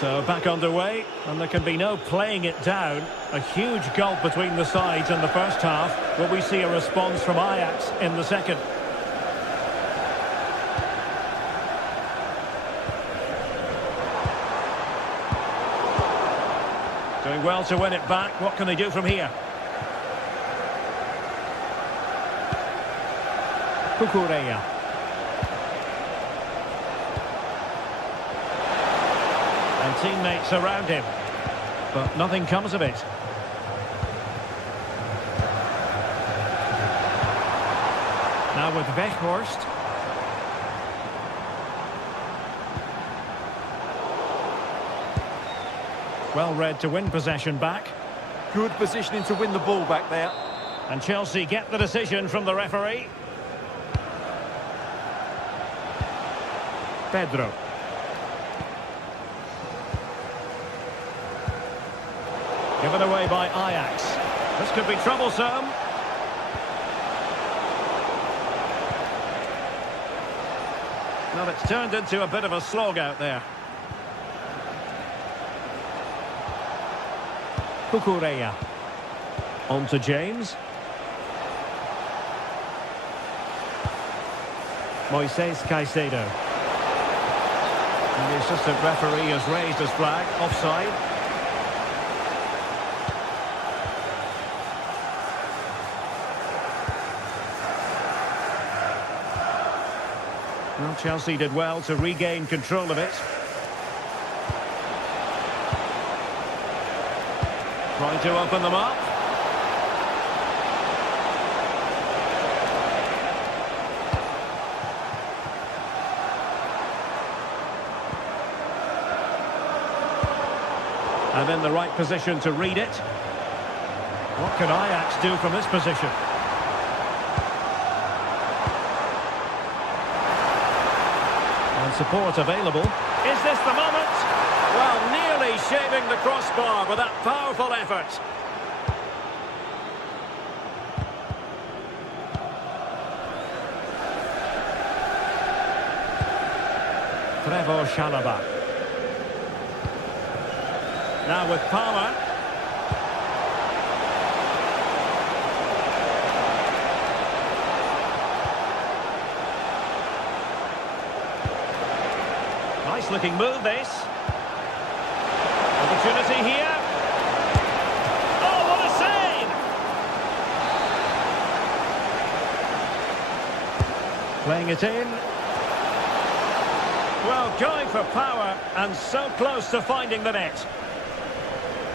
So back underway, and there can be no playing it down. A huge gulf between the sides in the first half. Will we see a response from Ajax in the second? Doing well to win it back. What can they do from here? Cucurella. And teammates around him. But nothing comes of it. Now with Weghorst. Well read to win possession back. Good positioning to win the ball back there. And Chelsea get the decision from the referee. Pedro. Given away by Ajax. This could be troublesome. Well, it's turned into a bit of a slog out there. Cucurella. On to James. Moises Caicedo. And the assistant referee has raised his flag. Offside. Well, Chelsea did well to regain control of it. Trying to open them up. And in the right position to read it. What can Ajax do from this position? And support available. Is this the moment? Well, nearly shaving the crossbar with that powerful effort. Trevor Chalobah. Now with Palmer. Nice looking move this. Opportunity here. Oh, what a save! Playing it in. Well, going for power and so close to finding the net.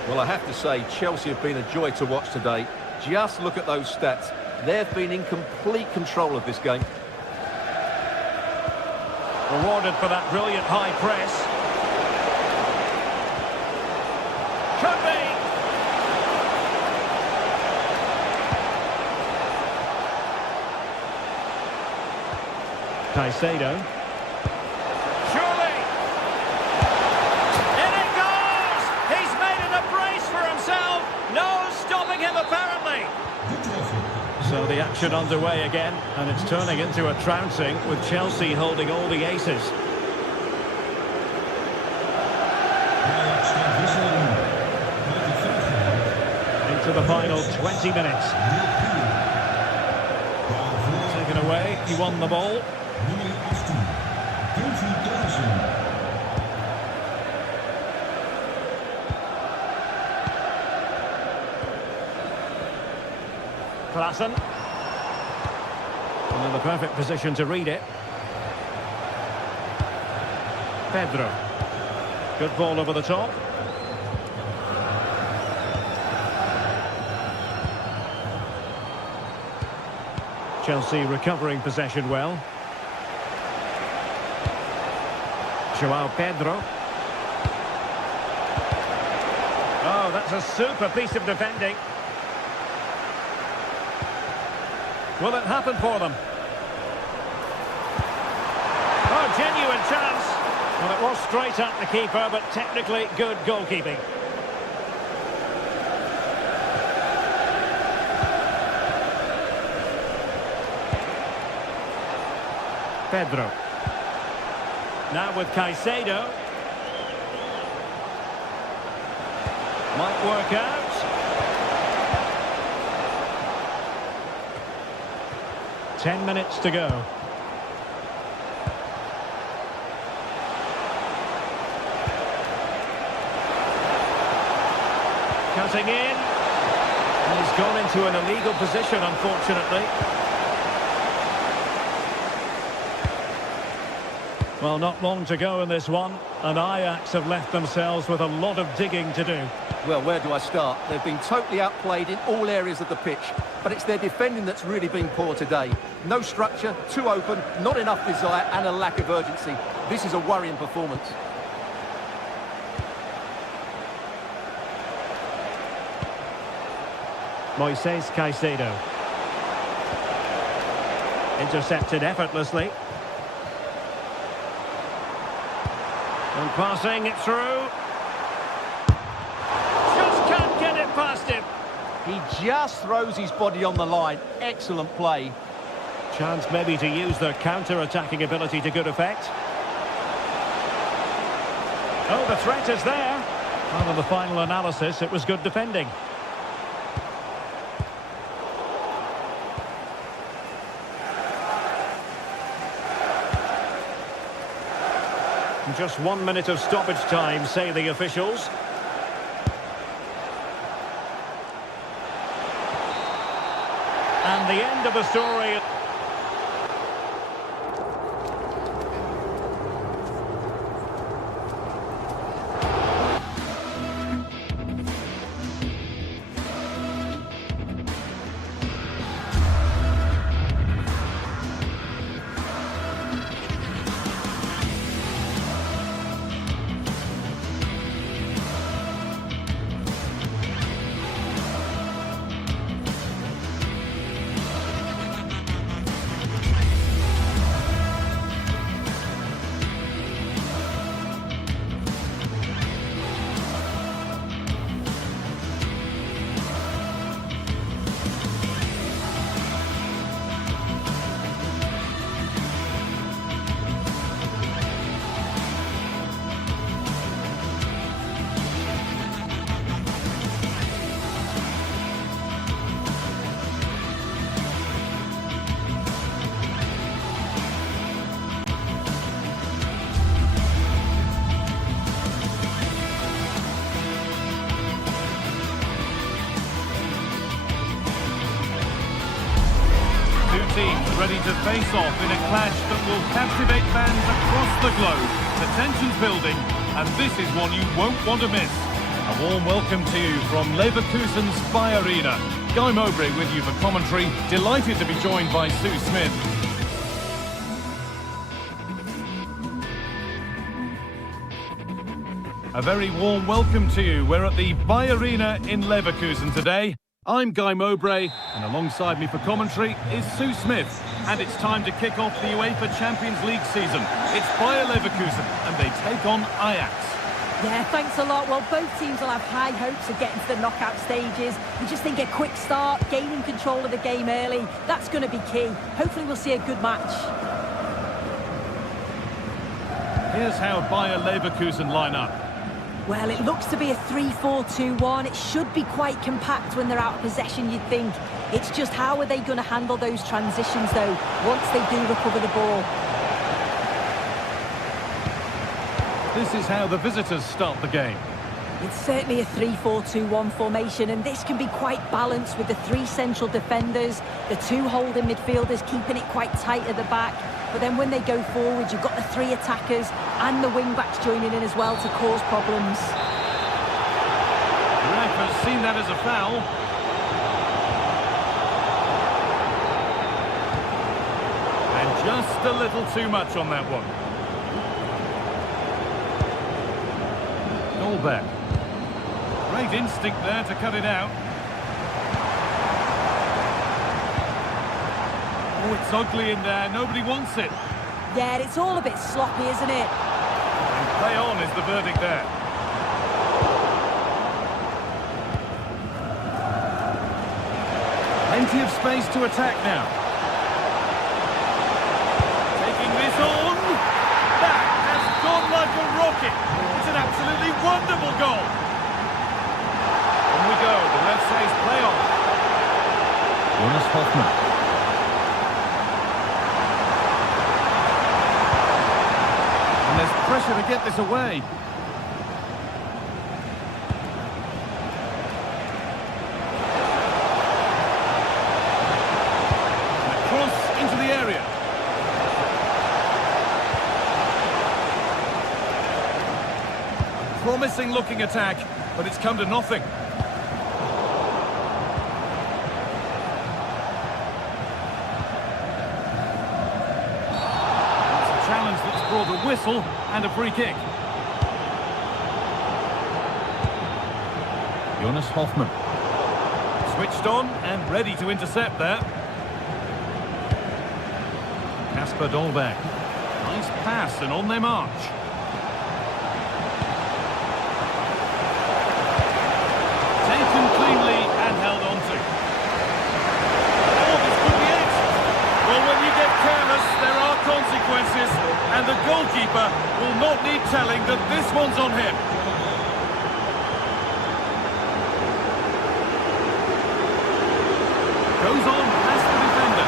Well, I have to say, Chelsea have been a joy to watch today. Just look at those stats. They've been in complete control of this game. Rewarded for that brilliant high press. Could be. Caicedo. Surely. In it goes! He's made it a brace for himself. No stopping him, apparently. So the action underway again, and it's turning into a trouncing with Chelsea holding all the aces. Into the final 20 minutes. Taken away, he won the ball. Klaassen. And in the perfect position to read it. Pedro. Good ball over the top. Chelsea recovering possession well. João Pedro. Oh, that's a super piece of defending. Will it happen for them? Oh, genuine chance. Well, it was straight at the keeper, but technically good goalkeeping. Pedro. Now with Caicedo. Might work out. Ten minutes to go. Cutting in. And he's gone into an illegal position, unfortunately. Well, not long to go in this one, and Ajax have left themselves with a lot of digging to do. Well, where do I start? They've been totally outplayed in all areas of the pitch, but it's their defending that's really been poor today. No structure, too open, not enough desire, and a lack of urgency. This is a worrying performance. Moises Caicedo. Intercepted effortlessly. And passing it through. Just can't get it past him. He just throws his body on the line. Excellent play. Chance maybe to use their counter-attacking ability to good effect. Oh, the threat is there. Well, in the final analysis, it was good defending. Just 1 minute of stoppage time, say the officials. And the end of the story. Teams ready to face off in a clash that will captivate fans across the globe. The tension's building, and this is one you won't want to miss. A warm welcome to you from Leverkusen's Spy Arena. Guy Mowbray with you for commentary. Delighted to be joined by Sue Smith. A very warm welcome to you. We're at the Spy Arena in Leverkusen today. I'm Guy Mowbray, and alongside me for commentary is Sue Smith. And it's time to kick off the UEFA Champions League season. It's Bayer Leverkusen, and they take on Ajax. Yeah, thanks a lot. Well, both teams will have high hopes of getting to the knockout stages. We just think a quick start, gaining control of the game early, that's going to be key. Hopefully we'll see a good match. Here's how Bayer Leverkusen line up. Well, it looks to be a 3-4-2-1. It should be quite compact when they're out of possession, you'd think. It's just how are they going to handle those transitions, though, once they do recover the ball. This is how the visitors start the game. It's certainly a 3-4-2-1 formation, and this can be quite balanced with the 3 central defenders, the 2 holding midfielders keeping it quite tight at the back. But then when they go forward, you've got the 3 attackers and the wing-backs joining in as well to cause problems. The ref has seen that as a foul. And just a little too much on that one. Dolbeck. Great instinct there to cut it out. Oh, it's ugly in there. Nobody wants it. Yeah, it's all a bit sloppy, isn't it? And play on is the verdict there. Plenty of space to attack now. Taking this on. That has gone like a rocket. It's an absolutely wonderful goal. On we go. The ref says play on. Jonas Hoffmann. And there's pressure to get this away. Into the area. Promising looking attack, but it's come to nothing. It's a challenge that's brought a whistle and a free kick. Jonas Hoffmann. Switched on and ready to intercept there. Dolbeck. Nice pass and on their march. Taken cleanly and held on to. Oh, this could be it. Well, when you get careless, there are consequences, and the goalkeeper will not need telling that this one's on him. Goes on past the defender.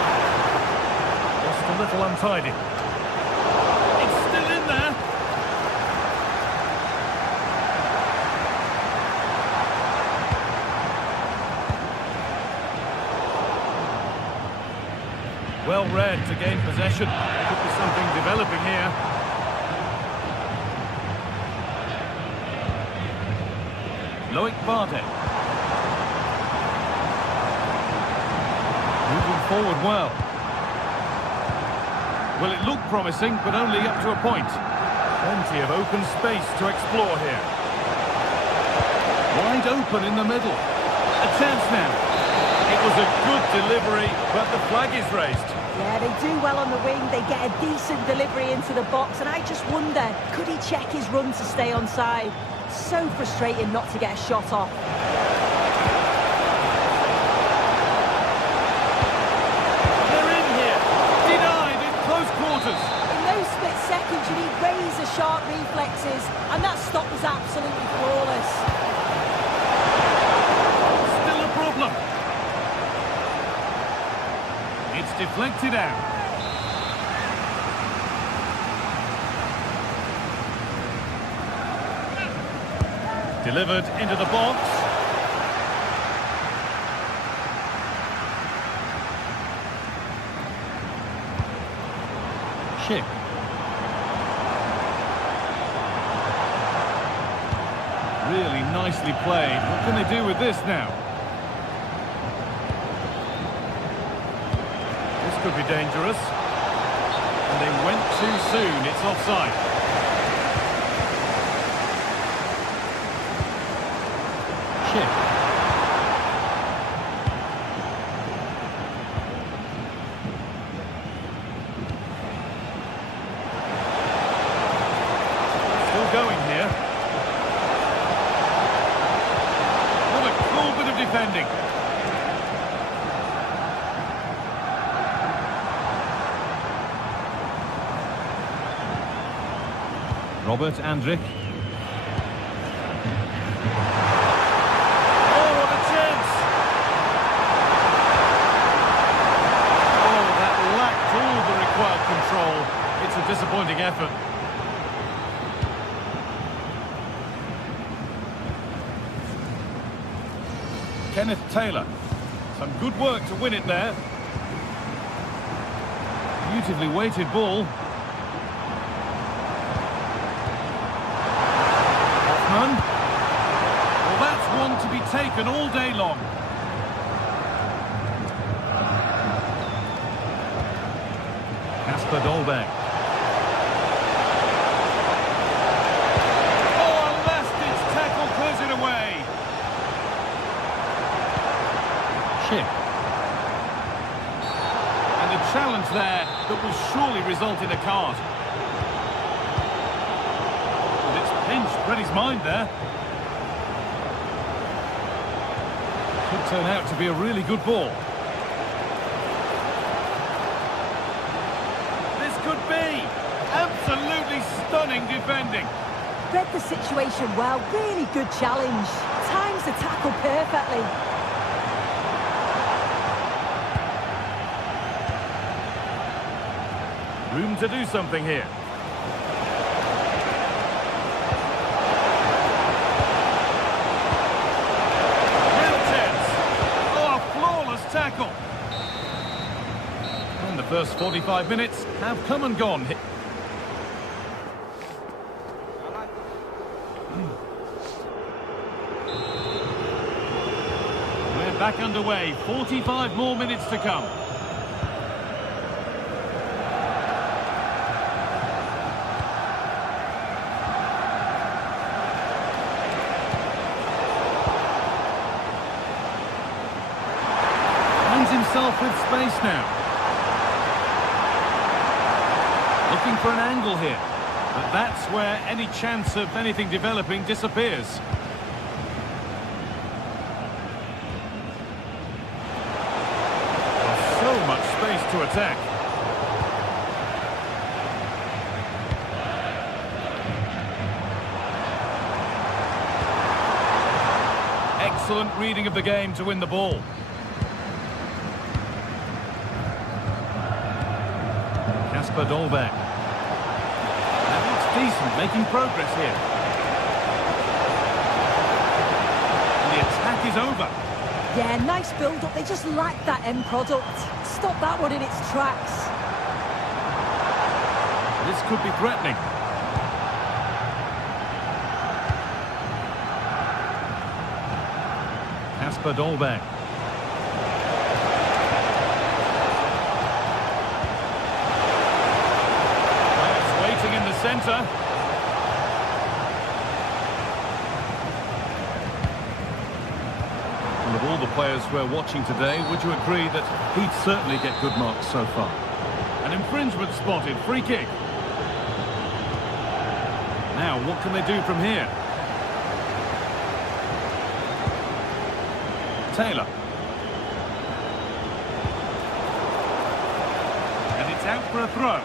A little untidy. It's still in there. Well read to gain possession. Could be something developing here. Loic Bardet. Moving forward well. Well, it looked promising, but only up to a point. Plenty of open space to explore here. Wide open in the middle. A chance now. It was a good delivery, but the flag is raised. Yeah, they do well on the wing. They get a decent delivery into the box, and I just wonder, could he check his run to stay onside? So frustrating not to get a shot off. In those split seconds, you need razor-sharp reflexes, and that stop was absolutely flawless. Still a problem. It's deflected out. Delivered into the box. Chip. Really nicely played. What can they do with this now? This could be dangerous. And they went too soon. It's offside. Chip. Going here. What a cool bit of defending. Robert Andrich. Oh, what a chance! Oh, that lacked all the required control. It's a disappointing effort. Kenneth Taylor. Some good work to win it there. Beautifully weighted ball. Hoffman. Well, that's one to be taken all day long. Kasper Dolberg. Oh, a last-ditch tackle clears it away. Chip. And a challenge there that will surely result in a card. And it's pinched Freddie's mind there. Could turn out to be a really good ball. This could be absolutely stunning defending. Read the situation well, really good challenge. Times the tackle perfectly. Room to do something here. Real chance. Oh, a flawless tackle. And the first 45 minutes have come and gone. We're back underway. 45 more minutes to come. Himself with space now. Looking for an angle here. But that's where any chance of anything developing disappears. So much space to attack. Excellent reading of the game to win the ball. Kasper Dolberg. That looks decent, making progress here. And the attack is over. Yeah, nice build-up. They just lack that end product. Stop that one in its tracks. This could be threatening. Kasper Dolberg. In the centre. And of all the players we're watching today, would you agree that he'd certainly get good marks so far? An infringement spotted, free kick. Now, what can they do from here? Taylor. And it's out for a throw.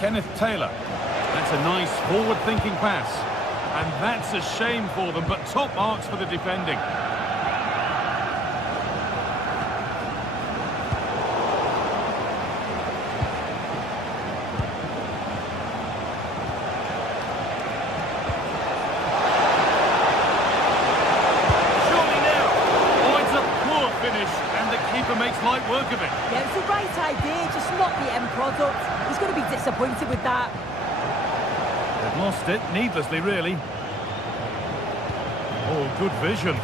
Kenneth Taylor. That's a nice forward-thinking pass. And that's a shame for them, but top marks for the defending. Surely now. Oh, it's a poor finish, and the keeper makes light work of it. Yeah, it's the right idea, just not the end product. He's going to be disappointed with that. They've lost it, needlessly, really. Oh, good vision.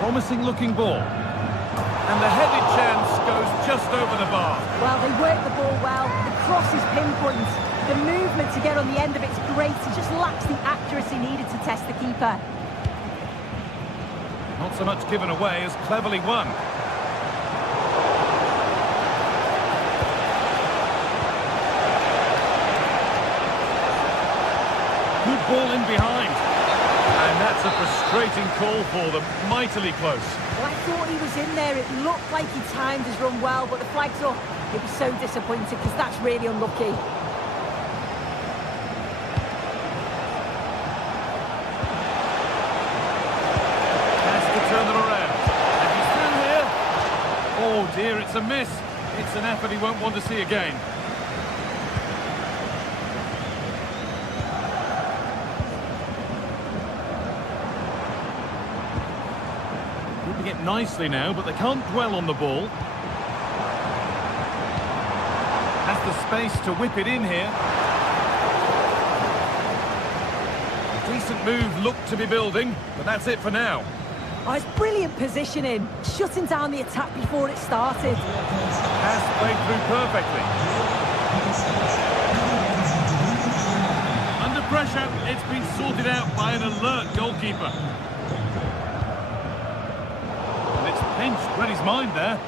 Promising looking ball. And the headed chance goes just over the bar. Well, they work the ball well. The cross is pinpoint. The movement to get on the end of it's great. He just lacks the accuracy needed to test the keeper. Not so much given away as cleverly won. Good ball in behind. And that's a frustrating call for them. Mightily close. Well, I thought he was in there. It looked like he timed his run well, but the flag's up. It was so disappointing because that's really unlucky. Has to turn them around. And he's through here. Oh dear, it's a miss. It's an effort he won't want to see again. Keeping it nicely now, but they can't dwell on the ball. Has the space to whip it in here. A decent move looked to be building, but that's it for now. Oh, it's brilliant positioning, shutting down the attack before it started. Pass played through perfectly. Under pressure, it's been sorted out by an alert goalkeeper. And it's pinched Reddy's mind there.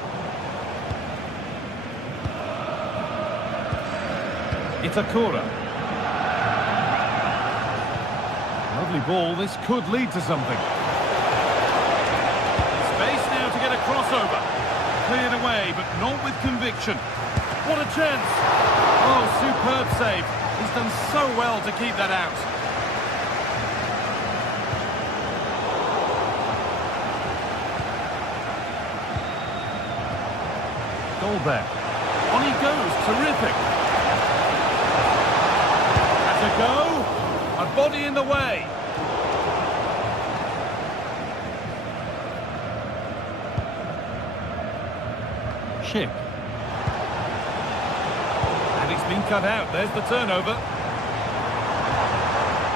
Itakura. Lovely ball, this could lead to something. Space now to get a crossover. Cleared away, but not with conviction. What a chance! Oh, superb save. He's done so well to keep that out. Goal there. On he goes, terrific. That's a go. A body in the way. Schick. And it's been cut out. There's the turnover.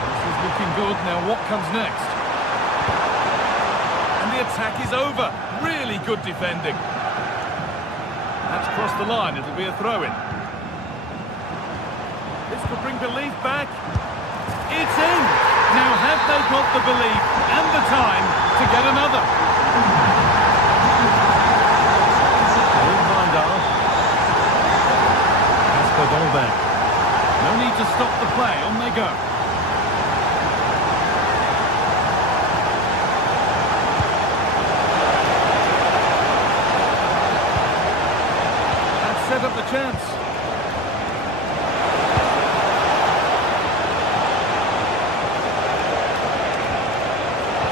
This is looking good. Now what comes next? And the attack is over. Really good defending. That's crossed the line. It'll be a throw-in. This could bring belief back. It's in. Now have they got the belief and the time to get another? Goal there. No need to stop the play, on they go. That set up the chance.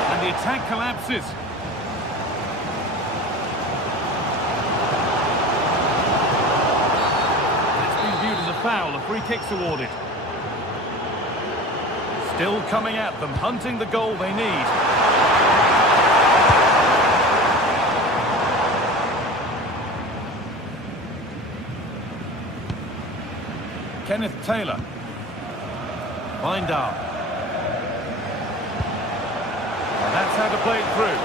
And the attack collapses. Foul, a free kick's awarded. Still coming at them, hunting the goal they need. Kenneth Taylor. Bindar. That's how to play it through.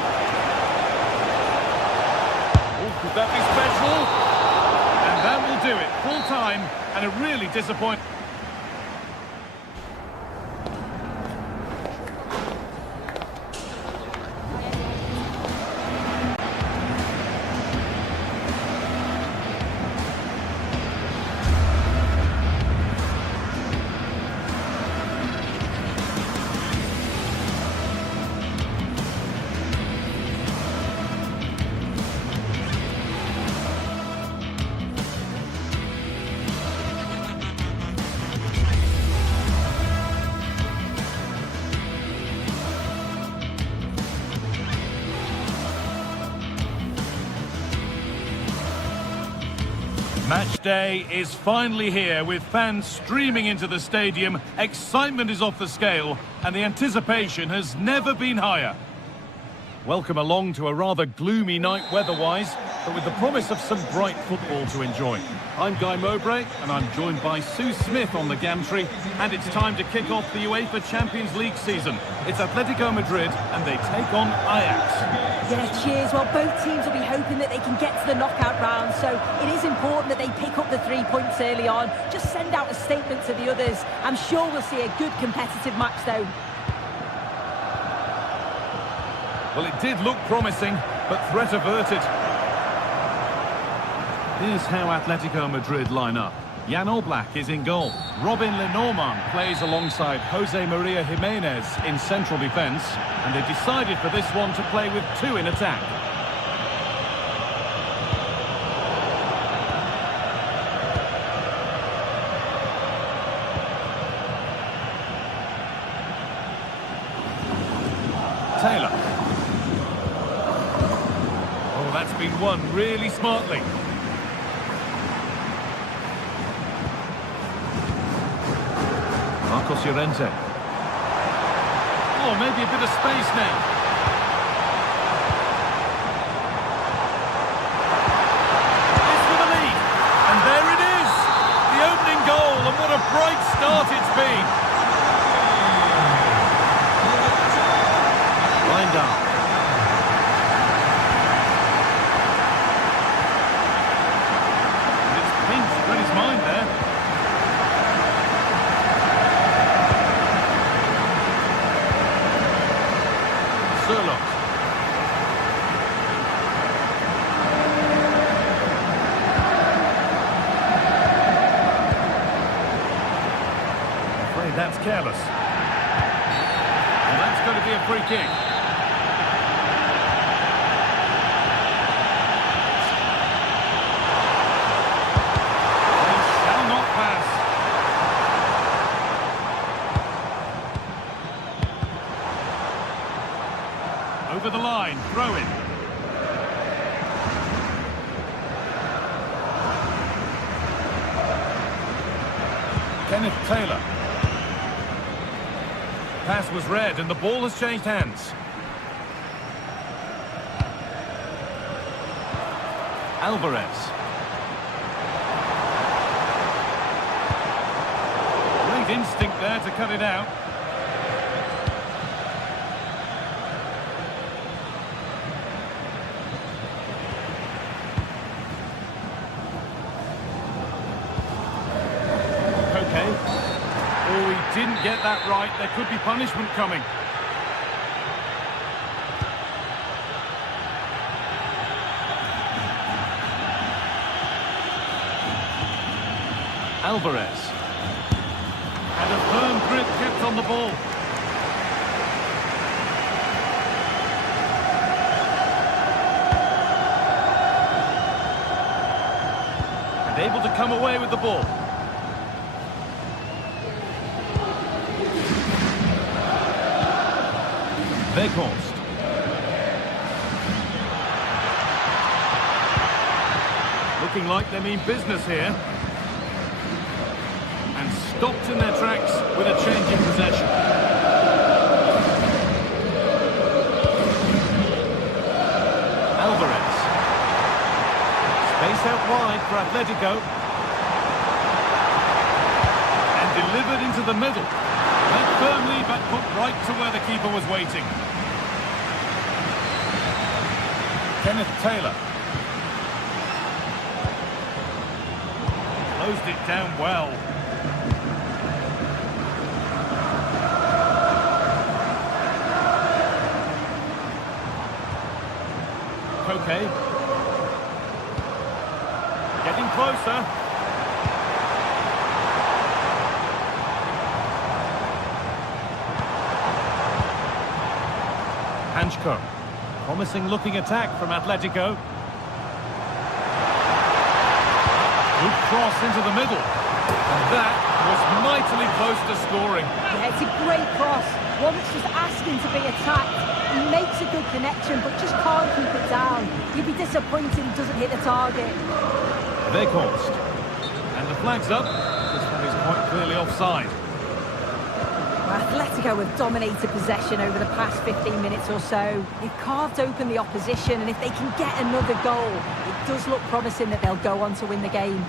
Oh, could that be special? And that will do it. Full time and a really disappointing. Match day is finally here with fans streaming into the stadium. Excitement is off the scale and the anticipation has never been higher. Welcome along to a rather gloomy night weather-wise, but with the promise of some bright football to enjoy. I'm Guy Mowbray and I'm joined by Sue Smith on the gantry, and it's time to kick off the UEFA Champions League season. It's Atletico Madrid and they take on Ajax. Yeah, cheers. Well, both teams will be hoping that they can get to the knockout round, so it is important that they pick up the 3 points early on. Just send out a statement to the others. I'm sure we'll see a good competitive match though. Well, it did look promising, but threat averted. Here's how Atletico Madrid line up. Jan Oblak is in goal. Robin Lenormand plays alongside Jose Maria Jimenez in central defence, and they decided for this one to play with 2 in attack. been won really smartly. Marcos Llorente. Oh, maybe a bit of space now. This for the lead. And there it is. The opening goal, and what a bright start it's been. Line down. And it's Pinch read his mind there. Sherlock. I'm afraid that's careless. Well, that's going to be a free kick. They shall not pass. Over the line, throw in. Kenneth Taylor. Pass was read and the ball has changed hands. Alvarez. Great instinct there to cut it out. Oh, he didn't get that right. There could be punishment coming. Alvarez. And a firm grip kept on the ball. And able to come away with the ball. Weghorst. Looking like they mean business here. And stopped in their tracks with a change in possession. Alvarez. Space out wide for Atletico. And delivered into the middle. Led firmly, but put right to where the keeper was waiting. Kenneth Taylor. Closed it down well. Koke. Getting closer. Hanchko. Promising looking attack from Atletico. Good cross into the middle. And that was mightily close to scoring. Yeah, it's a great cross. One that's just asking to be attacked. He makes a good connection, but just can't keep it down. You'd be disappointed he doesn't hit the target. Weghorst. And the flag's up. This one is quite clearly offside. Atletico have dominated possession over the past 15 minutes or so. They've carved open the opposition, and if they can get another goal, it does look promising that they'll go on to win the game.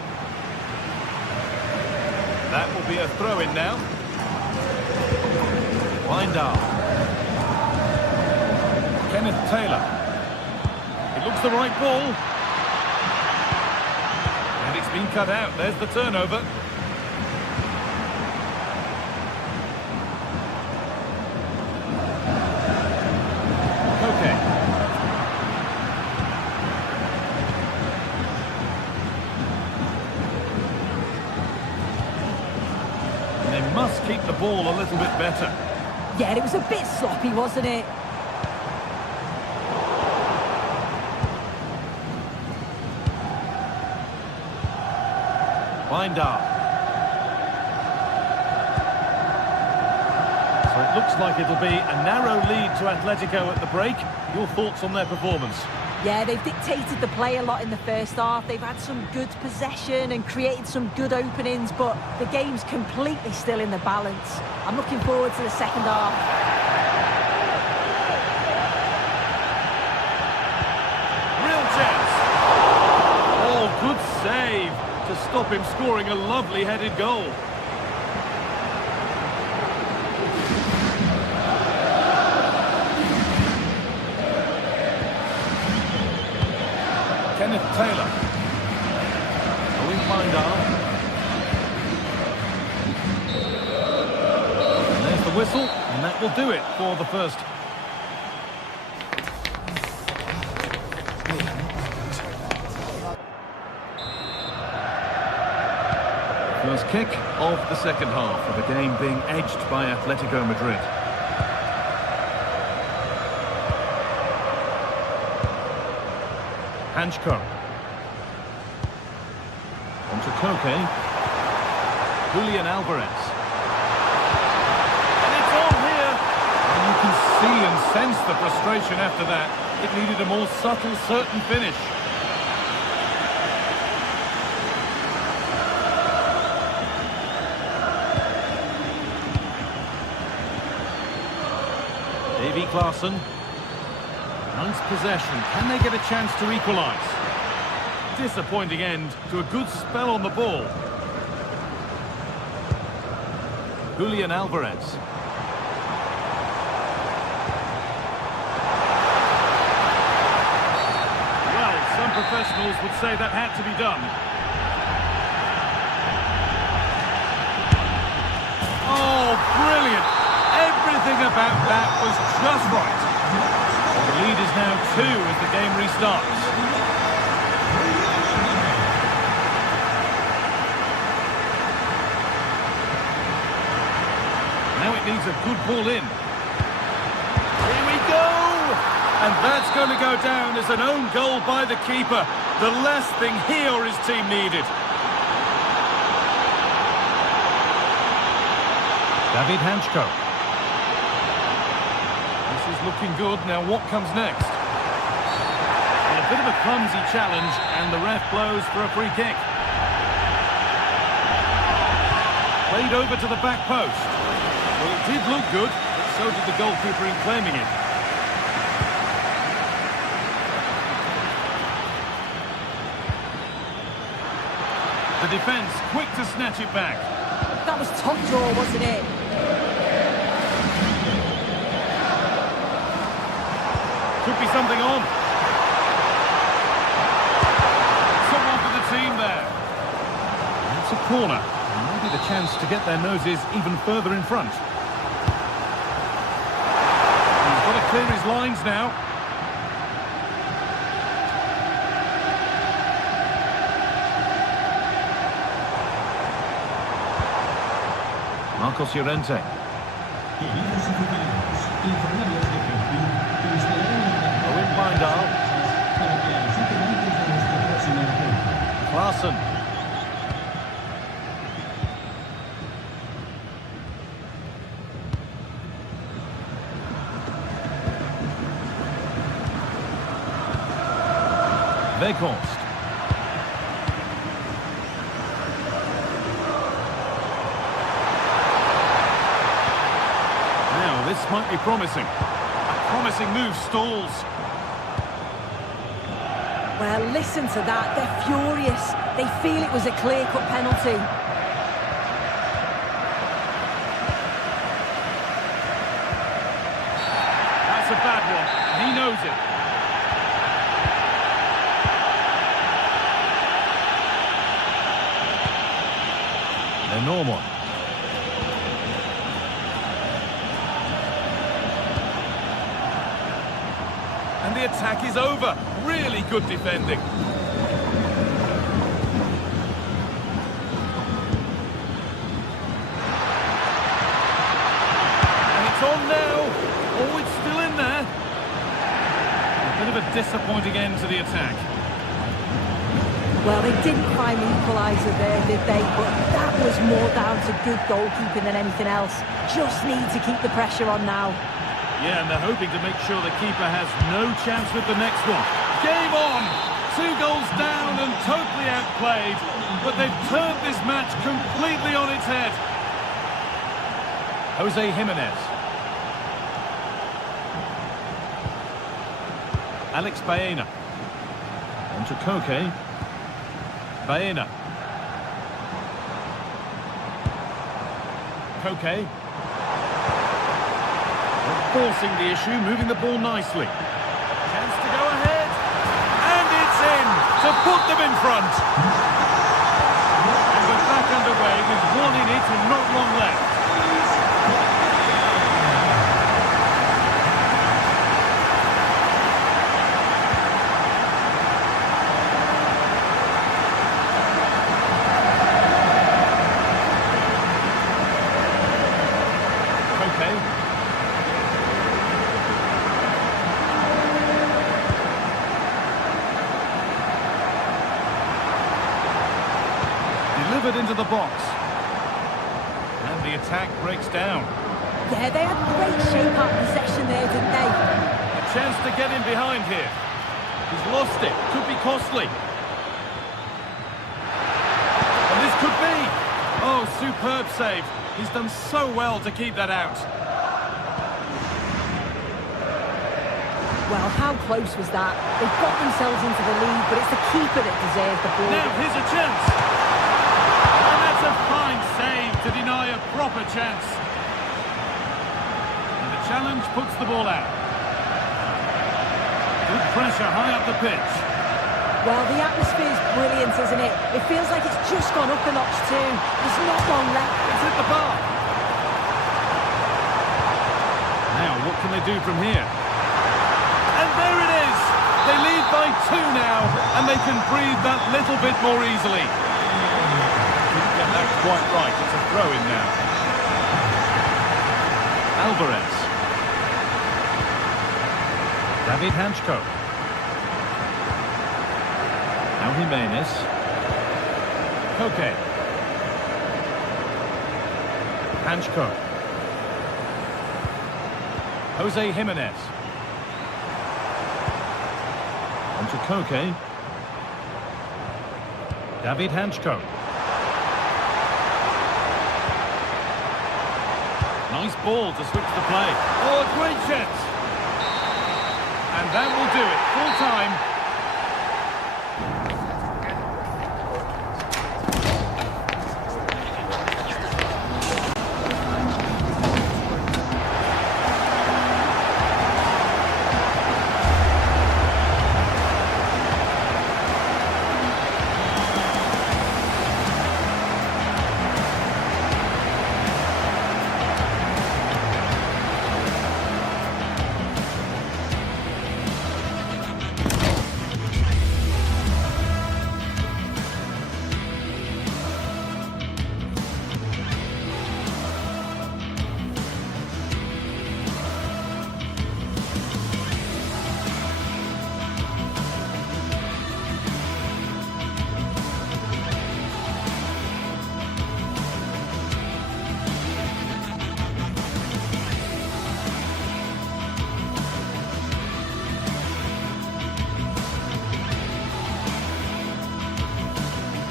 That will be a throw-in now. Windar. Kenneth Taylor. It looks the right ball. And it's been cut out. There's the turnover. Must keep the ball a little bit better. Yeah, it was a bit sloppy, wasn't it? Windar. So it looks like it'll be a narrow lead to Atletico at the break. Your thoughts on their performance? Yeah, they've dictated the play a lot in the first half. They've had some good possession and created some good openings, but the game's completely still in the balance. I'm looking forward to the second half. Real chance. Oh, good save to stop him scoring a lovely headed goal. Kenneth Taylor. Owen Mindal. And there's the whistle, and that will do it for the first. First kick of the second half of a game being edged by Atletico Madrid. Hanchko. Onto Koke. Julian Alvarez. And it's on here! And you can see and sense the frustration after that. It needed a more subtle, certain finish. Davy Klaassen. Nice possession. Can they get a chance to equalise? Disappointing end to a good spell on the ball. Julian Alvarez. Well, some professionals would say that had to be done. Oh, brilliant! Everything about that was just right. The lead is now 2 as the game restarts. Now it needs a good ball in. Here we go! And that's going to go down as an own goal by the keeper. The last thing he or his team needed. David Hanchko. Looking good. Now what comes next? And a bit of a clumsy challenge, and the ref blows for a free kick. Played over to the back post. Well, it did look good, but so did the goalkeeper in claiming it. The defence quick to snatch it back. That was top draw, wasn't it? Could be something on. Someone for the team there. That's a corner. And maybe the chance to get their noses even further in front. He's got to clear his lines now. Marcos Llorente. Owen Mindal. Klaassen. Weghorst. Now this might be promising. A promising move stalls. Well, listen to that. They're furious. They feel it was a clear-cut penalty. That's a bad one. He knows it. Normal. And the attack is over. Really good defending. And it's on now. Oh, it's still in there. A bit of a disappointing end to the attack. Well, they didn't find the equaliser there, did they? But that was more down to good goalkeeping than anything else. Just need to keep the pressure on now. Yeah, and they're hoping to make sure the keeper has no chance with the next one. Game on! 2 goals down and totally outplayed, but they've turned this match completely on its head. Jose Jimenez. Alex Baena. On to Koke. Baena. Koke. Forcing the issue, moving the ball nicely. Chance to go ahead. And it's in to put them in front. And we're back underway with 1 in it and not long left. Delivered into the box. And the attack breaks down. Yeah, they had great shape-up possession there, didn't they? A chance to get in behind here. He's lost it. Could be costly. And this could be. Oh, superb save. He's done so well to keep that out. Well, how close was that? They've got themselves into the lead, but it's the keeper that deserves the ball. Now, here's a chance. And that's a fine save to deny a proper chance. And the challenge puts the ball out. Good pressure high up the pitch. Well, the atmosphere's brilliant, isn't it? It feels like it's just gone up a notch too. There's not long left. It's hit the bar. Now, what can they do from here? And there it is! They lead by 2 now, and they can breathe that little bit more easily. Couldn't get that quite right. It's a throw-in now. Alvarez. David Hanchko. Now Jimenez. Koke. Hanchko. Jose Jimenez. On to Koke. David Hanchko. Nice ball to switch the play. Oh, a great chance. And that will do it. Full time.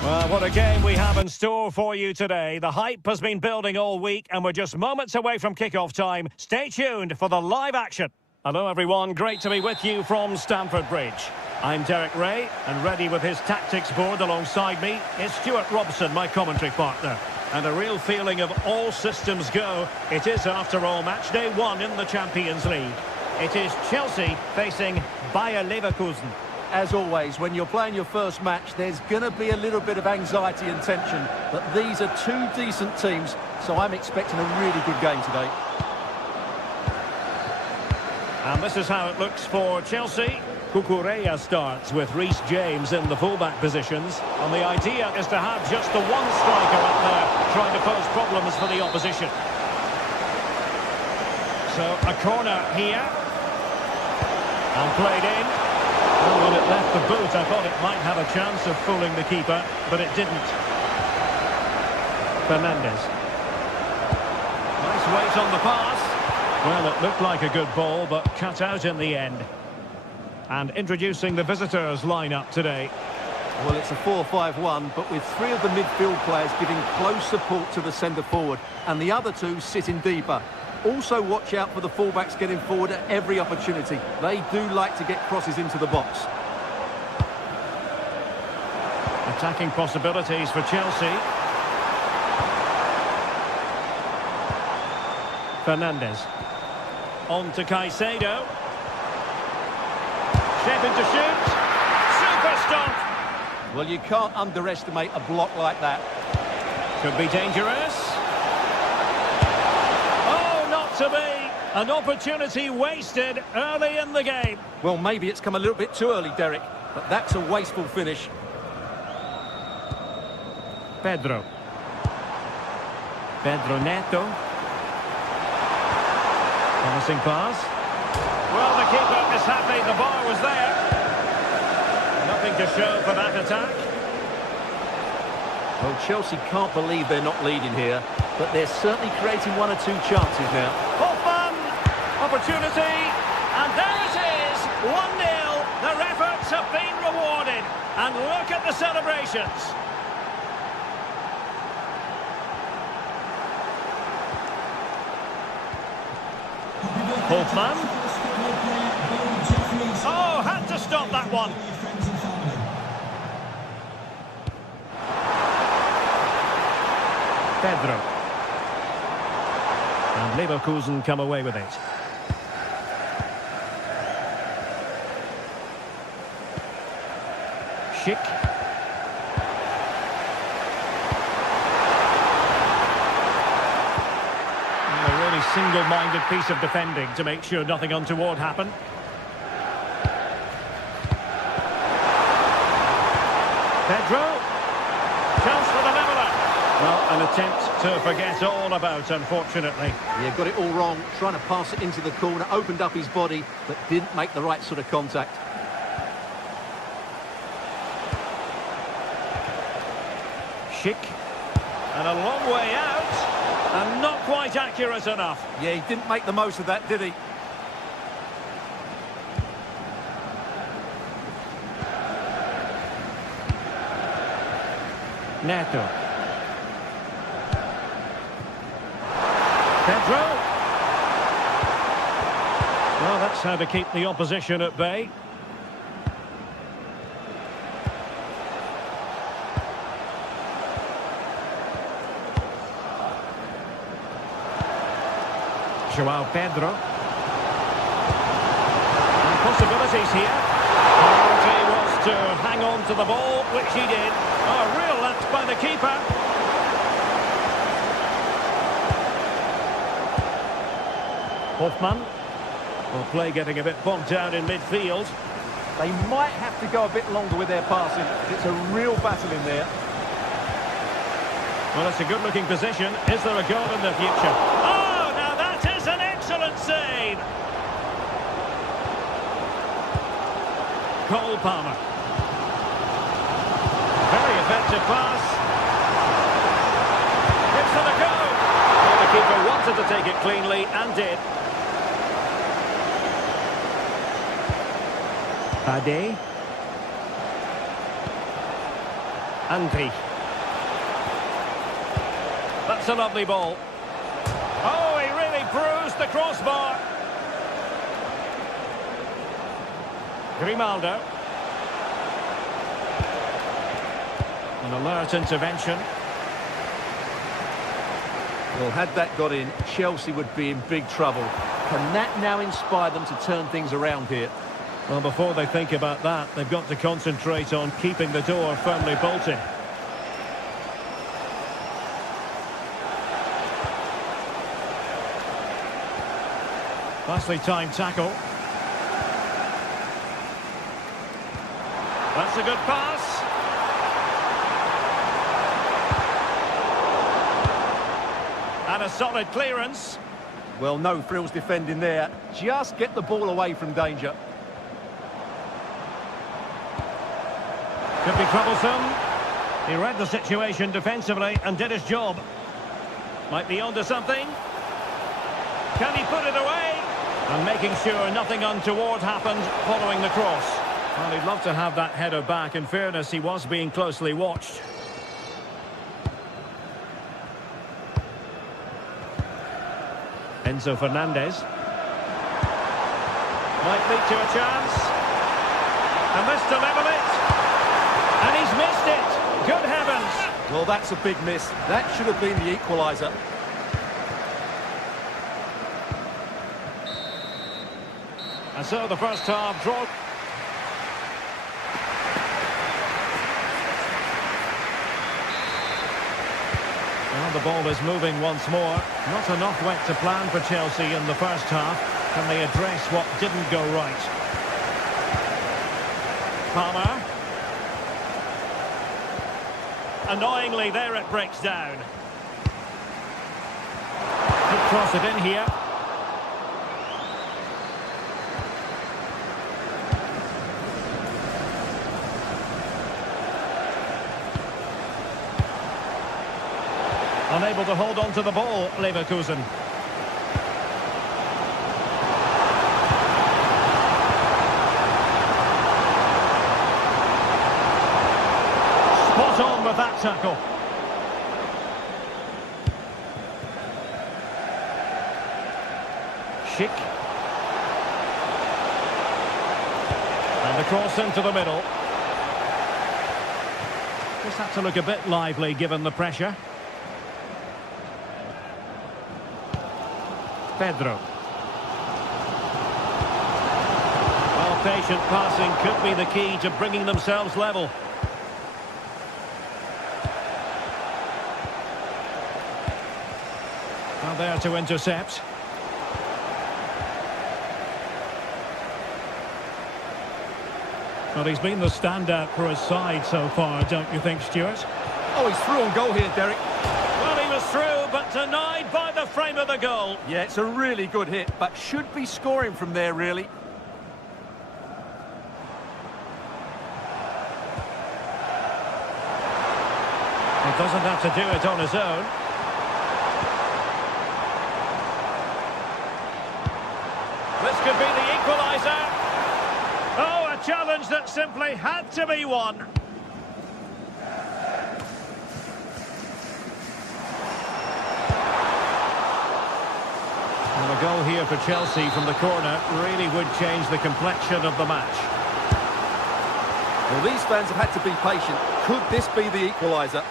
Well, what a game we have in store for you today. The hype has been building all week and we're just moments away from kick-off time. Stay tuned for the live action. Hello everyone, great to be with you from Stamford Bridge. I'm Derek Ray and ready with his tactics board alongside me is Stuart Robson, my commentary partner. And a real feeling of all systems go. It is, after all, match day 1 in the Champions League. It is Chelsea facing Bayer Leverkusen. As always, when you're playing your first match, there's going to be a little bit of anxiety and tension. But these are 2 decent teams, so I'm expecting a really good game today. And this is how it looks for Chelsea. Cucurella starts with Reece James in the fullback positions. And the idea is to have just the one striker up there trying to pose problems for the opposition. So a corner here. And played in. Well, when it left the boot, I thought it might have a chance of fooling the keeper, but it didn't. Fernandes. Nice weight on the pass. Well, it looked like a good ball, but cut out in the end. And introducing the visitors lineup today. Well, it's a 4-5-1, but with three of the midfield players giving close support to the centre forward, and the other two sitting deeper. Also watch out for the fullbacks getting forward at every opportunity. They do like to get crosses into the box. Attacking possibilities for Chelsea. Fernandes. On to Caicedo. Shaping to shoot. Super stop. Well, you can't underestimate a block like that. Could be dangerous. Oh, not to be. An opportunity wasted early in the game. Well, maybe it's come a little bit too early, Derek, but that's a wasteful finish. Pedro Neto. Promising pass. Well, the keeper is happy the bar was there. Nothing to show for that attack. Well, Chelsea can't believe they're not leading here, but they're certainly creating one or two chances now. Hoffman! Opportunity! And there it is! 1-0. Their efforts have been rewarded. And look at the celebrations. Hoffman. Oh, had to stop that one. Pedro. And Leverkusen come away with it. Schick. Single-minded piece of defending to make sure nothing untoward happened. Pedro. Chance for the leveller. Well, an attempt to forget all about, unfortunately. Yeah, got it all wrong. Trying to pass it into the corner, opened up his body, but didn't make the right sort of contact. Schick. And a long way out. And not quite accurate enough. Yeah, he didn't make the most of that, did he? Neto. Pedro. Well, that's how to keep the opposition at bay. Joao Pedro. And possibilities here. Priority was to hang on to the ball, which he did. Oh, a real lapse by the keeper. Hoffman. Well, play getting a bit bogged down in midfield. They might have to go a bit longer with their passing. It's a real battle in there. Well, it's a good-looking position. Is there a goal in the future? Oh! Excellent save. Cole Palmer. Very effective pass. It's for the goal. Well, the keeper wanted to take it cleanly and did. Ade. Andri. That's a lovely ball. Oh, he really bruised the crossbar. Grimaldo. An alert intervention. Well, had that got in, Chelsea would be in big trouble. Can that now inspire them to turn things around here? Well, before they think about that, they've got to concentrate on keeping the door firmly bolted. Nicely timed tackle. That's a good pass. And a solid clearance. Well, no frills defending there. Just get the ball away from danger. Could be troublesome. He read the situation defensively and did his job. Might be onto something. Can he put it away? And making sure nothing untoward happened following the cross. Well, he'd love to have that header back. In fairness, he was being closely watched. Enzo Fernandez. Might lead to a chance. And this to level it. And he's missed it. Good heavens. Well, that's a big miss. That should have been the equaliser. And so the first half draw. Well, the ball is moving once more. Not enough went to plan for Chelsea in the first half. Can they address what didn't go right? Palmer. Annoyingly, there it breaks down. Could cross it in here. Unable to hold on to the ball, Leverkusen. Spot on with that tackle. Schick. And the cross into the middle. Just had to look a bit lively given the pressure. Pedro. Well, patient passing could be the key to bringing themselves level. Now there to intercept. Well, he's been the standout for his side so far, don't you think, Stuart? Oh, he's through on goal here, Derek. Well, he was through, but denied by the frame of the goal. Yeah, it's a really good hit, but should be scoring from there, really. He doesn't have to do it on his own. This could be the equaliser. Oh, a challenge that simply had to be won. A goal here for Chelsea from the corner really would change the complexion of the match. Well, these fans have had to be patient. Could this be the equaliser?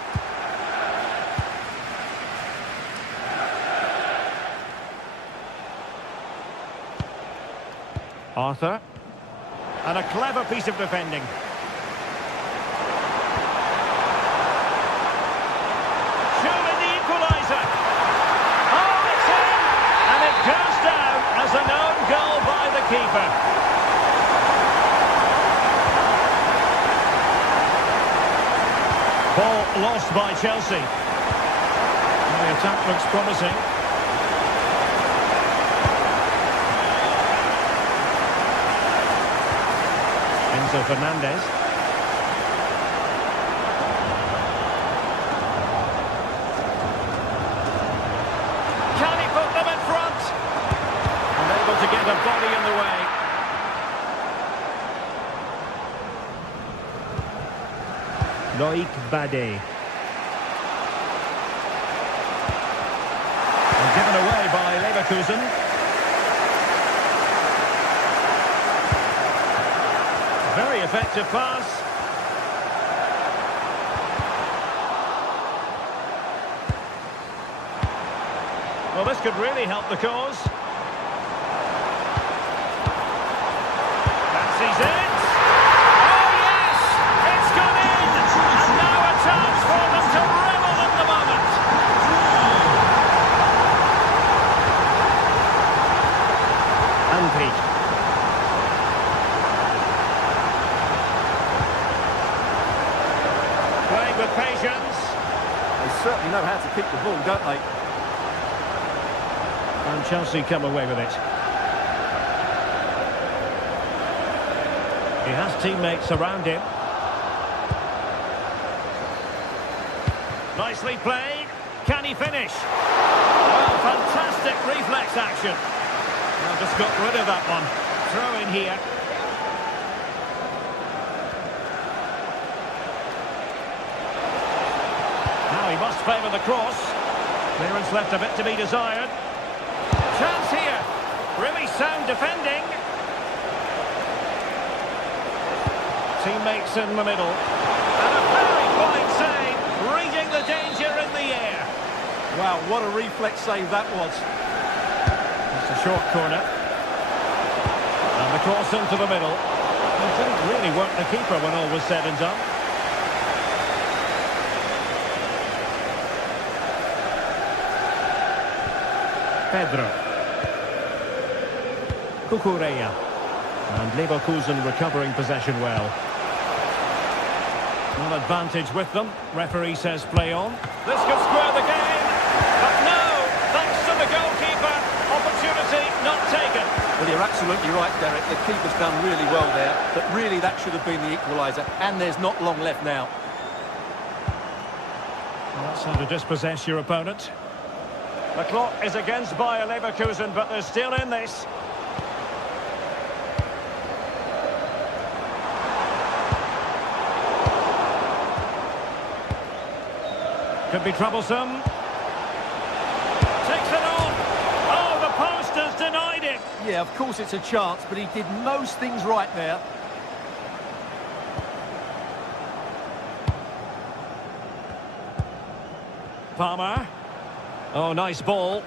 Arthur. And a clever piece of defending. Surely the equaliser. Oh, it's in! And it goes down as an own goal by the keeper. Ball lost by Chelsea. And the attack looks promising. Enzo Fernandez. Can he put them in front? Unable to get a body in the way. Loic Bade. And given away by Leverkusen. Very effective pass. Well, this could really help the cause. Fancies it. Oh, yes! It's gone in! And now a chance for them to revel in the moment. Andy. Playing with patience. They certainly know how to keep the ball, don't they? And Chelsea come away with it. He has teammates around him. Nicely played. Can he finish? Well, fantastic reflex action. Now, just got rid of that one. Throw in here. Now he must favour the cross. Clearance left a bit to be desired. Chance here. Really sound defending. Teammates in the middle. And a very fine save. Reading the danger in the air. Wow, what a reflex save that was. It's a short corner. And the cross into the middle. It didn't really work the keeper when all was said and done. Pedro. Cucurella. And Leverkusen recovering possession well. An advantage with them. Referee says play on. This could square the game. But no, thanks to the goalkeeper. Opportunity not taken. Well, you're absolutely right, Derek. The keeper's done really well there. But really, that should have been the equaliser. And there's not long left now. Well, that's how to dispossess your opponent. The clock is against Bayer Leverkusen, but they're still in this. Could be troublesome. Takes it on. Oh, the post has denied it. Yeah, of course it's a chance, but he did most things right there. Palmer. Oh, nice ball.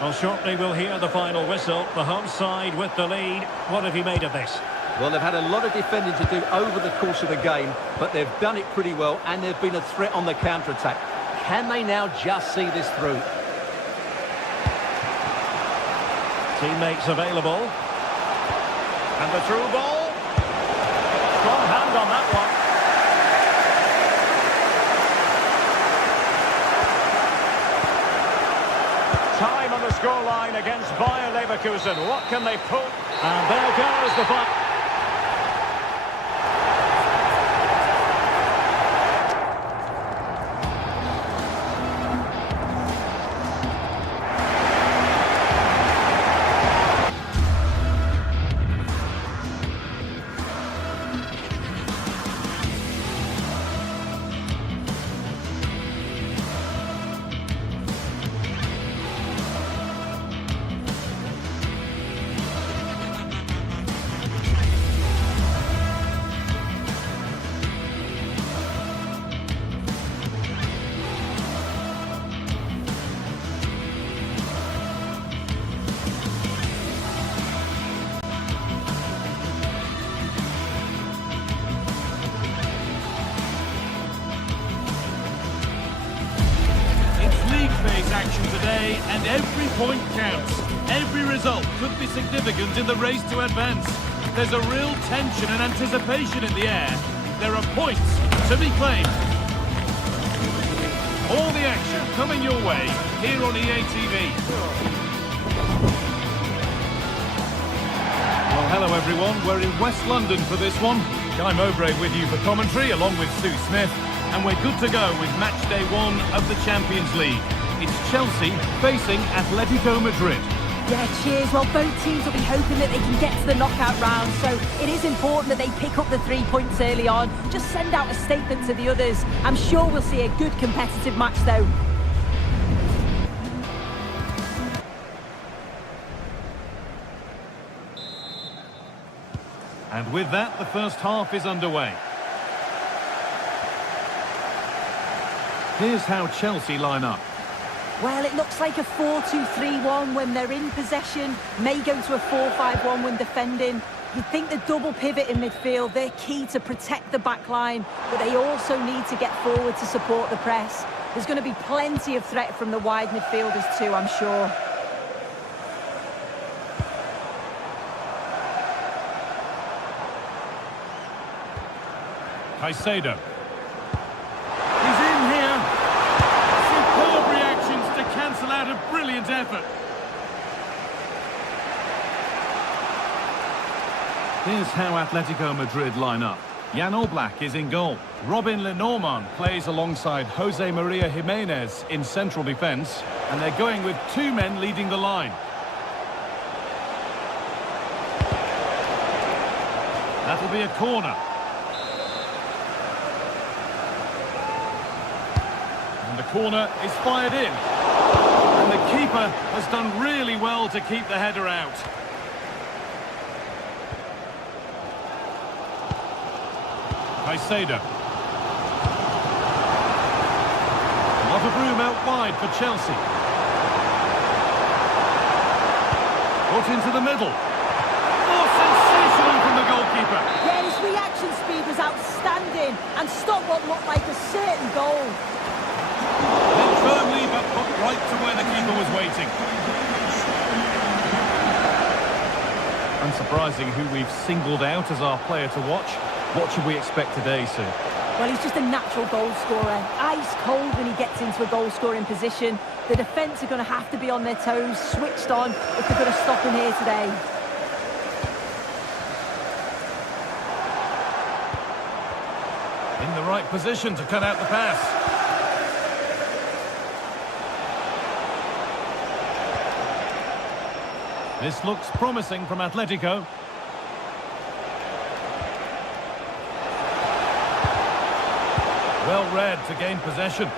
Well, shortly we'll hear the final whistle. The home side with the lead. What have you made of this? Well, they've had a lot of defending to do over the course of the game, but they've done it pretty well, and they've been a threat on the counter-attack. Can they now just see this through? Teammates available. And the through ball. Strong hand on that one. Time on the scoreline against Bayer Leverkusen. What can they pull? And there goes the fight. Action today, and every point counts. Every result could be significant in the race to advance. There's a real tension and anticipation in the air. There are points to be claimed. All the action coming your way here on EA TV. Well, hello everyone. We're in West London for this one. Guy Mowbray with you for commentary, along with Sue Smith, and we're good to go with match day 1 of the Champions League. It's Chelsea facing Atletico Madrid. Yeah, cheers. Well, both teams will be hoping that they can get to the knockout round, so it is important that they pick up the 3 points early on. Just send out a statement to the others. I'm sure we'll see a good competitive match, though. And with that, the first half is underway. Here's how Chelsea line up. Well, it looks like a 4-2-3-1 when they're in possession. May go to a 4-5-1 when defending. You'd think the double pivot in midfield, they're key to protect the back line, but they also need to get forward to support the press. There's going to be plenty of threat from the wide midfielders too, I'm sure. Caicedo. He's in here. Superb reactions to cancel out a brilliant effort. Here's how Atletico Madrid line up. Jan Oblak is in goal. Robin Lenormand plays alongside Jose Maria Jimenez in central defence. And they're going with 2 men leading the line. That'll be a corner. And the corner is fired in. And the keeper has done really well to keep the header out. Caicedo. A lot of room out wide for Chelsea. Put into the middle. Oh, sensational from the goalkeeper. Yeah, his reaction speed was outstanding and stopped what looked like a certain goal. Hit firmly, but put right to where the keeper was waiting. Unsurprising who we've singled out as our player to watch. What should we expect today, Sue? Well, he's just a natural goal scorer. Ice cold when he gets into a goal-scoring position. The defence are going to have to be on their toes, switched on, if they're going to stop him here today. In the right position to cut out the pass. This looks promising from Atletico. Well read to gain possession.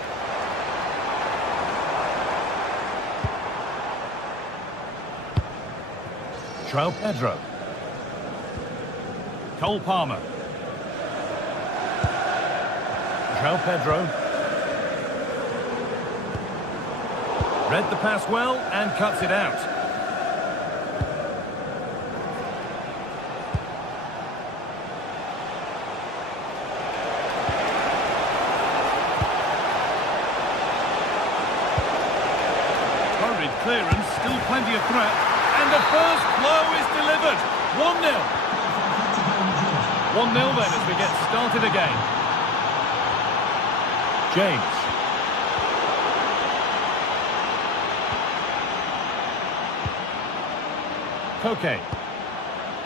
João Pedro. Cole Palmer. João Pedro. Read the pass well and cuts it out. Clearance, still plenty of threat, and the first blow is delivered. 1-0. 1-0 then as we get started again. James. Koke.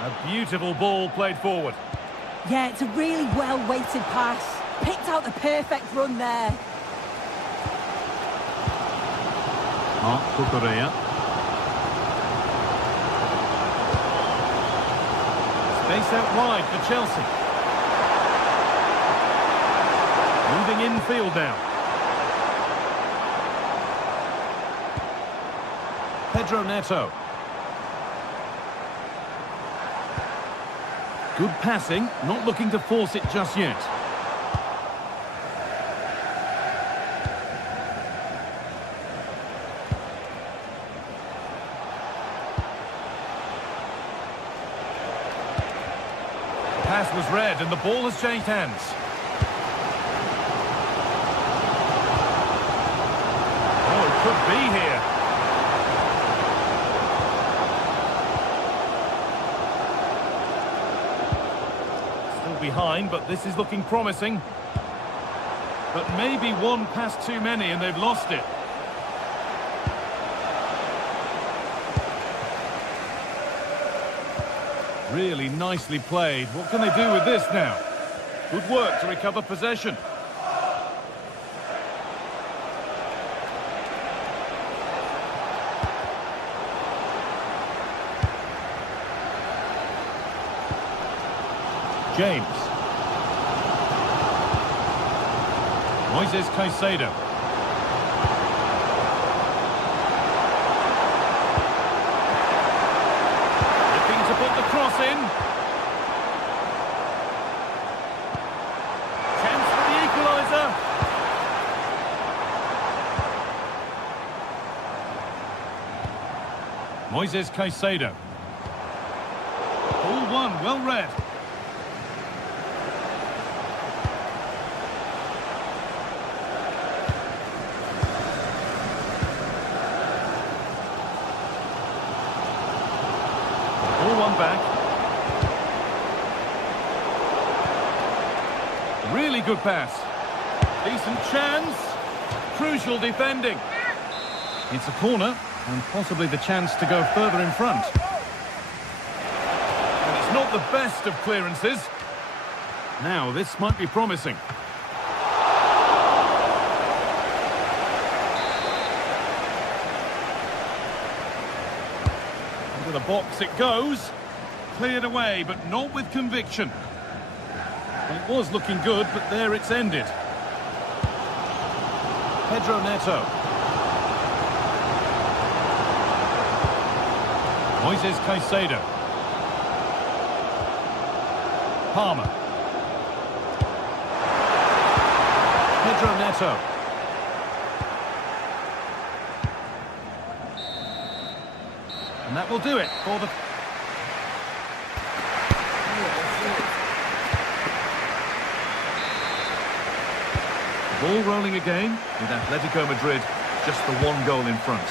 A beautiful ball played forward. Yeah, it's a really well-weighted pass. Picked out the perfect run there. Cucurella. Space out wide for Chelsea. Moving infield now. Pedro Neto. Good passing, not looking to force it just yet. Pass was read and the ball has changed hands. Oh, it could be here. Still behind, but this is looking promising. But maybe one pass too many and they've lost it. Really nicely played. What can they do with this now? Good work to recover possession. James. Moises Caicedo. Cross in. Chance for the equaliser. Moises Caicedo. Ball one, well read. Ball one back. Really good pass. Decent chance. Crucial defending. It's a corner and possibly the chance to go further in front. And it's not the best of clearances. Now, this might be promising. Into the box it goes. Cleared away, but not with conviction. It was looking good, but there it's ended. Pedro Neto. Moises Caicedo. Palmer. Pedro Neto. And that will do it for the... Ball rolling again, with Atletico Madrid just the one goal in front.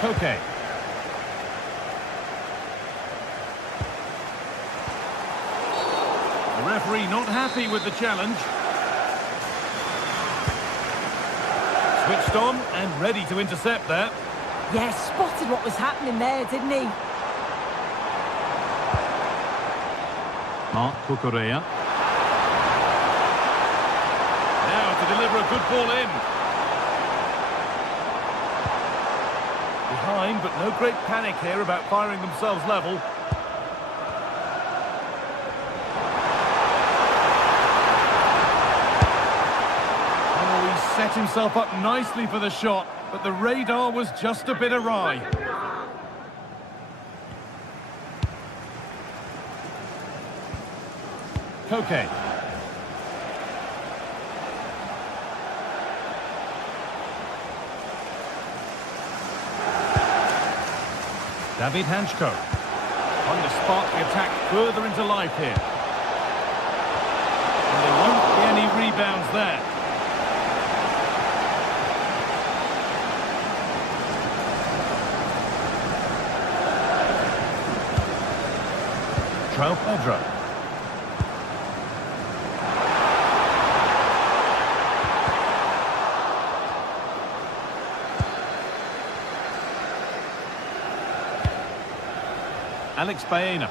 Koke. The referee not happy with the challenge. Switched on and ready to intercept that. Yeah, spotted what was happening there, didn't he? Marc Cucurella. Now to deliver a good ball in. Behind, but no great panic here about firing themselves level. Oh, he set himself up nicely for the shot, but the radar was just a bit awry. Koke. David Hanchko. Trying to spark the attack further into life here. And there won't be any rebounds there. João Pedro. Alex Baena.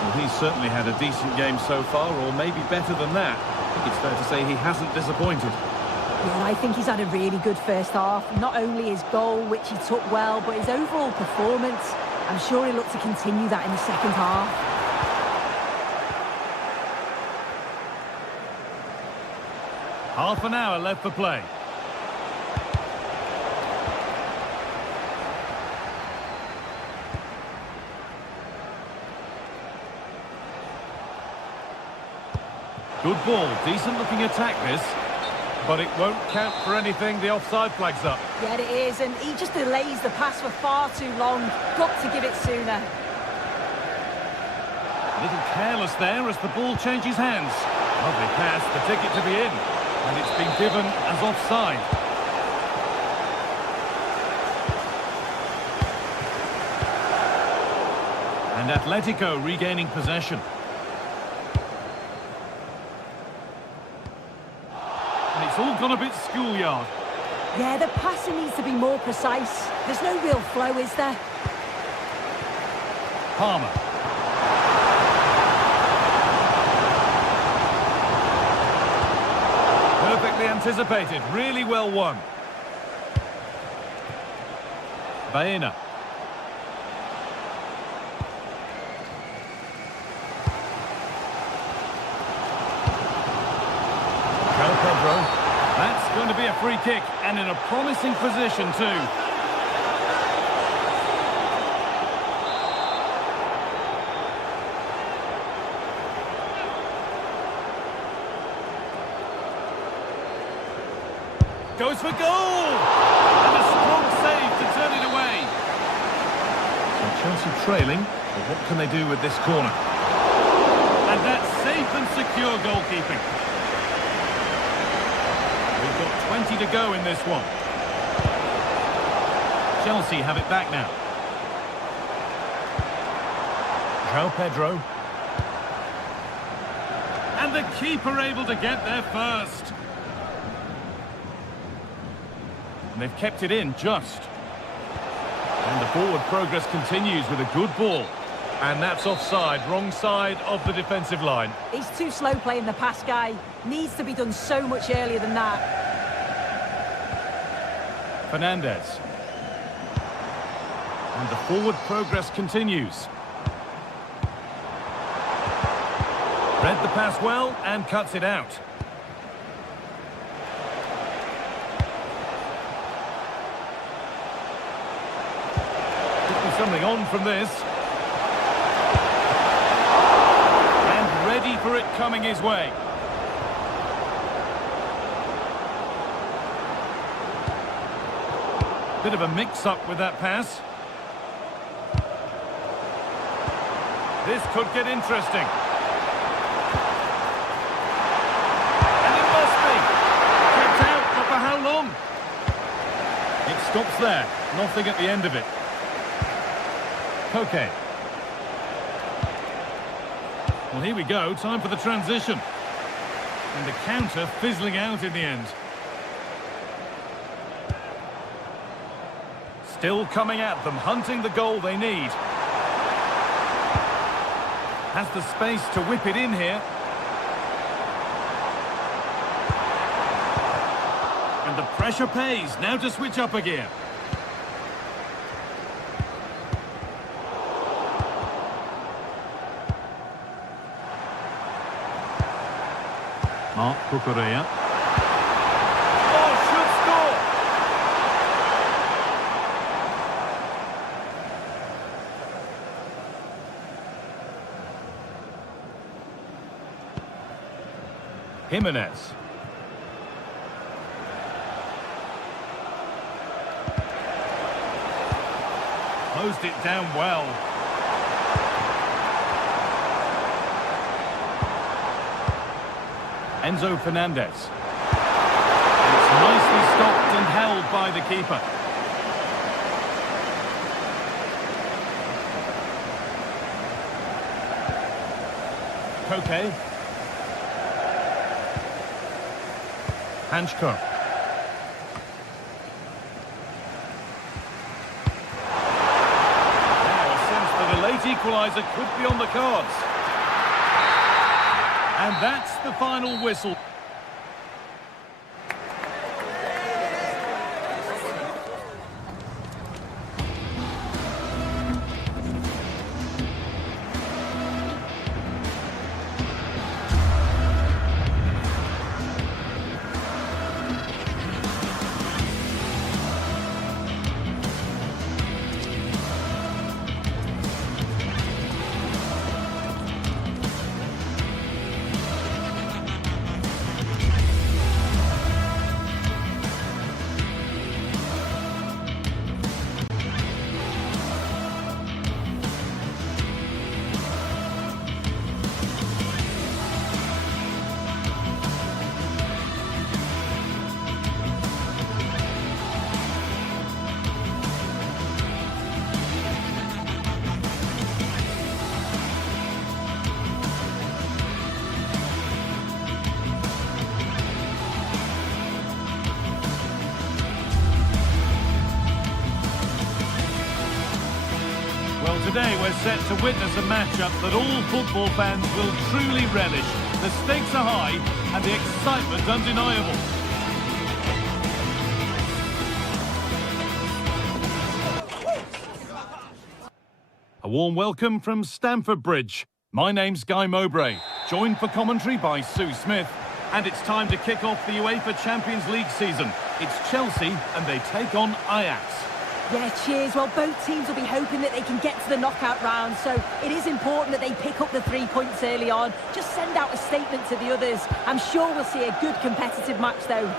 Well, he's certainly had a decent game so far, or maybe better than that. I think it's fair to say he hasn't disappointed. Yeah, I think he's had a really good first half. Not only his goal, which he took well, but his overall performance. I'm sure he'll look to continue that in the second half. Half an hour left for play. Good ball, decent looking attack this, but it won't count for anything. The offside flag's up. Yeah, it is, and he just delays the pass for far too long. Got to give it sooner. A little careless there as the ball changes hands. Lovely pass, the ticket to be in, and it's been given as offside. And Atletico regaining possession. And it's all gone a bit schoolyard. Yeah, the passing needs to be more precise. There's no real flow, is there? Palmer. Perfectly anticipated, really well won. Baena. That's going to be a free kick, and in a promising position too. Goes for goal! And a strong save to turn it away. So Chelsea trailing, but what can they do with this corner? And that's safe and secure goalkeeping. We've got 20 to go in this one. Chelsea have it back now. João Pedro. And the keeper able to get there first. And they've kept it in just. And the forward progress continues with a good ball. And that's offside, wrong side of the defensive line. He's too slow playing the pass, guy. Needs to be done so much earlier than that. Fernandez. And the forward progress continues. Read the pass well and cuts it out. Could be something on from this. And ready for it coming his way. Bit of a mix-up with that pass. This could get interesting. And it must be. Kept out, but for how long? It stops there. Nothing at the end of it. Okay. Well, here we go. Time for the transition. And the counter fizzling out in the end. Still coming at them, hunting the goal they need. Has the space to whip it in here. And the pressure pays. Now to switch up a gear. Mark Cucurella. Oh, should score! Jimenez. Closed it down well. Enzo Fernandez. And it's nicely stopped and held by the keeper. Koke. Hanchko. Now a sense that a late equaliser could be on the cards. And that's the final whistle. Well, today we're set to witness a matchup that all football fans will truly relish. The stakes are high and the excitement undeniable. A warm welcome from Stamford Bridge. My name's Guy Mowbray, joined for commentary by Sue Smith. And it's time to kick off the UEFA Champions League season. It's Chelsea and they take on Ajax. Yeah, cheers. Well, both teams will be hoping that they can get to the knockout round, so it is important that they pick up the 3 points early on. Just send out a statement to the others. I'm sure we'll see a good competitive match, though.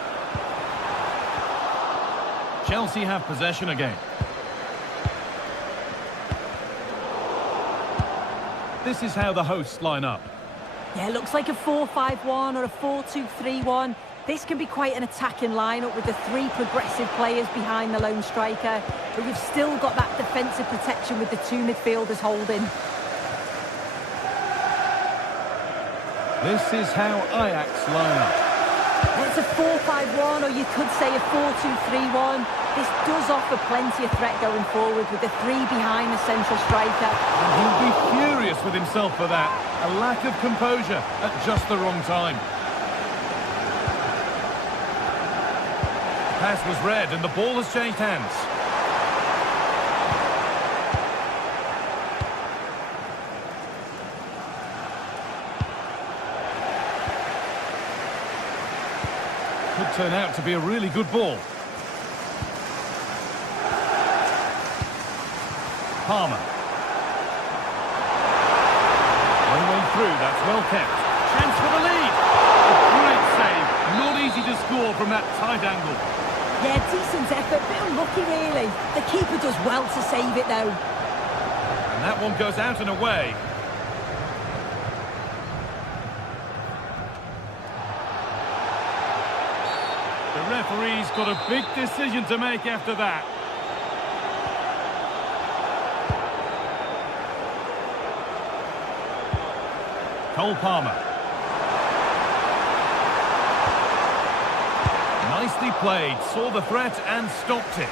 Chelsea have possession again. This is how the hosts line up. Yeah, looks like a 4-5-1 or a 4-2-3-1. This can be quite an attacking lineup with the 3 progressive players behind the lone striker, but you've still got that defensive protection with the 2 midfielders holding. This is how Ajax line up. It's a 4-5-1, or you could say a 4-2-3-1. This does offer plenty of threat going forward with the three behind the central striker. And he'll be furious with himself for that. A lack of composure at just the wrong time. The pass was read and the ball has changed hands. Could turn out to be a really good ball. Palmer. One way through, that's well kept. Chance for the lead. A great save. Not easy to score from that tight angle. Yeah, decent effort, bit unlucky really. The keeper does well to save it though. And that one goes out and away. The referee's got a big decision to make after that. Cole Palmer. Nicely played, saw the threat and stopped it.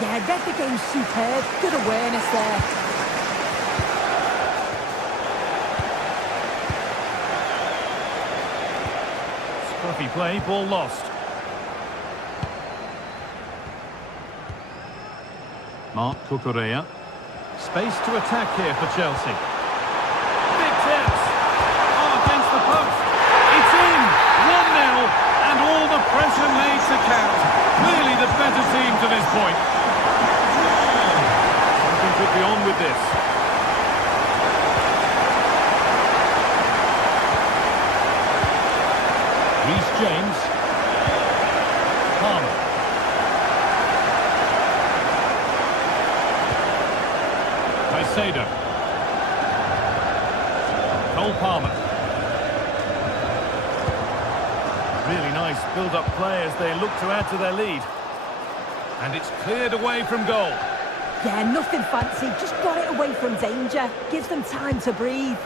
Yeah, read the game superb, good awareness there. Scruffy play, ball lost. Mark Cucurella. Space to attack here for Chelsea. Big chance. Oh, against the post. It's in. 1-0. And all the pressure made to count. Clearly the better team to this point. Something could be on with this. Reece James. Palmer. Caicedo. Cole Palmer. Really nice build-up play as they look to add to their lead. And it's cleared away from goal. Yeah, nothing fancy, just got it away from danger. Gives them time to breathe.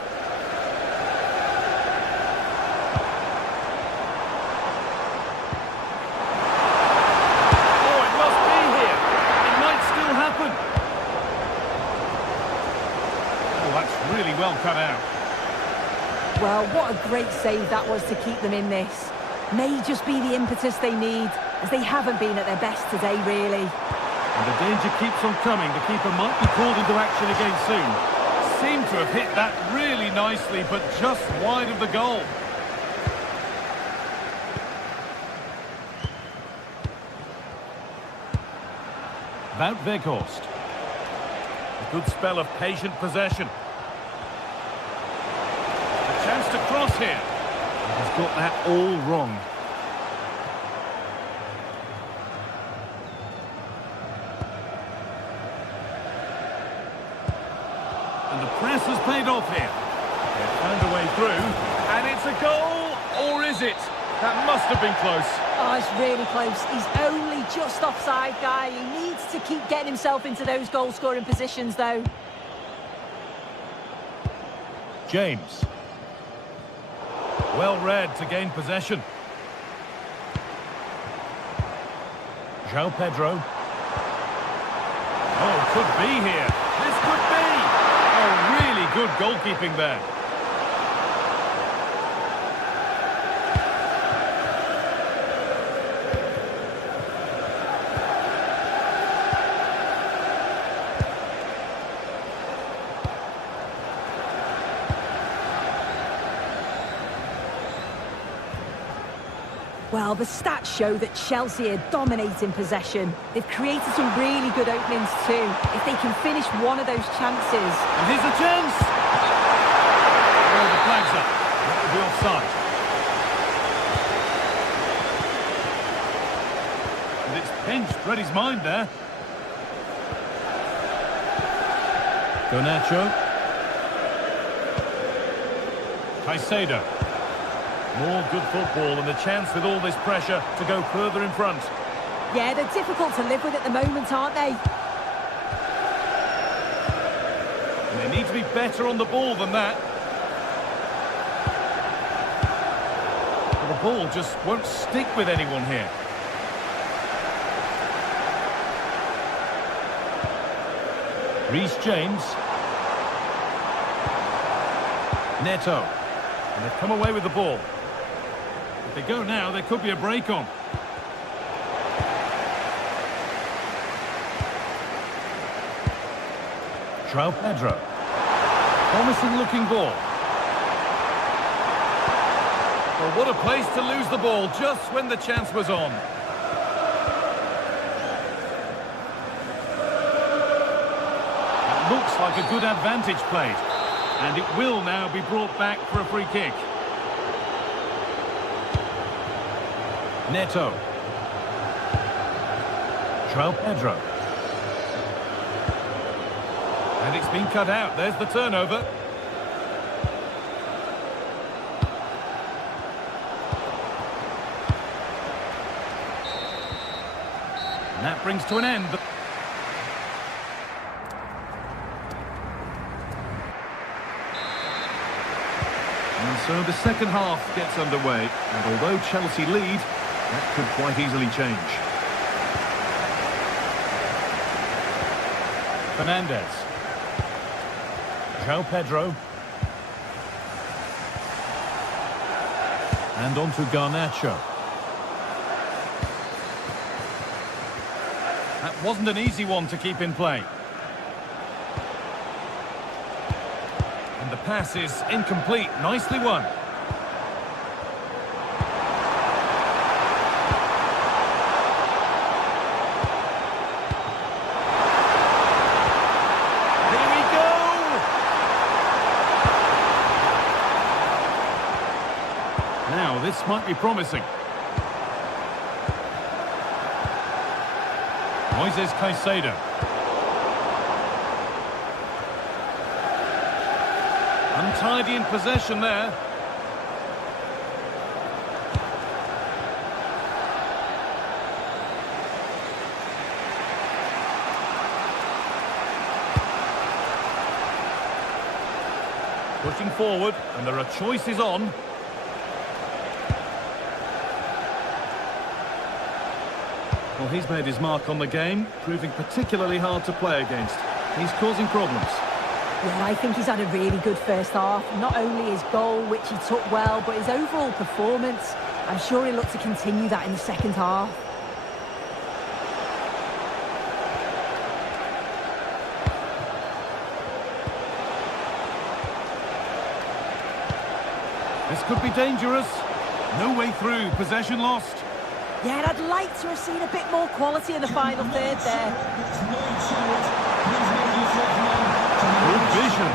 Oh, it must be here. It might still happen. Oh, that's really well cut out. Well, what a great save that was to keep them in this. May just be the impetus they need, as they haven't been at their best today, really. And the danger keeps on coming. The keeper might be called into action again soon. Seemed to have hit that really nicely, but just wide of the goal. Wout Weghorst. A good spell of patient possession. A chance to cross here. He's got that all wrong. And the press has paid off here. They've found a way through. And it's a goal, or is it? That must have been close. Oh, it's really close. He's only just offside, guy. He needs to keep getting himself into those goal-scoring positions, though. James. Well read to gain possession. João Pedro. Oh, could be here. This could be. Oh, really good goalkeeping there. Well, the stats show that Chelsea are dominating possession. They've created some really good openings too. If they can finish one of those chances... And here's a chance! Oh, the flag's up. That will be offside. And it's pinched Reddy's mind there. Garnacho. Caicedo. More good football and the chance with all this pressure to go further in front. Yeah, they're difficult to live with at the moment, aren't they? And they need to be better on the ball than that. Well, the ball just won't stick with anyone here. Reece James. Neto. And they've come away with the ball. If they go now, there could be a break on. João Pedro. Promising looking ball. Well, what a place to lose the ball just when the chance was on. That looks like a good advantage played. And it will now be brought back for a free kick. Neto. João Pedro. And it's been cut out. There's the turnover. And that brings to an end. And so the second half gets underway. And although Chelsea lead, that could quite easily change. Fernandez. João Pedro. And on to Garnacho. That wasn't an easy one to keep in play. And the pass is incomplete. Nicely won. Now, this might be promising. Moises Caicedo. Untidy in possession there. Pushing forward, and there are choices on. Well, he's made his mark on the game, proving particularly hard to play against. He's causing problems. Yeah, I think he's had a really good first half. Not only his goal, which he took well, but his overall performance. I'm sure he'll look to continue that in the second half. This could be dangerous. No way through. Possession lost. Yeah, and I'd like to have seen a bit more quality in the final third there. Good vision.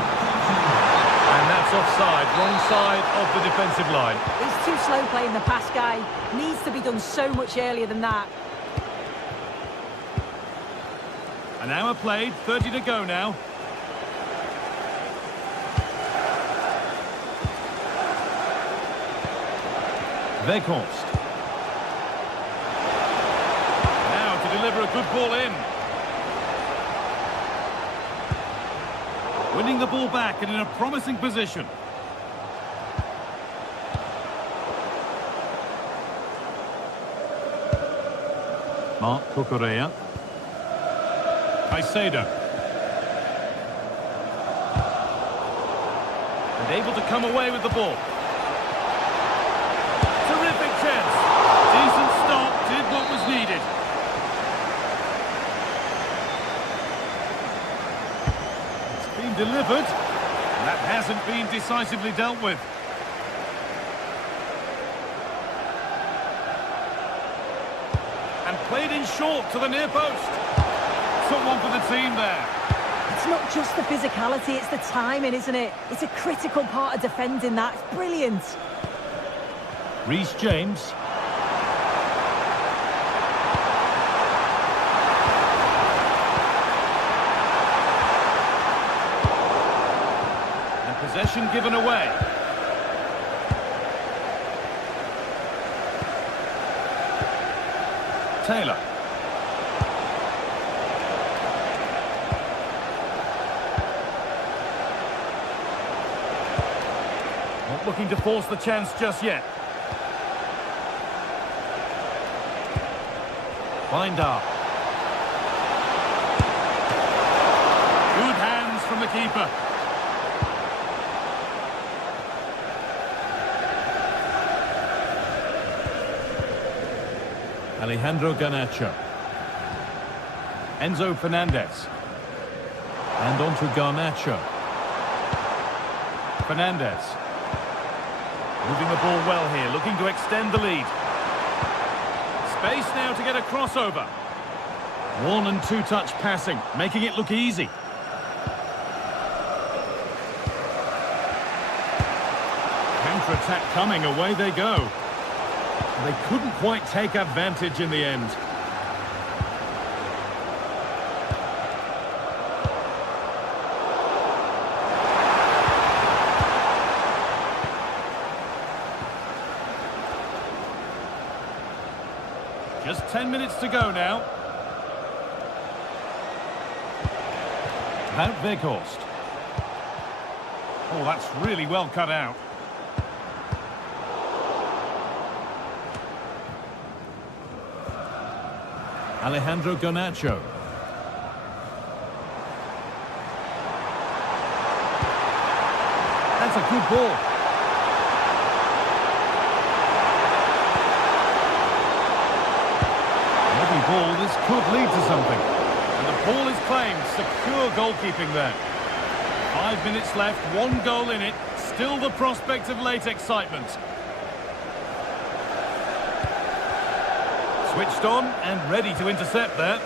And that's offside. Wrong side of the defensive line. He's too slow playing the pass, guy. Needs to be done so much earlier than that. An hour played, 30 to go now. Weghorst. Now to deliver a good ball in. Winning the ball back and in a promising position. Marc Cucurella. Caicedo. And able to come away with the ball. Terrific chance. Decent stop, did what was needed. It's been delivered. And that hasn't been decisively dealt with. And played in short to the near post. Took one for the team there. It's not just the physicality, it's the timing, isn't it? It's a critical part of defending that. It's brilliant. Reece James. And possession given away. Taylor. Not looking to force the chance just yet. Binder. Good hands from the keeper. Alejandro Garnacho. Enzo Fernandez. And on to Garnacho. Fernandez. Moving the ball well here, looking to extend the lead. Space now to get a crossover. One and two touch passing, making it look easy. Counter-attack coming, away they go. They couldn't quite take advantage in the end. Just 10 minutes to go now. Wout Weghorst. Oh, that's really well cut out. Alejandro Garnacho. That's a good ball. Heavy ball, this could lead to something. And the ball is claimed. Secure goalkeeping there. 5 minutes left, one goal in it. Still the prospect of late excitement. Switched on and ready to intercept there.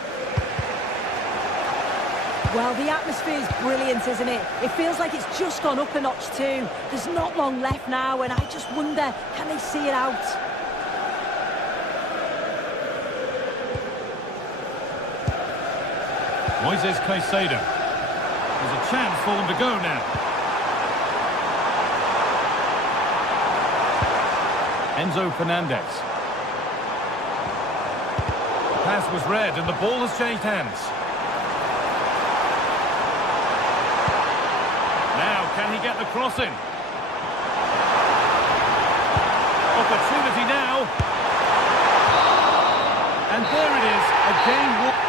Well, the atmosphere is brilliant, isn't it? It feels like it's just gone up a notch too. There's not long left now, and I just wonder, can they see it out? Moises Caicedo. There's a chance for them to go now. Enzo Fernandez. Pass was read and the ball has changed hands. Now, can he get the cross in? Opportunity now. And there it is, a game.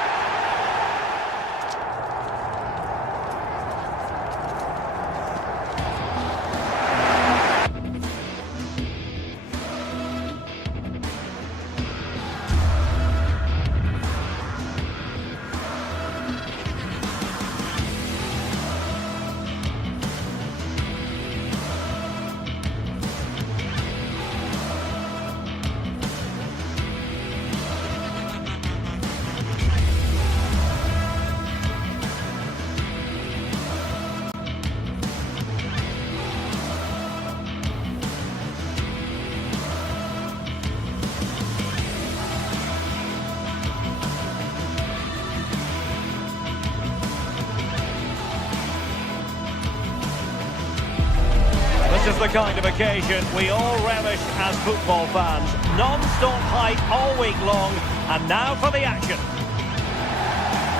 This is the kind of occasion we all relish as football fans. Non-stop hype all week long, and now for the action.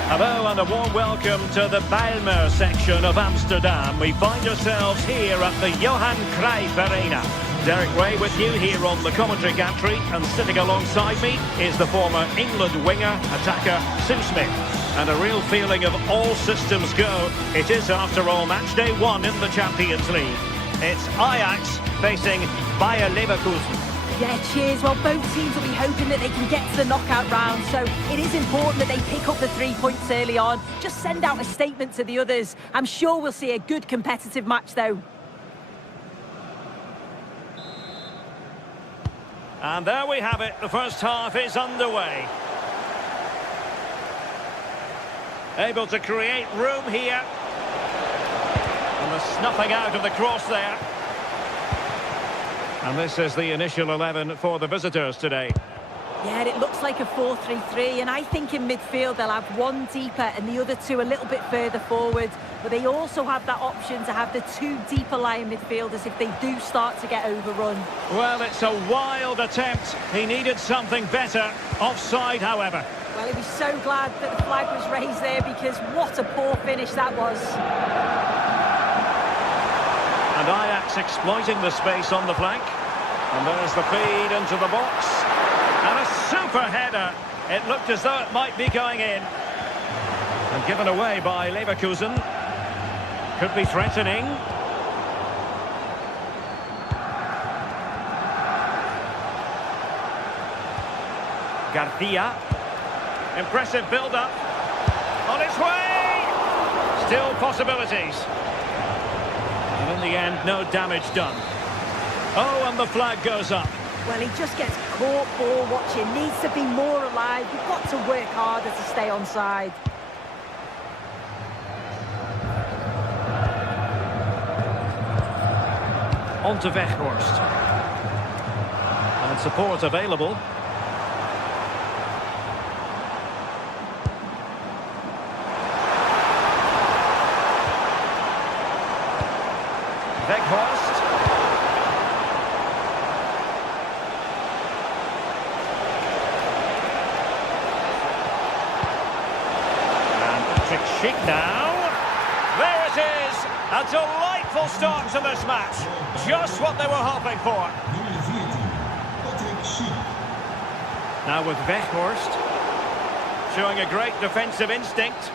Hello and a warm welcome to the Bijlmer section of Amsterdam. We find ourselves here at the Johan Cruijff Arena. Derek Ray with you here on the commentary gantry, and sitting alongside me is the former England winger, attacker, Sim Smith. And a real feeling of all systems go. It is, after all, match day 1 in the Champions League. It's Ajax facing Bayer Leverkusen. Yeah, cheers. Well, both teams will be hoping that they can get to the knockout round, so it is important that they pick up the 3 points early on. Just send out a statement to the others. I'm sure we'll see a good competitive match, though. And there we have it. The first half is underway. Able to create room here. And the snuffing out of the cross there. And this is the initial 11 for the visitors today. Yeah, it looks like a 4-3-3, and I think in midfield they'll have one deeper and the other two a little bit further forward. But they also have that option to have the 2 deeper lying midfielders if they do start to get overrun. Well, it's a wild attempt. He needed something better. Offside, however. Well, he'd be so glad that the flag was raised there, because what a poor finish that was. And Ajax exploiting the space on the flank. And there's the feed into the box. And a super header. It looked as though it might be going in. And given away by Leverkusen. Could be threatening. Garcia. Impressive build-up. On its way! Still possibilities. And in the end, no damage done. Oh, and the flag goes up. Well, he just gets caught ball watching. Needs to be more alive. You've got to work harder to stay onside. On to Weghorst. And support available. Weghorst. And Patrick Schick now. There it is. A delightful start to this match. Just what they were hoping for. Now with Weghorst. Showing a great defensive instinct.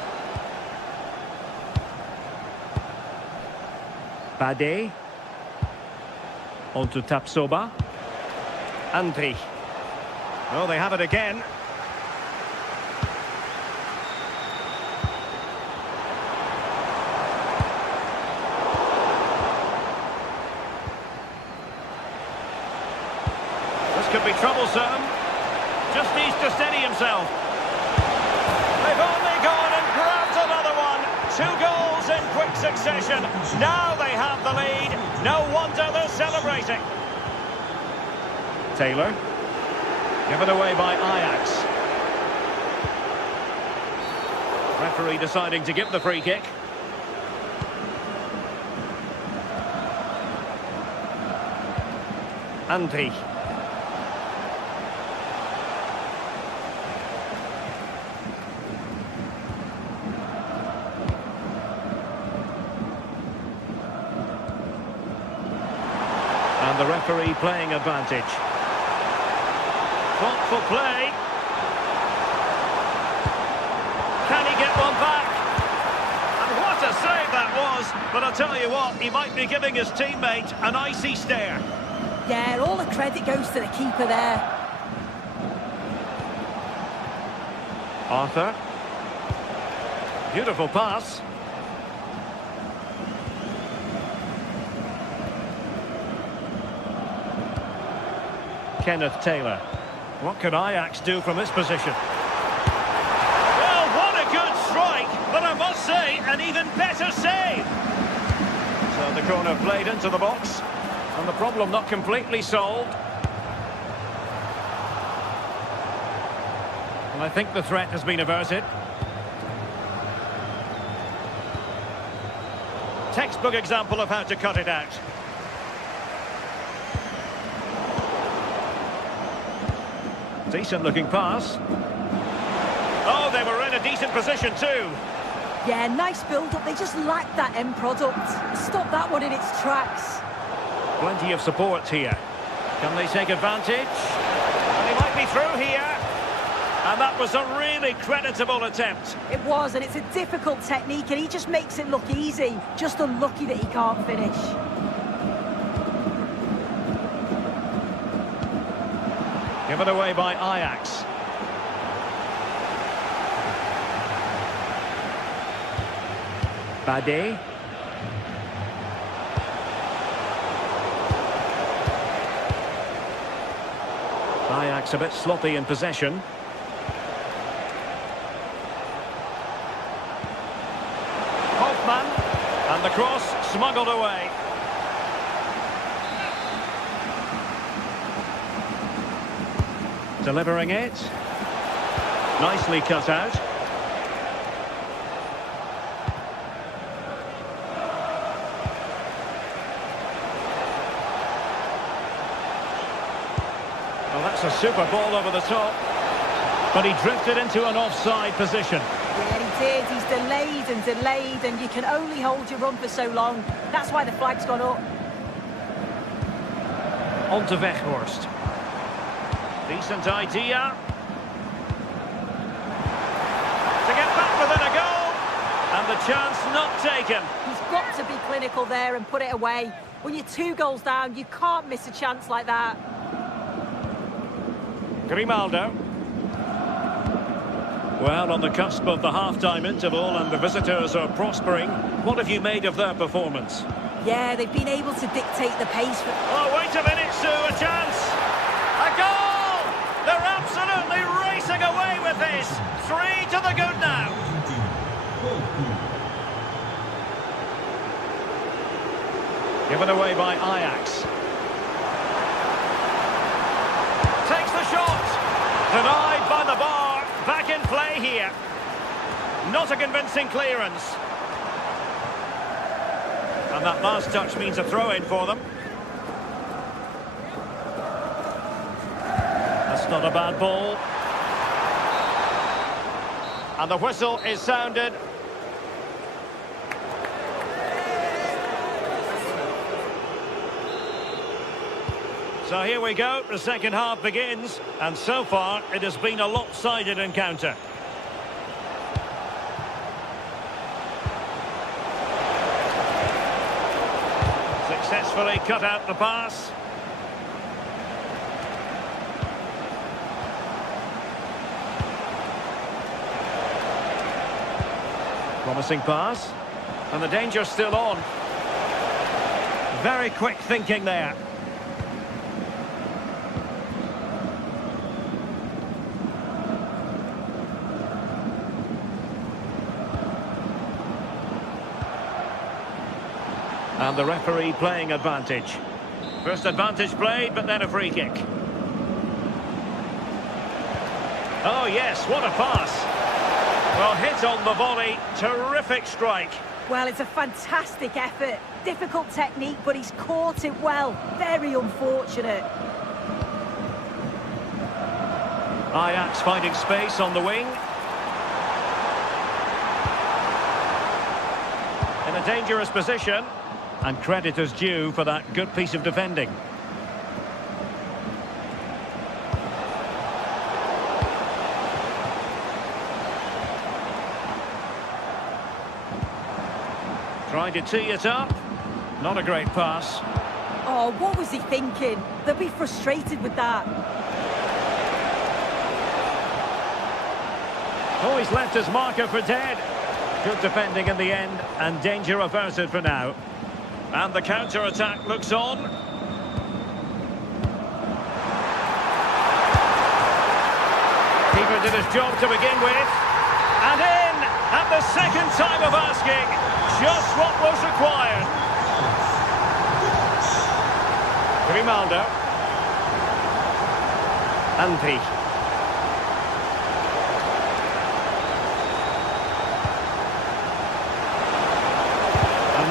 Bade. On to Tapsoba. Andri. Oh, they have it again. This could be troublesome. Just needs to steady himself. They've only gone and grabbed another one. 2 goals in quick succession. Now they have the lead. No wonder they're celebrating. Taylor. Given away by Ajax. Referee deciding to give the free kick. Andri. And the referee playing advantage. Thoughtful play. Can he get one back? And what a save that was. But I'll tell you what, he might be giving his teammate an icy stare. Yeah, all the credit goes to the keeper there. Arthur. Beautiful pass. Kenneth Taylor. What can Ajax do from this position? Well, what a good strike, but I must say, an even better save. So the corner played into the box, and the problem not completely solved. And I think the threat has been averted. Textbook example of how to cut it out. Decent looking pass. Oh, they were in a decent position too. Yeah, nice build-up. They just lacked that end product. Stop that one in its tracks. Plenty of support here. Can they take advantage? And he might be through here. And that was a really creditable attempt. It was, and it's a difficult technique, and he just makes it look easy. Just unlucky that he can't finish. Given away by Ajax. Bade. Ajax a bit sloppy in possession. Hoffman. And the cross smuggled away. Delivering it. Nicely cut out. Well, that's a super ball over the top. But he drifted into an offside position. Yeah, he did. He's delayed, and you can only hold your run for so long. That's why the flag's gone up. On to Weghorst. Decent idea. chance not taken. He's got to be clinical there and put it away. When you're 2 goals down, you can't miss a chance like that. Grimaldo. Well, on the cusp of the half-time interval and the visitors are prospering. What have you made of their performance? Yeah, they've been able to dictate the pace. Oh, wait a minute, Sue, a chance! A goal! They're absolutely racing away with this! 3 to the good now. Given away by Ajax. Takes the shot! Denied by the bar. Back in play here. Not a convincing clearance. And that last touch means a throw-in for them. That's not a bad ball. And the whistle is sounded. So here we go, the second half begins, and so far it has been a lopsided encounter. Successfully cut out the pass. Promising pass, and the danger's still on. Very quick thinking there. And the referee playing advantage. First advantage played, but then a free kick. Oh yes, what a pass. Well, hit on the volley, terrific strike. Well, it's a fantastic effort. Difficult technique, but he's caught it well. Very unfortunate. Ajax finding space on the wing. In a dangerous position. And credit is due for that good piece of defending. Trying to tee it up. Not a great pass. Oh, what was he thinking? They'll be frustrated with that. Oh, he's left his marker for dead. Good defending in the end, and danger averted for now. And the counter-attack looks on. Keeper did his job to begin with. And in at the second time of asking. Just what was required. Grimaldo. Antri.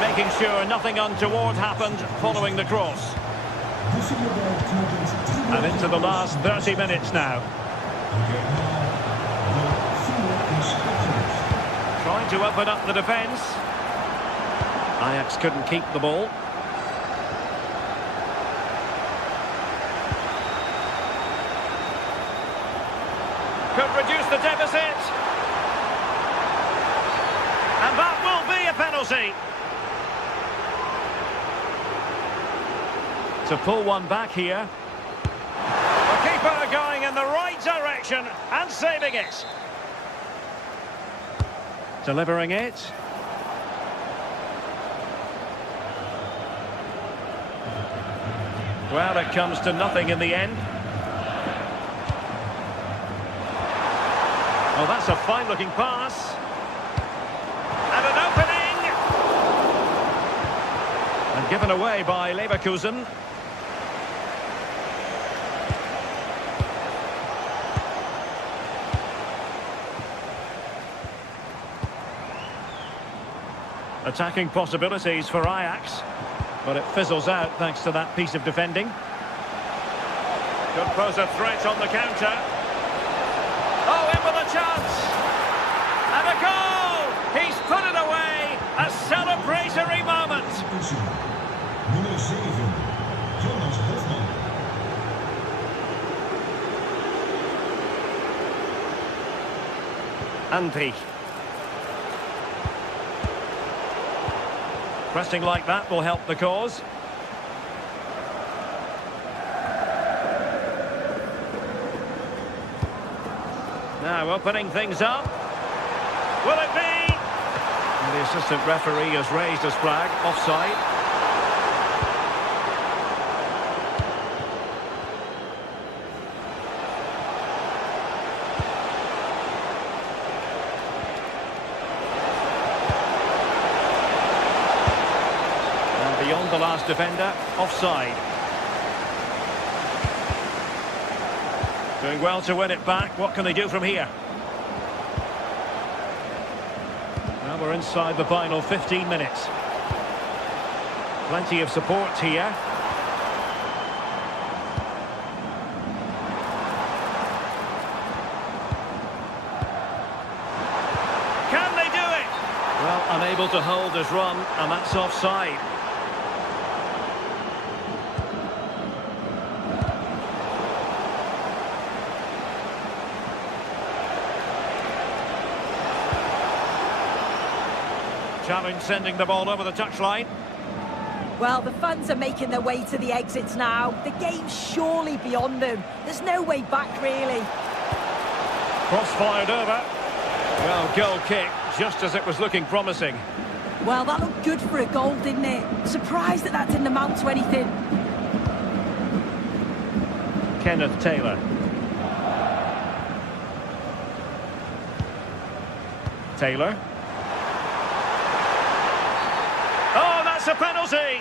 Making sure nothing untoward happened following the cross. And into the last 30 minutes now. Trying to open up the defence. Ajax couldn't keep the ball. Could reduce the deficit. And that will be a penalty. To pull one back here. The keeper going in the right direction and saving it. Delivering it. Well, it comes to nothing in the end. Oh, that's a fine-looking pass. And an opening. And given away by Leverkusen. Attacking possibilities for Ajax, but it fizzles out thanks to that piece of defending. Could pose a threat on the counter. Oh, in with a chance! And a goal! He's put it away! A celebratory moment! Nummer 7, Jonas Hofmann. Antri. Pressing like that will help the cause. Now opening things up. Will it be? And the assistant referee has raised his flag. Offside. And beyond the last defender. Offside. Doing well to win it back. What can they do from here? Now we're inside the final 15 minutes. Plenty of support here. Can they do it? Well, unable to hold his run, and that's offside. Challenge sending the ball over the touchline. Well, the fans are making their way to the exits now. The game's surely beyond them. There's no way back, really. Cross fired over. Well, goal kick, just as it was looking promising. Well, that looked good for a goal, didn't it? Surprised that didn't amount to anything. Kenneth Taylor. Taylor. Oh, that's a penalty!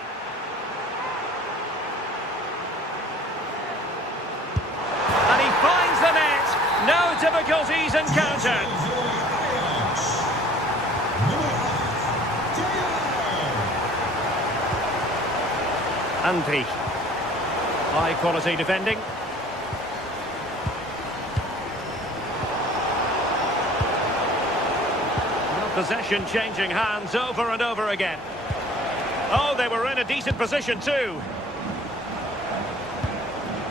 And he finds the net. No difficulties encountered. Andri. High quality defending. Possession changing hands over and over again. Oh, they were in a decent position too.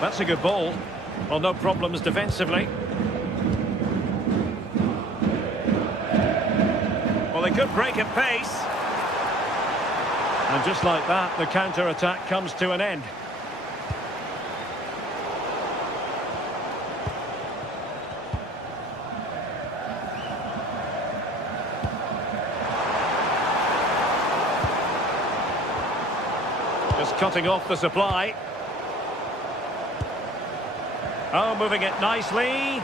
That's a good ball. Well, no problems defensively. Well, they could break at pace. And just like that, the counter-attack comes to an end. Just cutting off the supply. Oh, moving it nicely.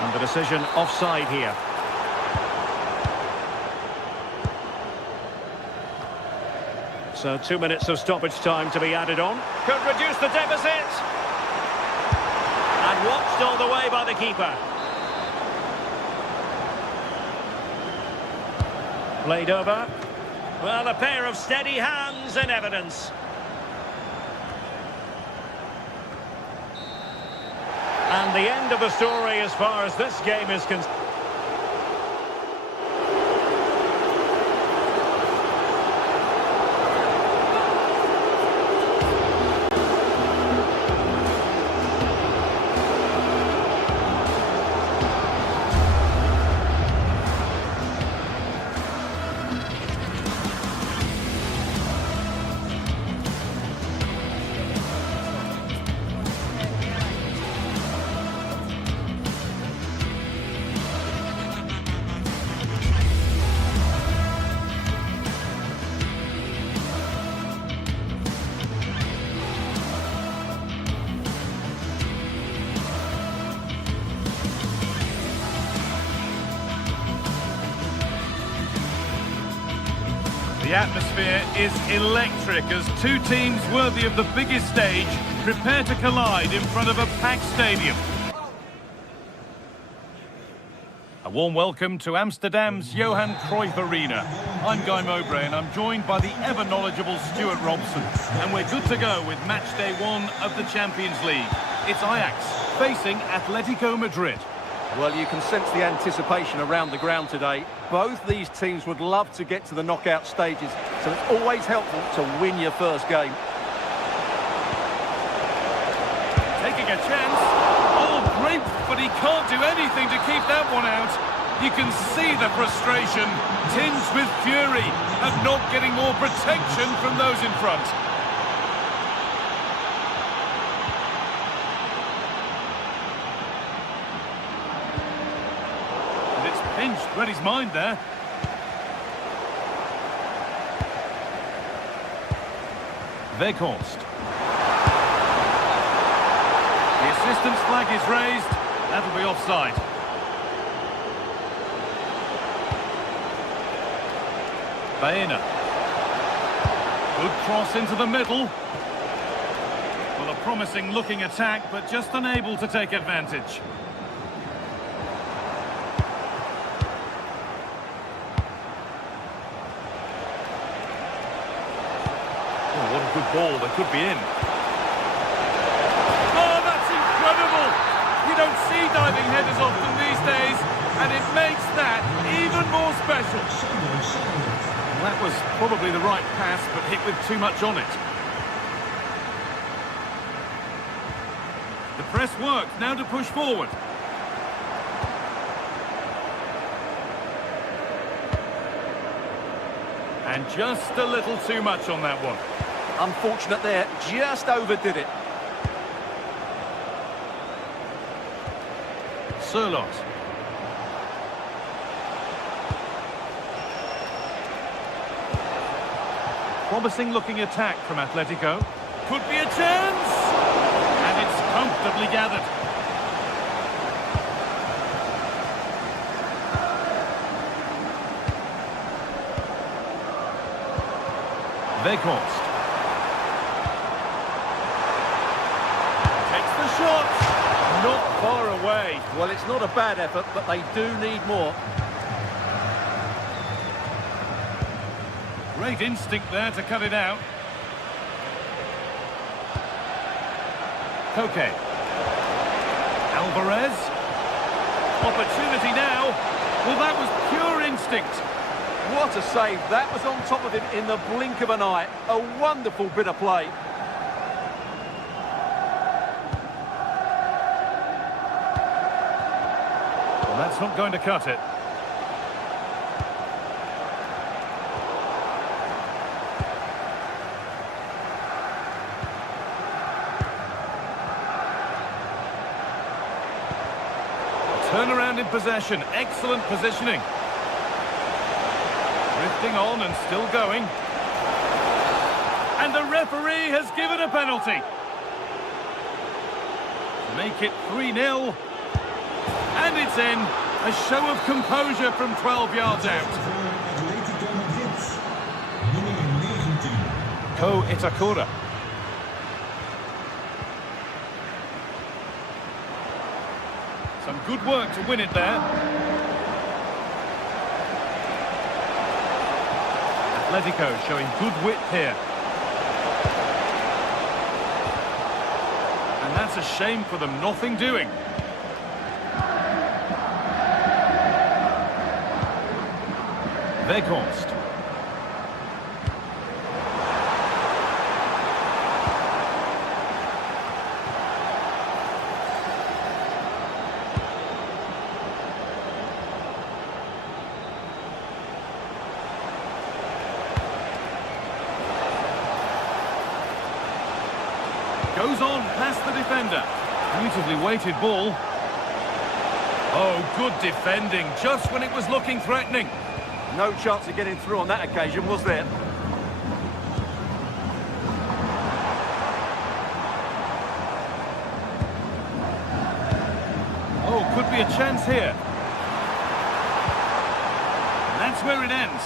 And the decision offside here. So 2 minutes of stoppage time to be added on. Could reduce the deficit. And watched all the way by the keeper. Played over. Well, a pair of steady hands in evidence. And the end of the story as far as this game is concerned. The atmosphere is electric as two teams worthy of the biggest stage prepare to collide in front of a packed stadium. A warm welcome to Amsterdam's Johan Cruyff Arena. I'm Guy Mowbray and I'm joined by the ever-knowledgeable Stuart Robson. And we're good to go with match day 1 of the Champions League. It's Ajax facing Atletico Madrid. Well, you can sense the anticipation around the ground today. Both these teams would love to get to the knockout stages, so it's always helpful to win your first game. Taking a chance. Oh, great, but he can't do anything to keep that one out. You can see the frustration, tinged with fury, at not getting more protection from those in front. And it's pinched, read his mind there. Weghorst. The assistant's flag is raised. That'll be offside. Baena. Good cross into the middle. Well, a promising looking attack, but just unable to take advantage. Oh, what a good ball. They could be in. Oh, that's incredible! You don't see diving headers often these days, and it makes that even more special. That was probably the right pass, but hit with too much on it. The press worked, now to push forward. And just a little too much on that one. Unfortunate there, just overdid it. Surlot. Promising looking attack from Atletico. Could be a chance! And it's comfortably gathered. Weghorst. Takes the shot. Not far away. Well, it's not a bad effort, but they do need more. Great instinct there to cut it out. Koke. Alvarez. Opportunity now. Well, that was pure instinct. What a save. That was on top of him in the blink of an eye. A wonderful bit of play. Well, that's not going to cut it. Turnaround in possession, excellent positioning. Drifting on and still going. And the referee has given a penalty. Make it 3-0. And it's in. A show of composure from 12 yards out. Ko Itakura. Some good work to win it there. Atletico showing good width here. And that's a shame for them, nothing doing. Weghorst. Goes on past the defender. Beautifully weighted ball. Oh, good defending, just when it was looking threatening. No chance of getting through on that occasion, was there? Oh, could be a chance here. And that's where it ends.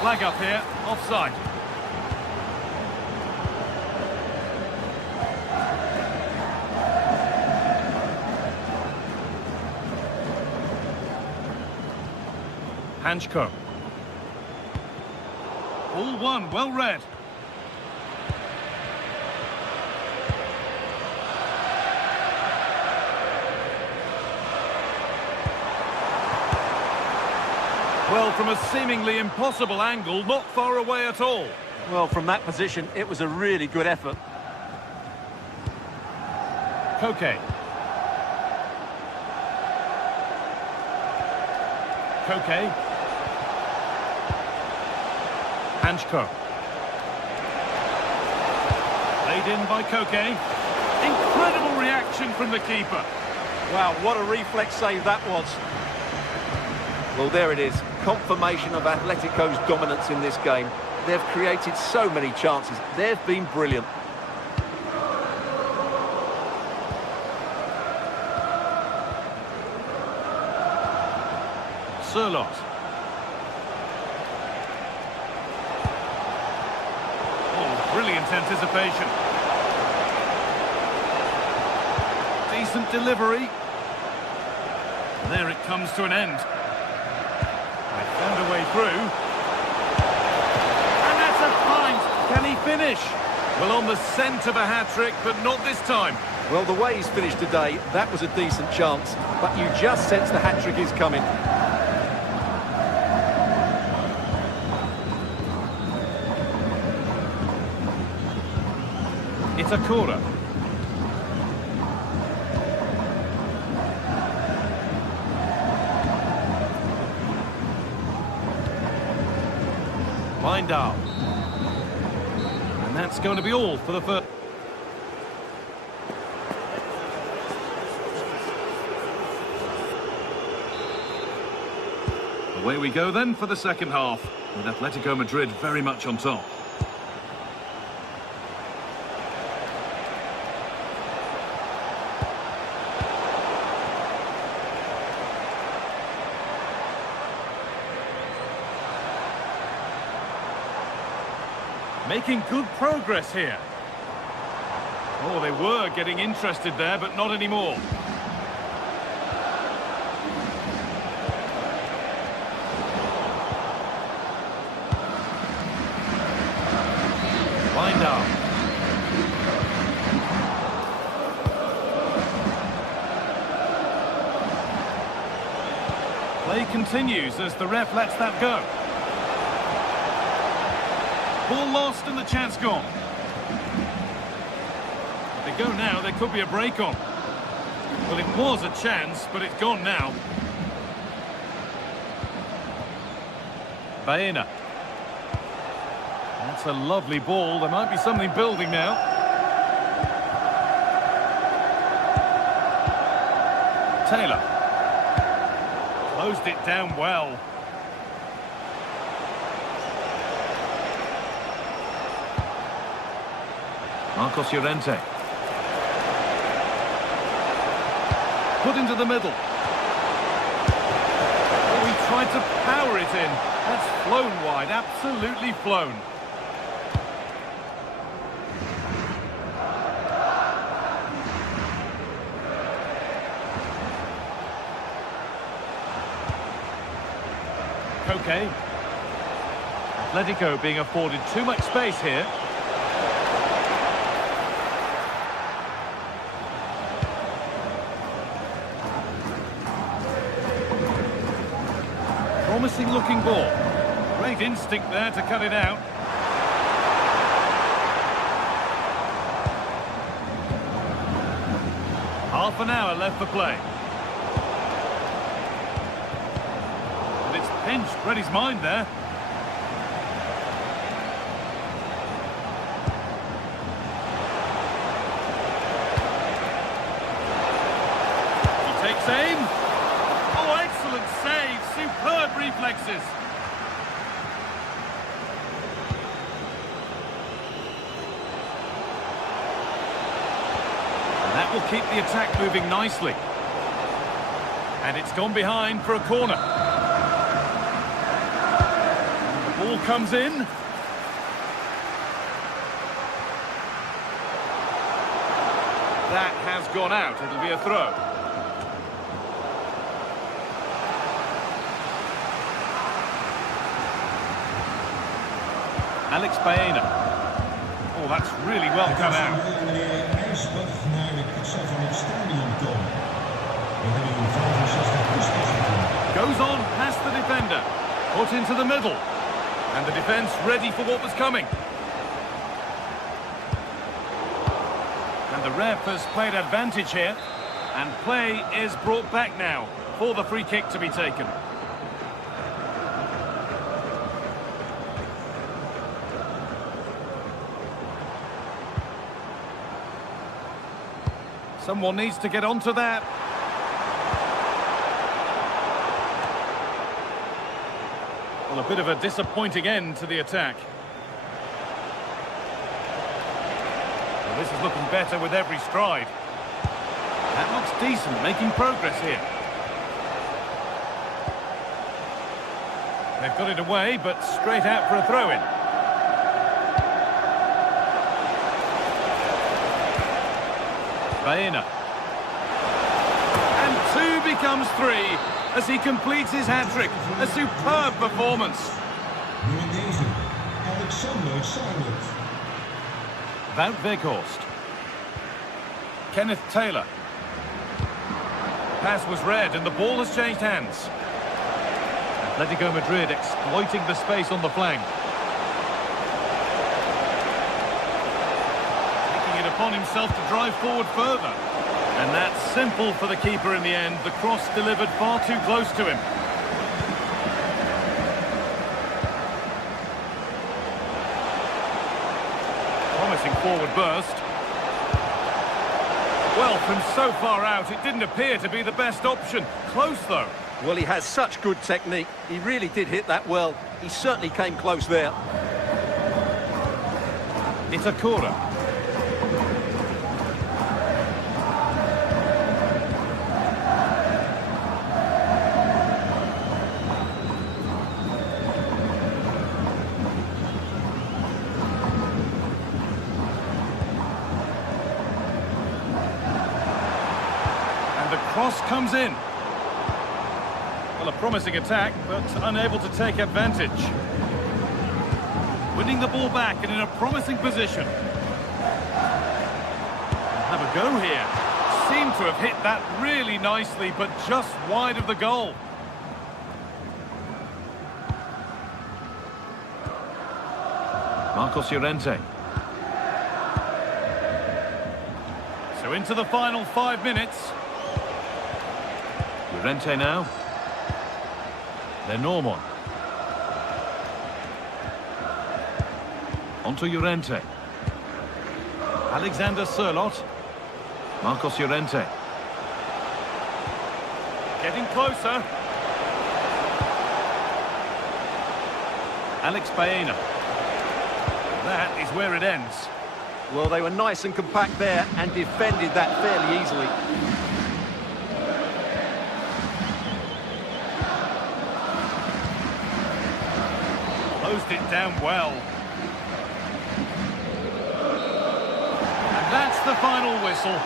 Flag up here, offside. Hanchko. All one, well read. Well, from a seemingly impossible angle, not far away at all. Well, from that position, it was a really good effort. Koke. Koke. Hanchko. Laid in by Koke. Incredible reaction from the keeper. Wow, what a reflex save that was. Well, there it is. Confirmation of Atletico's dominance in this game. They've created so many chances. They've been brilliant. Sirlot. Oh, brilliant anticipation. Decent delivery. And there it comes to an end. They found a way through. And that's a find. Can he finish? Well, on the scent of a hat-trick, but not this time. Well, the way he's finished today, that was a decent chance. But you just sense the hat-trick is coming. It's a corner. Windal. And that's going to be all for the first. Away we go then for the second half, with Atletico Madrid very much on top. Making good progress here. Oh, they were getting interested there, but not anymore. Windal. Play continues as the ref lets that go. Ball lost and the chance gone. If they go now, there could be a break on. Well, it was a chance, but it's gone now. Baena. That's a lovely ball. There might be something building now. Taylor. Closed it down well. Marcos Llorente. Put into the middle. Oh, he tried to power it in. That's flown wide, absolutely flown. Koke. Atletico being afforded too much space here. Promising looking ball. Great instinct there to cut it out. Half an hour left for play. And it's pinched, read his mind there. He takes aim. Oh, excellent save. Superb reflexes. And that will keep the attack moving nicely. And it's gone behind for a corner. The ball comes in. That has gone out. It'll be a throw. Alex Baena. Oh, that's really well cut out. Goes on past the defender. Put into the middle. And the defence ready for what was coming. And the ref has played advantage here. And play is brought back now for the free kick to be taken. Someone needs to get onto that. Well, a bit of a disappointing end to the attack. Well, this is looking better with every stride. That looks decent, making progress here. They've got it away, but straight out for a throw-in. Baena. And 2 becomes 3 as he completes his hat-trick. A superb performance. Nummer 9, Alexander Sarlet. Wout Weghorst. Kenneth Taylor. Pass was read and the ball has changed hands. Atletico Madrid exploiting the space on the flank. Taking it upon himself to drive forward further. And that's simple for the keeper in the end. The cross delivered far too close to him. Promising forward burst. Well, from so far out, it didn't appear to be the best option. Close, though. Well, he has such good technique. He really did hit that well. He certainly came close there. It's a corner. Cross comes in. Well, a promising attack, but unable to take advantage. Winning the ball back and in a promising position. Have a go here. Seem to have hit that really nicely, but just wide of the goal. Marcos Llorente. So into the final 5 minutes. Llorente now. Lenormand. Onto Llorente. Alexander Sørloth. Marcos Llorente. Getting closer. Alex Baena. That is where it ends. Well, they were nice and compact there and defended that fairly easily. Closed it down well. And that's the final whistle.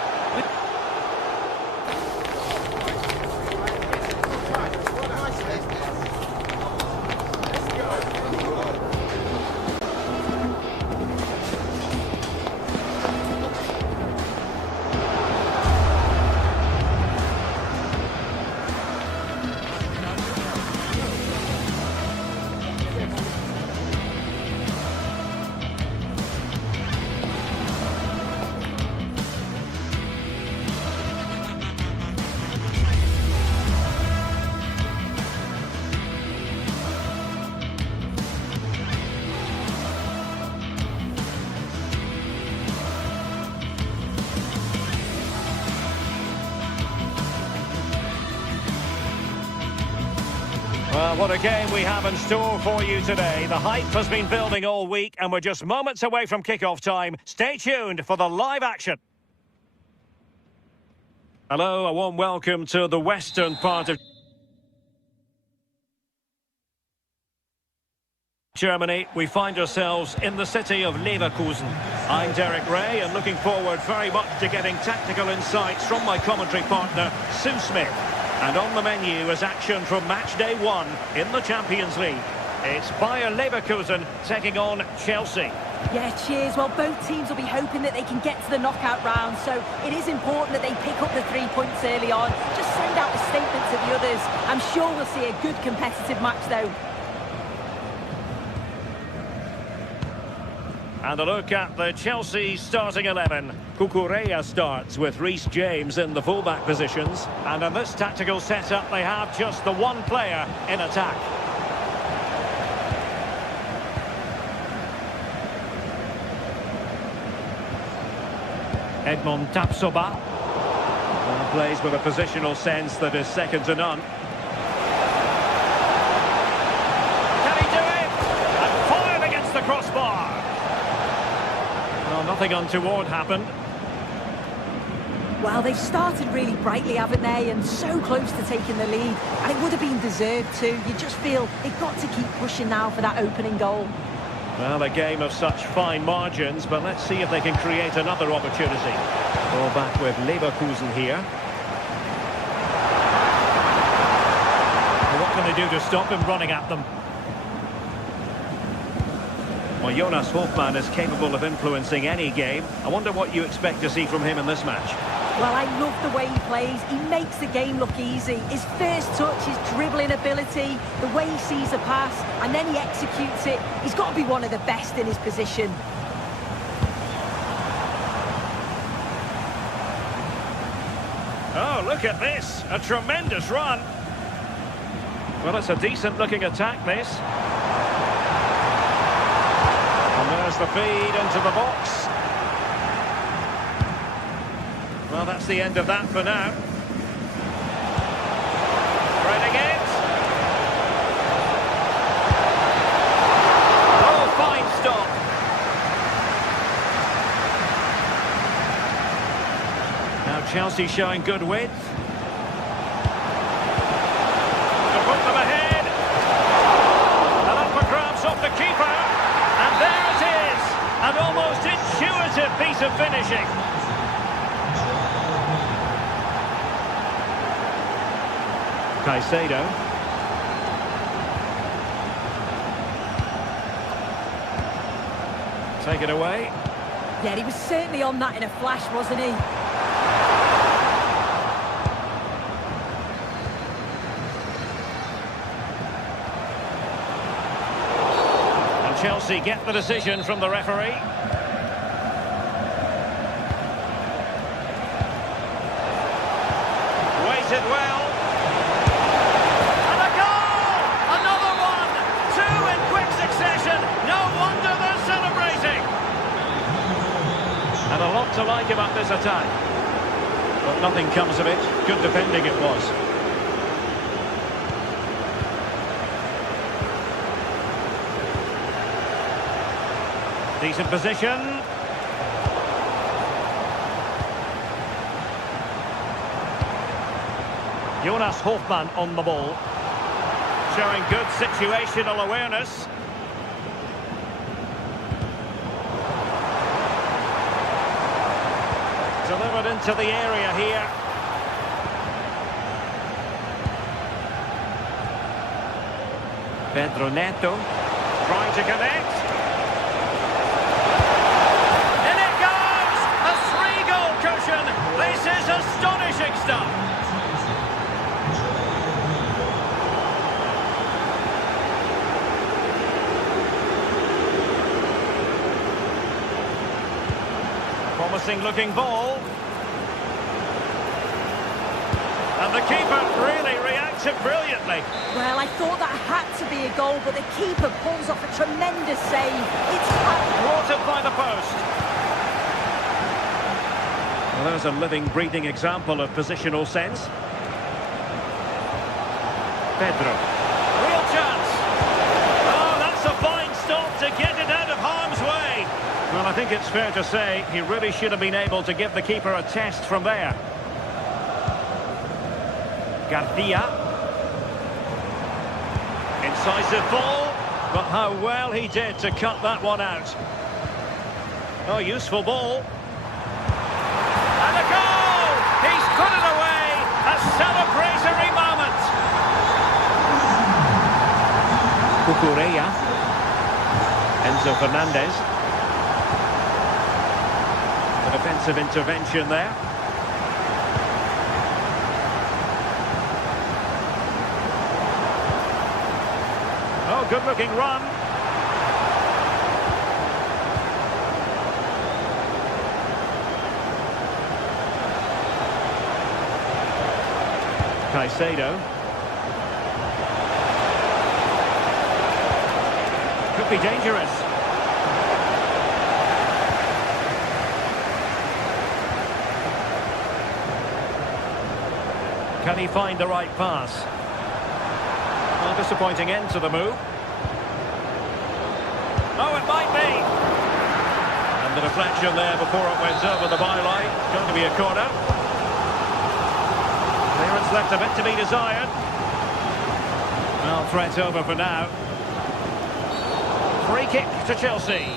Well, what a game we have in store for you today. The hype has been building all week and we're just moments away from kick-off time. Stay tuned for the live action. Hello, a warm welcome to the western part of Germany. We find ourselves in the city of Leverkusen. I'm Derek Ray and looking forward very much to getting tactical insights from my commentary partner, Sue Smith. And on the menu is action from match day 1 in the Champions League. It's Bayer Leverkusen taking on Chelsea. Yeah, cheers. Well, both teams will be hoping that they can get to the knockout round, so it is important that they pick up the 3 points early on. Just send out a statement to the others. I'm sure we'll see a good competitive match, though. And a look at the Chelsea starting 11. Cucurella starts with Reece James in the fullback positions. And in this tactical setup, they have just the one player in attack. Edmond Tapsoba. Plays with a positional sense that is second to none. Can he do it? And fired against the crossbar. Well, nothing untoward happened. Well, they've started really brightly, haven't they? And so close to taking the lead. And it would have been deserved too. You just feel they've got to keep pushing now for that opening goal. Well, a game of such fine margins, but let's see if they can create another opportunity. Ball back with Leverkusen here. Well, what can they do to stop him running at them? Well, Jonas Hofmann is capable of influencing any game. I wonder what you expect to see from him in this match. Well, I love the way he plays. He makes the game look easy. His first touch, his dribbling ability, the way he sees a pass, and then he executes it. He's got to be one of the best in his position. Oh, look at this. A tremendous run. Well, it's a decent-looking attack, this. And there's the feed into the box. Well, that's the end of that for now. Threading it. Oh, fine stop. Now Chelsea showing good width. To put them ahead. And up for grabs off the keeper. And there it is. An almost intuitive piece of finishing. Caicedo. Take it away. Yeah, he was certainly on that in a flash, wasn't he? And Chelsea get the decision from the referee. Waited well. And a lot to like about this attack. But nothing comes of it. Good defending it was. Decent position. Jonas Hofmann on the ball. Showing good situational awareness. Delivered into the area here. Pedro Neto trying to connect. In it goes! A 3-goal cushion. This is astonishing stuff. Promising looking ball. And the keeper really reacted brilliantly. Well, I thought that had to be a goal, but the keeper pulls off a tremendous save. It's Thwarted by the post. Well, there's a living, breathing example of positional sense. Pedro. Real chance. Oh, that's a fine stop to get it out of harm's way. Well, I think it's fair to say he really should have been able to give the keeper a test from there. Garcia. Incisive ball, but how well he did to cut that one out. Oh, useful ball. And a goal! He's put it away! A celebratory moment! Cucurella. Enzo Fernandez. A defensive intervention there. Oh, good-looking run. Caicedo. Could be dangerous. Can he find the right pass? Well, disappointing end to the move. Oh, it might be. And the deflection there before it went over the byline. Going to be a corner. Clearance left a bit to be desired. Well, threat over for now. Free kick to Chelsea.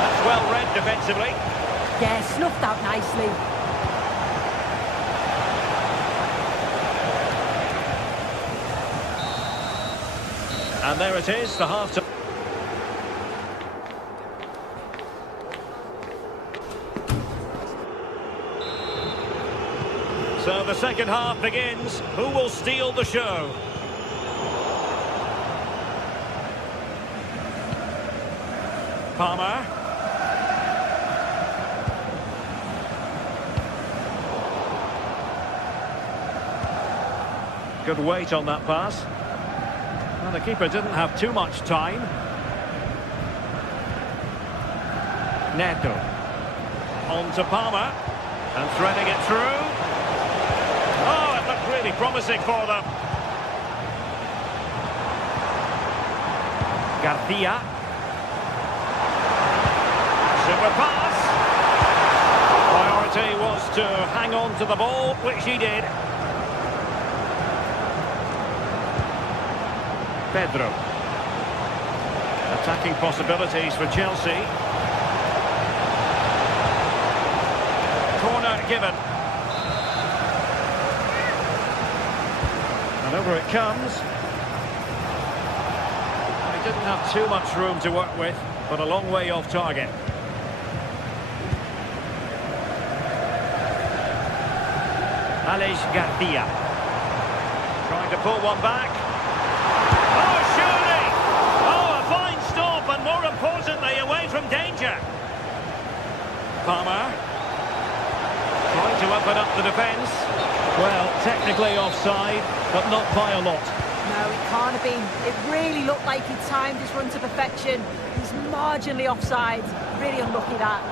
That's well read defensively. Yeah, snuffed out nicely. And there it is, the half-time. So the second half begins. Who will steal the show? Palmer. Good weight on that pass. Well, the keeper didn't have too much time. Neto. On to Palmer. And threading it through. Oh, it looked really promising for them. Garcia. Super pass. Priority was to hang on to the ball, which he did. Pedro. Attacking possibilities for Chelsea. Corner given. And over it comes. He didn't have too much room to work with, but a long way off target. Alex Garcia. Trying to pull one back. Oh, surely! Oh, a fine stop, and more importantly, away from danger. Palmer. Trying to open up the defence. Well, technically offside, but not by a lot. No, it can't have been. It really looked like he timed his run to perfection. He's marginally offside. Really unlucky that.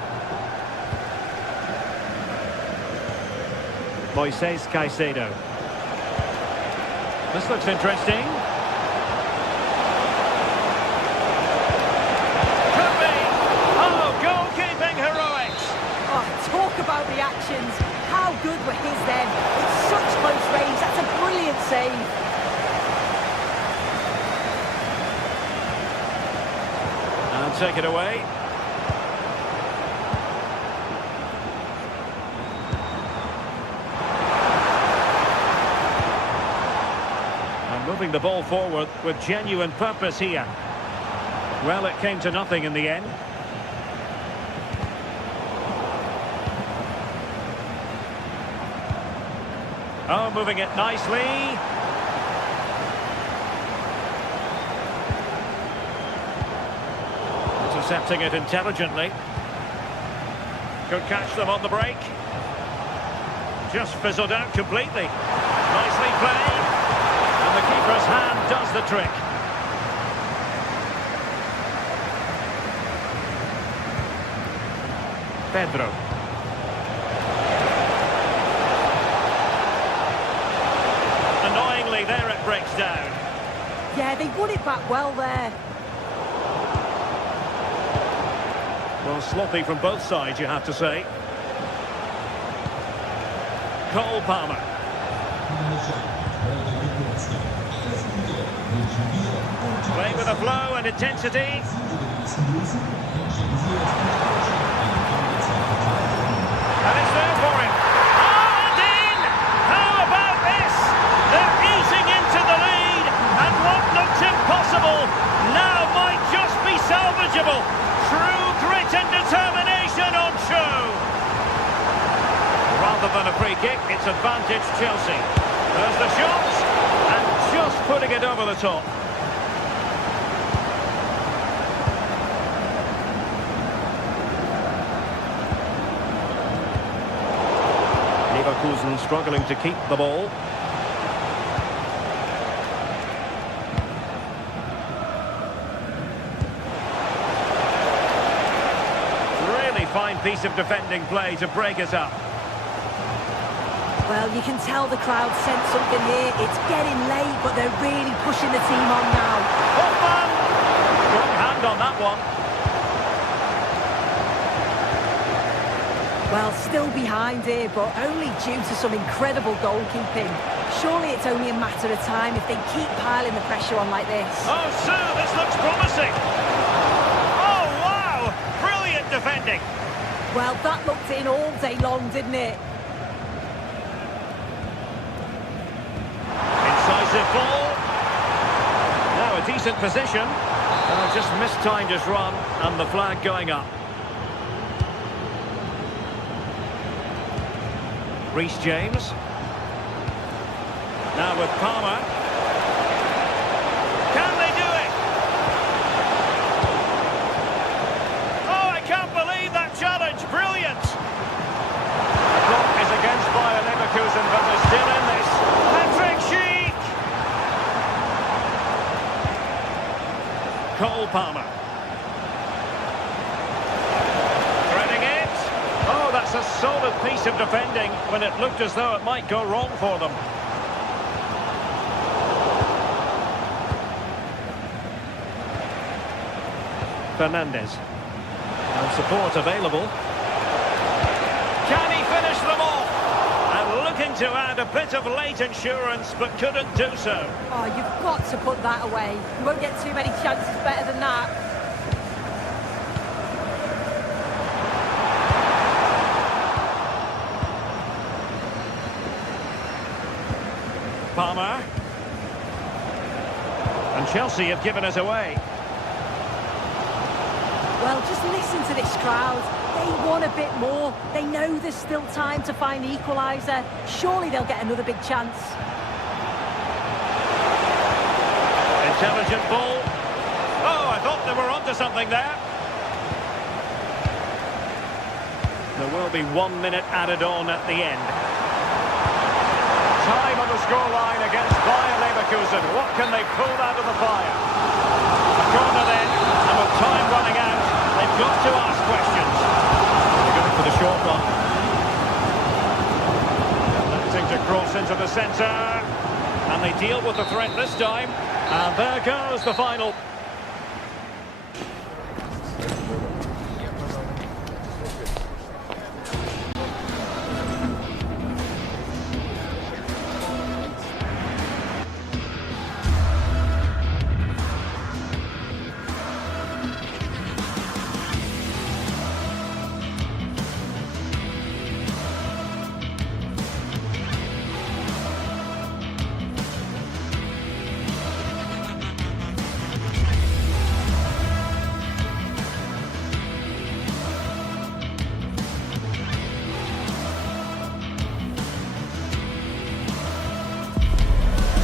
Moises Caicedo. This looks interesting. Could be! Oh, goalkeeping heroics! Oh, talk about the actions. How good were his then? It's such close range. That's a brilliant save. And take it away. And moving the ball forward with genuine purpose here. Well, it came to nothing in the end. Oh, moving it nicely. Intercepting it intelligently. Could catch them on the break. Just fizzled out completely. Nicely played. And the keeper's hand does the trick. Pedro. Annoyingly, there it breaks down. Yeah, they won it back well there. Well, sloppy from both sides, you have to say. Cole Palmer. Playing with a flow and intensity. And it's there for him. Oh, and in! How about this? They're easing into the lead, and what looked impossible now might just be salvageable. True grit and determination on show. Rather than a free kick, it's advantage Chelsea. There's the shot, and just putting it over the top. Leverkusen struggling to keep the ball. piece of defending play to break it up. Well, you can tell the crowd sense something here. It's getting late, but they're really pushing the team on now. Hoffman! Strong hand on that one. Well, still behind here, but only due to some incredible goalkeeping. Surely it's only a matter of time if they keep piling the pressure on like this. Oh, Sue, this looks promising. Oh, wow! Brilliant defending. Well, that looked in all day long, didn't it? Incisive ball. Now a decent position. Just mistimed his run, and the flag going up. Reece James. Now with Palmer. Can they do it? Oh, I can't believe that challenge. Brilliant. The clock is against Bayer Leverkusen, but they're still in this. Patrick Schick. Cole Palmer. Threading it. Oh, that's a solid piece of defending when it looked as though it might go wrong for them. Fernandez. And support available. Can he finish them off? And looking to add a bit of late insurance, but couldn't do so. Oh, you've got to put that away. You won't get too many chances better than that. Palmer. And Chelsea have given it away. Well, just listen to this crowd. They want a bit more. They know there's still time to find the equaliser. Surely they'll get another big chance. Intelligent ball. Oh, I thought they were onto something there. There will be 1 minute added on at the end. Time on the scoreline against Bayer Leverkusen. What can they pull out of the fire? A corner then, and with time running out, they've got to ask questions. They're going for the short one. Attempting to cross into the centre. And they deal with the threat this time. And there goes the final.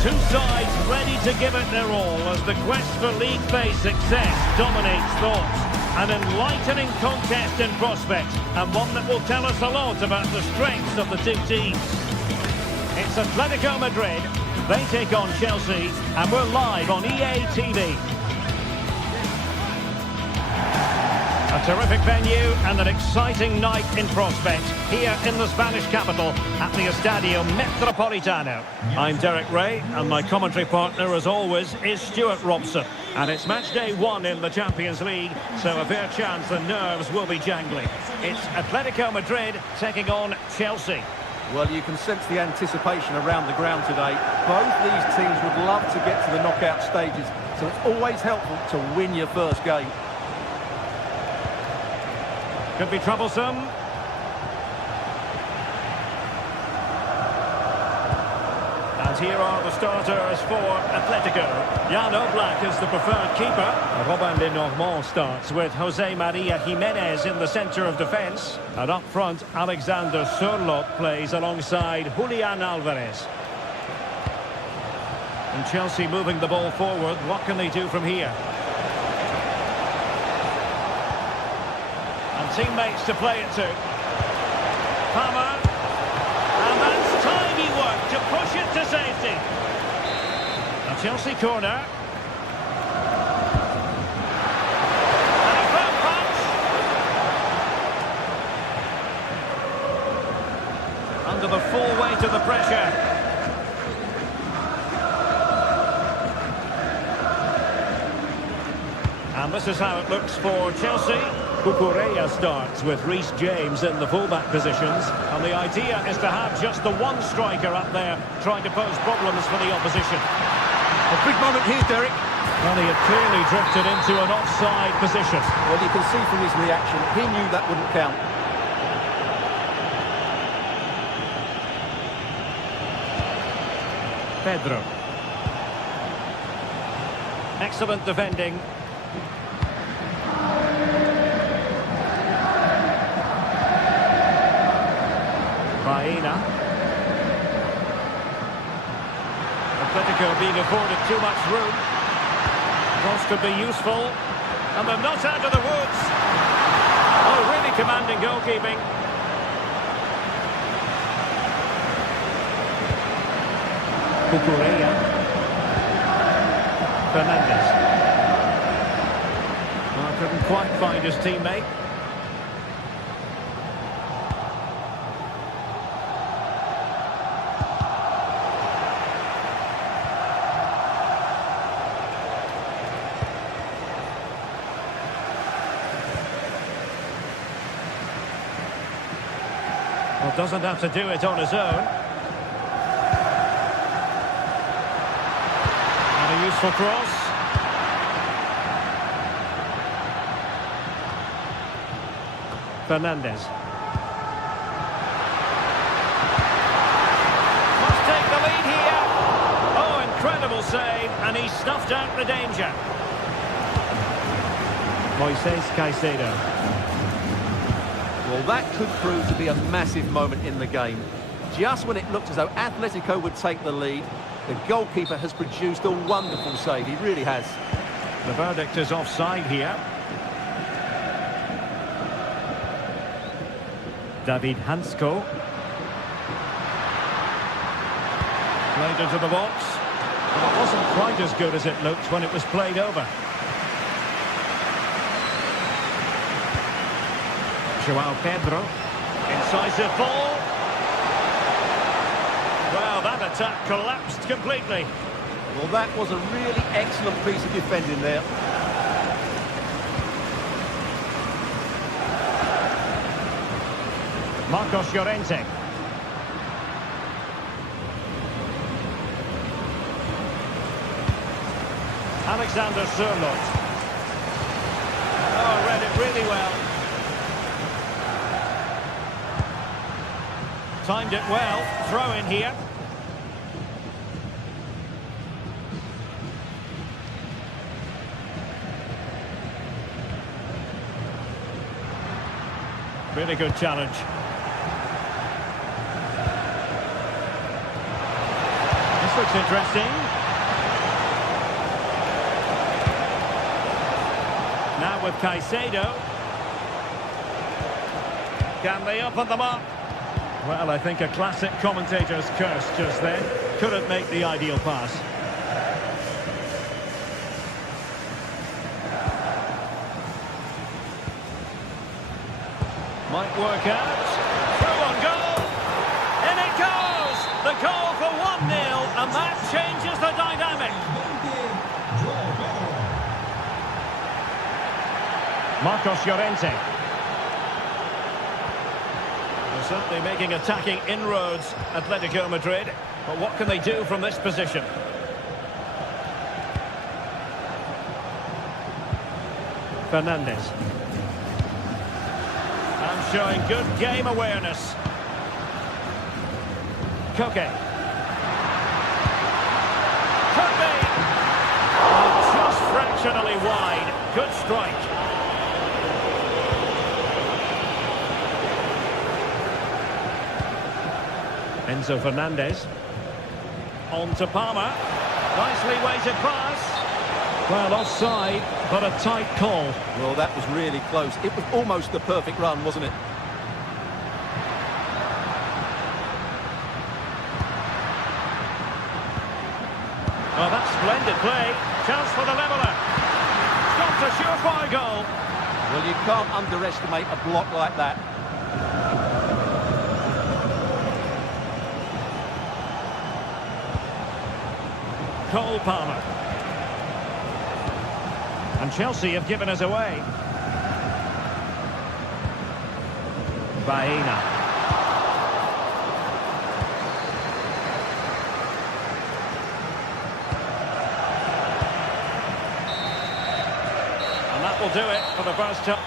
Two sides ready to give it their all as the quest for league phase success dominates thoughts. An enlightening contest in prospect, and one that will tell us a lot about the strengths of the two teams. It's Atletico Madrid, they take on Chelsea, and we're live on EA TV. A terrific venue and an exciting night in prospect here in the Spanish capital at the Estadio Metropolitano. I'm Derek Ray, and my commentary partner, as always, is Stuart Robson. And it's match day 1 in the Champions League, so a fair chance the nerves will be jangling. It's Atletico Madrid taking on Chelsea. Well, you can sense the anticipation around the ground today. Both these teams would love to get to the knockout stages, so it's always helpful to win your first game. Could be troublesome. And here are the starters for Atletico. Jan Oblak is the preferred keeper. Robin de Normand starts with Jose Maria Jimenez in the centre of defence. And up front, Alexander Sørloth plays alongside Julian Alvarez. And Chelsea moving the ball forward. What can they do from here? Teammates to play it to. Palmer. And that's tidy work to push it to safety. A Chelsea corner. And a firm punch. to the pressure. And this is how it looks for Chelsea. Cucurella starts with Reece James in the fullback positions. And the idea is to have just the one striker up there trying to pose problems for the opposition. A big moment here, Derek. Well, he had clearly drifted into an offside position. Well, you can see from his reaction, he knew that wouldn't count. Pedro. Excellent defending. Baena. Atletico being afforded too much room. Cross could be useful. And they're not out of the woods. Oh, really commanding goalkeeping. Cucurella. Fernandez. Well, couldn't quite find his teammate. Well, doesn't have to do it on his own. And a useful cross. Fernandez. Must take the lead here. Oh, incredible save. And he snuffed out the danger. Moises Caicedo. Well, that could prove to be a massive moment in the game. Just when it looked as though Atletico would take the lead, the goalkeeper has produced a wonderful save. He really has. The verdict is offside here. David Hansko. Played into the box. But it wasn't quite as good as it looked when it was played over. João Pedro. Incisive ball. Well, that attack collapsed completely. Well, that was a really excellent piece of defending there. Marcos Llorente. Alexander Sørloth. Oh, read it really well. Timed it well. Throw in here. Really good challenge. This looks interesting. Now with Caicedo. Can they open them up? Well, I think a classic commentator's curse just then. Couldn't make the ideal pass. Might work out. Through on goal. In it goes. The goal for 1-0, and that changes the dynamic. Marcos Llorente. They're certainly making attacking inroads, Atletico Madrid. But what can they do from this position? Fernandez. And showing good game awareness. Koke. Could be. Oh, just fractionally wide. Good strike. Enzo Fernandez. On to Palmer. Nicely weighted pass. Well, offside, but a tight call. Well, that was really close. It was almost the perfect run, wasn't it? Oh, that's splendid play. Chance for the leveller. Stopped a surefire goal. Well, you can't underestimate a block like that. Cole Palmer. And Chelsea have given us away. Baena. And that will do it for the first time.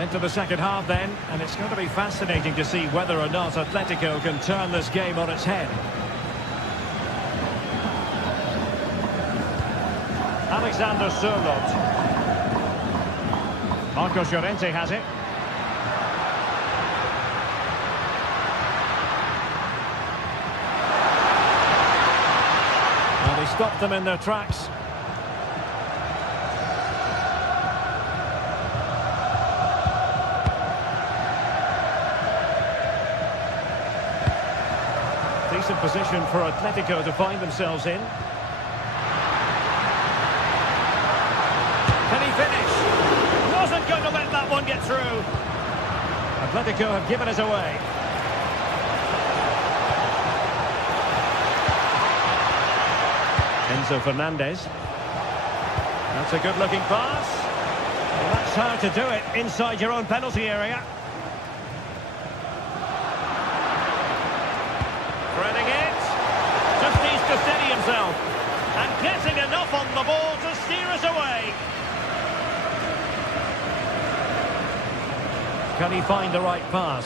Into the second half then, and it's going to be fascinating to see whether or not Atletico can turn this game on its head. Alexander Sørloth. Marcos Llorente has it. Well, he stopped them in their tracks. Decent position for Atletico to find themselves in. Can he finish? Wasn't going to let that one get through. Atletico have given us away. Enzo Fernandez. That's a good-looking pass. Well, that's how to do it inside your own penalty area. Threading it. Just needs to steady himself. And getting enough on the ball to steer us away. Can he find the right pass?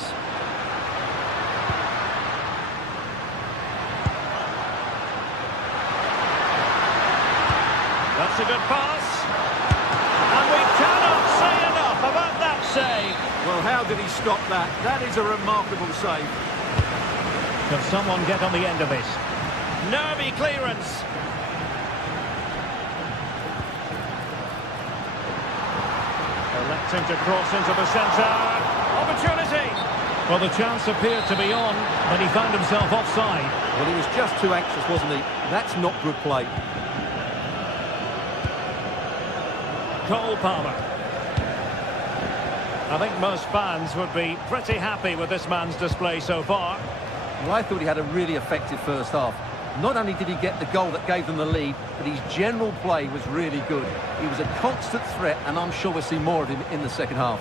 That's a good pass. And we cannot say enough about that save. Well, how did he stop that? That is a remarkable save. Can someone get on the end of this? Nervy clearance. Electing to cross into the centre. Opportunity. Well, the chance appeared to be on, but he found himself offside. Well, he was just too anxious, wasn't he? That's not good play. Cole Palmer. I think most fans would be pretty happy with this man's display so far. Well, I thought he had a really effective first half. Not only did he get the goal that gave them the lead, but his general play was really good. He was a constant threat, and I'm sure we'll see more of him in the second half.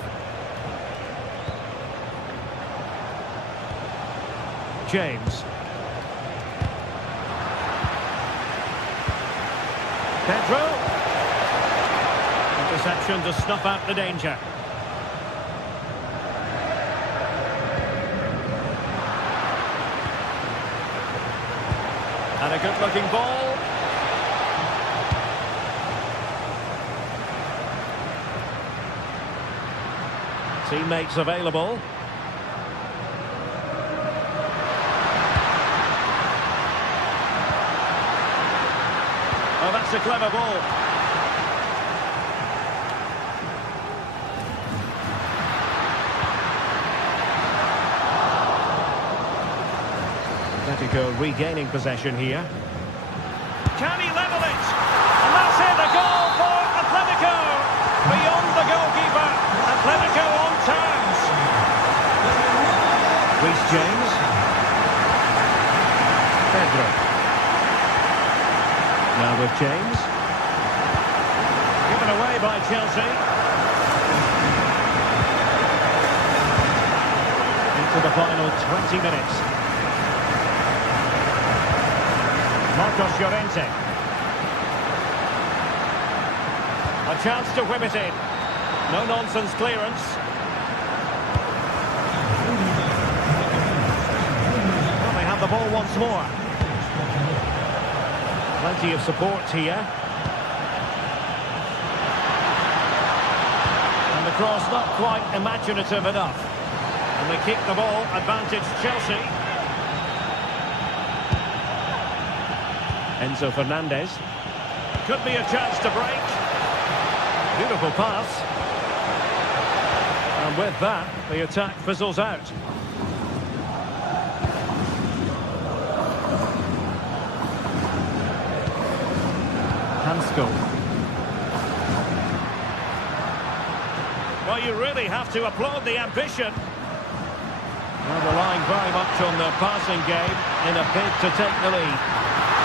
James. Pedro. Interception to snuff out the danger. And a good-looking ball. Teammates available. Oh, that's a clever ball. Atletico regaining possession here. Can he level it? And that's it, a goal for Atletico. Beyond the goalkeeper. Atletico on terms. Reece James. Pedro. Now with James. Given away by Chelsea. Into the final 20 minutes. Marcos Llorente. A chance to whip it in. No-nonsense clearance. Well, they have the ball once more. Plenty of support here. And the cross not quite imaginative enough. And they kick the ball, advantage Chelsea. Enzo Fernandez. Could be a chance to break. Beautiful pass. And with that, the attack fizzles out. Hansko. Well, you really have to applaud the ambition. Well, relying very much on the passing game in a bid to take the lead.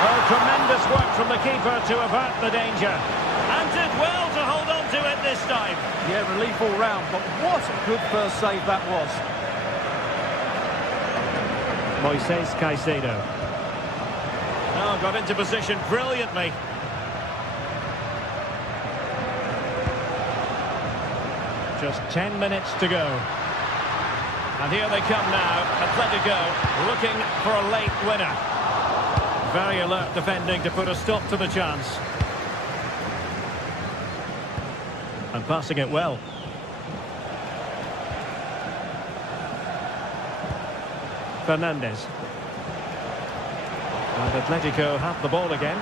Oh, tremendous work from the keeper to avert the danger. And did well to hold on to it this time. Yeah, relief all round, but what a good first save that was. Moises Caicedo. Oh, got into position brilliantly. Just 10 minutes to go. And here they come now. Atletico looking for a late winner. Very alert defending to put a stop to the chance. And passing it well. Fernandes. And Atletico have the ball again.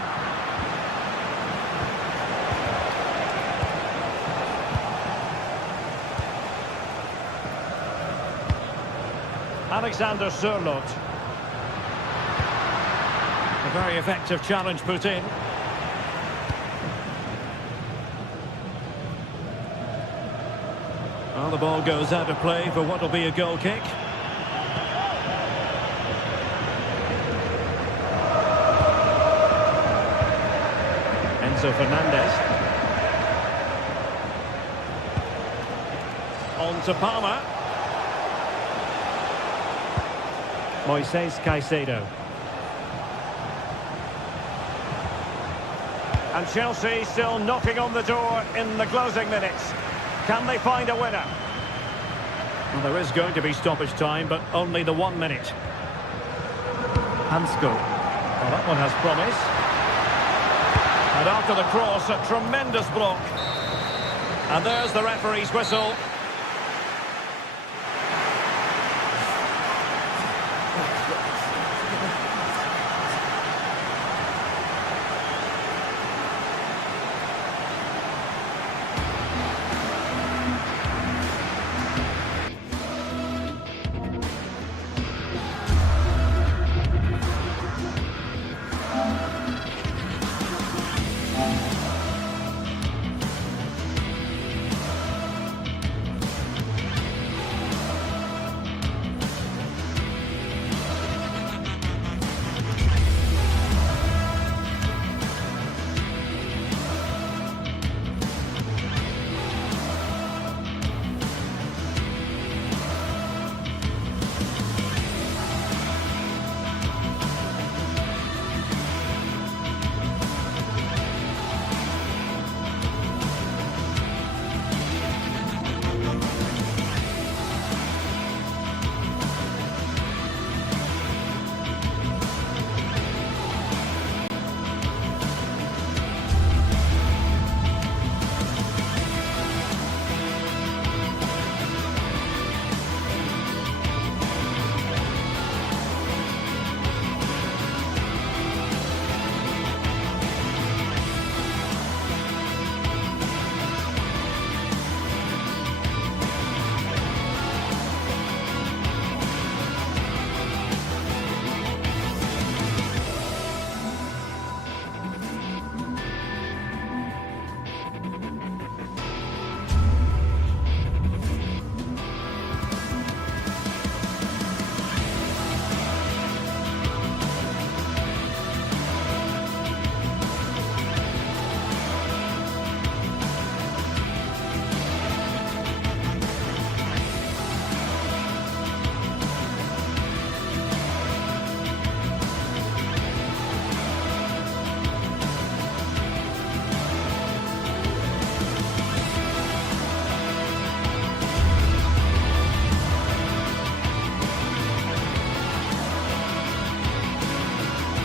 Alexander Sørloth. A very effective challenge put in. Well, the ball goes out of play for what will be a goal kick. Enzo Fernandez. On to Palmer. Moises Caicedo. And Chelsea still knocking on the door in the closing minutes. Can they find a winner? Well, there is going to be stoppage time, but only the 1 minute. Hansko. Well, that one has promise. And after the cross, a tremendous block. And there's the referee's whistle.